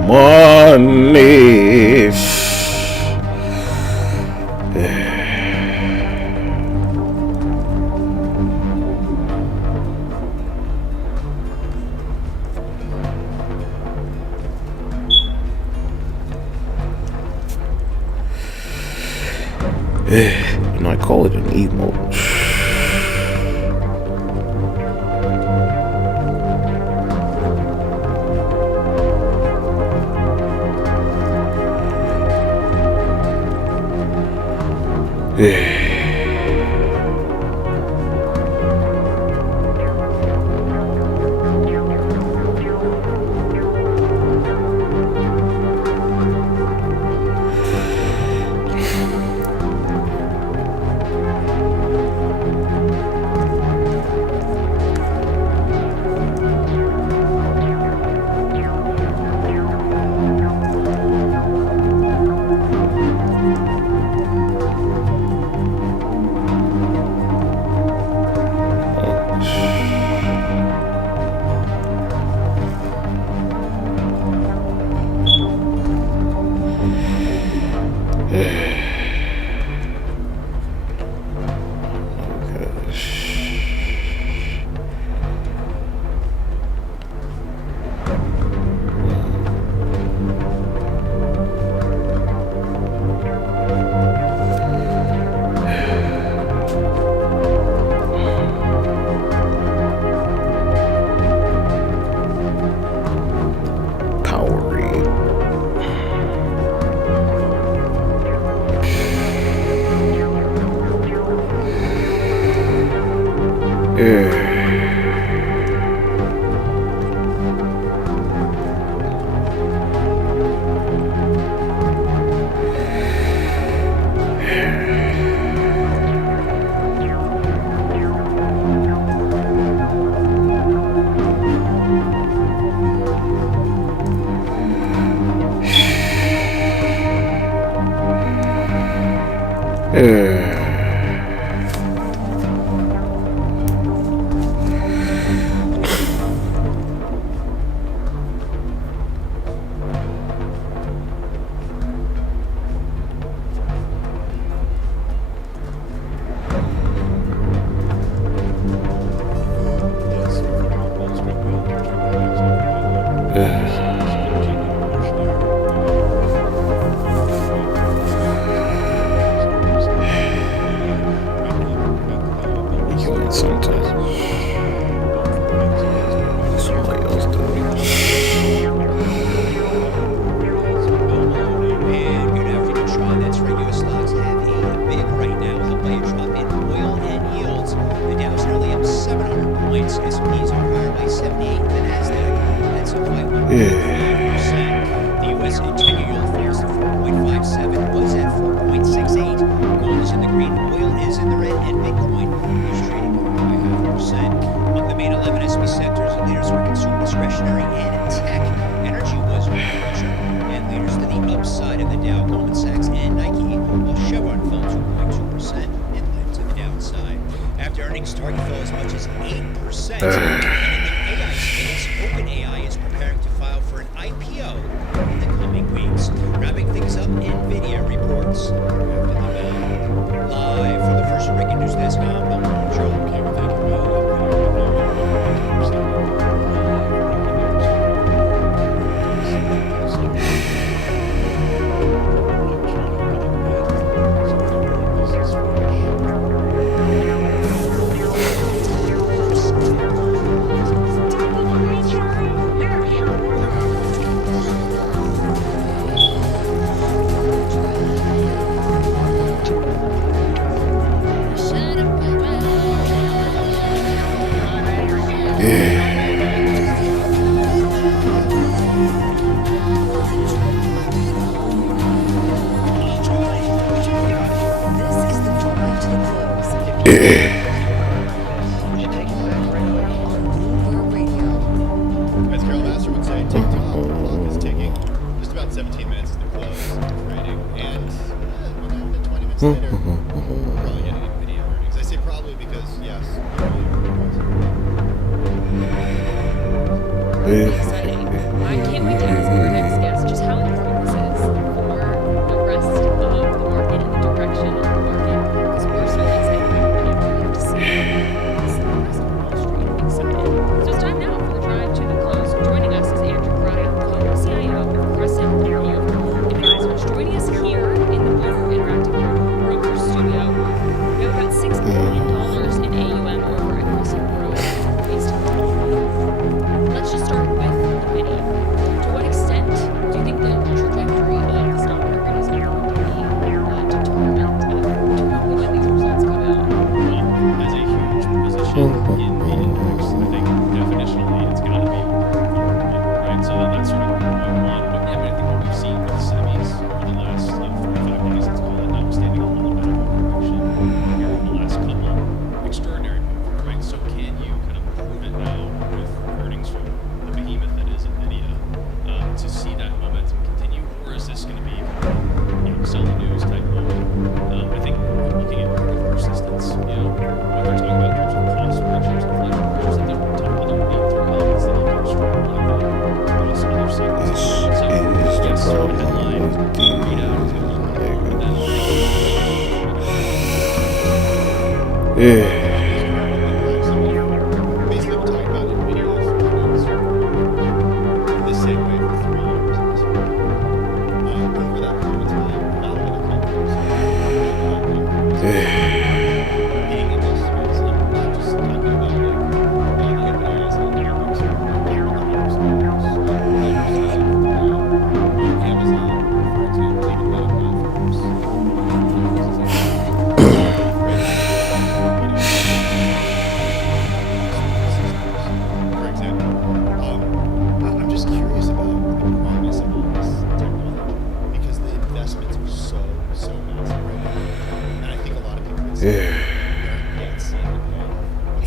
Money. You know, I call it an emote.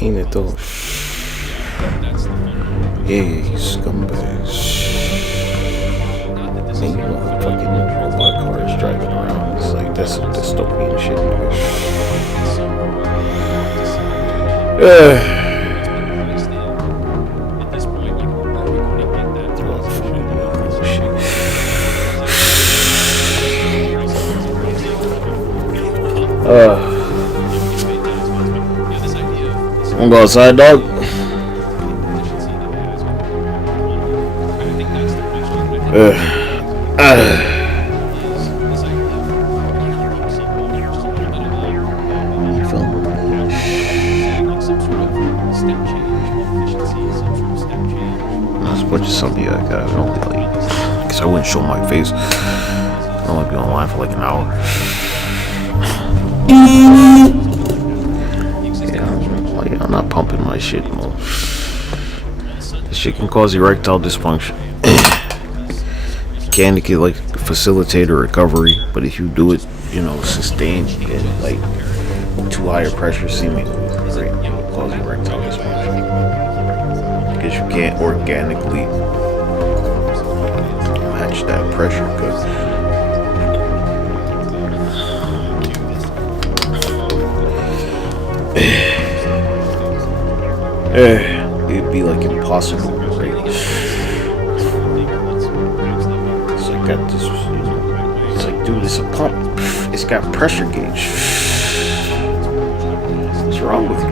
Ain't it though? Yeah, you scumbags. Man, you know how fucking robot cars driving around. It's like, that's some dystopian shit, nigga. I'm going outside, dog. That's what just something I got. I don't like, cause I wouldn't show my face. I don't want to be online for like an hour. Yeah, I'm not pumping my shit more. This shit can cause erectile dysfunction. It can like facilitate a recovery, but if you do it, you know, sustained and like too high a pressure, seemingly, right, it will cause erectile dysfunction because you can't organically match that pressure. Because it'd be like impossible, right? So I got this, you know, it's like, dude, it's a pump. It's got pressure gauge. What's wrong with you?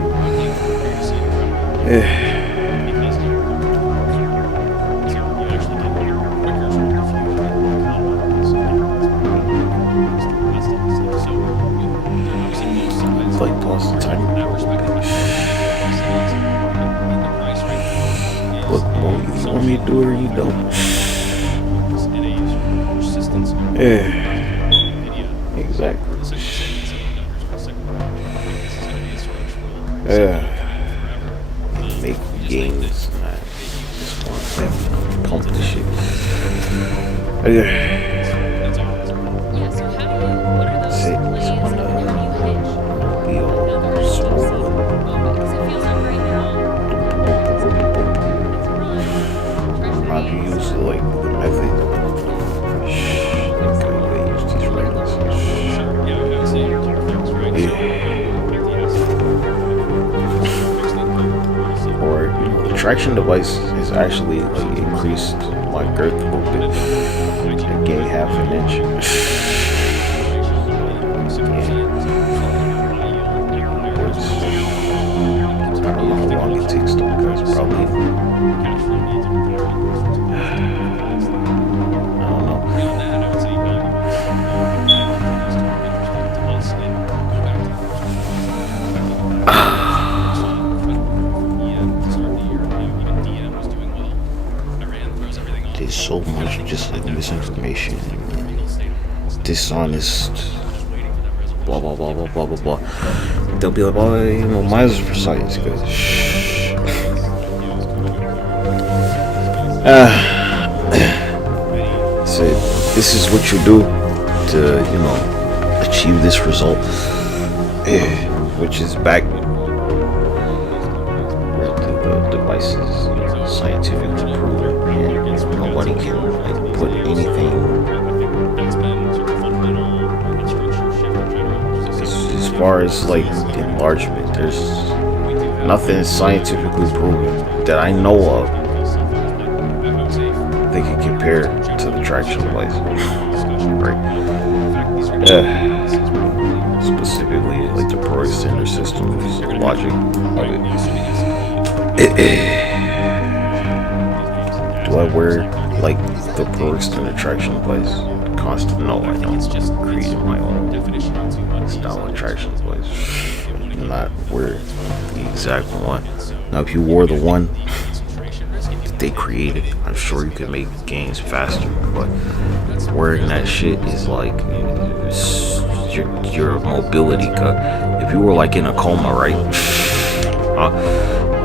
Like, pause the time. Look, well, you want me to do it or you don't. Exactly. Make games, man. Just want to pump the shit. Yeah, so how do you, what are those Sit, plays just and wanna how do you hitch? be all Because swollen. it feels like right now, it's really pressure How do you use like the method? Okay, they use these rings. Or, you know, the traction device has actually like increased my girth a little bit. I gained half an inch. I don't know how long it takes though, because probably there's so much just like misinformation, dishonest, blah blah blah blah blah blah blah. They'll be like, oh, you know, mine's for science, because so this is what you do to, you know, achieve this result, which is back where the device is, you know, scientifically proven, and nobody can like put anything as far as like enlargement. There's nothing scientifically proven that I know of they can compare to the traction device, right? Specifically, like the Pro Extender system's logic of it. Do I wear like the Pro Extender traction device constant? No, I don't. Creating my own style of traction device. Not wear the exact one. Now, if you wore the one that they created, I'm sure you could make gains faster. But wearing that shit is like your mobility cut. If you were like in a coma, right?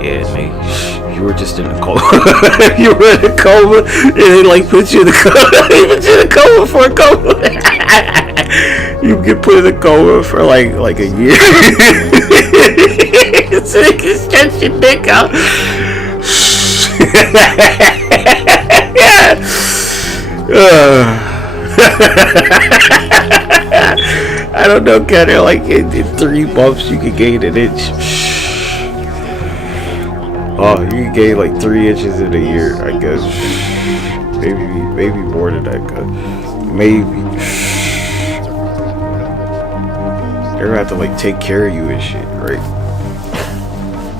Yeah, nigga. You were just in a coma. You were in a coma, and they like put you in the coma. They put you in a coma for a coma. You get put in a coma for like a year. Stretch your dick out. I don't know, kind of like in 3 months you could gain an inch. Oh, you can gain like 3 inches in a year, I guess. Maybe more than that, cause maybe they're gonna have to like take care of you and shit, right?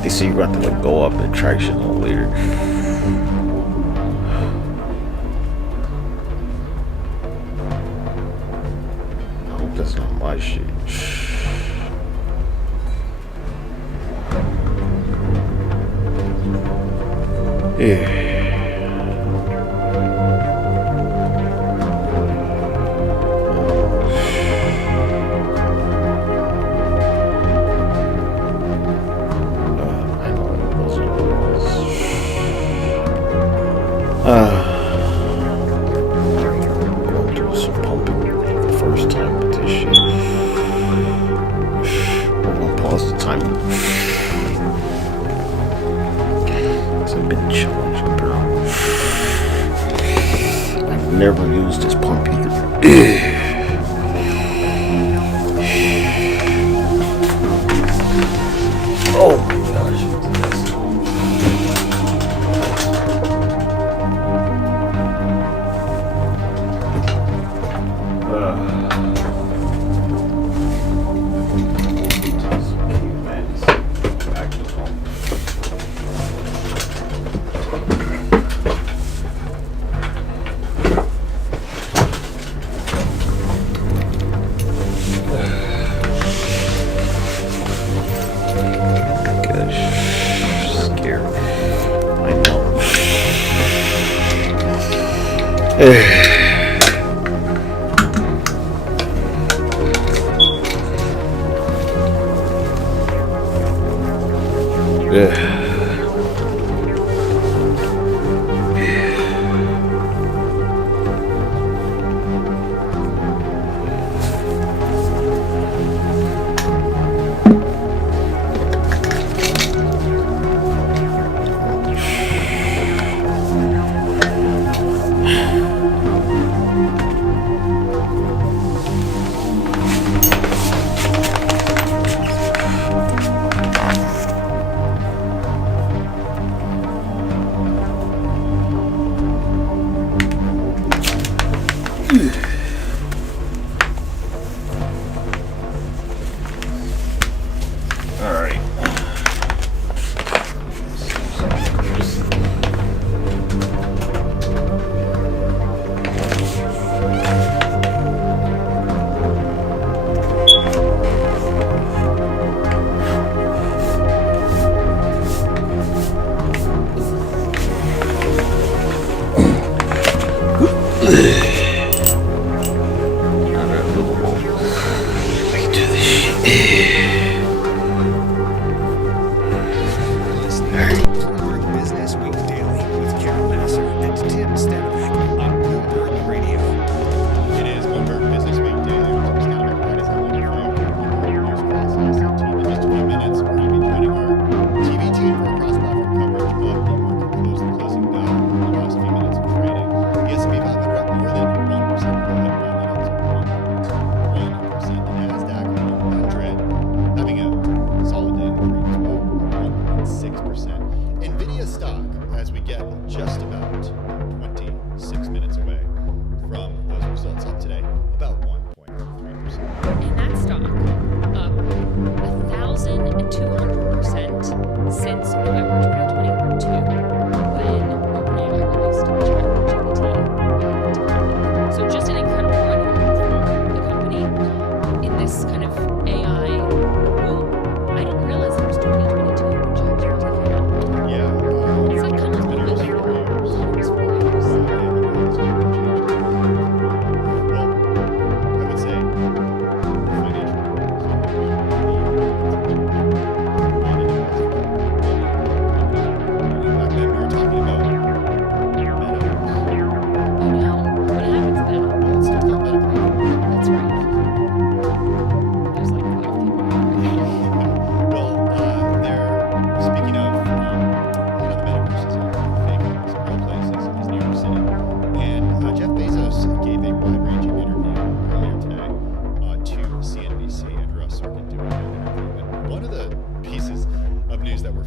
They say you got to like go up and traction on later. I hope that's not my shit. Yeah. Going through some pumping for the first time with this shit. We're gonna pause the timer. Cause I've been chilling, bro. I've never used this pump either. Oh my gosh.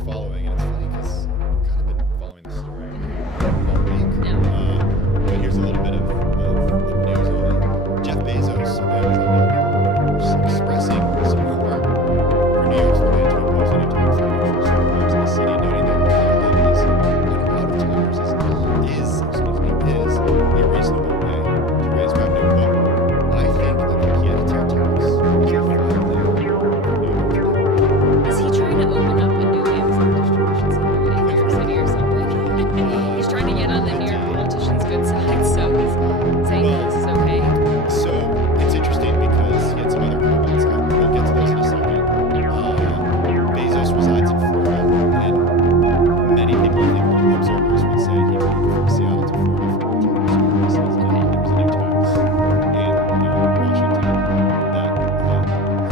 following, and it's funny because we've kind of been following the story all week. But here's a little bit of news on it. Jeff Bezos of Amazon is expressing support for New York's plan to impose a new tax on commercial homes in the city, noting that higher levies on out-of-towners is a reasonable way to raise revenue. Quote, I think that the pied-à-terre tax is a fine thing for New York today. Is he trying to open up a new Amazon distribution center in New York City or something? He's trying to get on the New York politicians' good side, so he's saying this is okay. So it's interesting because he had some other comments. We'll get to those in a second. Bezos resides in Florida, and many people, I think, observers would say he moved from Seattle to Florida for 2 years. There was a new tax in Washington that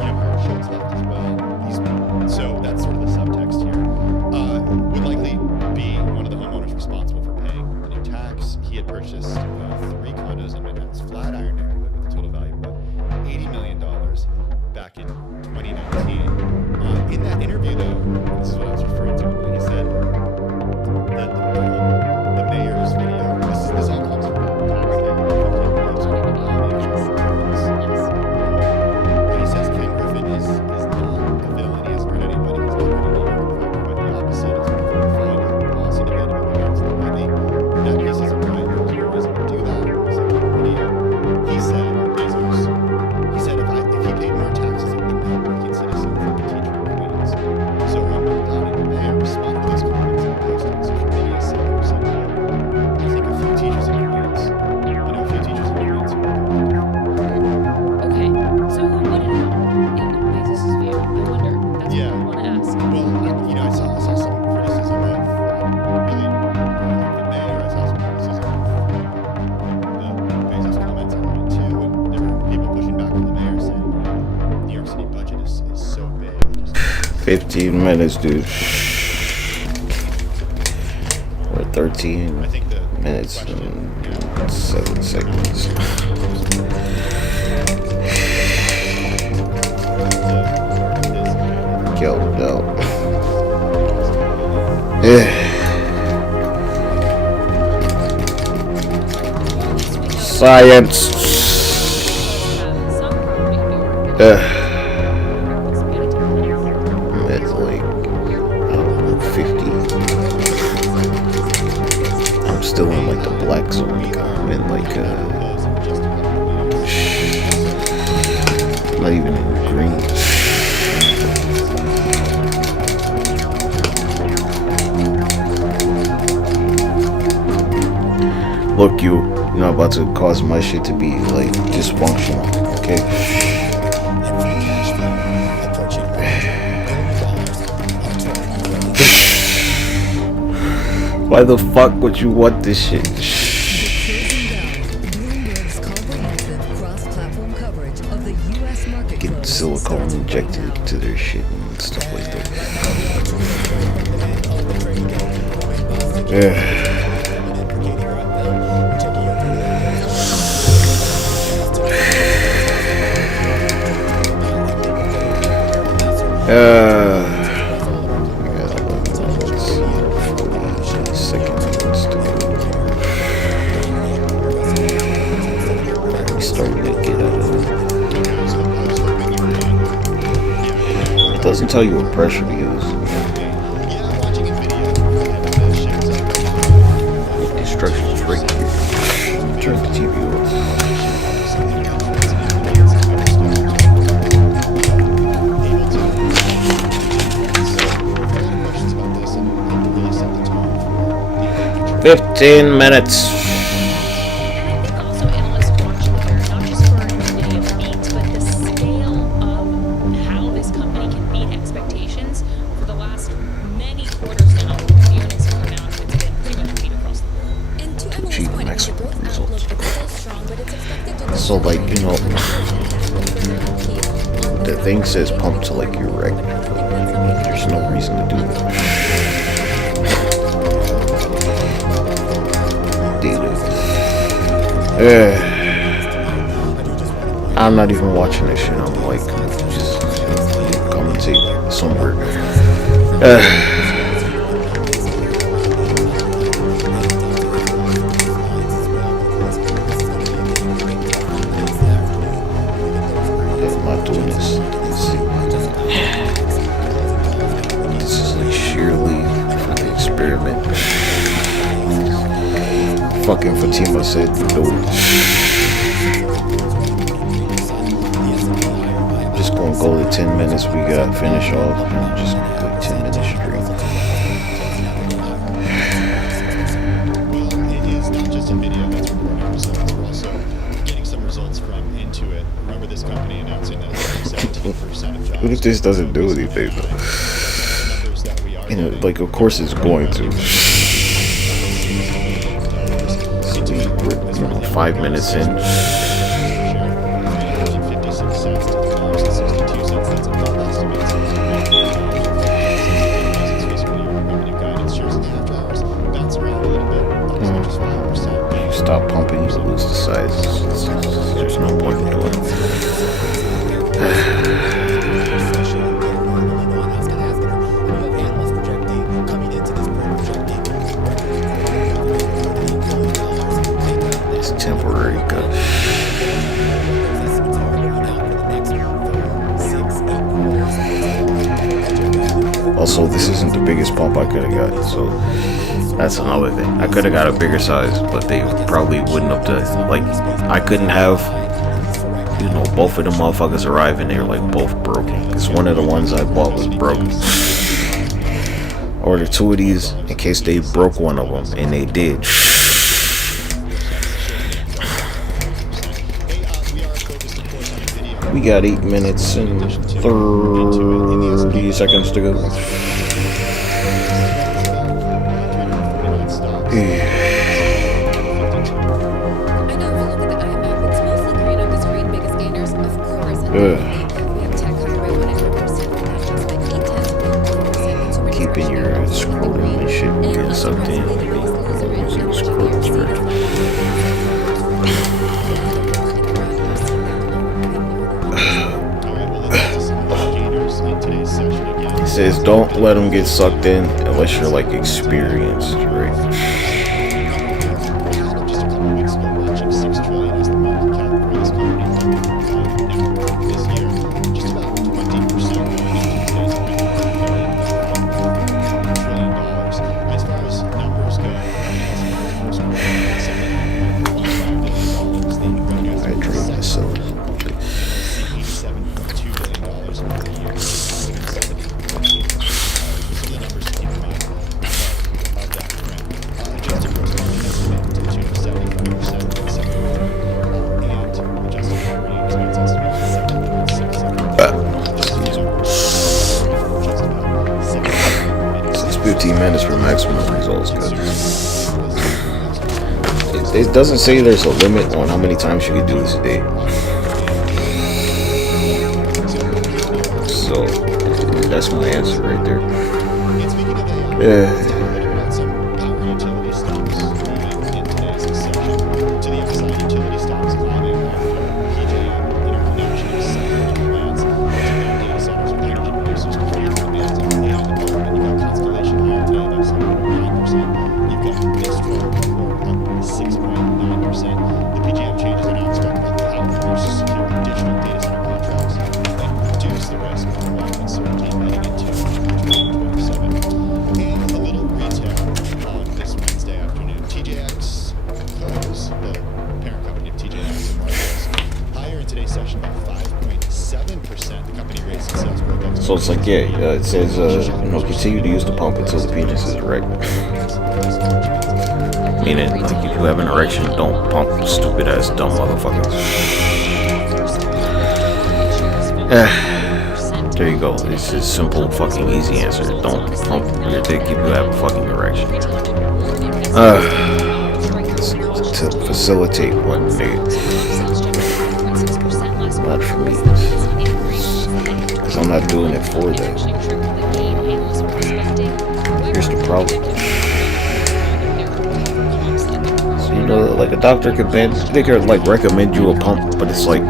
Howard Schultz left as well. So that's sort of the subtext here. Would likely be one of the homeowners responsible for paying the new tax. He had purchased 3 condos in Manhattan's Flatiron neighborhood with a total value of about $80 million back in 2019. In that interview, though, and this is what I was referring to, he said that the mayor's video, this all comes from that tax case, 15 videos. But he says Ken Griffin is not a villain. He hasn't hurt anybody. He's not hurting anyone. In fact, quite the opposite. It's been fine in the policy debate about the merits of the levy. That piece isn't right. There's no reason to do that. It's like a video. He said, Bezos, he said, if he paid more taxes, it wouldn't help working citizens like a teacher in Queens. So Ron Downey, the mayor, responded to those comments in a post on social media, said, I think a few teachers in Queens, a few teachers in Queens who are Okay, so what did he in Bezos' view? I wonder. That's what I want to ask. Well, I saw some criticism of really the mayor. I saw some criticism of the Bezos comments online too, and there were people pushing back on the mayor saying, New York City budget is so big. 15 minutes, dude. We're 13 minutes and 7 seconds. Yo, no. Science. It's like, I don't know, 50. I'm still in like the black zone. I'm in like not even in green. Look, you're not about to cause my shit to be like dysfunctional, okay? Why the fuck would you want this shit? Get silicone injected into their shit and stuff like that. It doesn't tell you what pressure to use. The instructions right here. Turn the TV off. And 15 minutes. I think also analysts watching here, not just for NVIDIA beats, but the scale of how this company can beat expectations. For the last many quarters now, the earnings have come out, it's been pretty much beat across the board. And to Cheap Emily's point, the Mexican growth results. outlook is still strong, but it's expected to So like, you know, the thing says pump to like your rec, but there's no reason to do that. I'm not even watching this shit. I'm like, just commentate somewhere. fucking Fatima said, dude. Just gonna go to 10 minutes. We gotta finish off and just like 10 minutes straight. Well, it is not just NVIDIA that's reporting results. We're also getting some results from Intuit. Remember this company announcing that 17% of jobs. What if this doesn't do anything though? You know, like of course it's going to. We're 5 minutes in. Stop pumping, you lose the size. There's no point in doing it. It's temporary cut. Also, this isn't the biggest pump I could have got, so that's another thing. I could have got a bigger size, but they probably wouldn't have done. Like, I couldn't have, you know, both of the motherfuckers arrive and they were like both broken. Because one of the ones I bought was broken. I ordered 2 of these in case they broke one of them, and they did. We got 8 minutes and 30 seconds to go. I know if you look at the IMAP, it's mostly green on discrete biggest gainers, of course. And we have tech highway 100%, Keeping your scrotum and shit getting sucked in. Using scrotum stretch. It says don't let them get sucked in unless you're like experienced, right? It doesn't say there's a limit on how many times you can do this a day. So that's my answer right there. Yeah. So it's like, yeah, it says, you know, continue to use the pump until the penis is erect. Meaning, like, if you have an erection, don't pump, stupid ass dumb motherfuckers. There you go. It's a simple, fucking, easy answer. Don't pump your dick if you have a fucking erection. To facilitate one day. Not for me. I'm not doing it for them. Here's the problem. So, you know, like a doctor could like recommend you a pump, but it's like,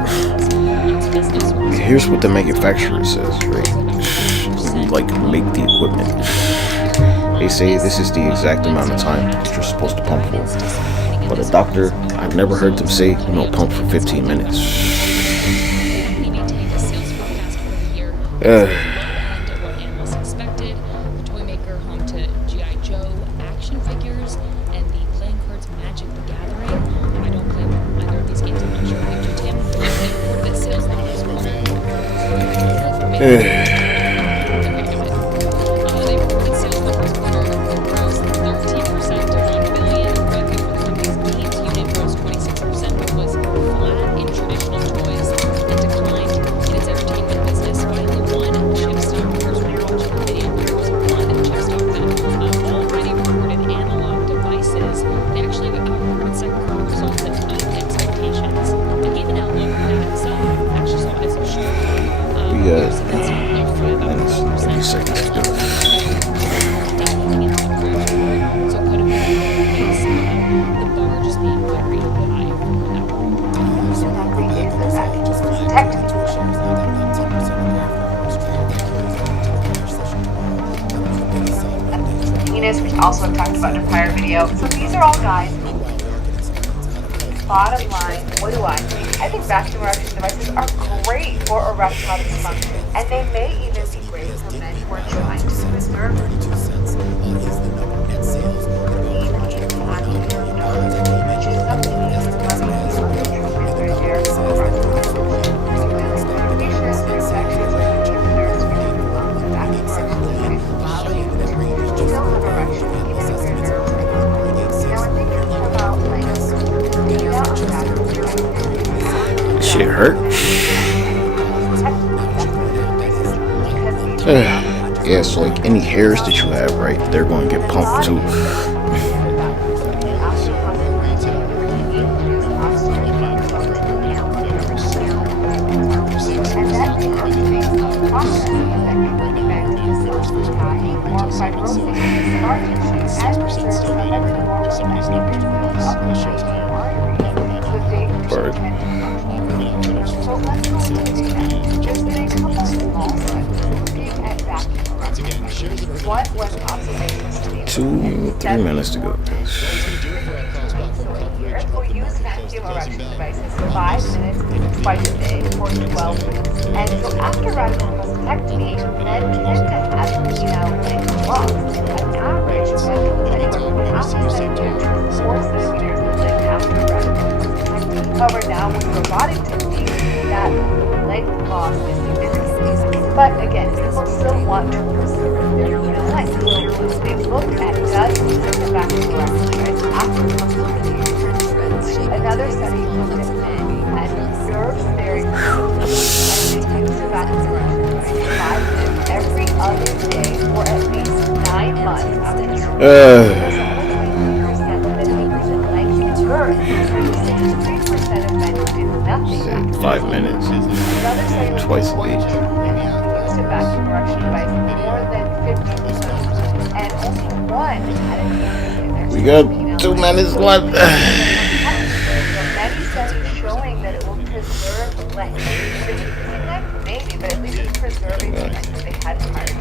here's what the manufacturer says, right? Like, make the equipment. They say this is the exact amount of time that you're supposed to pump for. But a doctor, I've never heard them say, you know, pump for 15 minutes. What analysts expected. The toy maker home to G.I. Joe action figures, and the playing cards Magic the They reported sales in the first quarter rose 13% to $1 billion. Revenue for the company's games unit rose 26%, but was flat in traditional toys and declined in its entertainment business. Finally, one chip stock, here's when you're watching the video, there was one chip stock that already reported analog devices. They actually reported second quarter results that beat expectations and gave an outlook that some actually saw as a strong. We got 5 minutes, 30 seconds to go. So it could have been a case of the bar just being very high for that one. So from the profile, just flying to a shares now got about 10% off. Thank you for the cash session. That was the biggest one day. Venus, which also I've talked about in a prior video. So these are all guys. Bottom line, what do I think? I think vacuum erection devices are great for erectile dysfunction, and they may even be great for men who are trying to preserve 32 cents is the number net sales. which is something Shit hurt. Yeah, so like any hairs that you have, right, they're going to get pumped too. Bird. What was observations? 2-3 minutes to go. Or use vacuum erection devices 5 minutes twice a day for 12 weeks. And so after radical prostatectomy, men tend to have penile length loss. An average men can half a centimeter to 4 centimeters in length after radical prostatectomy. However, now with robotic techniques, that length loss is significant. But again, people still want to preserve their penile length. So they look at dozens of vacuum erection devices after consultation. Another study looked at men and observed their use of vacuum erection devices 5 minutes every other day for at least 9 months after Said 5 minutes. Twice a week. vacuum erection device more than 50%, and only one had a We got 2 minutes left. Many studies showing that it will preserve length. Maybe, but at least it's preserving the length that they had prior to.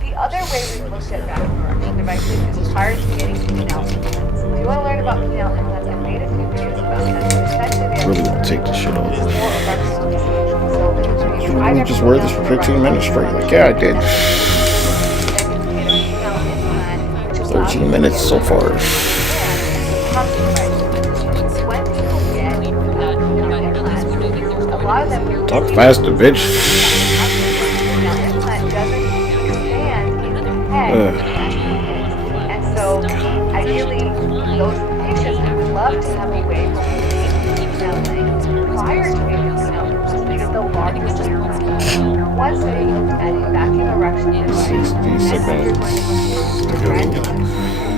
The other way we've looked at vacuum erection devices is prior to getting penile implants. If you want to learn about penile implants, I made a few videos about that. Really gonna take this shit off. You really just wear this for 15 minutes straight? Like, yeah, I did. 13 minutes so far. Talk faster, bitch. And so, ideally, those patients would love to have a way where we can penile length prior to being penile the largest implant. One study looked at a vacuum erection device. 60 seconds.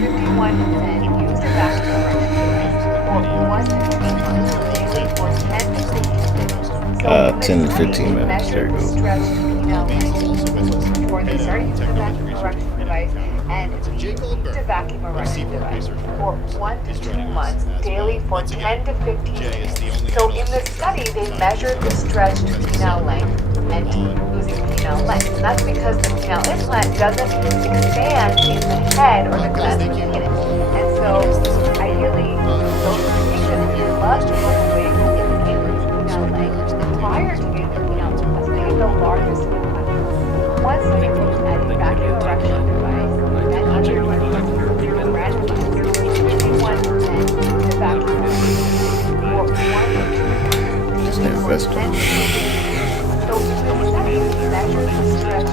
51 men used a vacuum erection device for 1 to 2 months daily for 10 to 15 minutes. 10 to 15 minutes. There you go. Before they started using the vacuum erection device, and the vacuum erection device for 1 to 2 months daily for 10 to 15 minutes. So in the study, they measured the stretched penile length and losing penile length. And that's because the penile implant doesn't expand in the head or the glands within it. And so ideally, those patients would love to have a way to increase penile length prior to getting the penile implant. They get the largest implant. One study looked at a vacuum erection device that underwent randomized 51% to vacuum erection for 1 to 2 months. Just invest in So it was studies measured the stress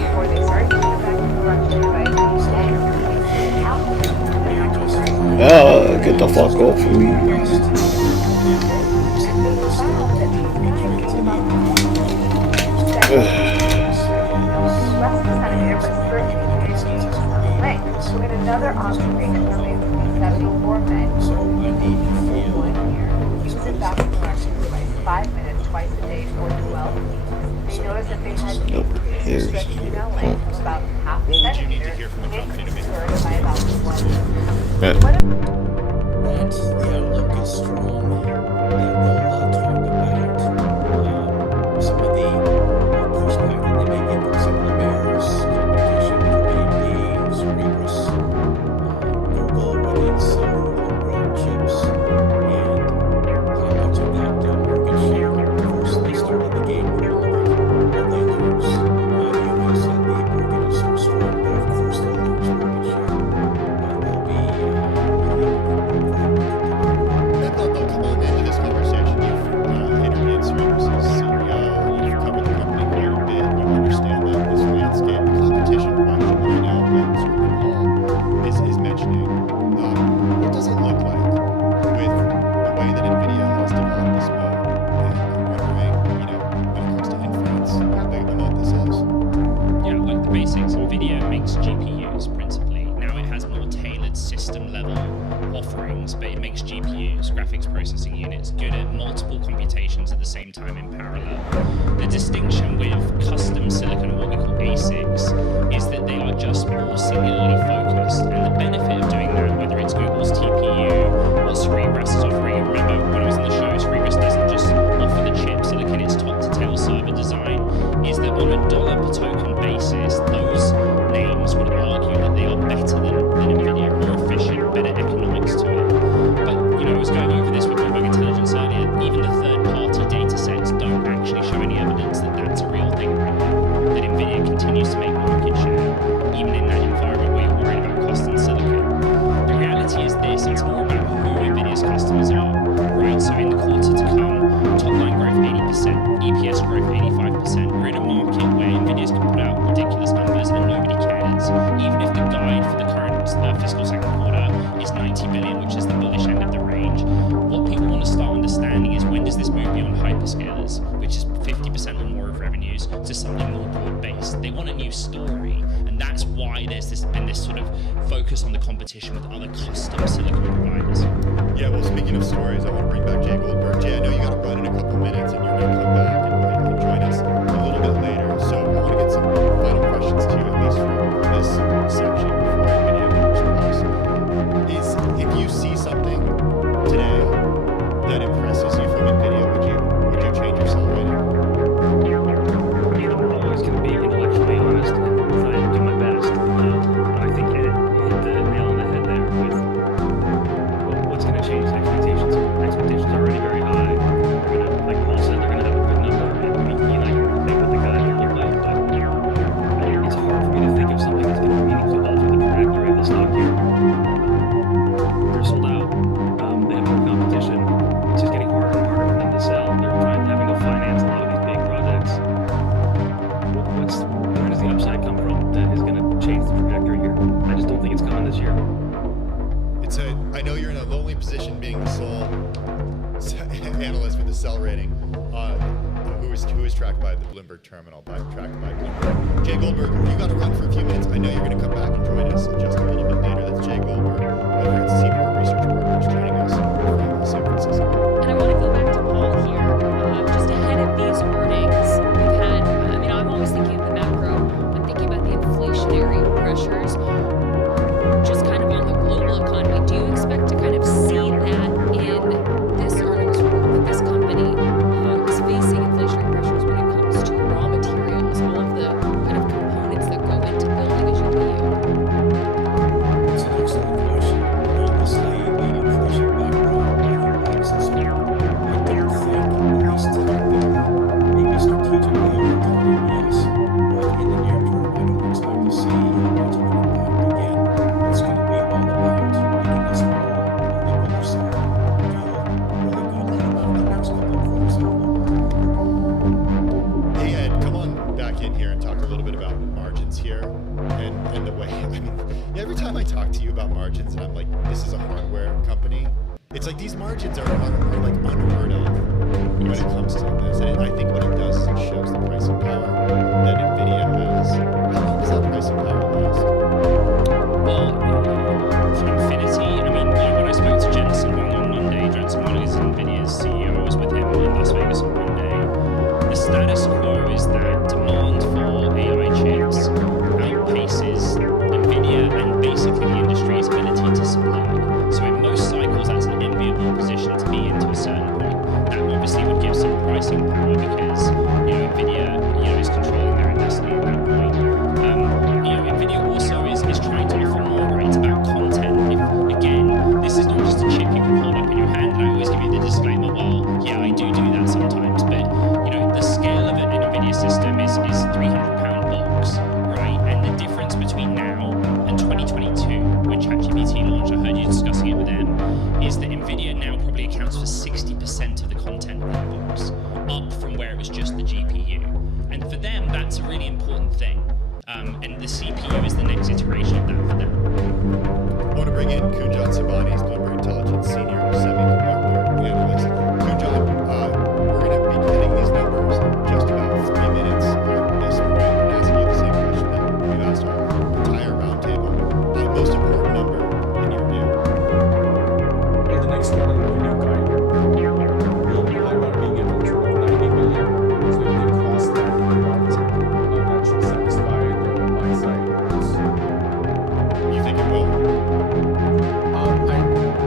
before they started using the vacuum correction device and releasing output the night before. Get the fuck off of me. And they found that these guys need about 2 less than a centimeter, but 13 inches in length. So we had another observation where basically 74 men for 1 year used a vacuum correction device 5 minutes twice a day for 12 weeks. They noticed that they had decreased stretch female length of about half a centimeter, increased girth by about 1 inch. That the outlook is strong. That they'll talk about some of the pushback that they may get from some of the mayors, competition for AD, Cerebras, Google with its homegrown chips, and how much of that market share. Of course, they started the game with all of it. Will they lose? You guys said the market is so strong that of course they'll lose market share. But they'll be They'll come on into this conversation. You've interviewed Cerebras' CEO, you've covered the company quite a bit, you understand this landscape, the competition question that I know that certainly Paul is mentioning. What does it look like with the way that NVIDIA has developed this mode? And I'm wondering, when it comes to inference, how big of a mode this is. Yeah, like the basics, NVIDIA makes GPUs principally. Now it has more tailored system level offerings, but it makes GPUs, graphics processing units, good at multiple computations at the same time in parallel. The distinction with custom silicon, or what we call ASICs, is that they are just more singularly focused, and the benefit of doing that, whether it's Google's TPU or Cerebras is offering, remember when I was on the show, Cerebras doesn't just offer the chip silicon, it's top to tail server design, is that on a dollar per token basis, those names would argue that they are better than NVIDIA, more efficient, better economics to it. But, I was going over this with Bloomberg Intelligence earlier, even the third-party data sets don't actually show any evidence that that's a real thing right now, that NVIDIA continues to make market share, even in that environment where you're worried about cost and silicon. The reality is this, it's more about who NVIDIA's customers are, right? So in the quarter to come, top line growth 80%, EPS growth 85%. We're in a market where NVIDIA's can put out ridiculous numbers and nobody cares. Even if the guide for the current fiscal second quarter is 90 billion, which is the bullish end of the range, what people want to start understanding is when does this move beyond hyperscalers, which is 50% or more of revenues, to something more broad-based. They want a new story, and that's why there's been this sort of focus on the competition with other custom silicon providers. Yeah, well, speaking of stories, I want to bring back Jay Goldberg. Jay, I know you got to run in a couple minutes, and you're going to come back and join us a little bit later. So I want to get some final questions to you, at least for this section before NVIDIA moves across. If you see something today that impresses you from NVIDIA, would you change your cell rating? I'm always going to be intellectually honest and try and do my best. But I think Ed hit the nail on the head there with what's going to change the expectations. Expectations are already very high. They're going to, like Paul said, they're going to have a good number, and I can think what the guide would look like. But it's hard for me to think of something that's going to meaningfully alter the trajectory of the stock here. They're sold out. They have more competition. It's just getting harder and harder for them to sell. They're having to finance a lot of these big projects. Where does the upside come from that is going to change the trajectory here? I just don't think it's coming this year. I know you're in a lonely position being the sole analyst with the cell rating, who is tracked by the Bloomberg terminal, tracked by Bloomberg. Jay Goldberg, you got to run for a few minutes. I know you're going to come back and join us just a little bit later. That's Jay Goldberg over at Seaport Research Partners joining us from San Francisco. And I want to go back to Paul here, just ahead of these earnings. We've had, I'm always thinking of the macro. I'm thinking about the inflationary pressures, just kind of on the global economy. Do you expect to kind of see that in this earnings report that this company is facing inflationary pressures when it comes to raw materials, all of the kind of components that go into building a GPU? It's an excellent question. Honestly, the inflation background impacts us all. I don't think, at least to the biggest talk a little bit about margins here and the way, I mean, every time I talk to you about margins and I'm like, this is a hardware company, it's like these margins are like unheard of when it comes to this. And I think what it does is it shows the pricing power that NVIDIA has. How long does that pricing power last? Well, Infinity, I mean, when I spoke to Jensen Huang on Monday, Jensen Huang is NVIDIA's CEO, I was with him in Las Vegas on Monday. The status quo is that demand for AI chips outpaces NVIDIA and basically the industry's ability to supply. So in most cycles, that's an enviable position to be in to a certain point. That obviously would give some pricing power because, NVIDIA, is controlling their destiny at that point. NVIDIA also is trying to offer more, right? It's about content. Again, this is not just a chip you can hold up in your hand, and I always give you the disclaimer, well, yeah, I do that sometimes, but, the scale of an NVIDIA system is £300 box, right? And the difference between now and 2022, when ChatGPT launched, I heard you discussing it with them, is that NVIDIA now probably accounts for 60% of the content in that box, up from where it was just the GPU. And for them, that's a really important thing. And the CPU is the next iteration of that for them. I want to bring in Kunjan Sabani, he's Bloomberg Intelligence Senior Semiconductor Analyst. Kunjan, we're going to be getting these numbers in just about 3 minutes at this point and asking you the same question that we asked our entire roundtable. Most important number in your view? Well, the next quarter revenue guide being high bar being at a sort of 90 billion. So if they cross that mark, that should satisfy the buy side. You think it will?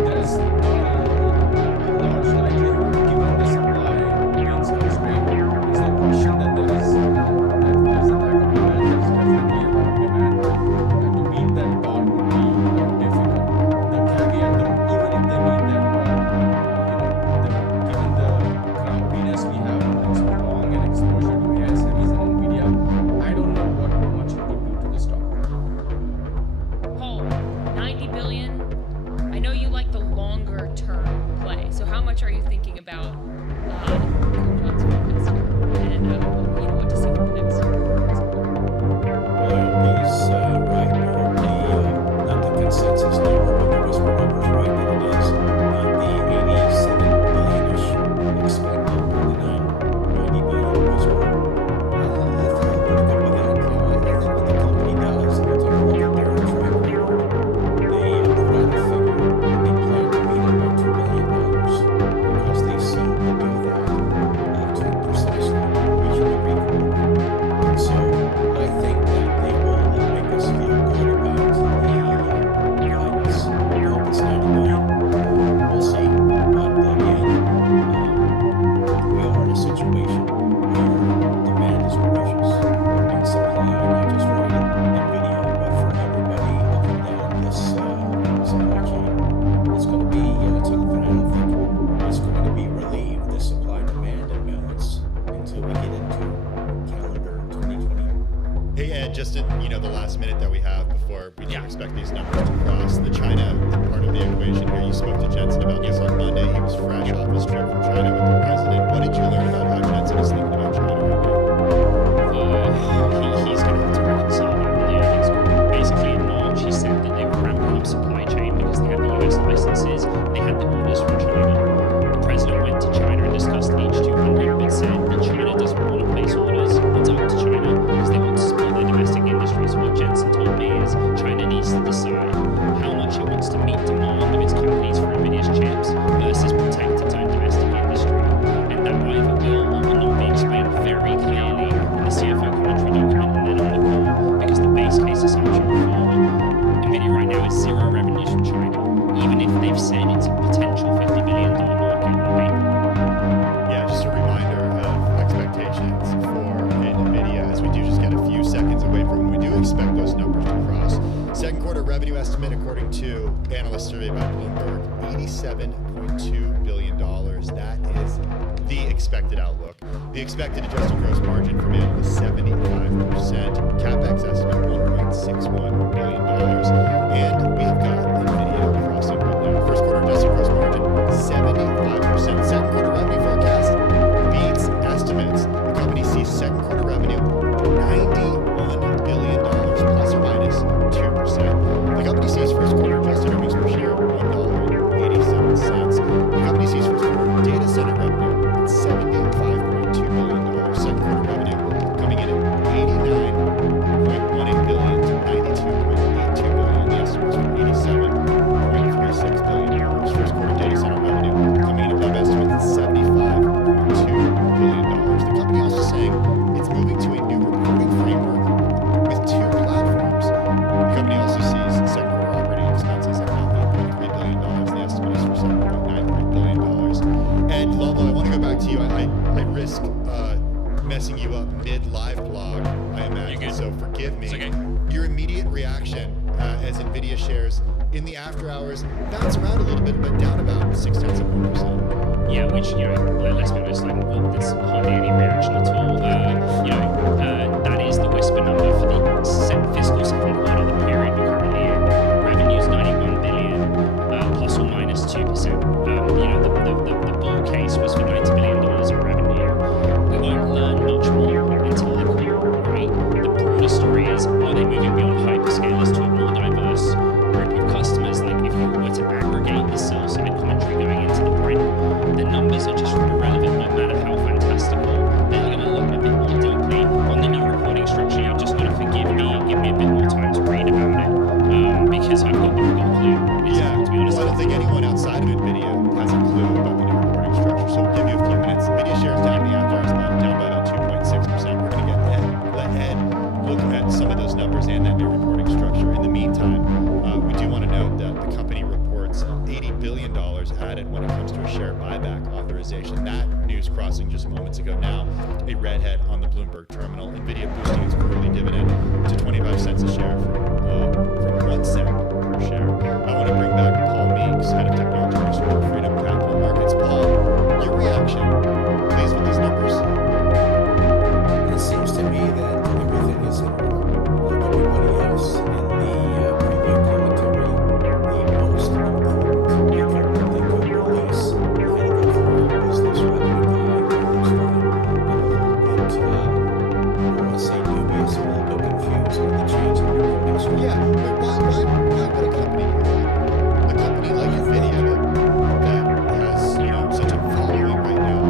There's not a large likelihood given the supply against constraint. There's no question that there's a lack of demand. There's definitely a lot of demand. And to meet that bar would be difficult. The caveat though, even if they meet that bar, given the crowdiness we have in strong and exposure to AI semis and NVIDIA, I don't know what much it could do to the stock. Paul, 90 billion. I know you like the longer term play. So how much are you thinking about John's forecast here, and what to see for the next quarter? Well, he's right. Not the consensus number, but the whisper number's right that it is not the 87 billion-ish expected, the 90 billion whisper. I feel pretty good with that. I think what the company does, if you take a look at their track record, they put out a figure and they plan to meet it by $2 billion because they seem to do that to precisely each and every quarter. And so I think that they will make us feel good about the guidance. I hope it's 90 billion. We'll see. But again, we are in a situation where demand is voracious and supply, not just for NVIDIA, but for everybody up and down this supply chain. It's going to be tough, and I don't think it's going to be relieved, the supply-demand imbalance, until we get into calendar 2020. Hey Ed, just in the last minute that we have before we do expect these numbers to cross, the China part of the equation here, you spoke to Jensen about this on Monday. He was fresh off his trip from China with the president. What did you learn about how Jensen is thinking about China right now? He's going to have to reconcile that with the earnings call. Basically, in March, he said that they were ramping up supply chain because they had the US licenses, they had the orders from China. The president went to China and discussed H200, but said that China doesn't want to place orders. It's up to China because they want to support their domestic industry. So what Jensen told me is China needs to decide how much it wants to meet demand of its companies for NVIDIA's chips versus protect its own domestic industry. And that either will or will not be explained very clearly in the CFO commentary document and then on the call, because the base case assumption for NVIDIA right now is zero revenues from China, even if they've said it's a potential $50 billion market on paper. Yeah, just a reminder of expectations for NVIDIA as we do just get a few seconds away from when we do expect those numbers to cross. Second quarter revenue estimate, according to analyst survey by Bloomberg, $87.2 billion. That is the expected outlook. The expected adjusted gross margin from analysts, 75%. CapEx estimate, $1.61 billion. And we've got NVIDIA crossing right now. First quarter adjusted gross margin, 75%. Second quarter revenue forecast beats estimates. The company sees second quarter revenue, $90 messing you up mid-live blog, I imagine, so forgive me. It's okay. Your immediate reaction as NVIDIA shares in the after hours bounce around a little bit, but down about 0.6%. Yeah, which, let's be honest, there's hardly any reaction at all. That is the whisper number for the fiscal second quarter, the period we're currently in. Revenue's 91 billion, plus or minus 2%. The bull case was for $90 billion in revenue. We won't learn much more until the call, right? The broader story is, are they moving beyond hyperscalers to a more diverse group of customers? Like, if you were to aggregate the sell-side commentary going into the print, the numbers are just irrelevant no matter how fantastical. They're going to look a bit more deeply on the new reporting structure. You've just got to forgive me and give me a bit more time to read about it, because I've got a clue. To be honest, I don't think anyone outside of NVIDIA has a clue about the new reporting structure, so we'll give you a few minutes. NVIDIA shares down in the after hours, down by about 2.6%. We're going to let Ed look at some of those numbers and that new reporting structure. In the meantime, we do want to note that the company reports $80 billion added when it comes to a share buyback authorization. That news crossing just moments ago now, a redhead on the Bloomberg terminal. NVIDIA boosting its quarterly dividend to 25 cents a share from 1 cent per share. I want to bring back Paul Meeks, head of technology research at Freedom Capital Markets. Paul, your reaction, please, with these numbers? It seems to me that everything is in order, like everybody else in the preview commentary. The most important metric that they could release ahead of the call was this revenue guide. It looks fine. I'm a little bit, I don't want to say dubious, I'm a little bit confused with the change in reporting structure. Yeah, but why would a company do that? A company like NVIDIA that has, such a following right now,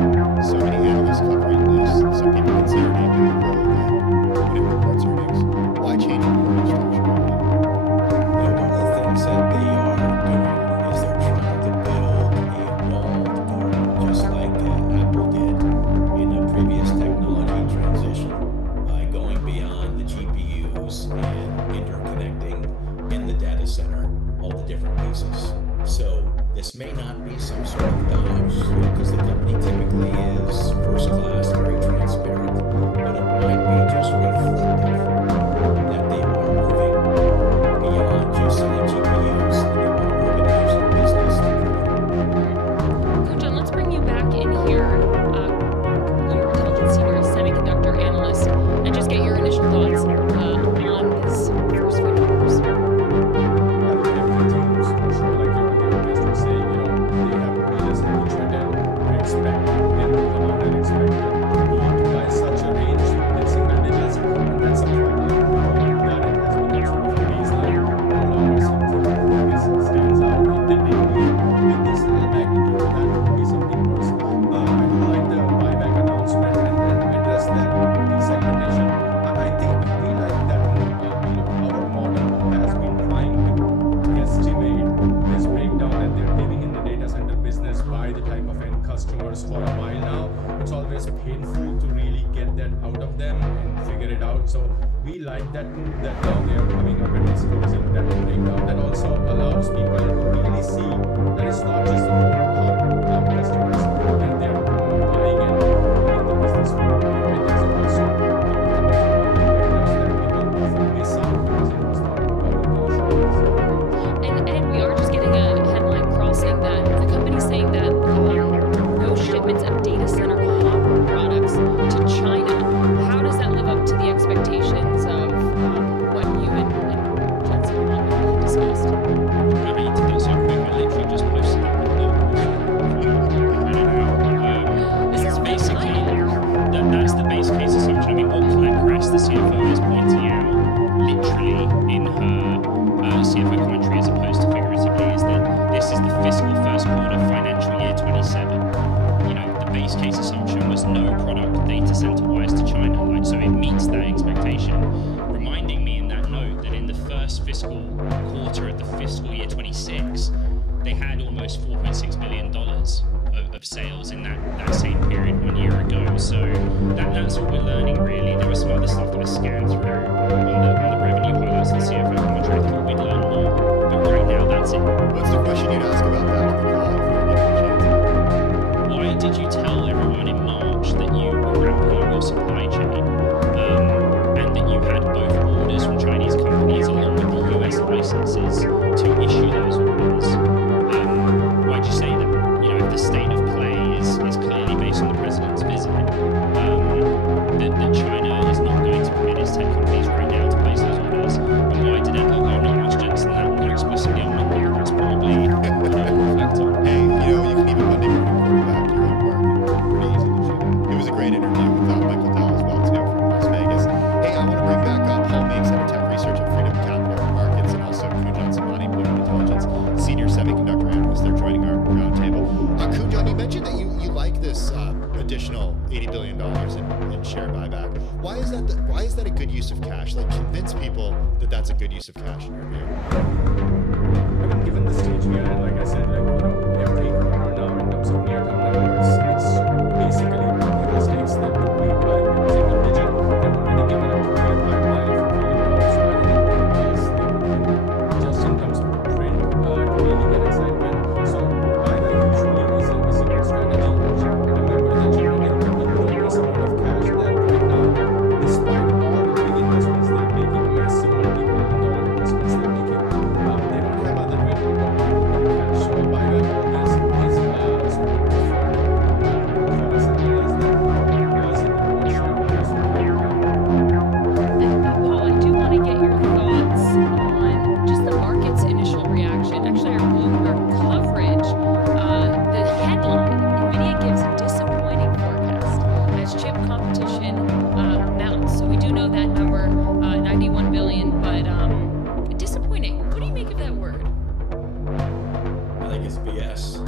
so many analysts covering this, some people consider it a macro event when it reports earnings. Why change reporting structure right now? One of the things that they are doing is they're trying to build a walled garden, just like Apple did in a previous technology transition by going beyond the GPUs and interconnecting in the data center all the different pieces. So this may not be some sort of dodge, because the company typically is first class, very transparent, but it might be just reflective that they are moving beyond just selling GPUs and they want to organize their business. Kujan, let's bring you back in here, Bloomberg Intelligence Senior Semiconductor Analyst, and just get your initial thoughts on these first few numbers. Everything looks for sure, like your guest was saying, they have made us habituated to expect them to come out and expect them to buy such a range in single digits, and that's a problem. When you do that, it has become sort of a baseline, no longer something that stands out independently. With this magnitude, that would be something worse. I do like the buyback announcement and address that the segmentation. I think we like that our model has been trying to guesstimate this breakdown that they're giving in the data center business by the type of end customers for a while now. It's always painful to really get that out of them and figure it out. So we like that move that now they're coming up and disclosing that breakdown. That also allows people to really see that it's not just the top customers that they're buying and running the business for. There's also coming from other vendors that people often miss out because it was not publicly shown. And Ed, we are just getting a headline crossing that the company's saying that no shipments of data center hardware products to China. How does that live up to the expectations of what you and Jensen had discussed? I mean, you did that so quick. I literally just posted that. This is basically that's the base case assumption. I mean, what Colette Crest, the CFO, is pointing out, literally in her CFO commentary, as opposed to figuratively, is that this is the fiscal first quarter, financial year 27. The base case assumption was no product data center wise to China, so it meets that expectation. Reminding me in that note that in the first fiscal quarter of the fiscal year 26, they had almost $4.6 billion of sales in that same period 1 year ago. So that's what we're learning, really. There was some other stuff that I scanned through on the revenue highlights of the CFO commentary. I thought we'd learn more, but right now that's it. What's the question you'd ask about that on the call if you were given a chance? Why did you tell everyone in March that you were ramping up your supply chain, and that you had both orders from Chinese companies along with the US licenses to issue those orders, why'd you say that? You know, if the state of play is clearly based on the president's visit, that China is not going to permit its tech companies right now to place those orders, and why did it? I'm not much Jensen that more explicitly on Monday. That's probably reflect on. Hey, you know, you can even Monday morning quarterback your own work. Pretty easy to do that. It was a great interview with Michael Dell as well, too, from Las Vegas. Hey, I want to bring back up Paul Meeks, head of tech research at Freedom Capital Markets, and also Kunjan Samani, Bloomberg Intelligence, senior semiconductor analyst. They're joining our roundtable. Kunjan, you mentioned that you like this additional $80 billion in share buyback. Why is that a good use of cash? Like, convince people that that's a good use of cash in your view. I mean, given the stage we are in, like I said, like, you know, every quarter now in terms of near-term numbers, it's basically table stakes that could be by single digit. They've already given a 2-year pipeline of $1 billion, so I don't know what else they could do just in terms of print to really get excitement. So buyback usually is a good strategy. Remember that you're getting enormous amount of cash that right now, despite all the big investments they're making, massive multi-billion-dollar investments they're making, they don't have other way to put cash. So buyback always is sort of preferred for us analysts that because what shareholders would like to have. Paul, I do want to get your thoughts on just the market's initial reaction. Actually, our Bloomberg coverage, the headline, NVIDIA gives disappointing forecast as chip competition mounts. So we do know that number, 91 billion, but disappointing. What do you make of that word? I think it's BS.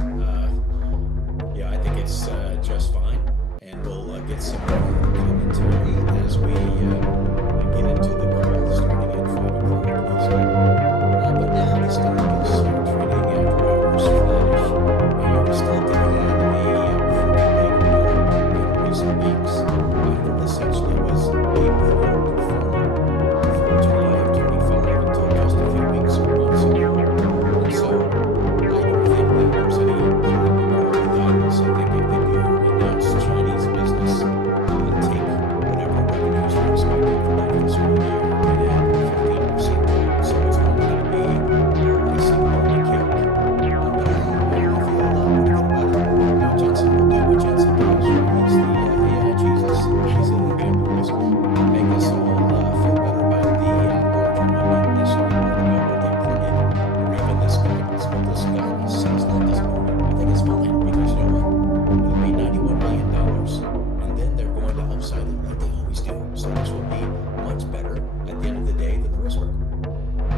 Yeah, I think it's just fine, and we'll get some more commentary as we get into the call starting at 5 o'clock Eastern. But now the stock is trading after hours flattish, and you're still going to have a pretty big run in recent weeks after it essentially was a poor performer from July of 25 until just a few weeks or months ago. And so I don't think that there's any problem with all the guidance. I think if they do announce Chinese business, take whatever revenues you're expecting for that fiscal year and add 15% to it. So it's only going to be icing on the cake. But I feel pretty good about it. You know, Jensen will do what Jensen does. He's the AI Jesus. He's in the cameras. Make us all feel better about the long-term. I'm not necessarily worried about what they printed or even this guidance, but this guidance is not disappointing. I think it's fine because you know what? It'll be $91 billion, and then they're going to upside it like they always do. So this will be much better at the end of the day than the risk work.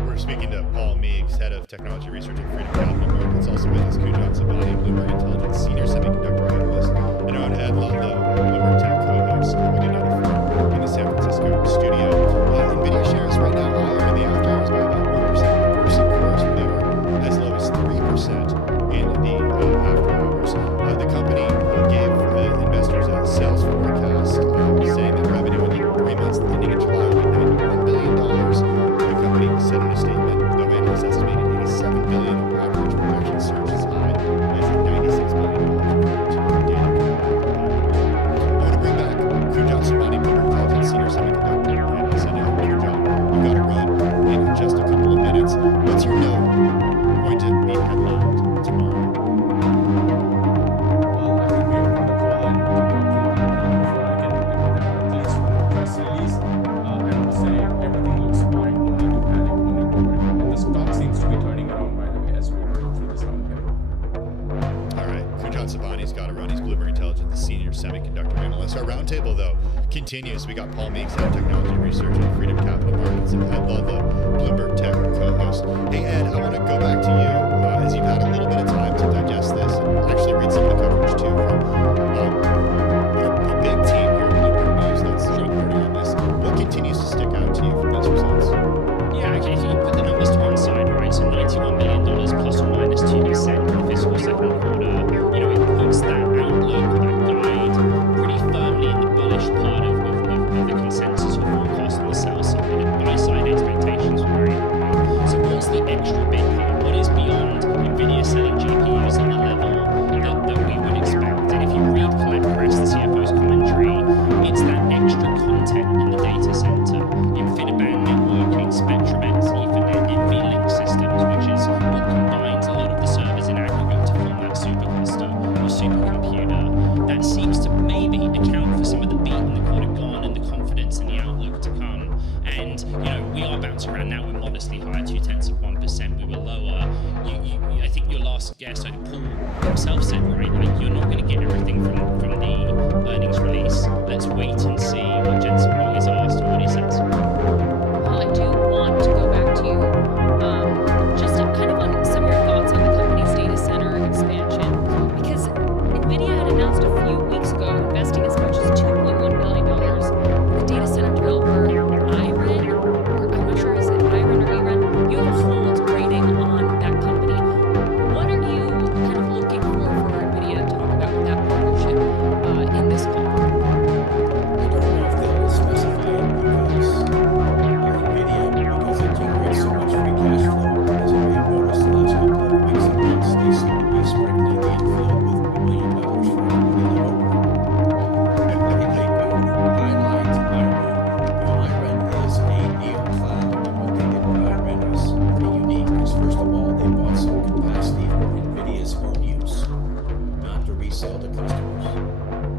We're speaking to Paul Meeks, head of technology research at Freedom Capital Markets. Also with us, Kunjan Samani, Bloomberg Intelligence, senior semiconductor analyst, and our own Ed Ludlow, Bloomberg Tech co-host, holding down the fort in the San Francisco studio. NVIDIA shares right now higher in the after hours by about 1%, reversing course where they were as low as 3% in the after hours. The company gave investors a sales forecast saying that revenue in the 3 months ending in July will be $91 billion. The company said in a statement, though analysts estimated $87 billion, average projection surge as high as $96 billion according to the data provided. I want to bring back Kunjan Samani, Bloomberg Intelligence, senior semiconductor analyst. I know, Kunjan, you've got to run in just a couple of minutes. What's your note going to be headlined tomorrow? Well, I've been waiting for the call and to talk to the company before I get into that. But at least from the press release, I would say everything looks fine. No need to panic, no need to worry. And the stock seems to be turning around, by the way, as we're going through this roundtable. All right, Kunjan Samani's got to run. He's Bloomberg Intelligence, the senior semiconductor analyst. Our roundtable, though, continues. We got Paul Meeks, head of technology research at Freedom Capital Markets, and Ed Ludlow, Bloomberg Tech co-host. Hey, Ed, I want to go back to you as you've had a little bit of time to digest this and actually read some of the coverage, too, from a big team here at Bloomberg News that's reporting on this. What continues to stick out to you from these results? Yeah, okay, if you put the numbers to one side, right, so $91 billion plus or minus 2% in the fiscal second quarter, you know, it puts that outlook, that guide, pretty firmly in the bullish part of the consensus or forecast on the sell side, and buy side expectations were very high. So what's the extra bit here? What is beyond NVIDIA selling GPUs at the level that we would expect? And if you read bounce around. Now we're modestly higher, 0.2%. We were lower. I think your last guest, like Paul himself said, right? Like you're not going to get everything from the earnings release. Let's wait and see what Jensen Huang is asked and what he says. Well, I do want to go back to you just kind of on some of your thoughts on the company's data center expansion, because NVIDIA had announced a few weeks ago investing as much as $2.1 billion in the data center developer IREN, or I'm not sure, is it IREN or EREN? You have a hold rating on that company. What are you kind of looking for NVIDIA to talk about with that partnership in this call? I don't know if they'll specify it because NVIDIA, because it generates so much free cash flow, as you may have noticed the last couple of weeks and months, they seem to be sprinkling the infield with $1 billion for everybody that over. And I do highlight IREN. You know, IREN is a neo cloud, and what they did with IREN is pretty unique because first of all, they bought some capacity for NVIDIA's own use, not to resell to customers.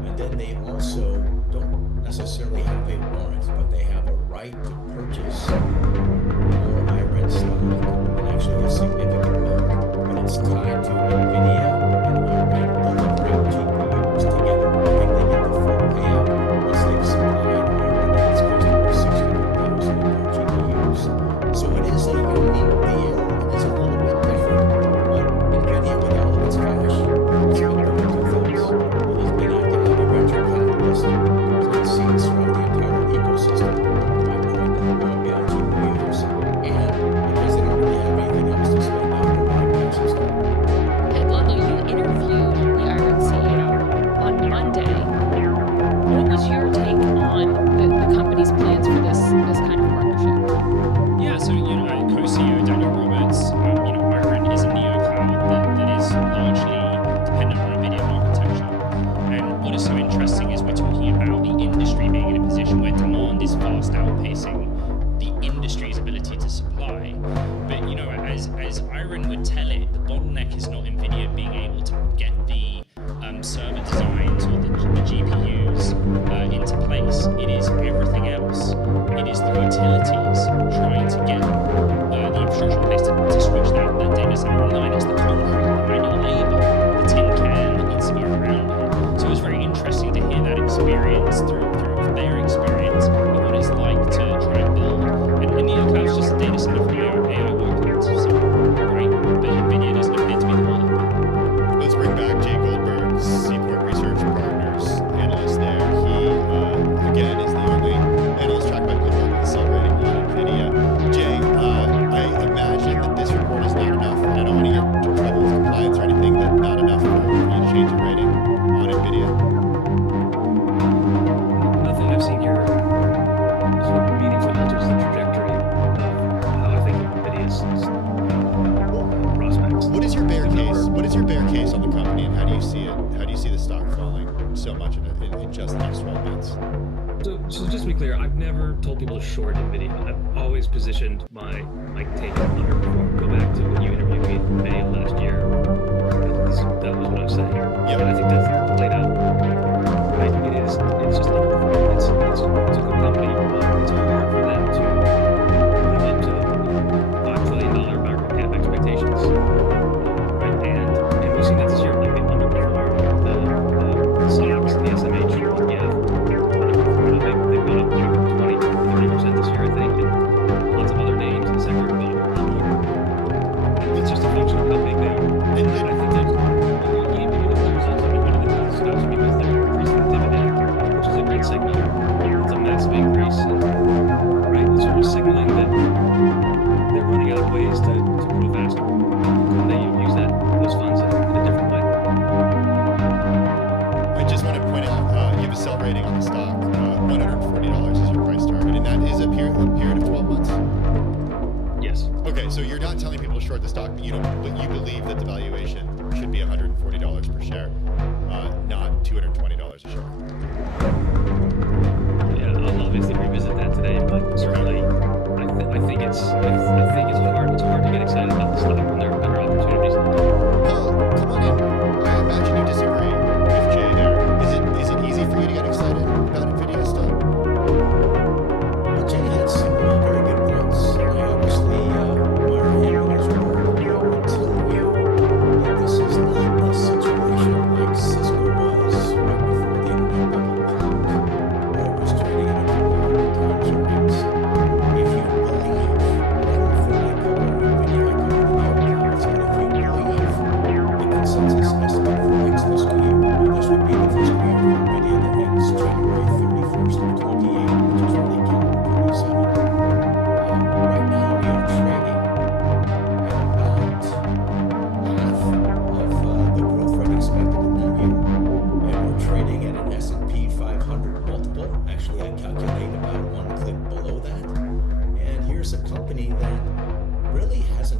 And then they also don't necessarily have a warrant, but they have a right to purchase more IREN stock, and actually a significant amount. But it's tied to NVIDIA and IREN delivering GPUs together. I think they get the full payout once they've supplied IREN and its customers 600,000 of their GPUs. So it is a unique deal, and it's a little bit different. But NVIDIA, with all of its cash, it's been doing two things. It has been acting like a venture capitalist, planting seeds throughout the entire ecosystem. My point that they're going beyond GPUs, and because they don't really have anything else to spend on, they're buying back some stock. Ed Ludlow, you interviewed the IREN CEO on Monday. What was your take on the company's plans for this kind of partnership? Yeah, so co-CEO Daniel Roberts, IREN is a neo cloud that is largely dependent on NVIDIA architecture. And what is so interesting is we're talking about the industry being in a position where demand is fast outpacing the industry's ability to supply. But as IREN would tell it, the bottleneck is not NVIDIA being able to get the server designs or the GPUs into place. It is everything else. It is the utilities trying to get the infrastructure in place to switch that data center online. It's the concrete, the manual labor, the tin can that needs to go around it. So it was very interesting to hear that experience through their experience and what it's like to try and build. And NeoCloud's just a data center for AI workloads, so, right? But NVIDIA doesn't appear to be the bottleneck. Let's bring back Jay Goldberg, Seaport Research Partners analyst there. He, again, is the only analyst tracked by Bloomberg with a sell rating on NVIDIA. Jay, I imagine that this report is not enough, and I don't want to get into trouble with compliance or anything, but not enough for you to change your rating on NVIDIA. Nothing I've seen here sort of meaningfully alters the trajectory of how I think of NVIDIA's prospects. What is your bear case? What is your bear case on the company, and how do you see it? How do you see the stock falling so much in just the next 12 months? So just to be clear, I've never told people to short NVIDIA. I've always positioned my take as underperform. Go back to when you interviewed me in May of last year. That was what I was saying. Yep. And I think that's played out. Right? It's just underperformed. It's a good company. It's hard for them to live up to $5 trillion market cap expectations. Right? And we've seen that this year. Like they underperformed the stocks, the SMH, they've gone up 20, 30% this year, I think, and lots of other names in the sector have gone up a lot more. And it's just a function of how big they are. And I think that you look at the results. I mean, one of the things that stood out to me was they're increasing the dividend, which is a great signal. It's a massive increase, and right, it's sort of signaling that they're running out of ways to grow faster. And they use those funds in a different way. I just want to point out, you have a sell rating on the stock. $140 is your price target, and that is a period of 12 months? Yes. Okay, so you're not telling people to short the stock, but you believe that the valuation should be $140 per share, not $220 a share. Yeah, I'll obviously revisit that today, but certainly I think it's hard. It's hard to get excited about the stock when there are better opportunities out there. Paul, come on in. I imagine you disagree with Jay there. Is it easy for you to get excited about NVIDIA still? Well, Jay had some very good points.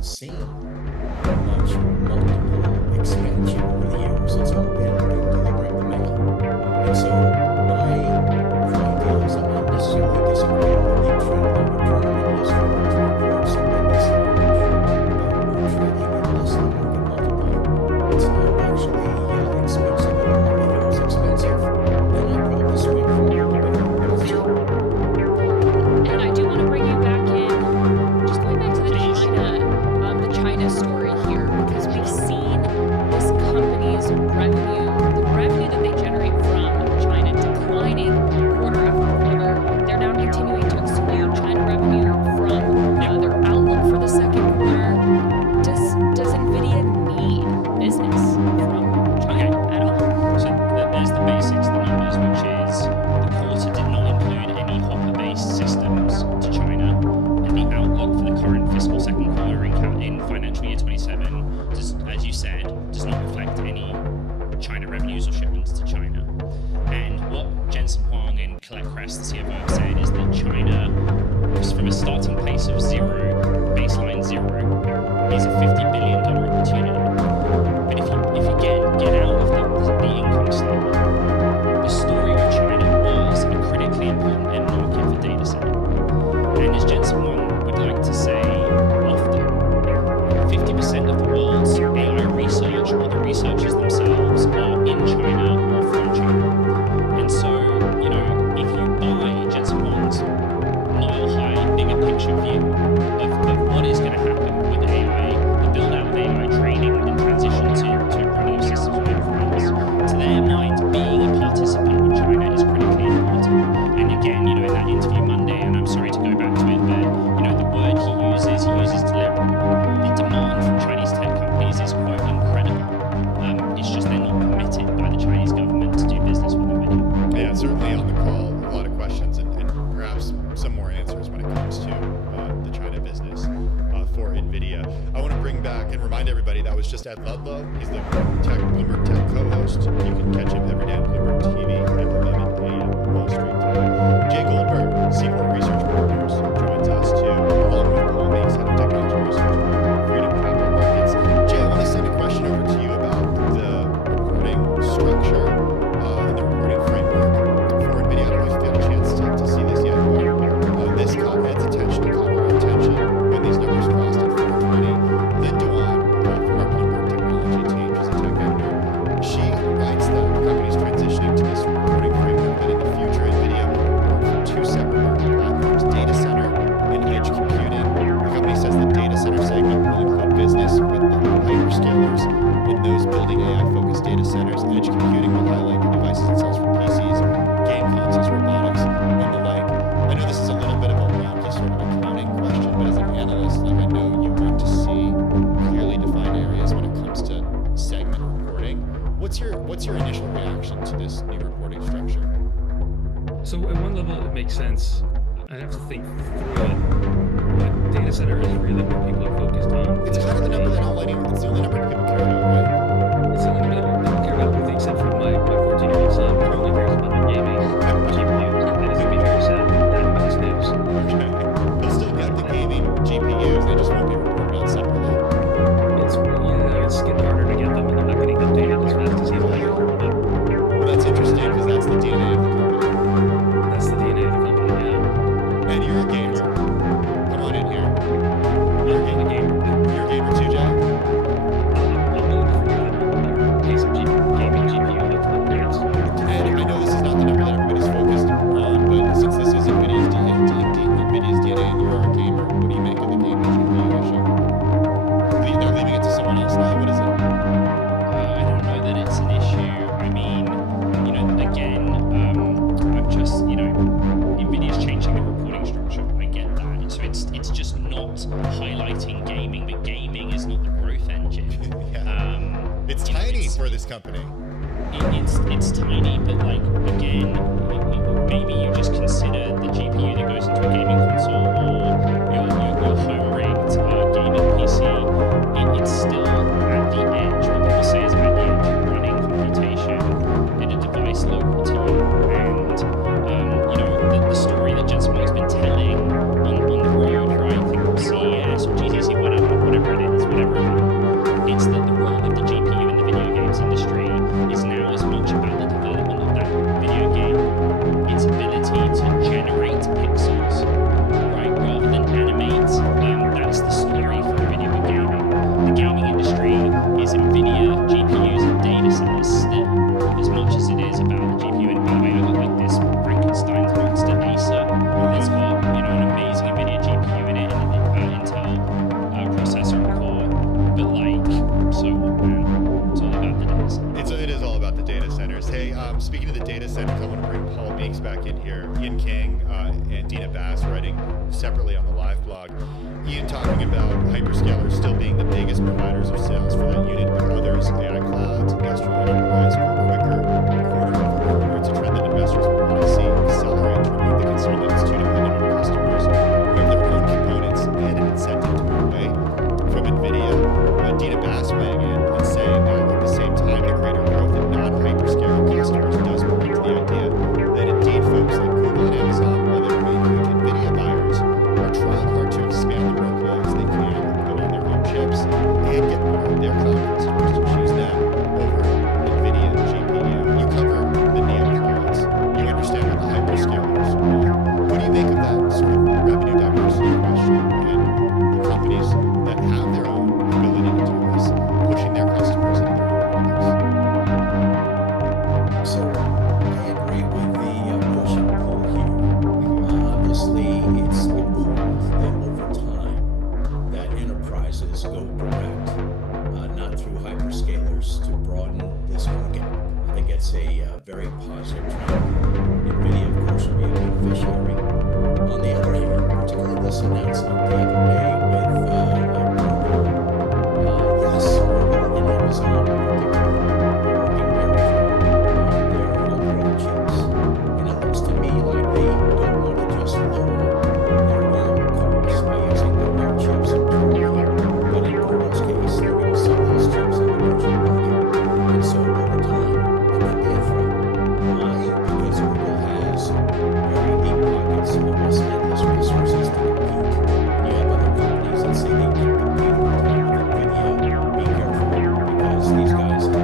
hasn't seen much multiple expansion over the years. It's all been delivering the mail. And so my idea is I'm not necessarily disagreeing with the trend longer term. It is forward to improve something this large. But we're trading at less than a market multiple. It's not actually expensive at all. If it was expensive, then I'd probably swing for a little bit. But it's cheap. And I do want to bring you back in, just going back to the China story here, because we've seen this company's revenue, the revenue that they generate from China declining quarter after quarter. They're now continuing to exclude China revenue from their outlook for the second quarter. Does NVIDIA need business from China at all? So there's the basics, the numbers, which is the quarter did not include any Hopper-based systems to China, and the outlook for the current fiscal second quarter in financial year 27, as you said, does not reflect any China revenues or shipments to China. And what Jensen Huang and Colette Kress, the CFO, have said is that China, from a starting place of zero, baseline zero, is a $50 billion opportunity. But if you get out of the income statement, the story with China was a critically important end market for data center. And as Jensen Huang would like to say often, 50% of the world's AI research, or the researchers themselves, are in China or from China. And so, if you buy Jensen Huang's mile-high, bigger picture view of what is going to happen with AI, the build-out of AI training and transition to running of systems with inference, to their mind, being a participant with China is critically important. And again, in that interview Monday, and I'm sorry to go back to it, but the word he uses deliberate. The demand from Chinese tech companies is quite incredible. It's just they're not permitted by the Chinese government to do business with NVIDIA. Yeah, certainly on the call, a lot of questions and perhaps some more answers when it comes to the China business for NVIDIA. I want to bring back and remind everybody that was just Ed Ludlow. He's the Bloomberg Tech co-host. You can catch him every day on Bloomberg TV at 11 a.m. Wall Street time. Jay Goldberg, Seaport Research Partners, joins us too, along with Paul Meeks, head of technology research, Freedom Capital Markets. Jay, I want to send a question over to you about the reporting structure and the reporting framework for NVIDIA. I don't know if you've had a chance to see this yet, but this caught Ed's attention, it caught our attention when these numbers crossed at 420. Lynn Dewan from our Bloomberg technology team, she's a tech editor, she writes that the company's transitioning to this reporting framework, that in the future NVIDIA will report from two separate market platforms, data center and edge computing. The company says the data center segment will include business with the hyperscalers and those building AI-focused data centers. Edge computing will highlight the devices it sells for PCs, game consoles, robotics, and the like. I know this is a little bit of a wonky sort of accounting question, but as an analyst, I know you want to see clearly defined areas when it comes to segment reporting. What's your initial reaction to this new reporting structure? So at one level, it makes sense. I'd have to think through it. But data center is really what people are focused on. It's kind of the number that it's the only number people care about, right? It's the only number that people care about, with the exception of my 14-year-old son, who only cares about the gaming GPUs. That is going to be very sad. That about his news. Okay. They'll still get the gaming GPUs, they just won't be reported on separately. It's getting harder to get them, and they're not getting updated as fast as he'd like. Well, that's interesting, because that's the DNA of the company. That's the DNA of the company, yeah. And you're a gamer. Come on in here. You're a gamer. You're a gamer too, Jay? I'm willing to forgive them their piece of gaming GPU upgrades. And I know this is not the number that everybody's focused on, but since this is NVIDIA's DNA and you're a gamer, what do you make of the gaming GPU issue? They're leaving it to someone else now? What is it? I don't know that it's an issue. I mean, again, I'm just, NVIDIA's changing the reporting structure. I get that. So it's just not highlighting gaming, but gaming is not the growth engine. It's tiny for this company. It's tiny, but again, maybe you just consider the GPU that goes into a gaming console or your home-rigged gaming PC. It's still at the edge. What people say is at the edge, running computation in a device local to you. And the story that Jensen Huang's been telling on the road, right? I think CES or GTC, whatever it into pixels, right, rather than animate. That's the story for video and gaming. The gaming industry is NVIDIA, GPUs, and data centers still, as much as it is about the GPU. And by the way, I look like this Frankenstein's monster Acer that's got, you know, an amazing NVIDIA GPU in it and an Intel processor and core. But like, so what, man? It's all about the data centers. It is all about the data centers. Hey, speaking of the data centers, I want to bring Paul Meeks back in here. Ian King and Dina Bass writing separately on the live blog. Ian talking about hyperscalers still being the biggest providers of sales for that unit, but others, AI clouds, industrial enterprise, grow quicker, quarter over quarter. It's a trend that investors will want to see accelerate to remove the concern that it's too dependent on customers who have their own components and an incentive to move away from NVIDIA. Dina Bass weighing in and saying that at the same time, the greater growth in non-hyperscaler customers does point to the idea that indeed folks like Google and Amazon, while they remain huge NVIDIA buyers, are trying hard to expand the workloads they can put on their own chips and get more of their cloud customers to choose them over NVIDIA GPU. You cover the neoclouds. You understand what the hyperscalers want. What do you make of that sort of revenue diversity question and the companies that have their own ability to do this, pushing their customers into their own products? So I agree with the push and pull here. Obviously, it's important that over time that enterprises go direct, not through hyperscalers, to broaden this market. I think it's a very positive trend. NVIDIA, of course, will be a beneficiary. On the other hand, particularly this announcement the other day with yes, Google and Amazon in particular are working very hard on their homegrown chips. And it looks to me like they don't want to just lower their own costs by using their own chips internally, but in Google's case, they're going to sell these chips on the merchant market. And so over time, it could be a threat. Why? Because Google has very deep pockets and almost endless resources to compete. And you have other companies that say they can compete over time with NVIDIA. Be careful, because these guys have the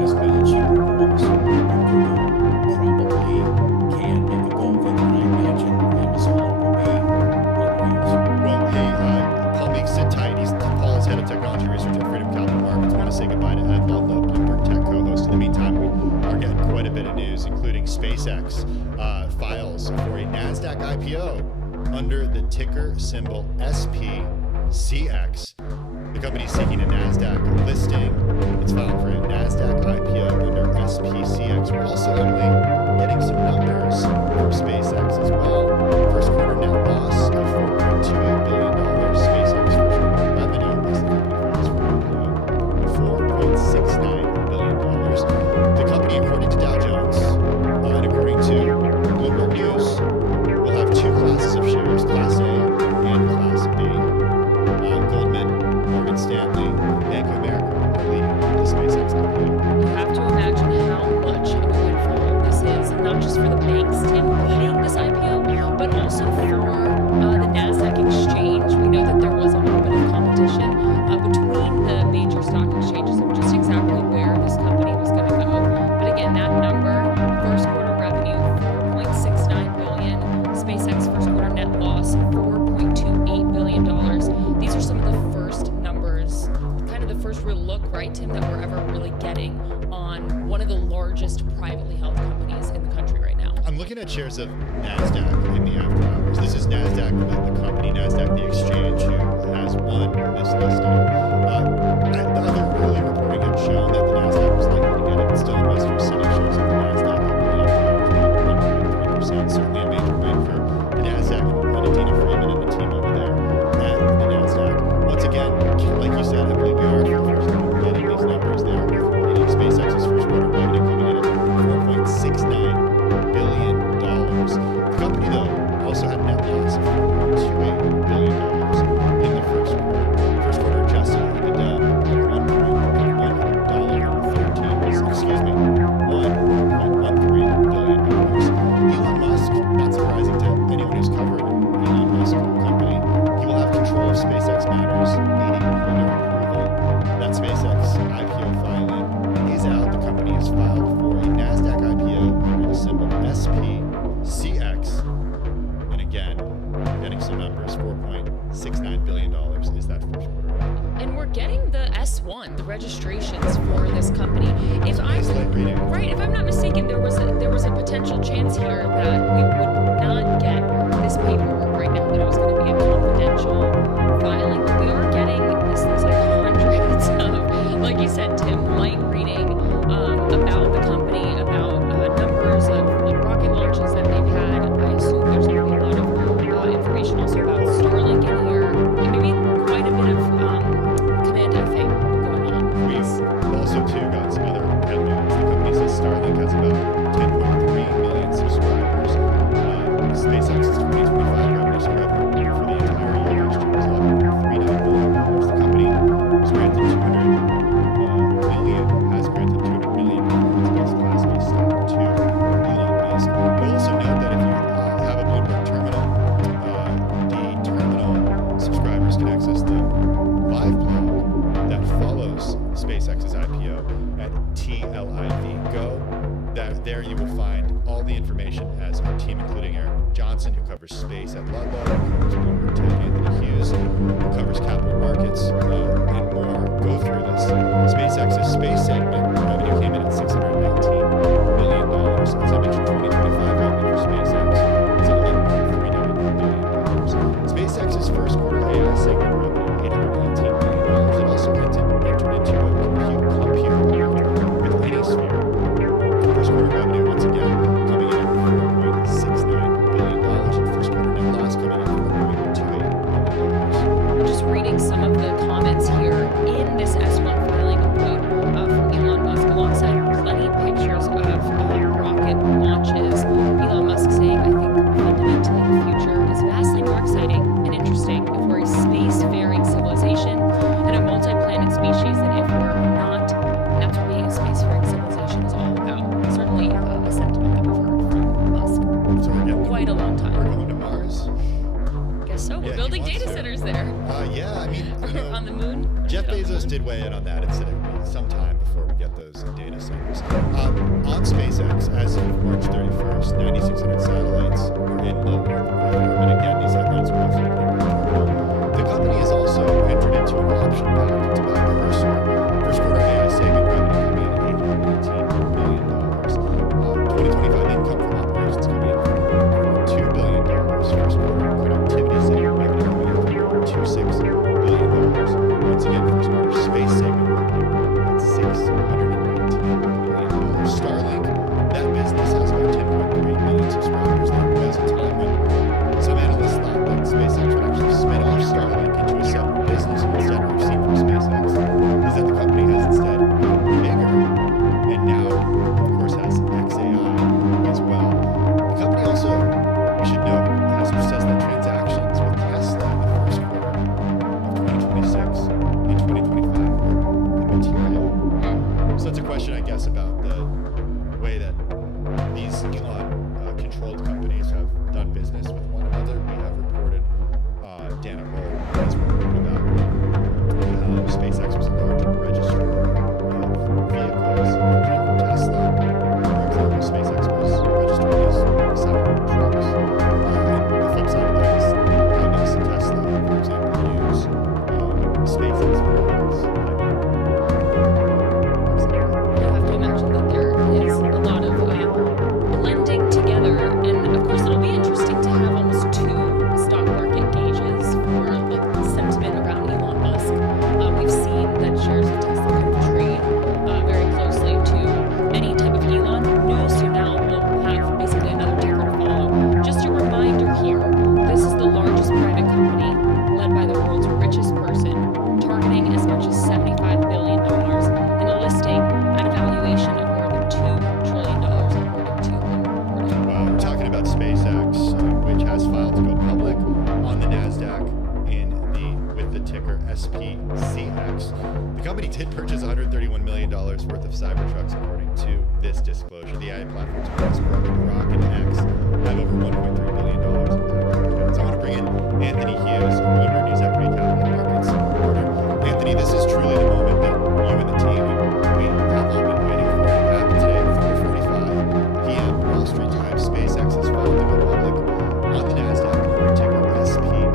best balance sheet overall. So Google probably can make a go of it, and I imagine Amazon will be on the wheels. Well, hey, Paul Meeks, sit tight. Paul is head of technology research at Freedom Capital Markets. I want to say goodbye to Ed Ludlow, Bloomberg Tech co-host. In the meantime, we are getting quite a bit of news, including SpaceX files for a NASDAQ IPO under the ticker symbol SPCX. The company is seeking a NASDAQ listing. It's filed for a NASDAQ IPO under SPCX. We're also, Emily, getting some numbers from SpaceX as well. First quarter net loss of $4.28 billion. SpaceX first quarter revenue as the company files for IPO, $4.69 billion. The company, according to Dow Jones, and according to Bloomberg News, will have two classes of shares, Class A and Class B. Goldman, Morgan Stanley, Bank of America are leading the SpaceX IPO. You have to imagine how much of a windfall this is, not just for the banks, Tim, leading this IPO, but also for the NASDAQ exchange. We know that there was a little bit of competition between the major stock exchanges of just exactly where this company was going to go. But again, that number, first quarter revenue, $4.69 billion, SpaceX first quarter net loss, $4.28 billion. These are some of the first numbers, kind of the first real look, right, Tim, that we're ever really getting on one of the largest privately held companies in the country right now. I'm looking at shares of NASDAQ in the after hours. This is NASDAQ, the company, NASDAQ, the exchange, who has won this listing. The other early reporting had shown that the NASDAQ was likely to get it, but still investors selling shares of the NASDAQ up in the after hours by 1.3%. Certainly a major win for the NASDAQ and Adina Freeman and the team over there at the NASDAQ. Once again, like you said, I believe we are for the first time getting these numbers. They are worth repeating. SpaceX's first quarter revenue coming in at $4.69 billion. The company, though, also had a net loss of $4.28 billion in the first quarter. First quarter adjusted EBITDA of $1.13 billion. Elon Musk, not surprising to anyone who's covered Elon Musk company, he will have control of SpaceX matters, leading official numbers, $4.69 billion is that first quarter revenue. And we're getting the S1, the registrations for this company. If I'm right, if I'm not mistaken, there was a potential chance here that we would not get this paperwork right now, that it was going to be a confidential filing. But we are getting this looks like hundreds of, like you said, Tim, light reading about the company, about numbers of rocket launches that they've had. I assume there's going to be a lot of information also about Starlink in here, and maybe quite a bit of command FA going on. We've also too got some other headlines. The company says Starlink has about 10.3 million subscribers. SpaceX's 2025 revenue for the entire year last year was $11.39 billion. The company was granted $200 million performance-based Class B stock to Elon Musk. We'll also note that if you have a Bloomberg terminal, the terminal subscribers can access the live blog that follows SpaceX's IPO at TLIV Go. There you will find all the information as our team, including Eric Johnson, who covers space at Ludlow, who covers Bloomberg Tech, Anthony Hughes, who covers capital markets, and more, go through this. SpaceX's space segment revenue came in at $619 million. As I mentioned, 2025 revenue for SpaceX is $11.39 billion. SpaceX's first quarter AI segment revenue, $818 million. It also entered into a compute pact with Anysphere. First quarter revenue, once again, coming in at $4.69 billion, and first quarter net loss coming in at $4.28 billion. Just reading some of the comments here in this S1 filing, a quote from Elon Musk, alongside plenty of pictures of rocket launches. Elon Musk saying, I think fundamentally the future is vastly more exciting and interesting if we're a spacefaring civilization and a multi-planet species than if we're not. And that's what being a spacefaring civilization is all about. Certainly a sentiment that we've heard from Musk for quite a long time. We're going to Mars. Guess so. We're Yeah, building he wants data to. centers there. Yeah, I mean, you know, on the moon. Jeff Bezos did weigh in on that and said it would be some time before we get those data centers. On SpaceX, as of March 31st, 9,600 satellites were in low Earth orbit. Again, these headlines are off the Bloomberg terminal. The company has also entered into an option pact to buy Cursor. First quarter AI segment revenue coming in at $818 million. 2025 income from operations coming in at $2 billion. First quarter connectivity segment revenue coming in at $2.6 billion. Once again, first quarter space segment revenue at $619 million. Starlink, that business has about 10.3 million subscribers. There was a time when some analysts thought that SpaceX would actually spin off Starlink into a separate business. Instead, what we've seen from SpaceX is that the company has instead gotten bigger, and now, of course, has XAI as well. The company also, we should note, as it says that transactions with Tesla in the first quarter of 2026 and 2025 were immaterial. So that's a question, I guess, about the way that these Elon-controlled companies have done business with one another. We have reported, Dana Roll has reported about how SpaceX was a larger registrar of vehicles from Tesla. For example, SpaceX was registered as separate trucks. And the flip side of that is how does Tesla, for example, use SpaceX vehicles? You have to imagine that there is a lot of blending together, and of course it'll be interesting to have almost two stock market gauges for like sentiment around Elon Musk. We've seen that shares of Tesla kind of trade very closely to any type of Elon news, so now we'll have basically another ticker to follow. Just a reminder here, this is the largest private company led by the world's richest person, targeting as much as $75 billion in a listing at a valuation of more than $2 trillion according to Bloomberg. We're talking about SpaceX, which has filed to go public on the NASDAQ with the ticker SPCX. The company did purchase $131 million worth of Cybertrucks, according to this disclosure. The AI platforms across Grok and X have over $1.3 billion in active. So I want to bring in Anthony Hughes, Bloomberg News Equity Capital Markets reporter. Anthony, this is truly the moment that you and the team we have all been waiting for. You have today at 4:45 p.m. Wall Street time. SpaceX has filed to go public on the NASDAQ under ticker SPCX.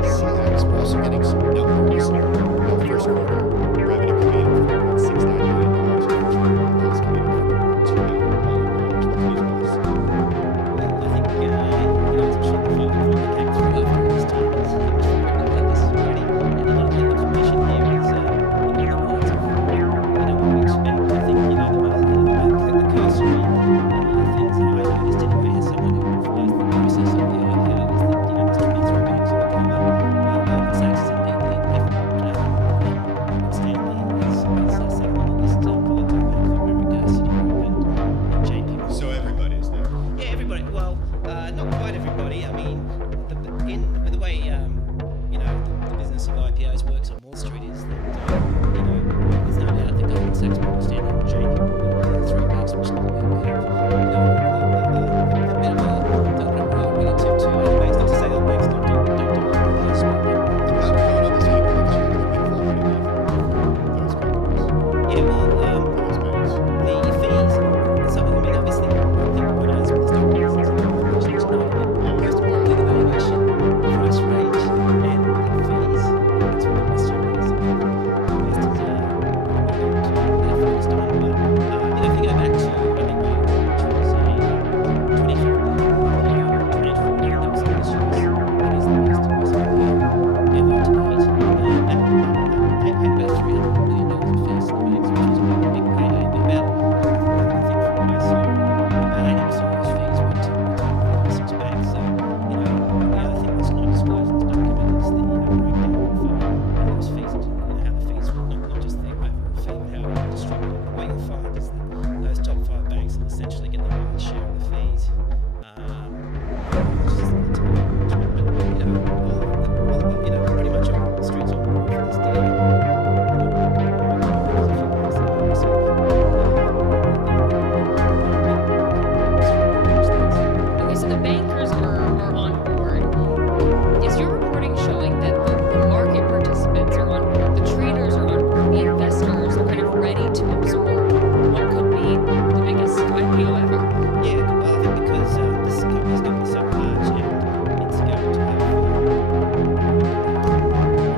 reporting showing that the market participants are on board, the traders are on board, the investors are kind of ready to absorb what could be the biggest IPO ever. Yeah, well, I think because this company is going to be so large and it's going to have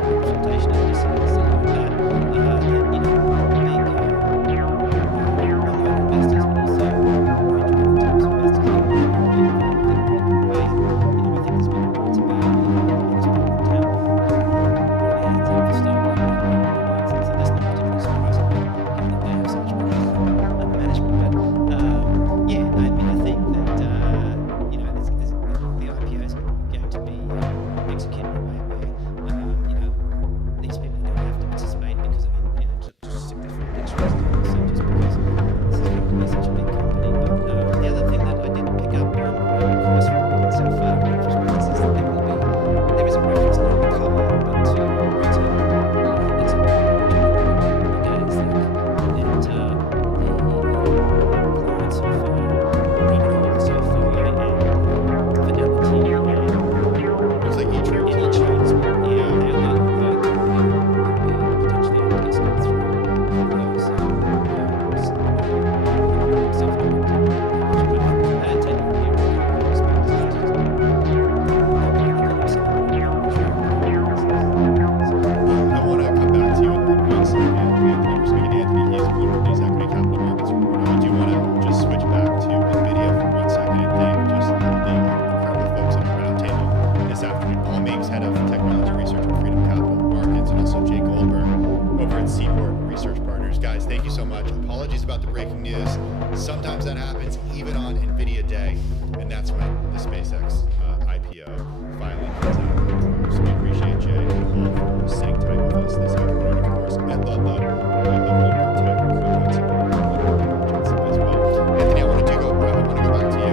representation and this and stuff like that, that, you know, big online investors, but also range of other types of investors that will be involved in a pretty big way. You know, I think there's been reports about, you know, the biggest people in town really hands up for stock like that, so that's not particularly surprising, but given that they have so much money under management. But yeah, I mean, I think that you know, the IPO is going to be executed in a way where you know, these people are going to have to participate because of, you know, just different interest. So just because this is going to be such a big company. But the other thing that I did pick up on Chris from reading so far in prospectus is that there is a reference not on the cover, but to retail. I think that's important. Again, it's like that the clients of Robinhood, SIFY, and Fidelity, and Looks like E-Trade. and E-Trade as well. Yeah, they're potentially able to get stuff through those self-directed platforms. And taking care of I want to come back to you in 1 second. Anthony, we're speaking to Anthony Hughes, Bloomberg News Equity Capital Markets reporter. I do want to just switch back to NVIDIA for 1 second and thank just the incredible folks on our roundtable this afternoon. Paul Meigs, head of technology research at Freedom Capital Markets, and also Jay Goldberg over at Seaport Research Partners. Guys, thank you so much. Apologies about the breaking news. Sometimes that happens even on NVIDIA Day, and that's when the SpaceX IPO filing comes out. So we appreciate Jay and Paul for sitting tight with us this afternoon. Of course, I love the Bloomberg Tech and Coupons as well. Anthony, I want to go back to you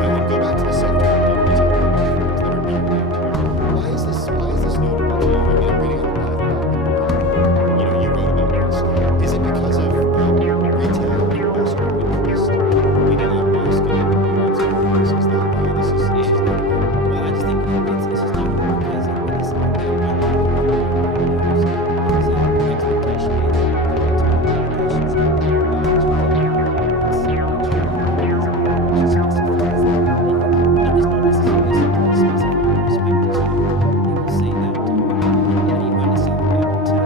and go back to the self-directed retail platforms that are being named here. Why is this notable to you? I mean, I'm reading on the live blog. You know, you wrote about this. Is it because of retail investor interest in Elon Musk and Elon's companies? Is that why this is notable? Well, I just think this is notable because in this there's an expectation in the retail applications that that is not necessarily something that's specified in prospectus, but you will see that you know, you won't necessarily be able to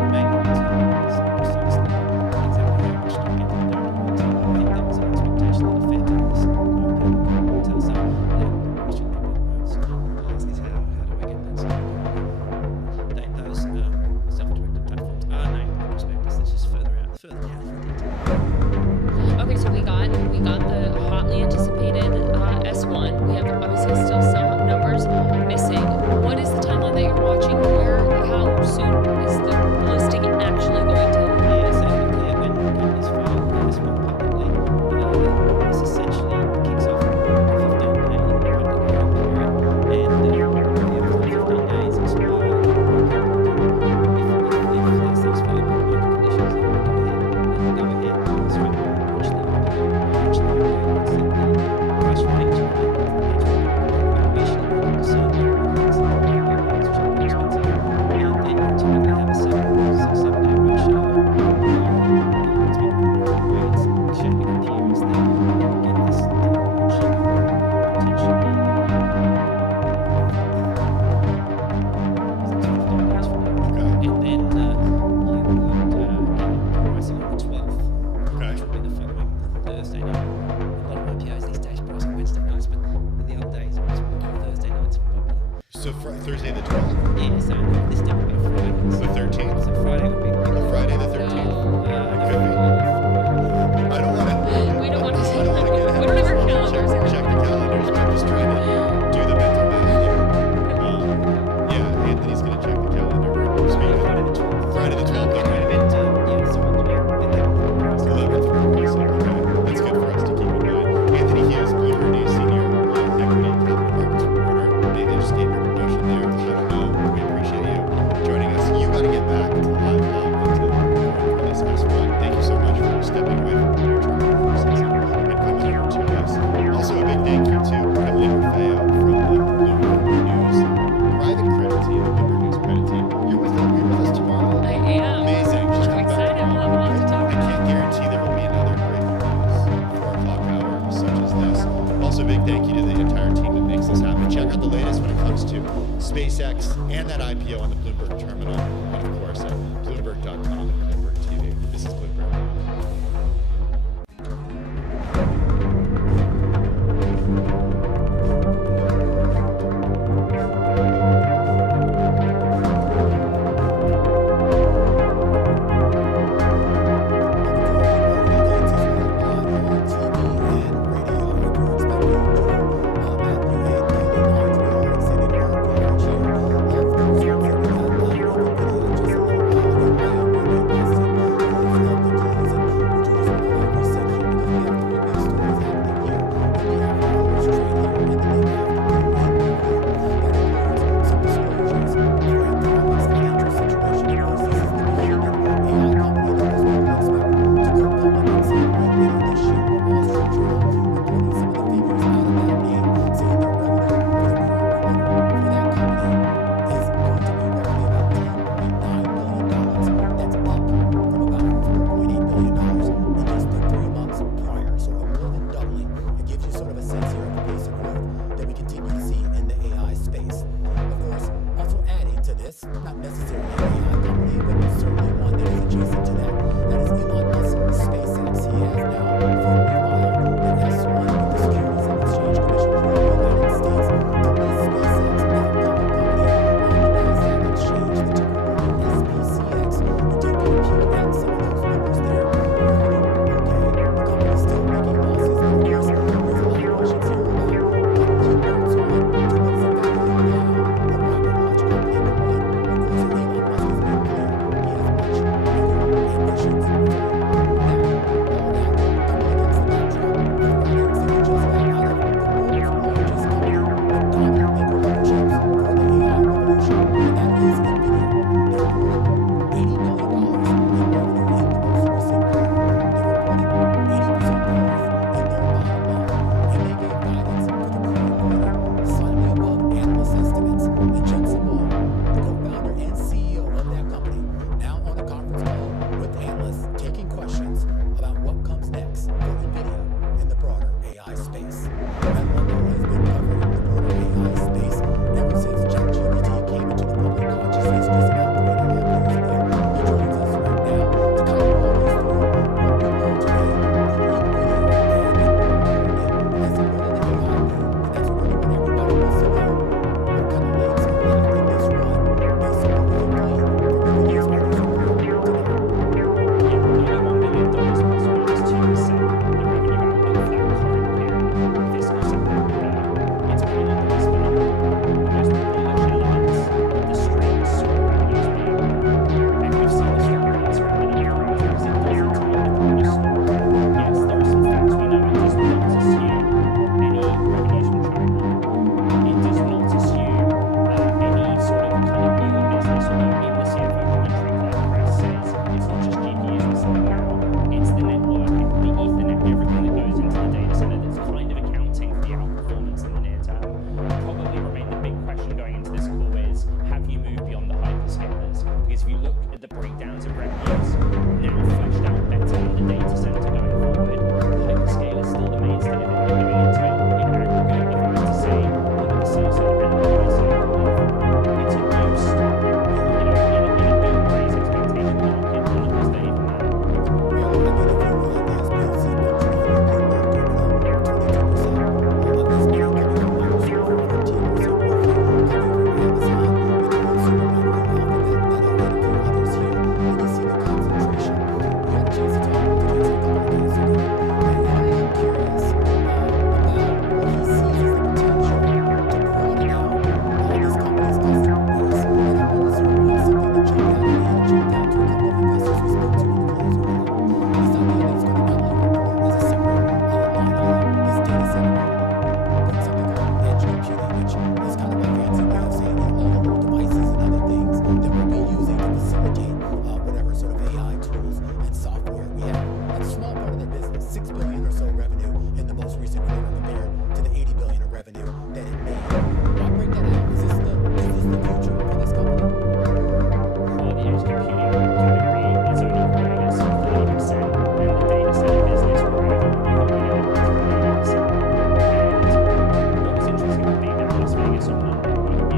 you may be able to precisely exactly how much stock gets going to retail. I think there was an expectation that a fair bit of this IPO would go to retail. So you know, the question that people ask is how do I get that stock? Those self-directed platforms are named in the prospectus. That's just further down in detail. Okay, so we got the hotly anticipated S1. We have obviously still some numbers missing. What is the timeline that you're watching? How soon is the listing actually going to? Yeah, so when companies file the S1 publicly, this essentially kicks off a 15-day public comment period, and after the 15 days expire, if they're satisfied with market conditions, they will go ahead and straight away launch the IPO, and set the price range, and that's what valuation and then decide whether it's cheap or expensive. And then you typically have a 6-7 day roadshow. It's been reported the way it's shaping up here is that you will get this deal launching potentially 15 days from now. Okay. And then you would get pricing on the 12th, Okay. which would be the following Thursday night. A lot of IPOs these days pricing Wednesday nights, but in the old days it was more Thursday nights were popular. So Thursday the 12th? Yeah, so this day would be a Friday. The 13th? So Friday would be the big Friday the 13th? It could be. I don't want to. We don't want to. I don't want to get ahead We don't have our of calendars. check the calendars. But I'm just trying to do the mental math here. Yeah, Anthony's going to check the calendar. We're speaking Friday the 12th. Friday the 12th. Okay. Okay. And yeah, so we'll do 11th. 11th for pricing. Okay. That's good for us to keep in mind. Anthony Hughes, Bloomberg News Senior Equity Capital Markets reporter. Maybe I just gave your promotion there. I don't know. We appreciate you joining us. You got to get back to the live blog and to for this SpaceX, and that IPO on the Bloomberg terminal, and of course at Bloomberg.com and Bloomberg TV. This is Bloomberg.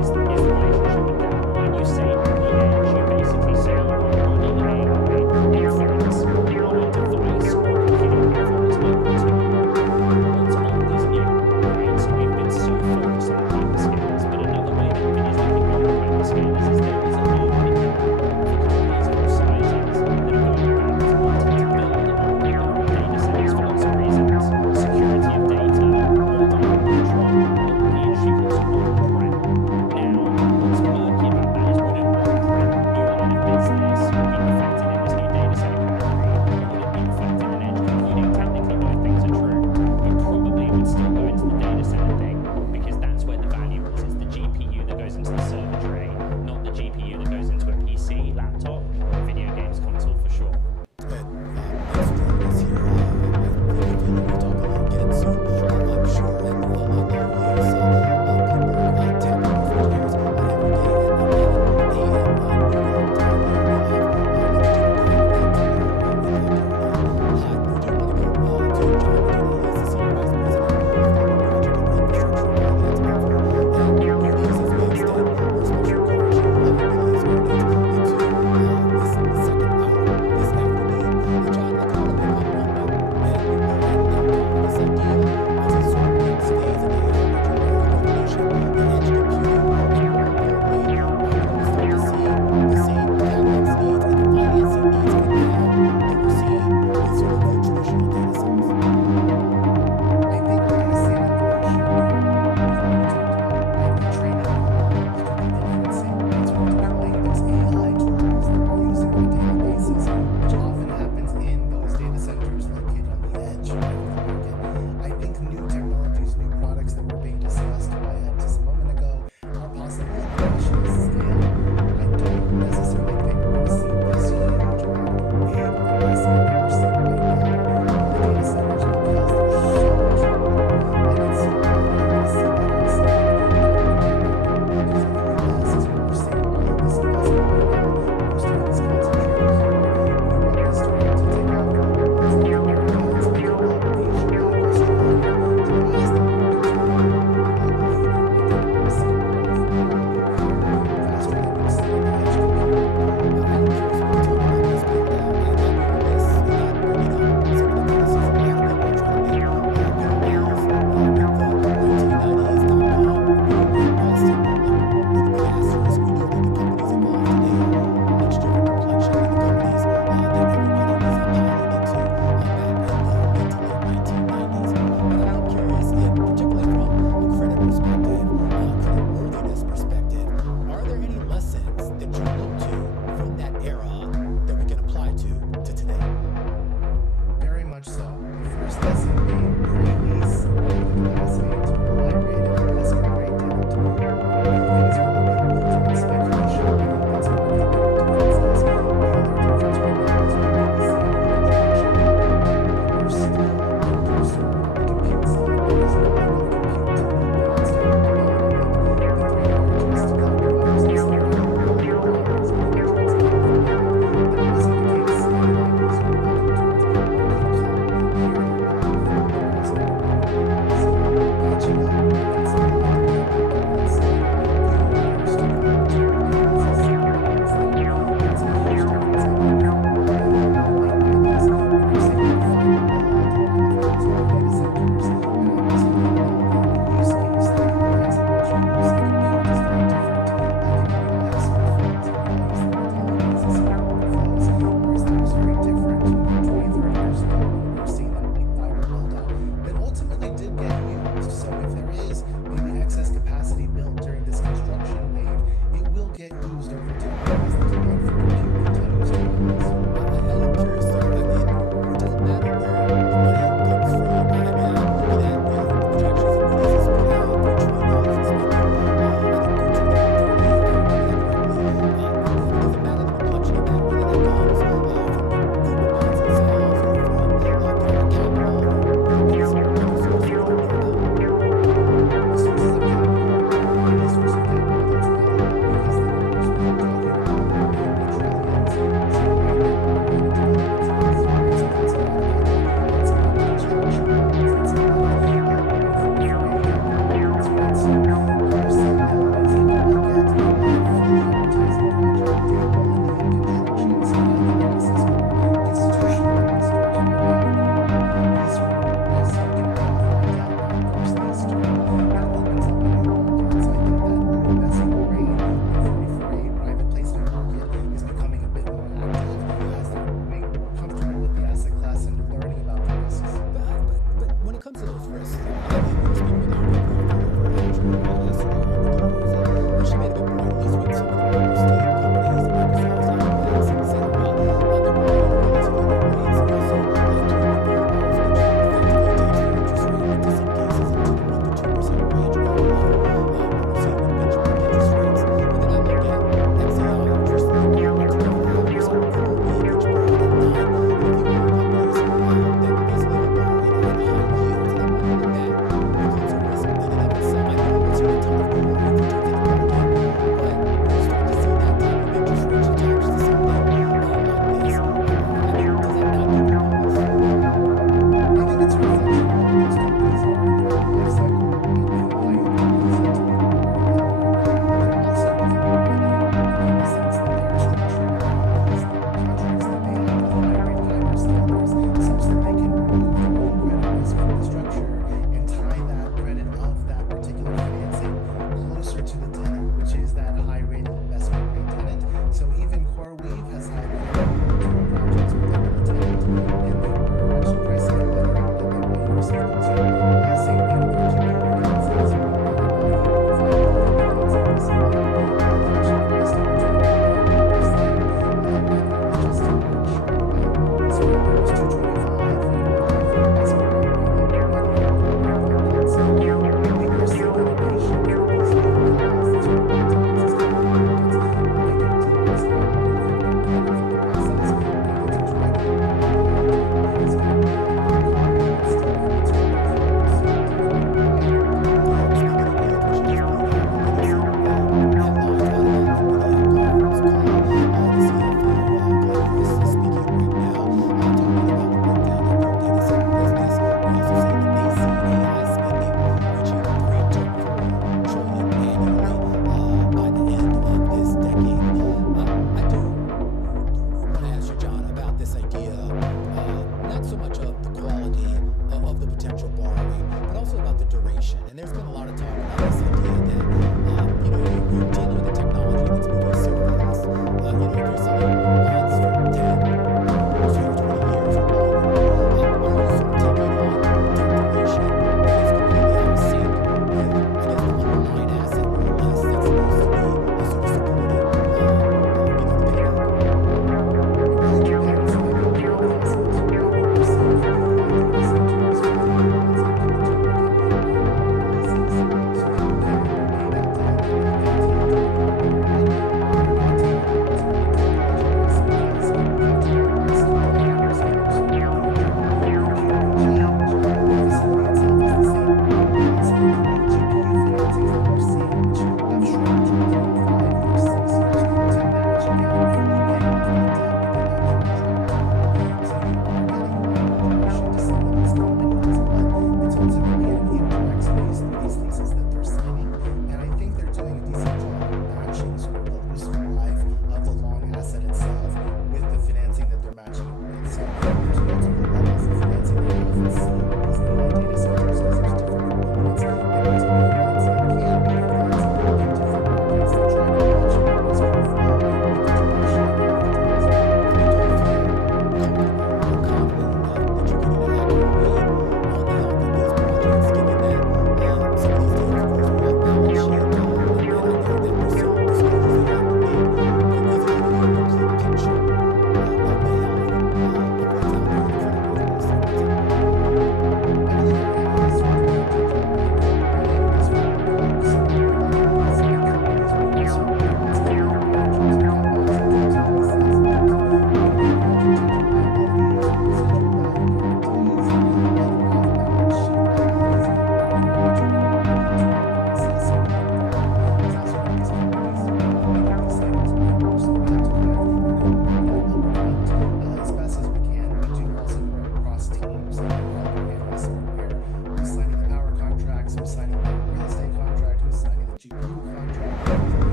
is the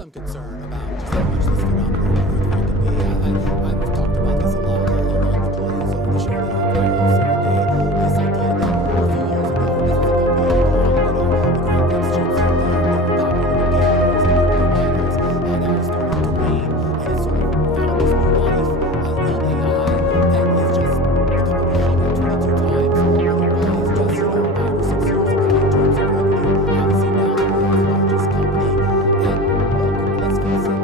some concern about just how much this phenomenon growth rate could be. I've talked about this a lot on the close of the show that I host every day. This idea that a few years ago, this was a couple years ago, the graphics chips that were popular with gamers and crypto miners, that was starting to wane, and it sort of found this new life in AI, and it's just become a behemoth 22 times what it was just 5 or 6 years ago in terms of revenue. Obviously now the world's largest company, and look, let's face it,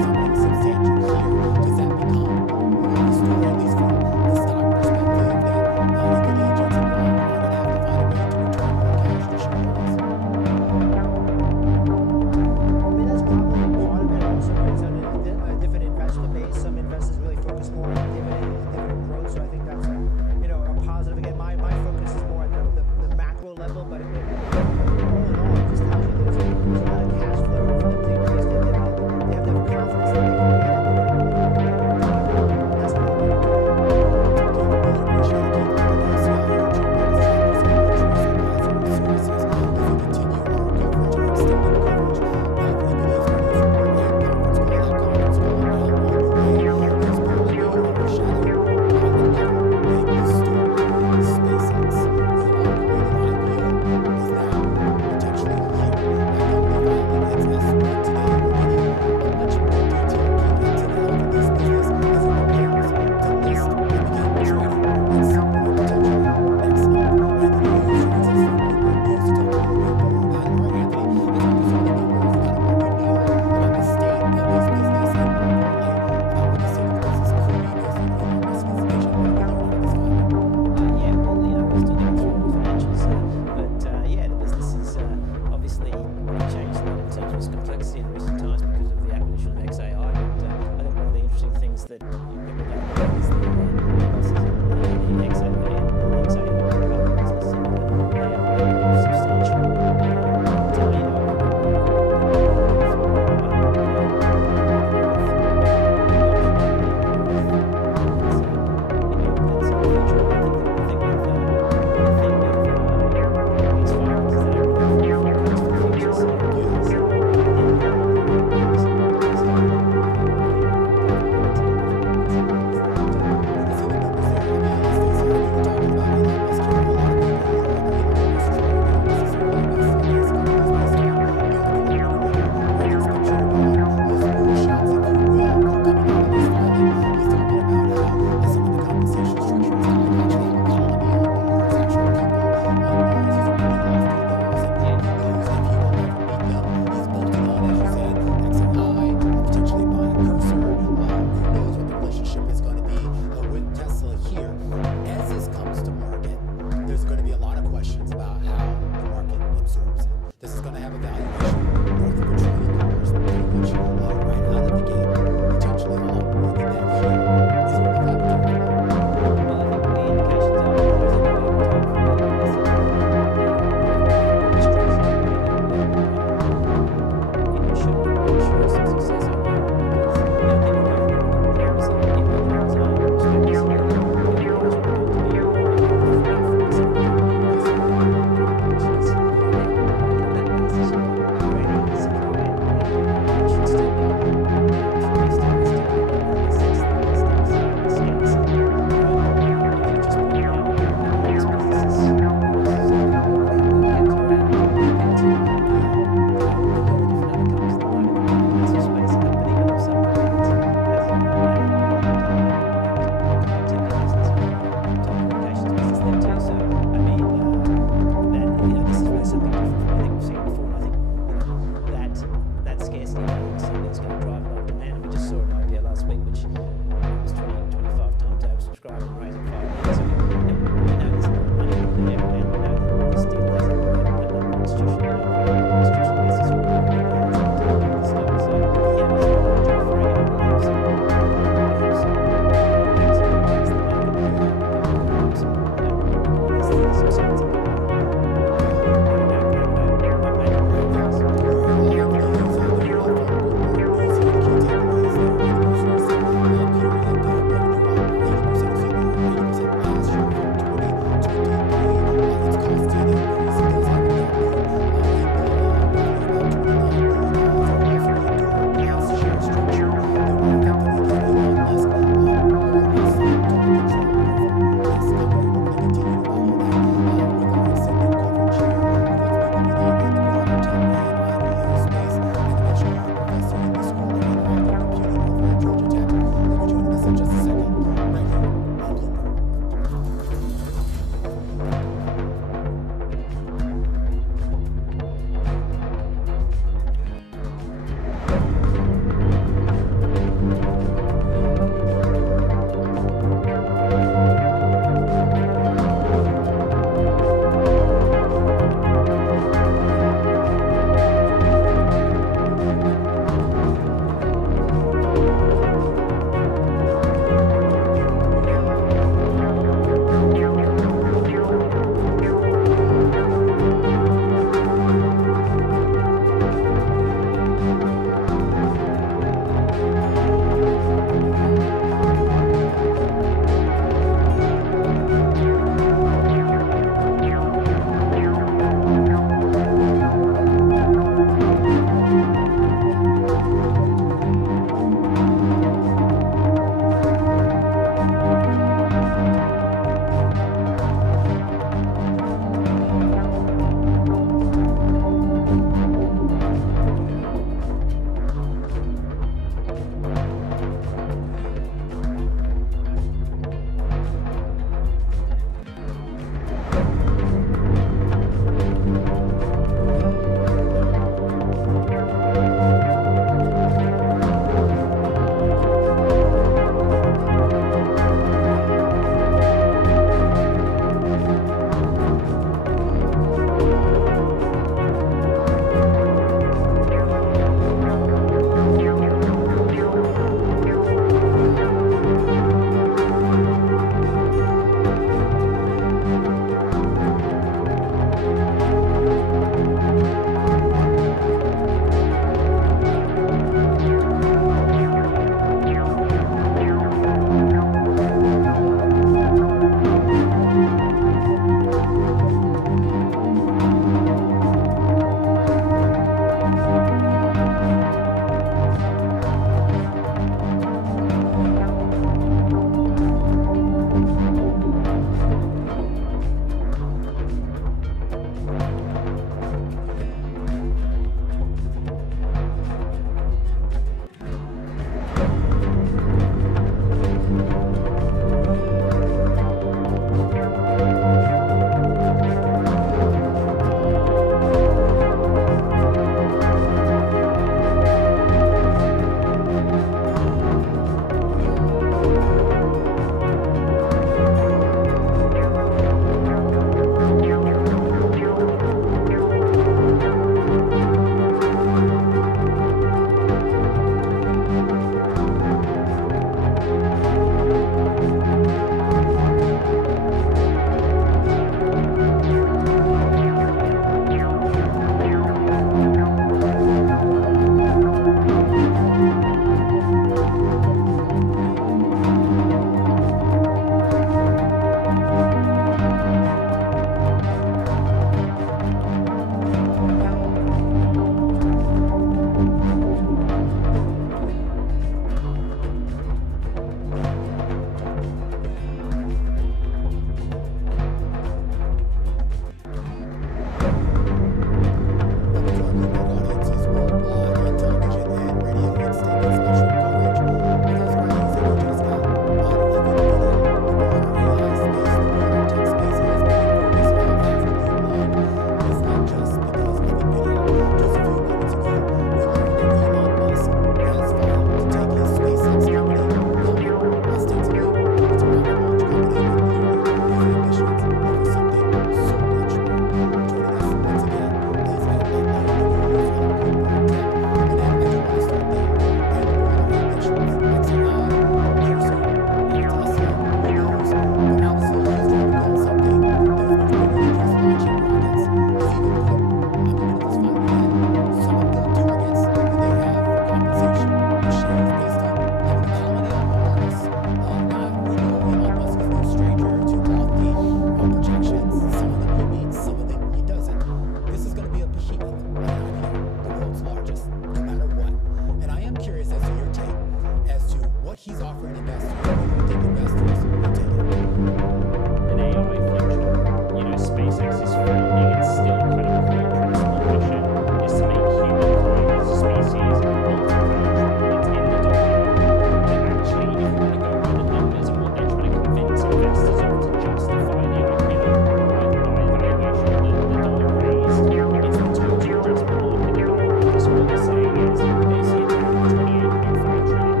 investors often justify the IPO either by evaluation of the dollar raised. It's the total addressable market they go after. So what they're saying is they see a TAM of 28.5 trillion.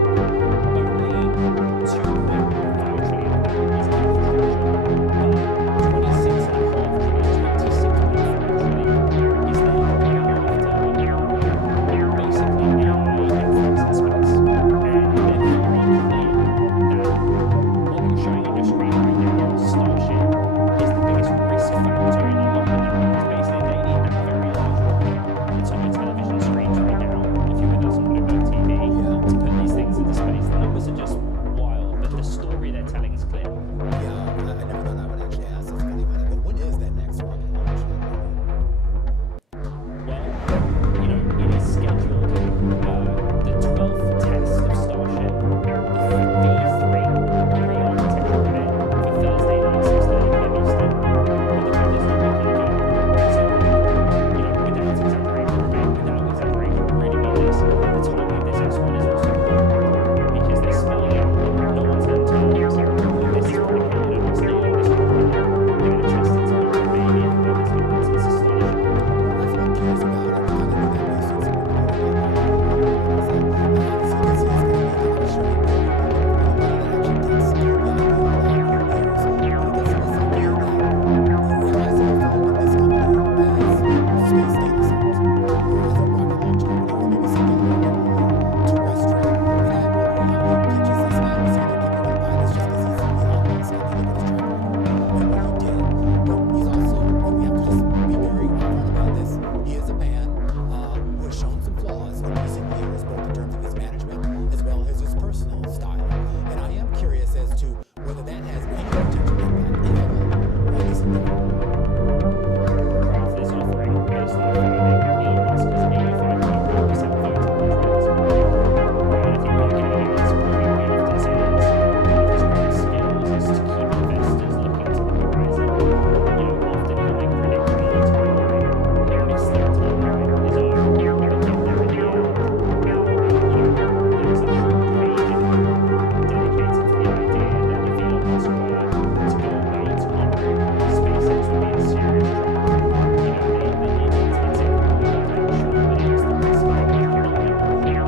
Only 2.5 trillion of that is infrastructure, but 26.5 trillion, 26.5 trillion is then going after basically AI inference space. And they're very clear that what you're showing on your screen right now, Starship, is the biggest risk factor in unlocking that, because basically they need that very large rocket that's on your television screens right now, if you're with us on Bloomberg TV, to put these things into space. The numbers are just wild, but the story they're telling is clear. Yeah, I never thought I would actually ask this really, but when is that next rocket launch? Well, you know, it is scheduled, the 12th test of Starship, the V3 re-architecture event for Thursday night, 6:30 p.m. Eastern. But the weather's not looking good. And so, you know, without exaggerating, I really mean this, the timing of this S1 is also important, because they're spelling out in no uncertain terms that this is predicated on us nailing this rocket. They're going to test it tomorrow, maybe, if the weather's good. It's astonishing. Well, that's what I'm curious about. And we kind of knew that based on some reporting about obviously this is going to be kind of a show whether that actually gets the IPO out years. But it gets to this idea that, am I supposed to look at this company as space data centers, or as a rocket launch company, or maybe something a little bit more terrestrial? And I'm wondering how he pitches this. And I understand that people don't buy this just because he's Elon Musk and they look at his track record and what he did. But he's also, and we have to just be very upfront about this, he is a man who has shown some flaws in recent years, both in terms of his management as well as his personal style. And I am curious as to whether that has any potential impact, if at all, on this endeavor. Prior to this offering, based on the filing, Elon Musk has 85.1% voting control of this company. And I think what you're getting at is what we often say is one of his greatest skills is to keep investors looking to the horizon. You know, often he'll make a prediction on a timeline, he'll miss that timeline on his own, but get there in the end. And, you know, there's a whole page in here dedicated to the idea that if Elon Musk were to go away tomorrow, SpaceX would be in serious trouble. You know, it's in all the playing short, but it's the risk language could not be more clear.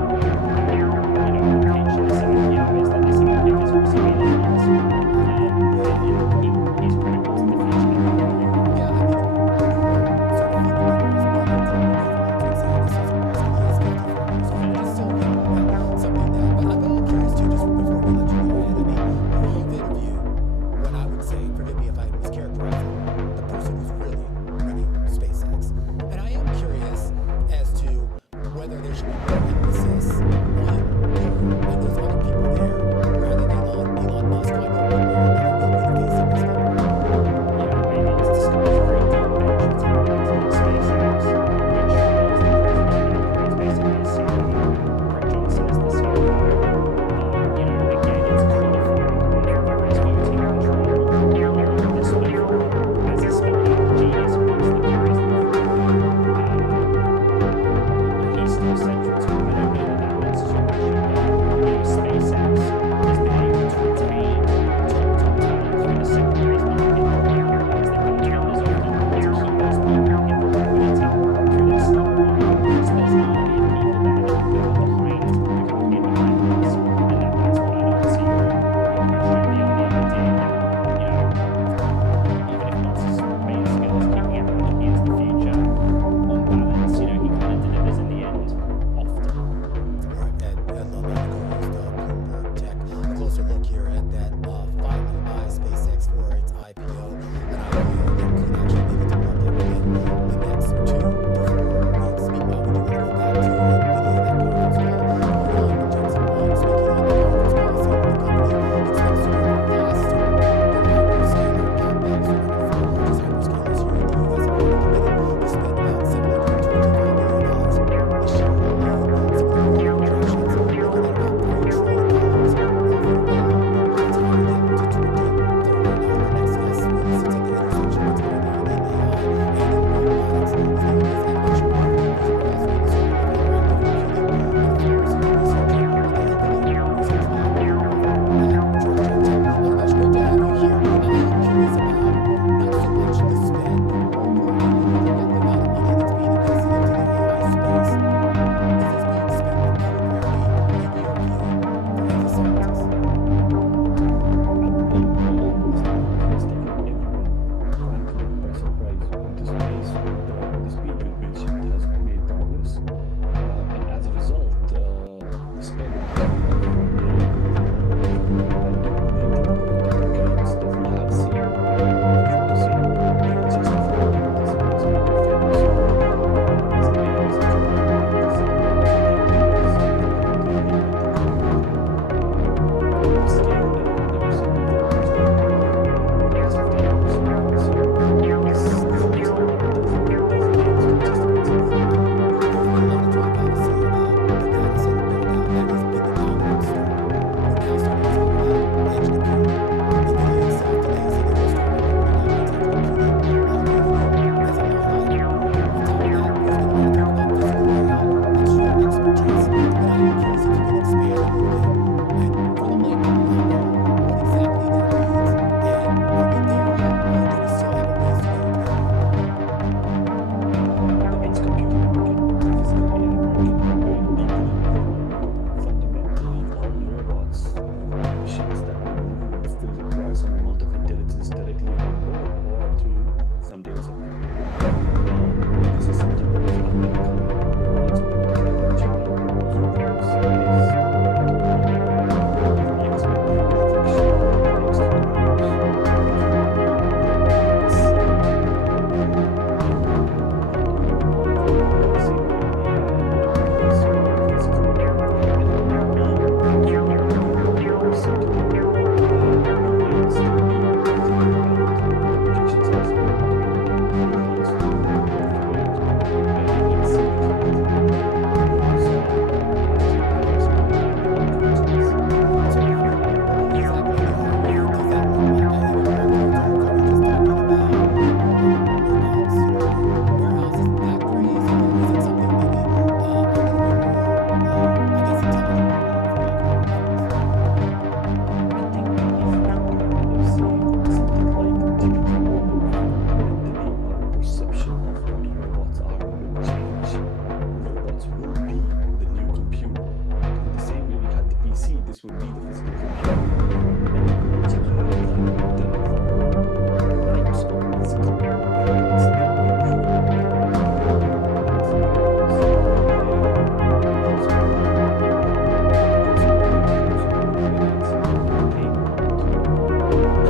And, you know, the pitch of this IPO is that this IPO is also Elon Musk. And he's critical to the future they're building. Yeah, I mean, sort of fundamentals, but I'm trying to say this is a risk and he is 54 years old, which is still young, but something that, but I'm a little curious too, just before we let you go ahead. I mean, you've interviewed what I would say, forgive me if I mischaracterize it, the person who's really running SpaceX. And I am curious as to whether there should be more emphasis on her and those other people there rather than on Elon Musk. I know one way or another will be the face of this company. Yeah, I mean, it's discovered a very deep bench of talent in SpaceX, which was the president and operates basically as CERO. Brett Johnson is the CFO. You know, again, it's codified whether it's voting control or this sort of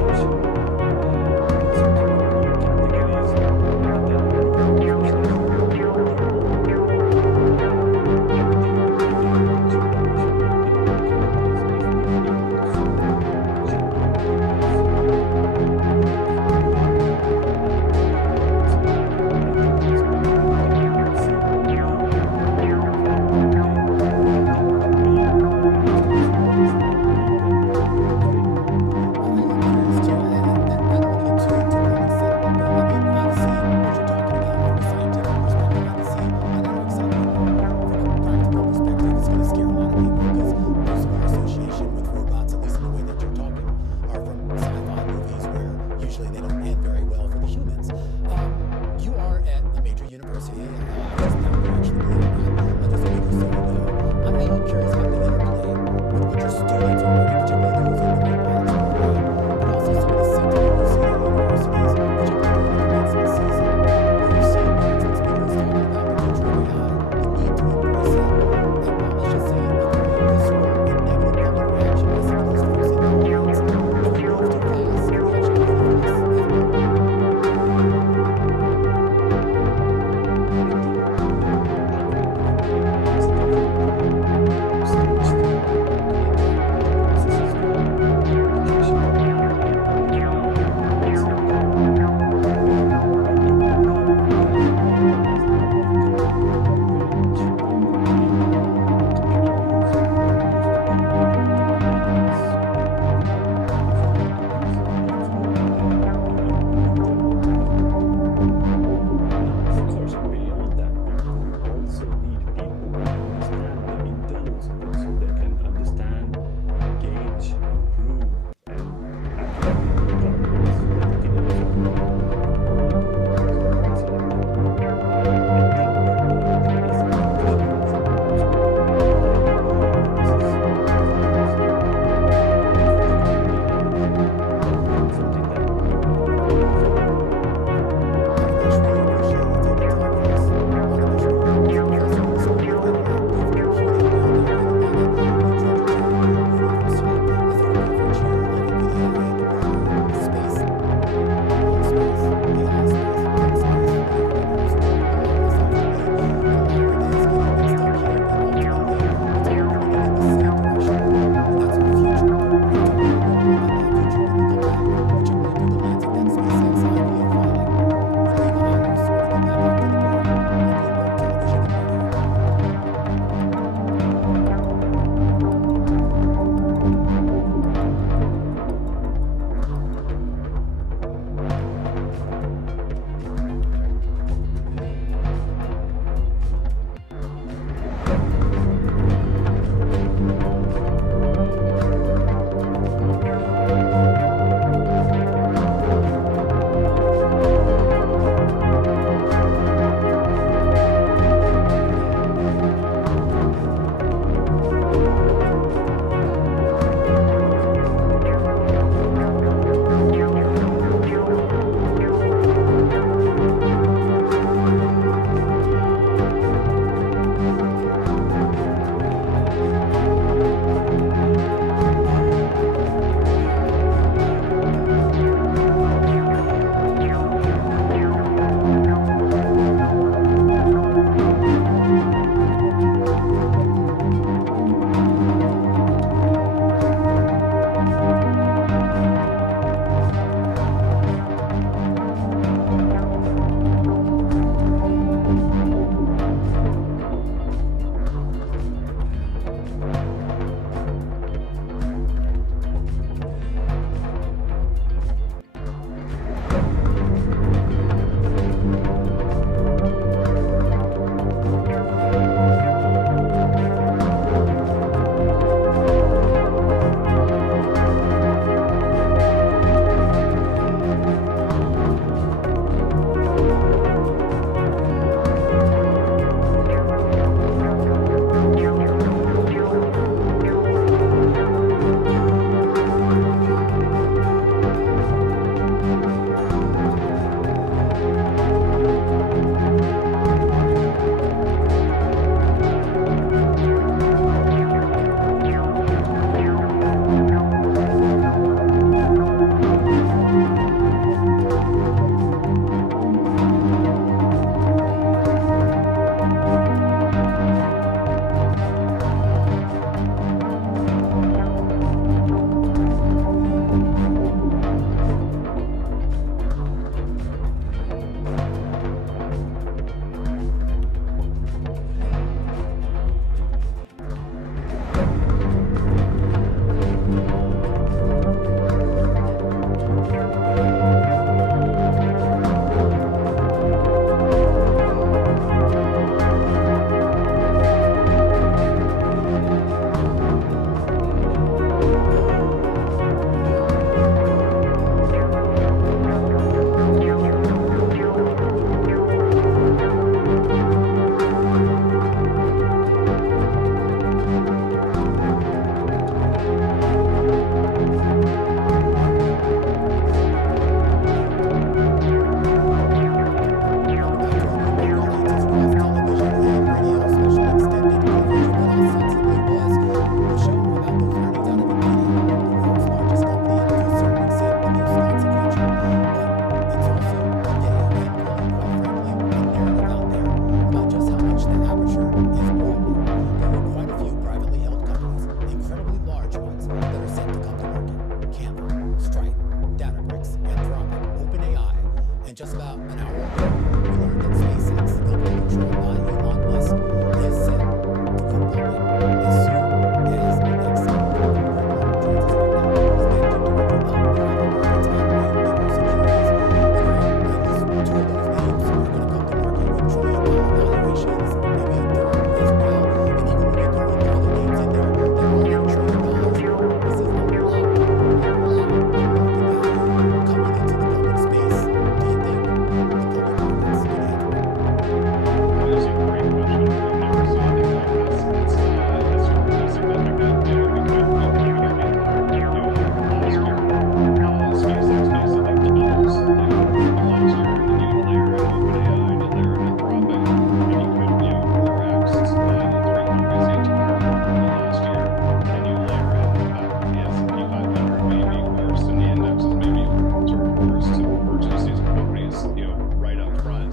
Thank you. And just about an hour ago, we learned that SpaceX, the company controlled by Elon Musk, is set to go public as soon as next month. Greg Martin joins us right now. He's managing director of private markets at Rainmaker Securities. And Greg, at least two of those names are going to come to market with trillion-dollar valuations, maybe a third as well. And even when you throw in the other names in there that aren't at $1 trillion, this is a lot of market value coming into the public space. Do you think the public markets can handle it? That is a great question. I've never seen anything like this. It's historically significant. We could look at the entire IPO market last year. SpaceX basically doubles last year, and then you layer in OpenAI, and you layer in Anthropic, and you could 4x in three companies the entire last year, and then you layer in the fact that the S&P 500 may be forced, and the indexes may be sort of forced to purchase these companies, right up front,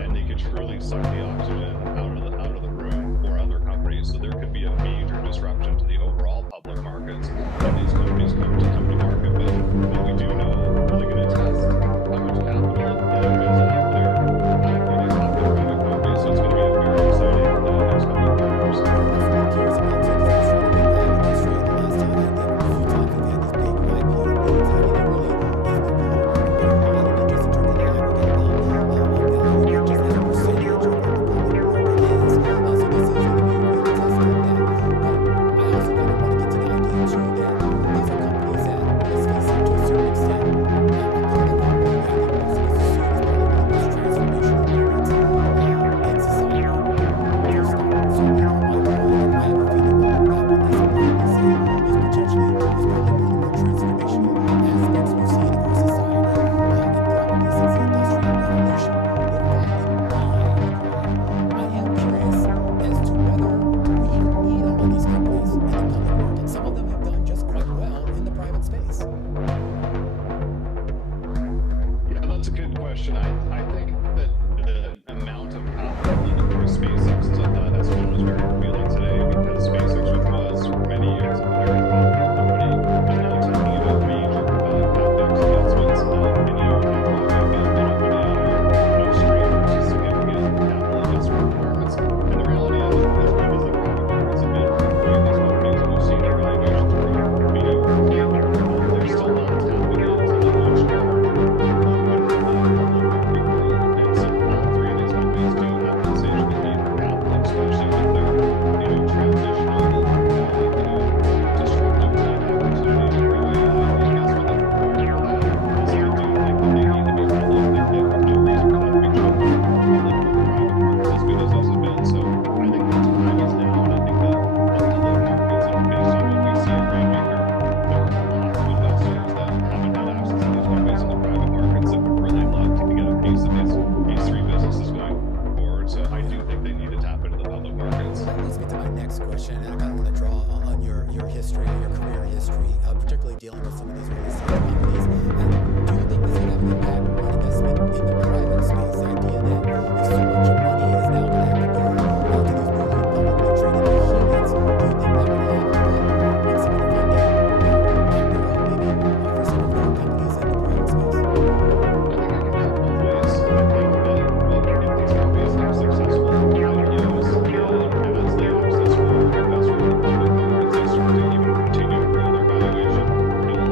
and they could truly suck the oxygen out of the room for other companies. So there could be a major disruption to the overall public markets when these companies come to market. But what we do know, we're really going to test how much capital there is out there for these public private companies. So it's going to be a very exciting next couple of quarters. That's what I'm curious about too, because I was trying to go back in history the last time. I think a few times we've had these big IPO booms. I mean, there really is no power market there. I mean, just in terms of the aggregate amount of value, but just as a percentage of what the public market is. So this is going to be a real test of that. But I also kind of want to get to the idea too that these are companies that, let's face it, to a certain extent, are part of what I think most of us assume is probably one of the most transformational moments in society. First off, certainly in our lifetime, and I have a feeling we'll look back on this and probably say is potentially is probably one of the more transformational aspects we've seen of our society, and probably since the Industrial Revolution. With that in mind, Greg, I am curious as to whether we even need all of these companies in the public market. Some of them have done just quite well in the private space. Yeah, that's a good question. I think that the amount of capital in SpaceX's S1 was very revealing today, because SpaceX, which was for many years a very profitable company, is now talking about major CapEx investments. Anthropic and OpenAI are no strangers to significant capital investment requirements. And the reality is, as good as the private markets have been for three of these companies, and we've seen their valuations grow meteorically, they're still not tapping into the much larger open public market world. And so all three of these companies do have an insatiable need for capital, especially with their transitional, disruptive growth opportunity to grow AI and the investment that's required for that. And so I do think that they need to be public. There's no reason for them to be choked out public with the private markets as good as those have been. So I think the time is now, and I think that the public markets, and based on what we see at Rainmaker, there are lots of investors that haven't had access to these companies in the private markets that would really love to get a piece of these three businesses going forward. So I do think they need to tap into the public markets. Well, that leads me to my next question, and I kind of want to draw on your history, your career history, particularly dealing with some of these early stage companies. Do you think this could have an impact on investment in the private space? The idea that if so much money is now going to have to go to these newly publicly traded behemoths, do you think that would have an impact on some of the funding out there, maybe for some of the companies in the private space? I think it can cut both ways. I think that if these companies have successful IPOs, and as they access more investors in the public markets, they start to even continue to grow their valuation, it will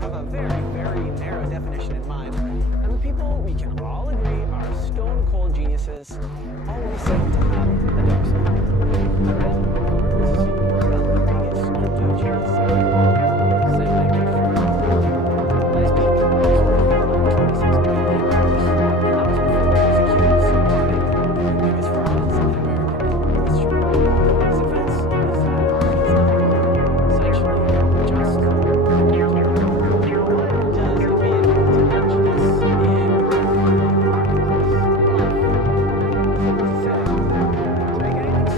have a very, very narrow definition in mind, and the people we can all agree are stone cold geniuses always seem to have a dark side. I read rumors about the biggest crypto genius of them all, SAVEQ. Last peak was worth $26 billion. The house before he was accused of running one of the biggest frauds in American history. His defense is that he's not essentially just a mentor. What does it mean to have genius in the marketplace, in life? Nothing to say. To make anything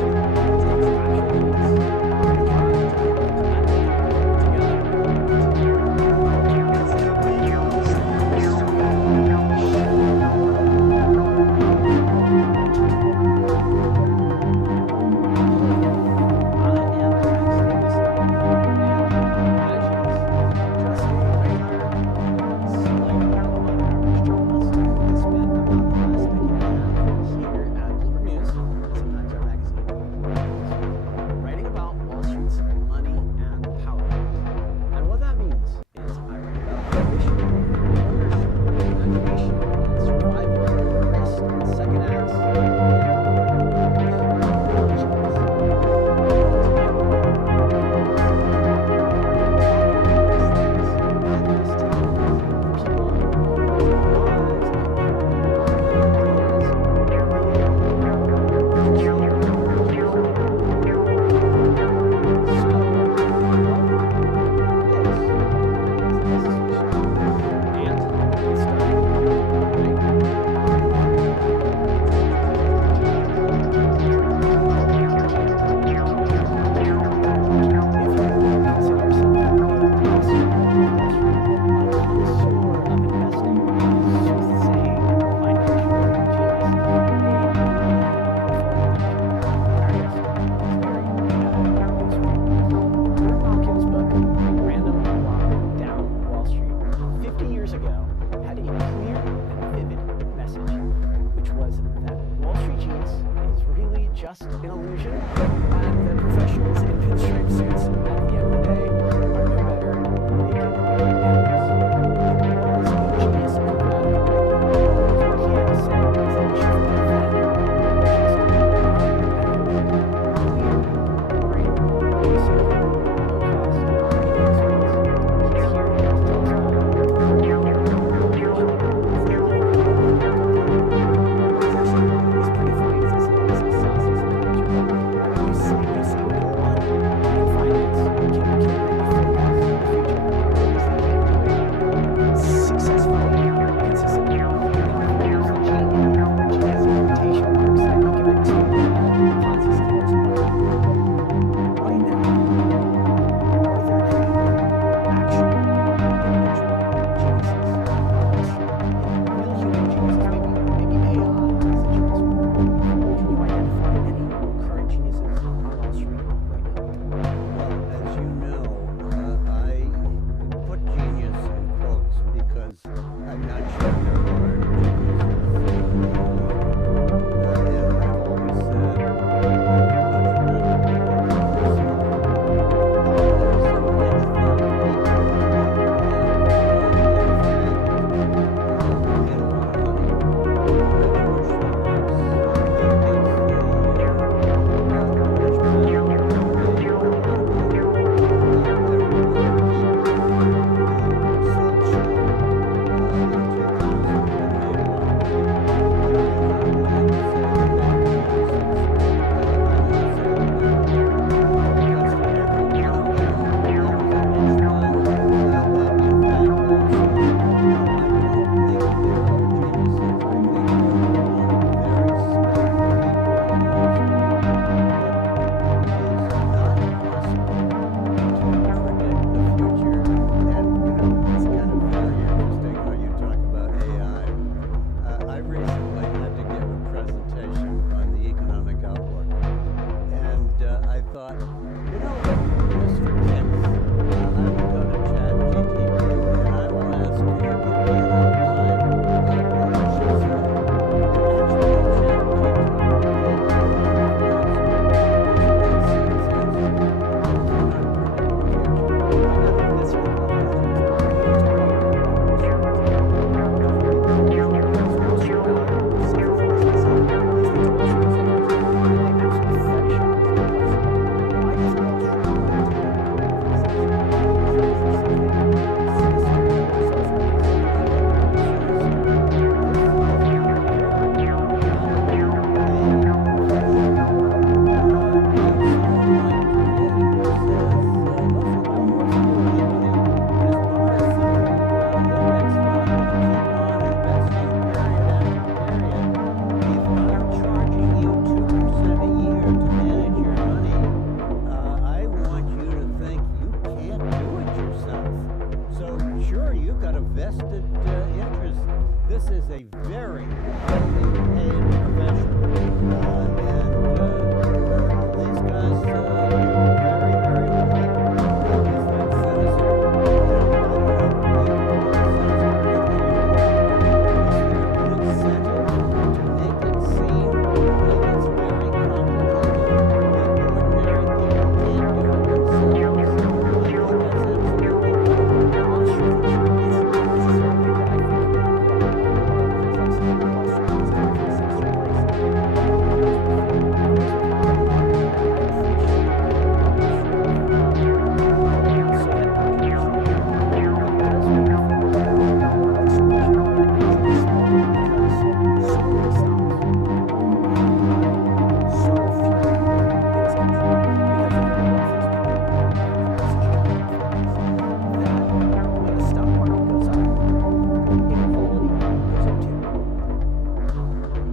got a vested interest. This is a very highly paid profession, and these guys do very, very well. Is that sinister? You know, I don't know. You can call it sinister or anything you want. Is there an incentive to make it seem like it's very complicated that ordinary people can't do it themselves? I think that's absolutely right. Wall Street, it's not necessarily that I think that more of the complexity of Wall Street is coming from a sinister place. I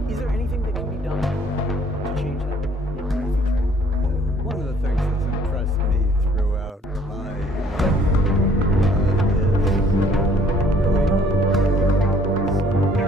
Is there anything that can be done to change that in the future? One of the things that's impressed me throughout my life is really how so many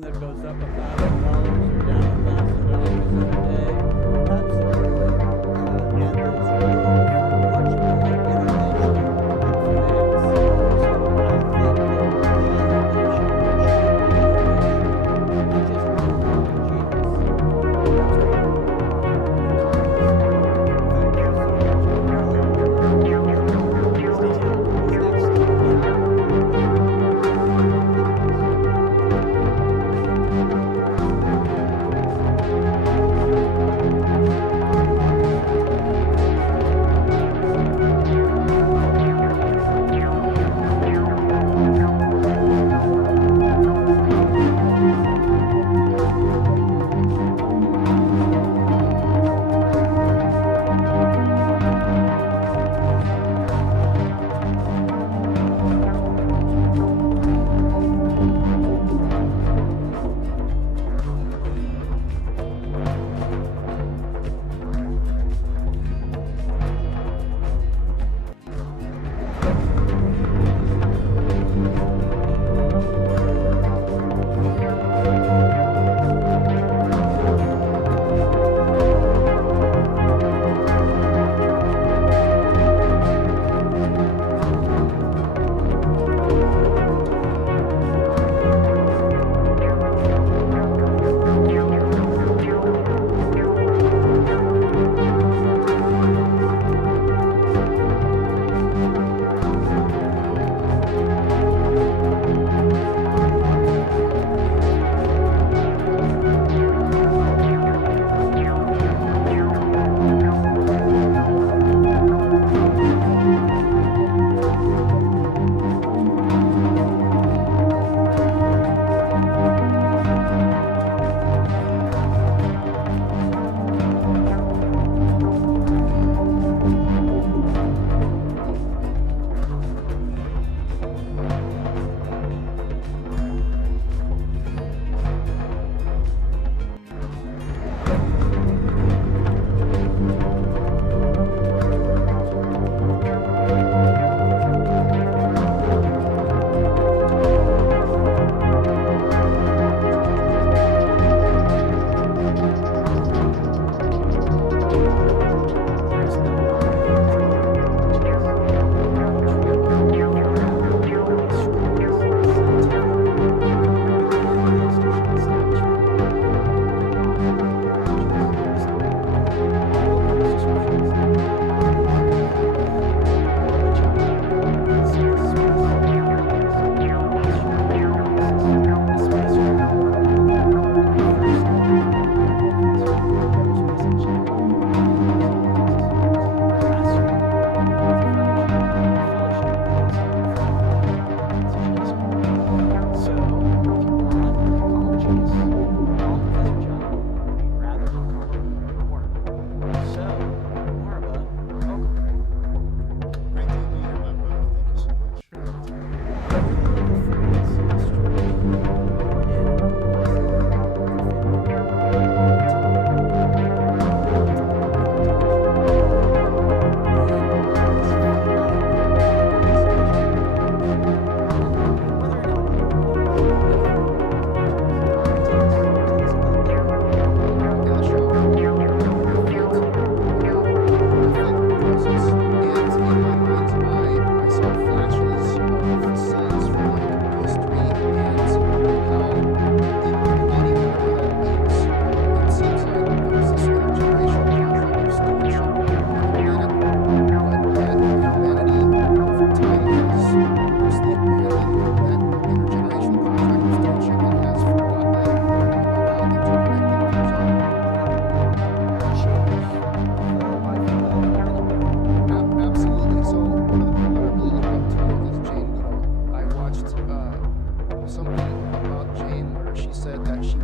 that goes up $1,000 or down $1,000 in a day. Absolutely. And there's room for much more innovation in finance. So I think there will be innovation. There should be innovation. I just want to call it genius. Thank you so much. I really enjoyed it. Stay tuned. Who's next?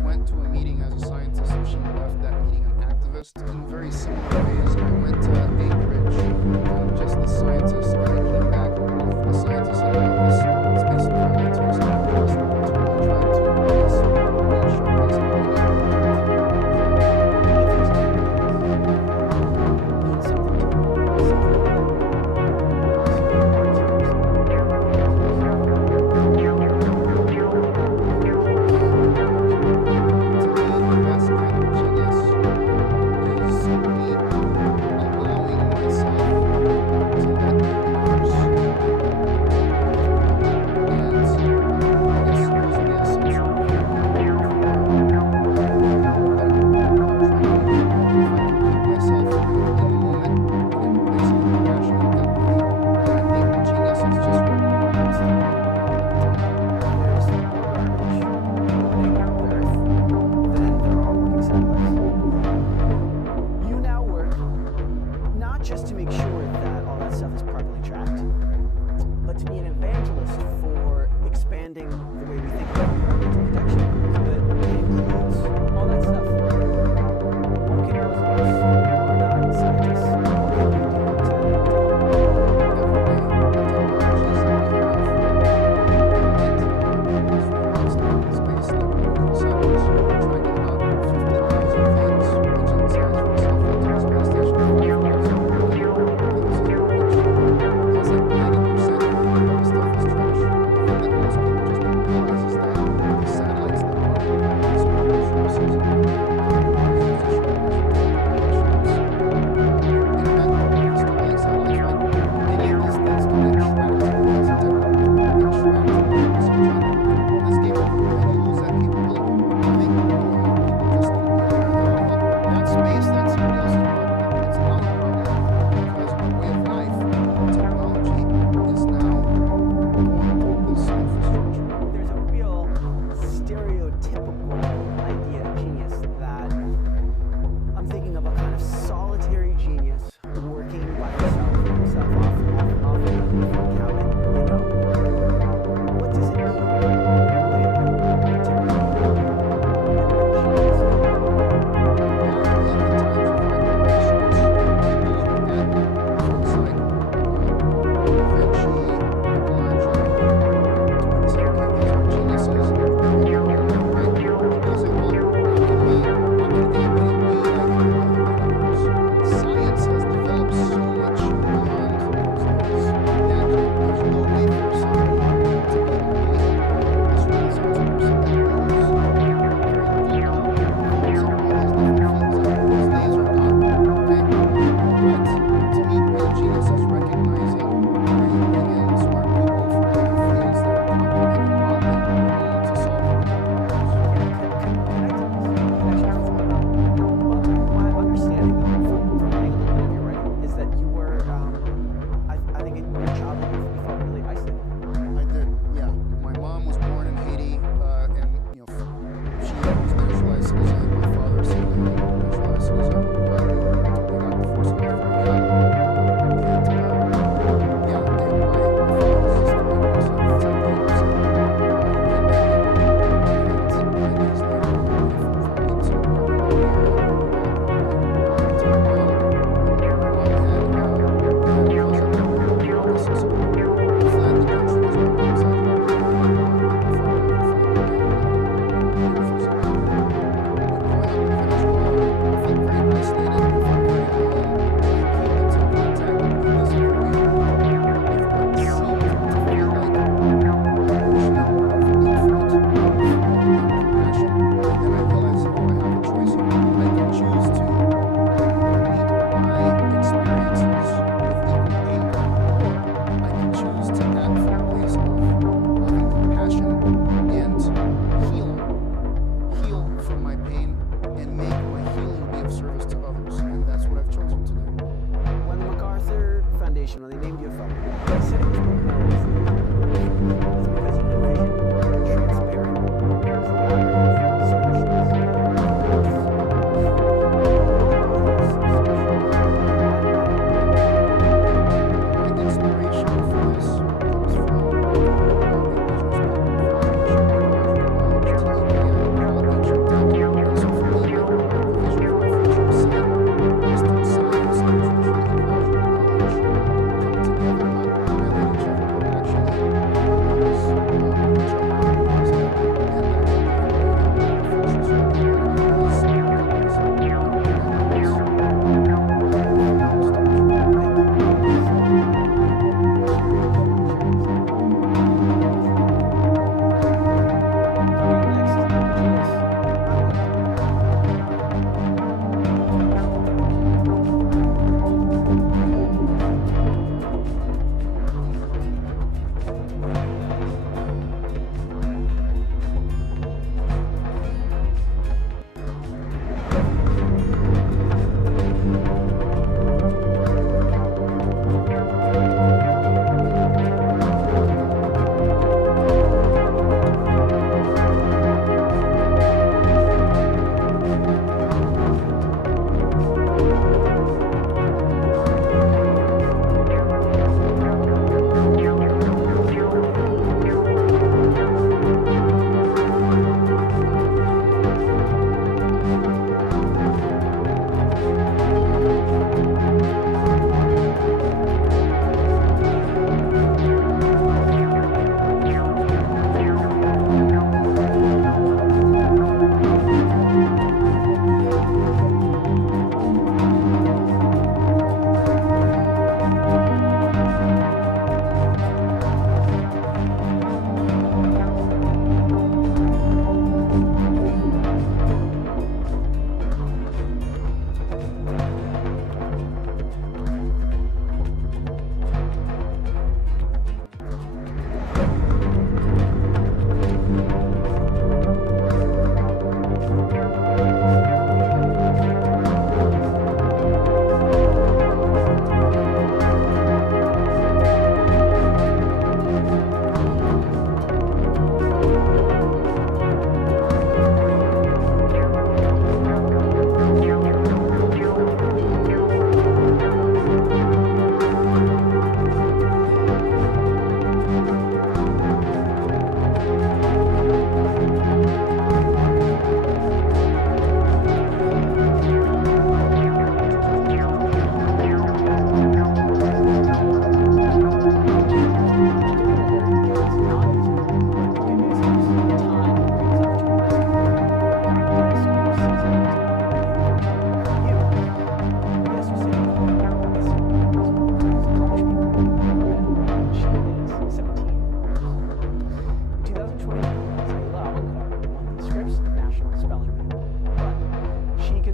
went to a meeting as a scientist and she left that meeting an activist. In very similar ways, I went to Anchorage, kind of just the scientist, and I came back both the scientist and now this space environmentalist activist to really try to really showcase how we need to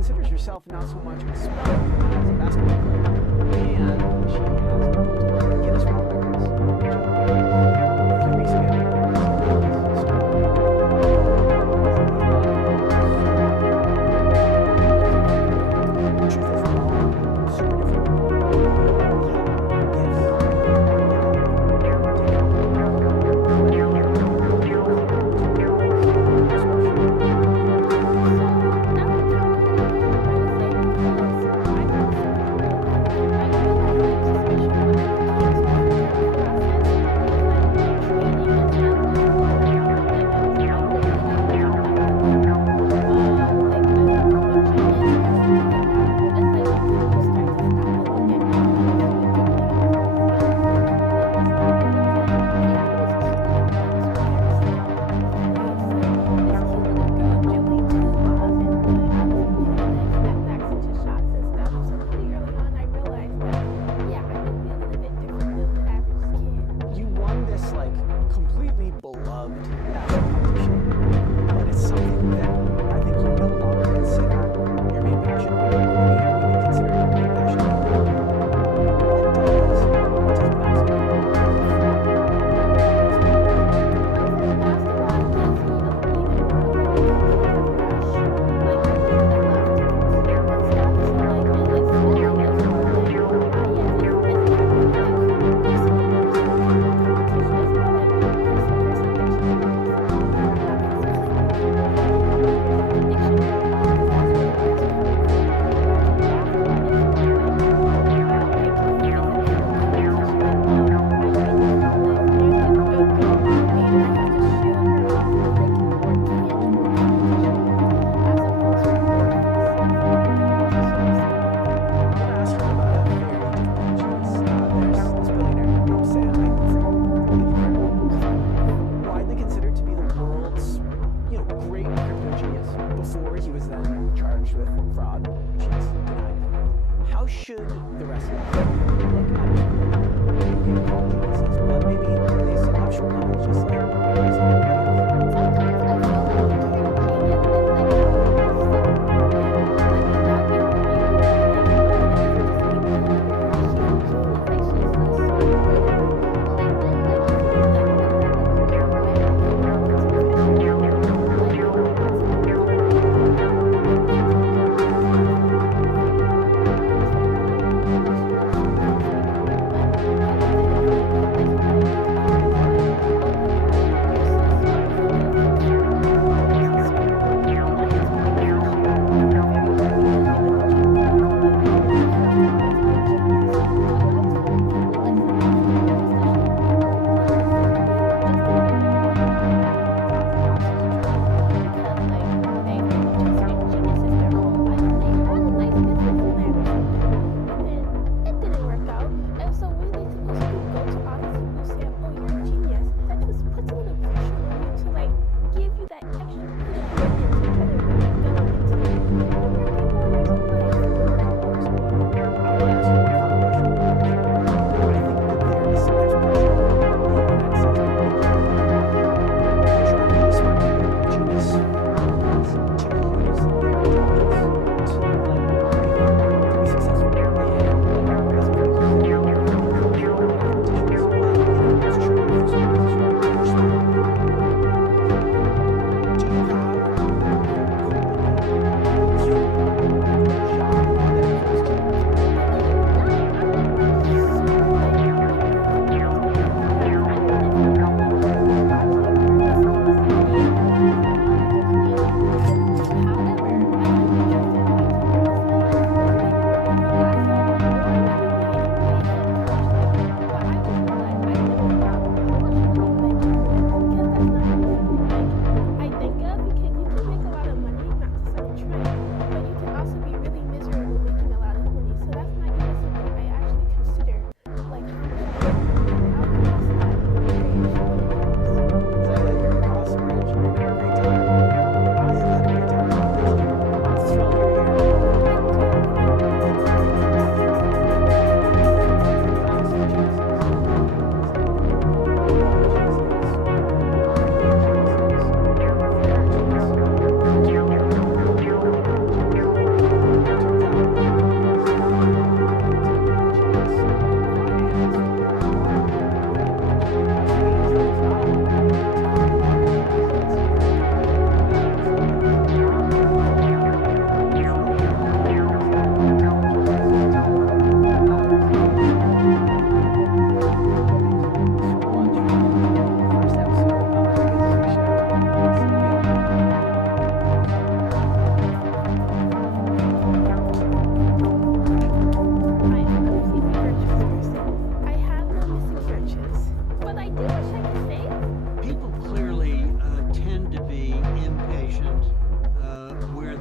considers herself not so much a speller as a basketball player, and she has multiple Guinness World Records. A few weeks ago,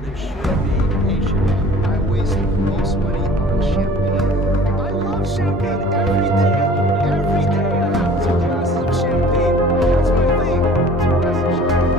they should be patient. I waste the most money on champagne. I love champagne every day. Every day I have 2 glasses of champagne. That's my thing. 2 glasses of champagne.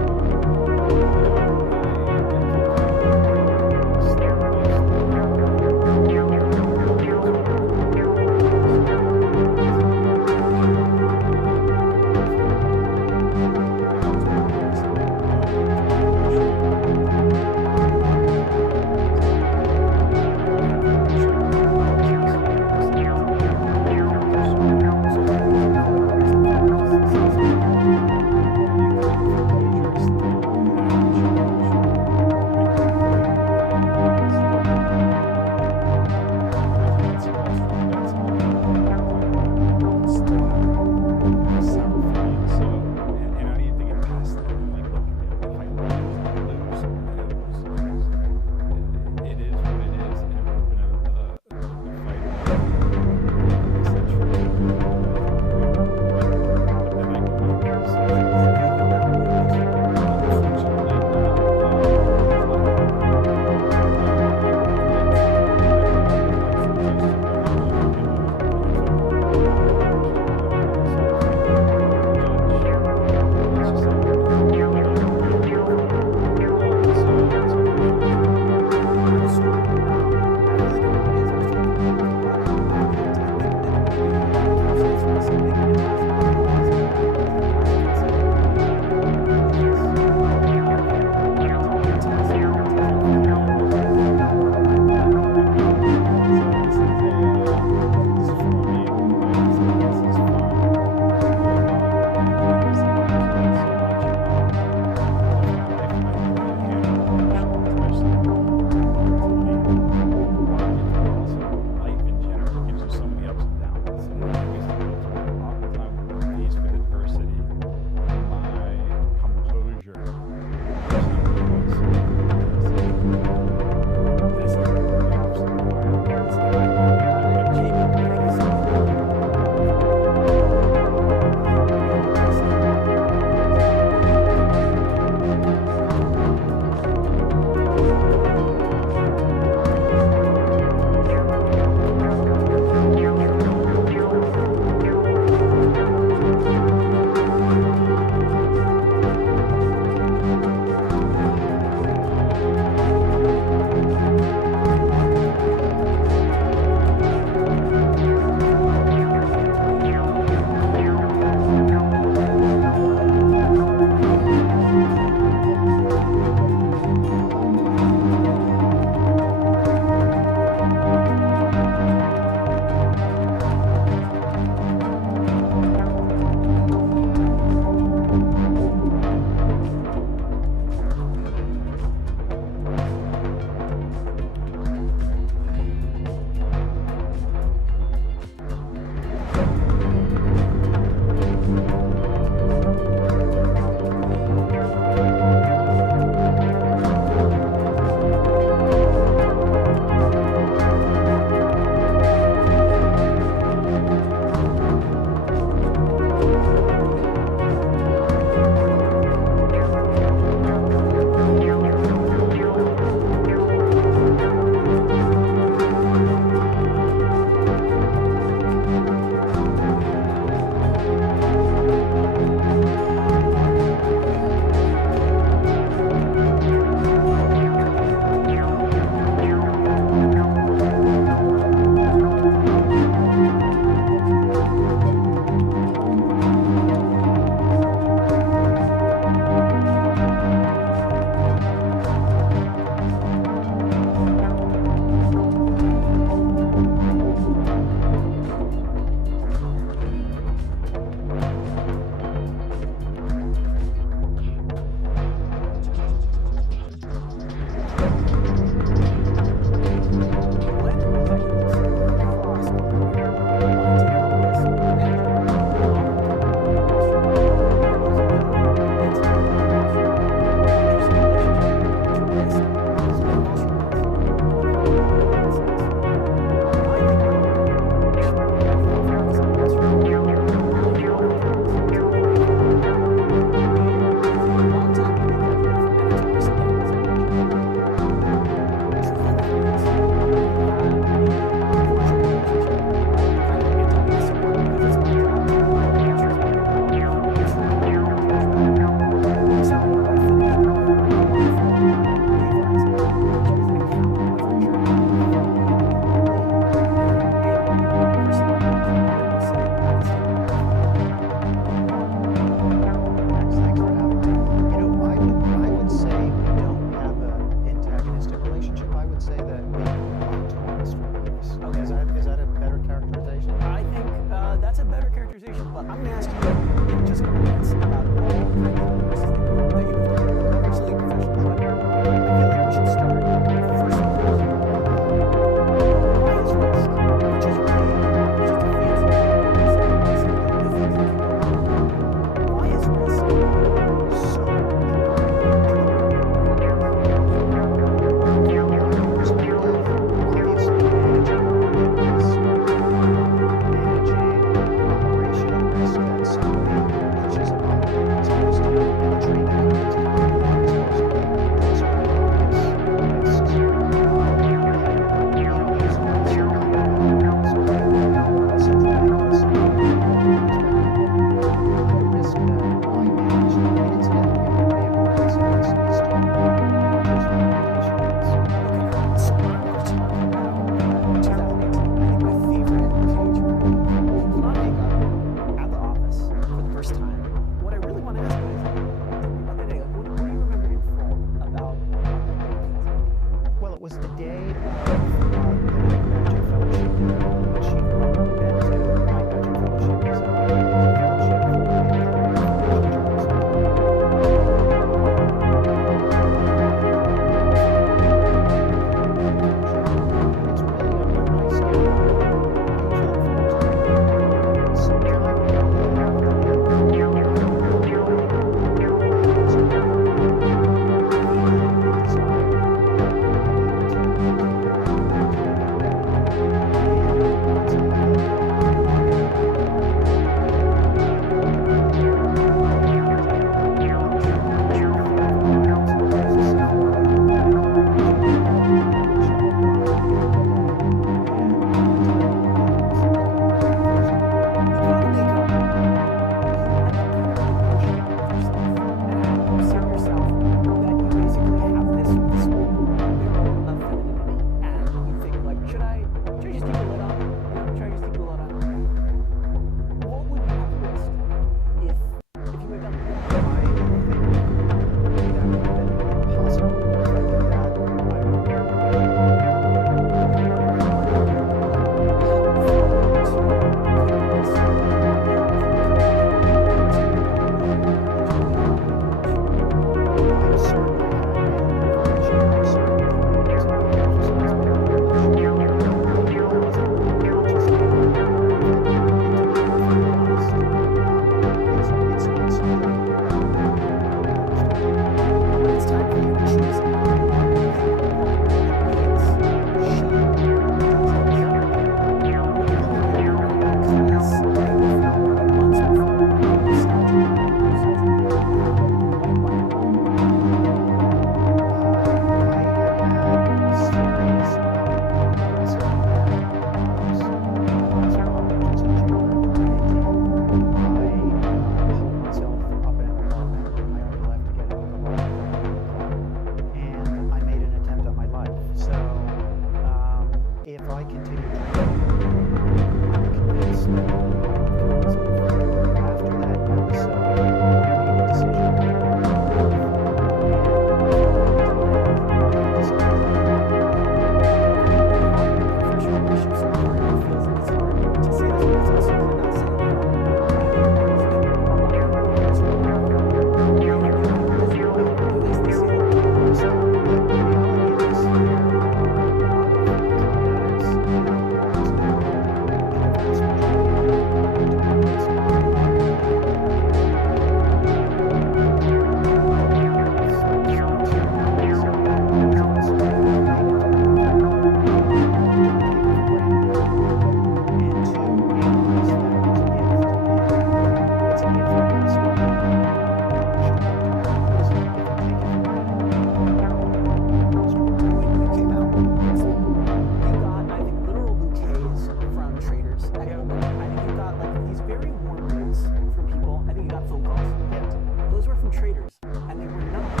and they were not.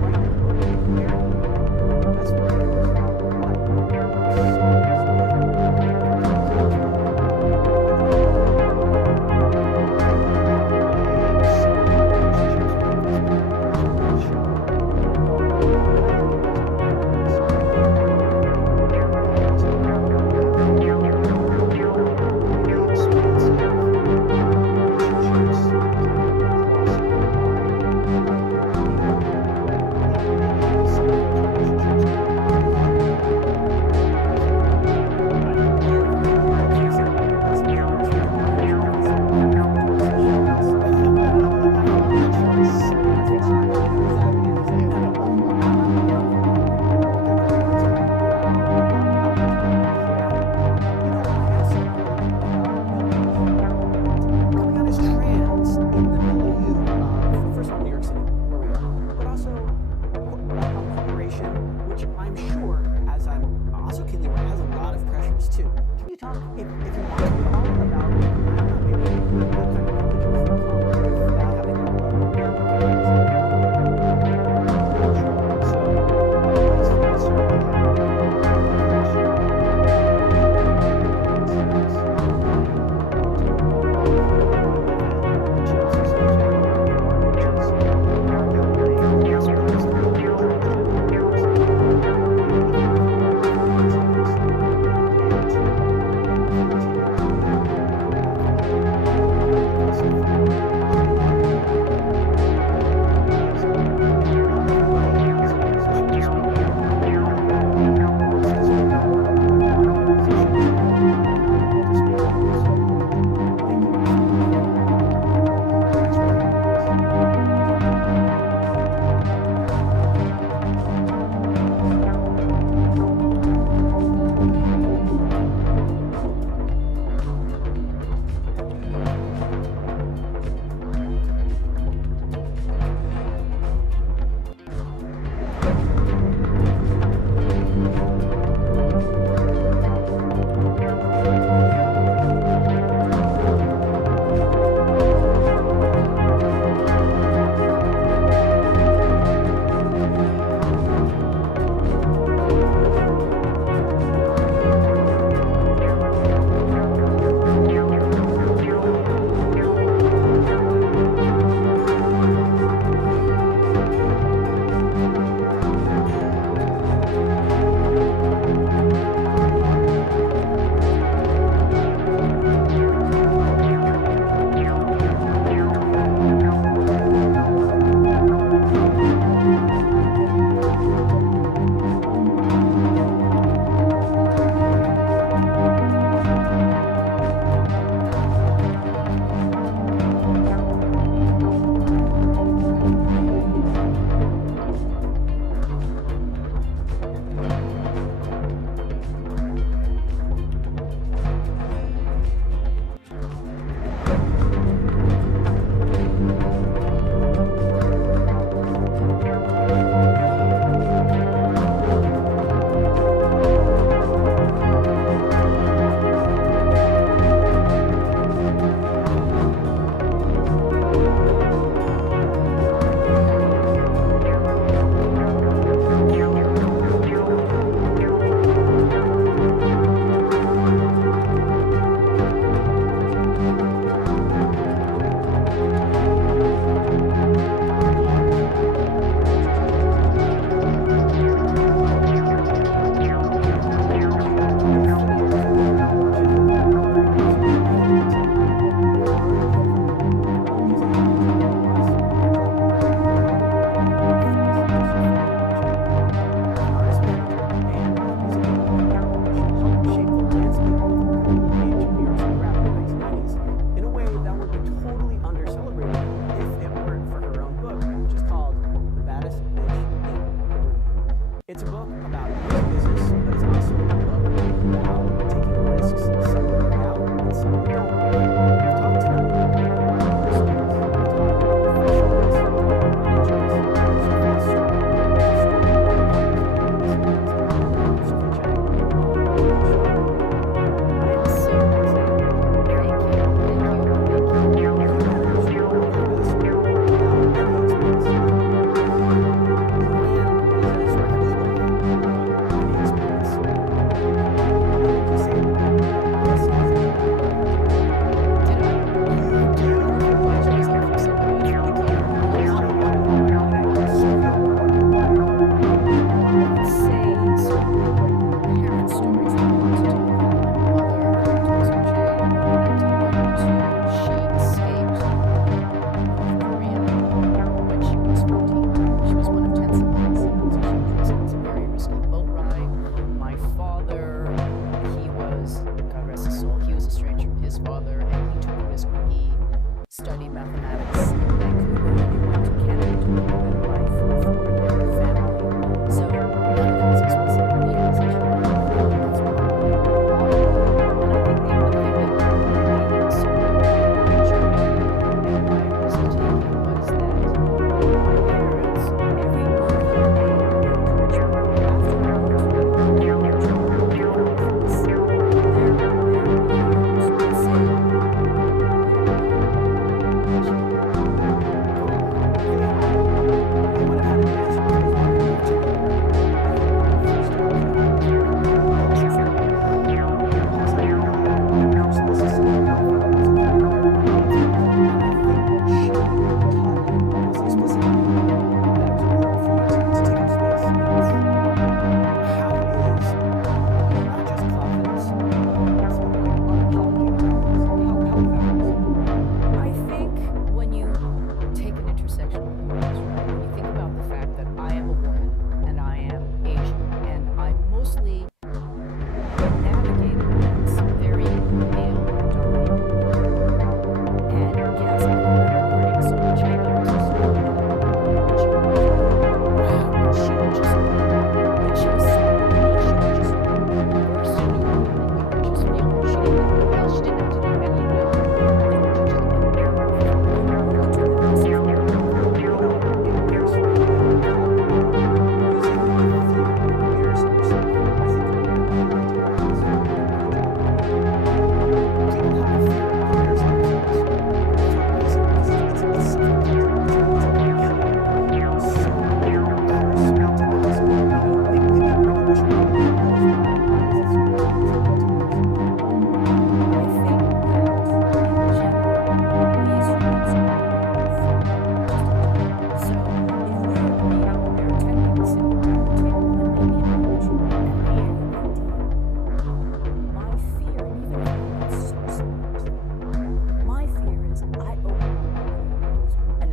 Right in the book, clearly. That's ridiculous. If you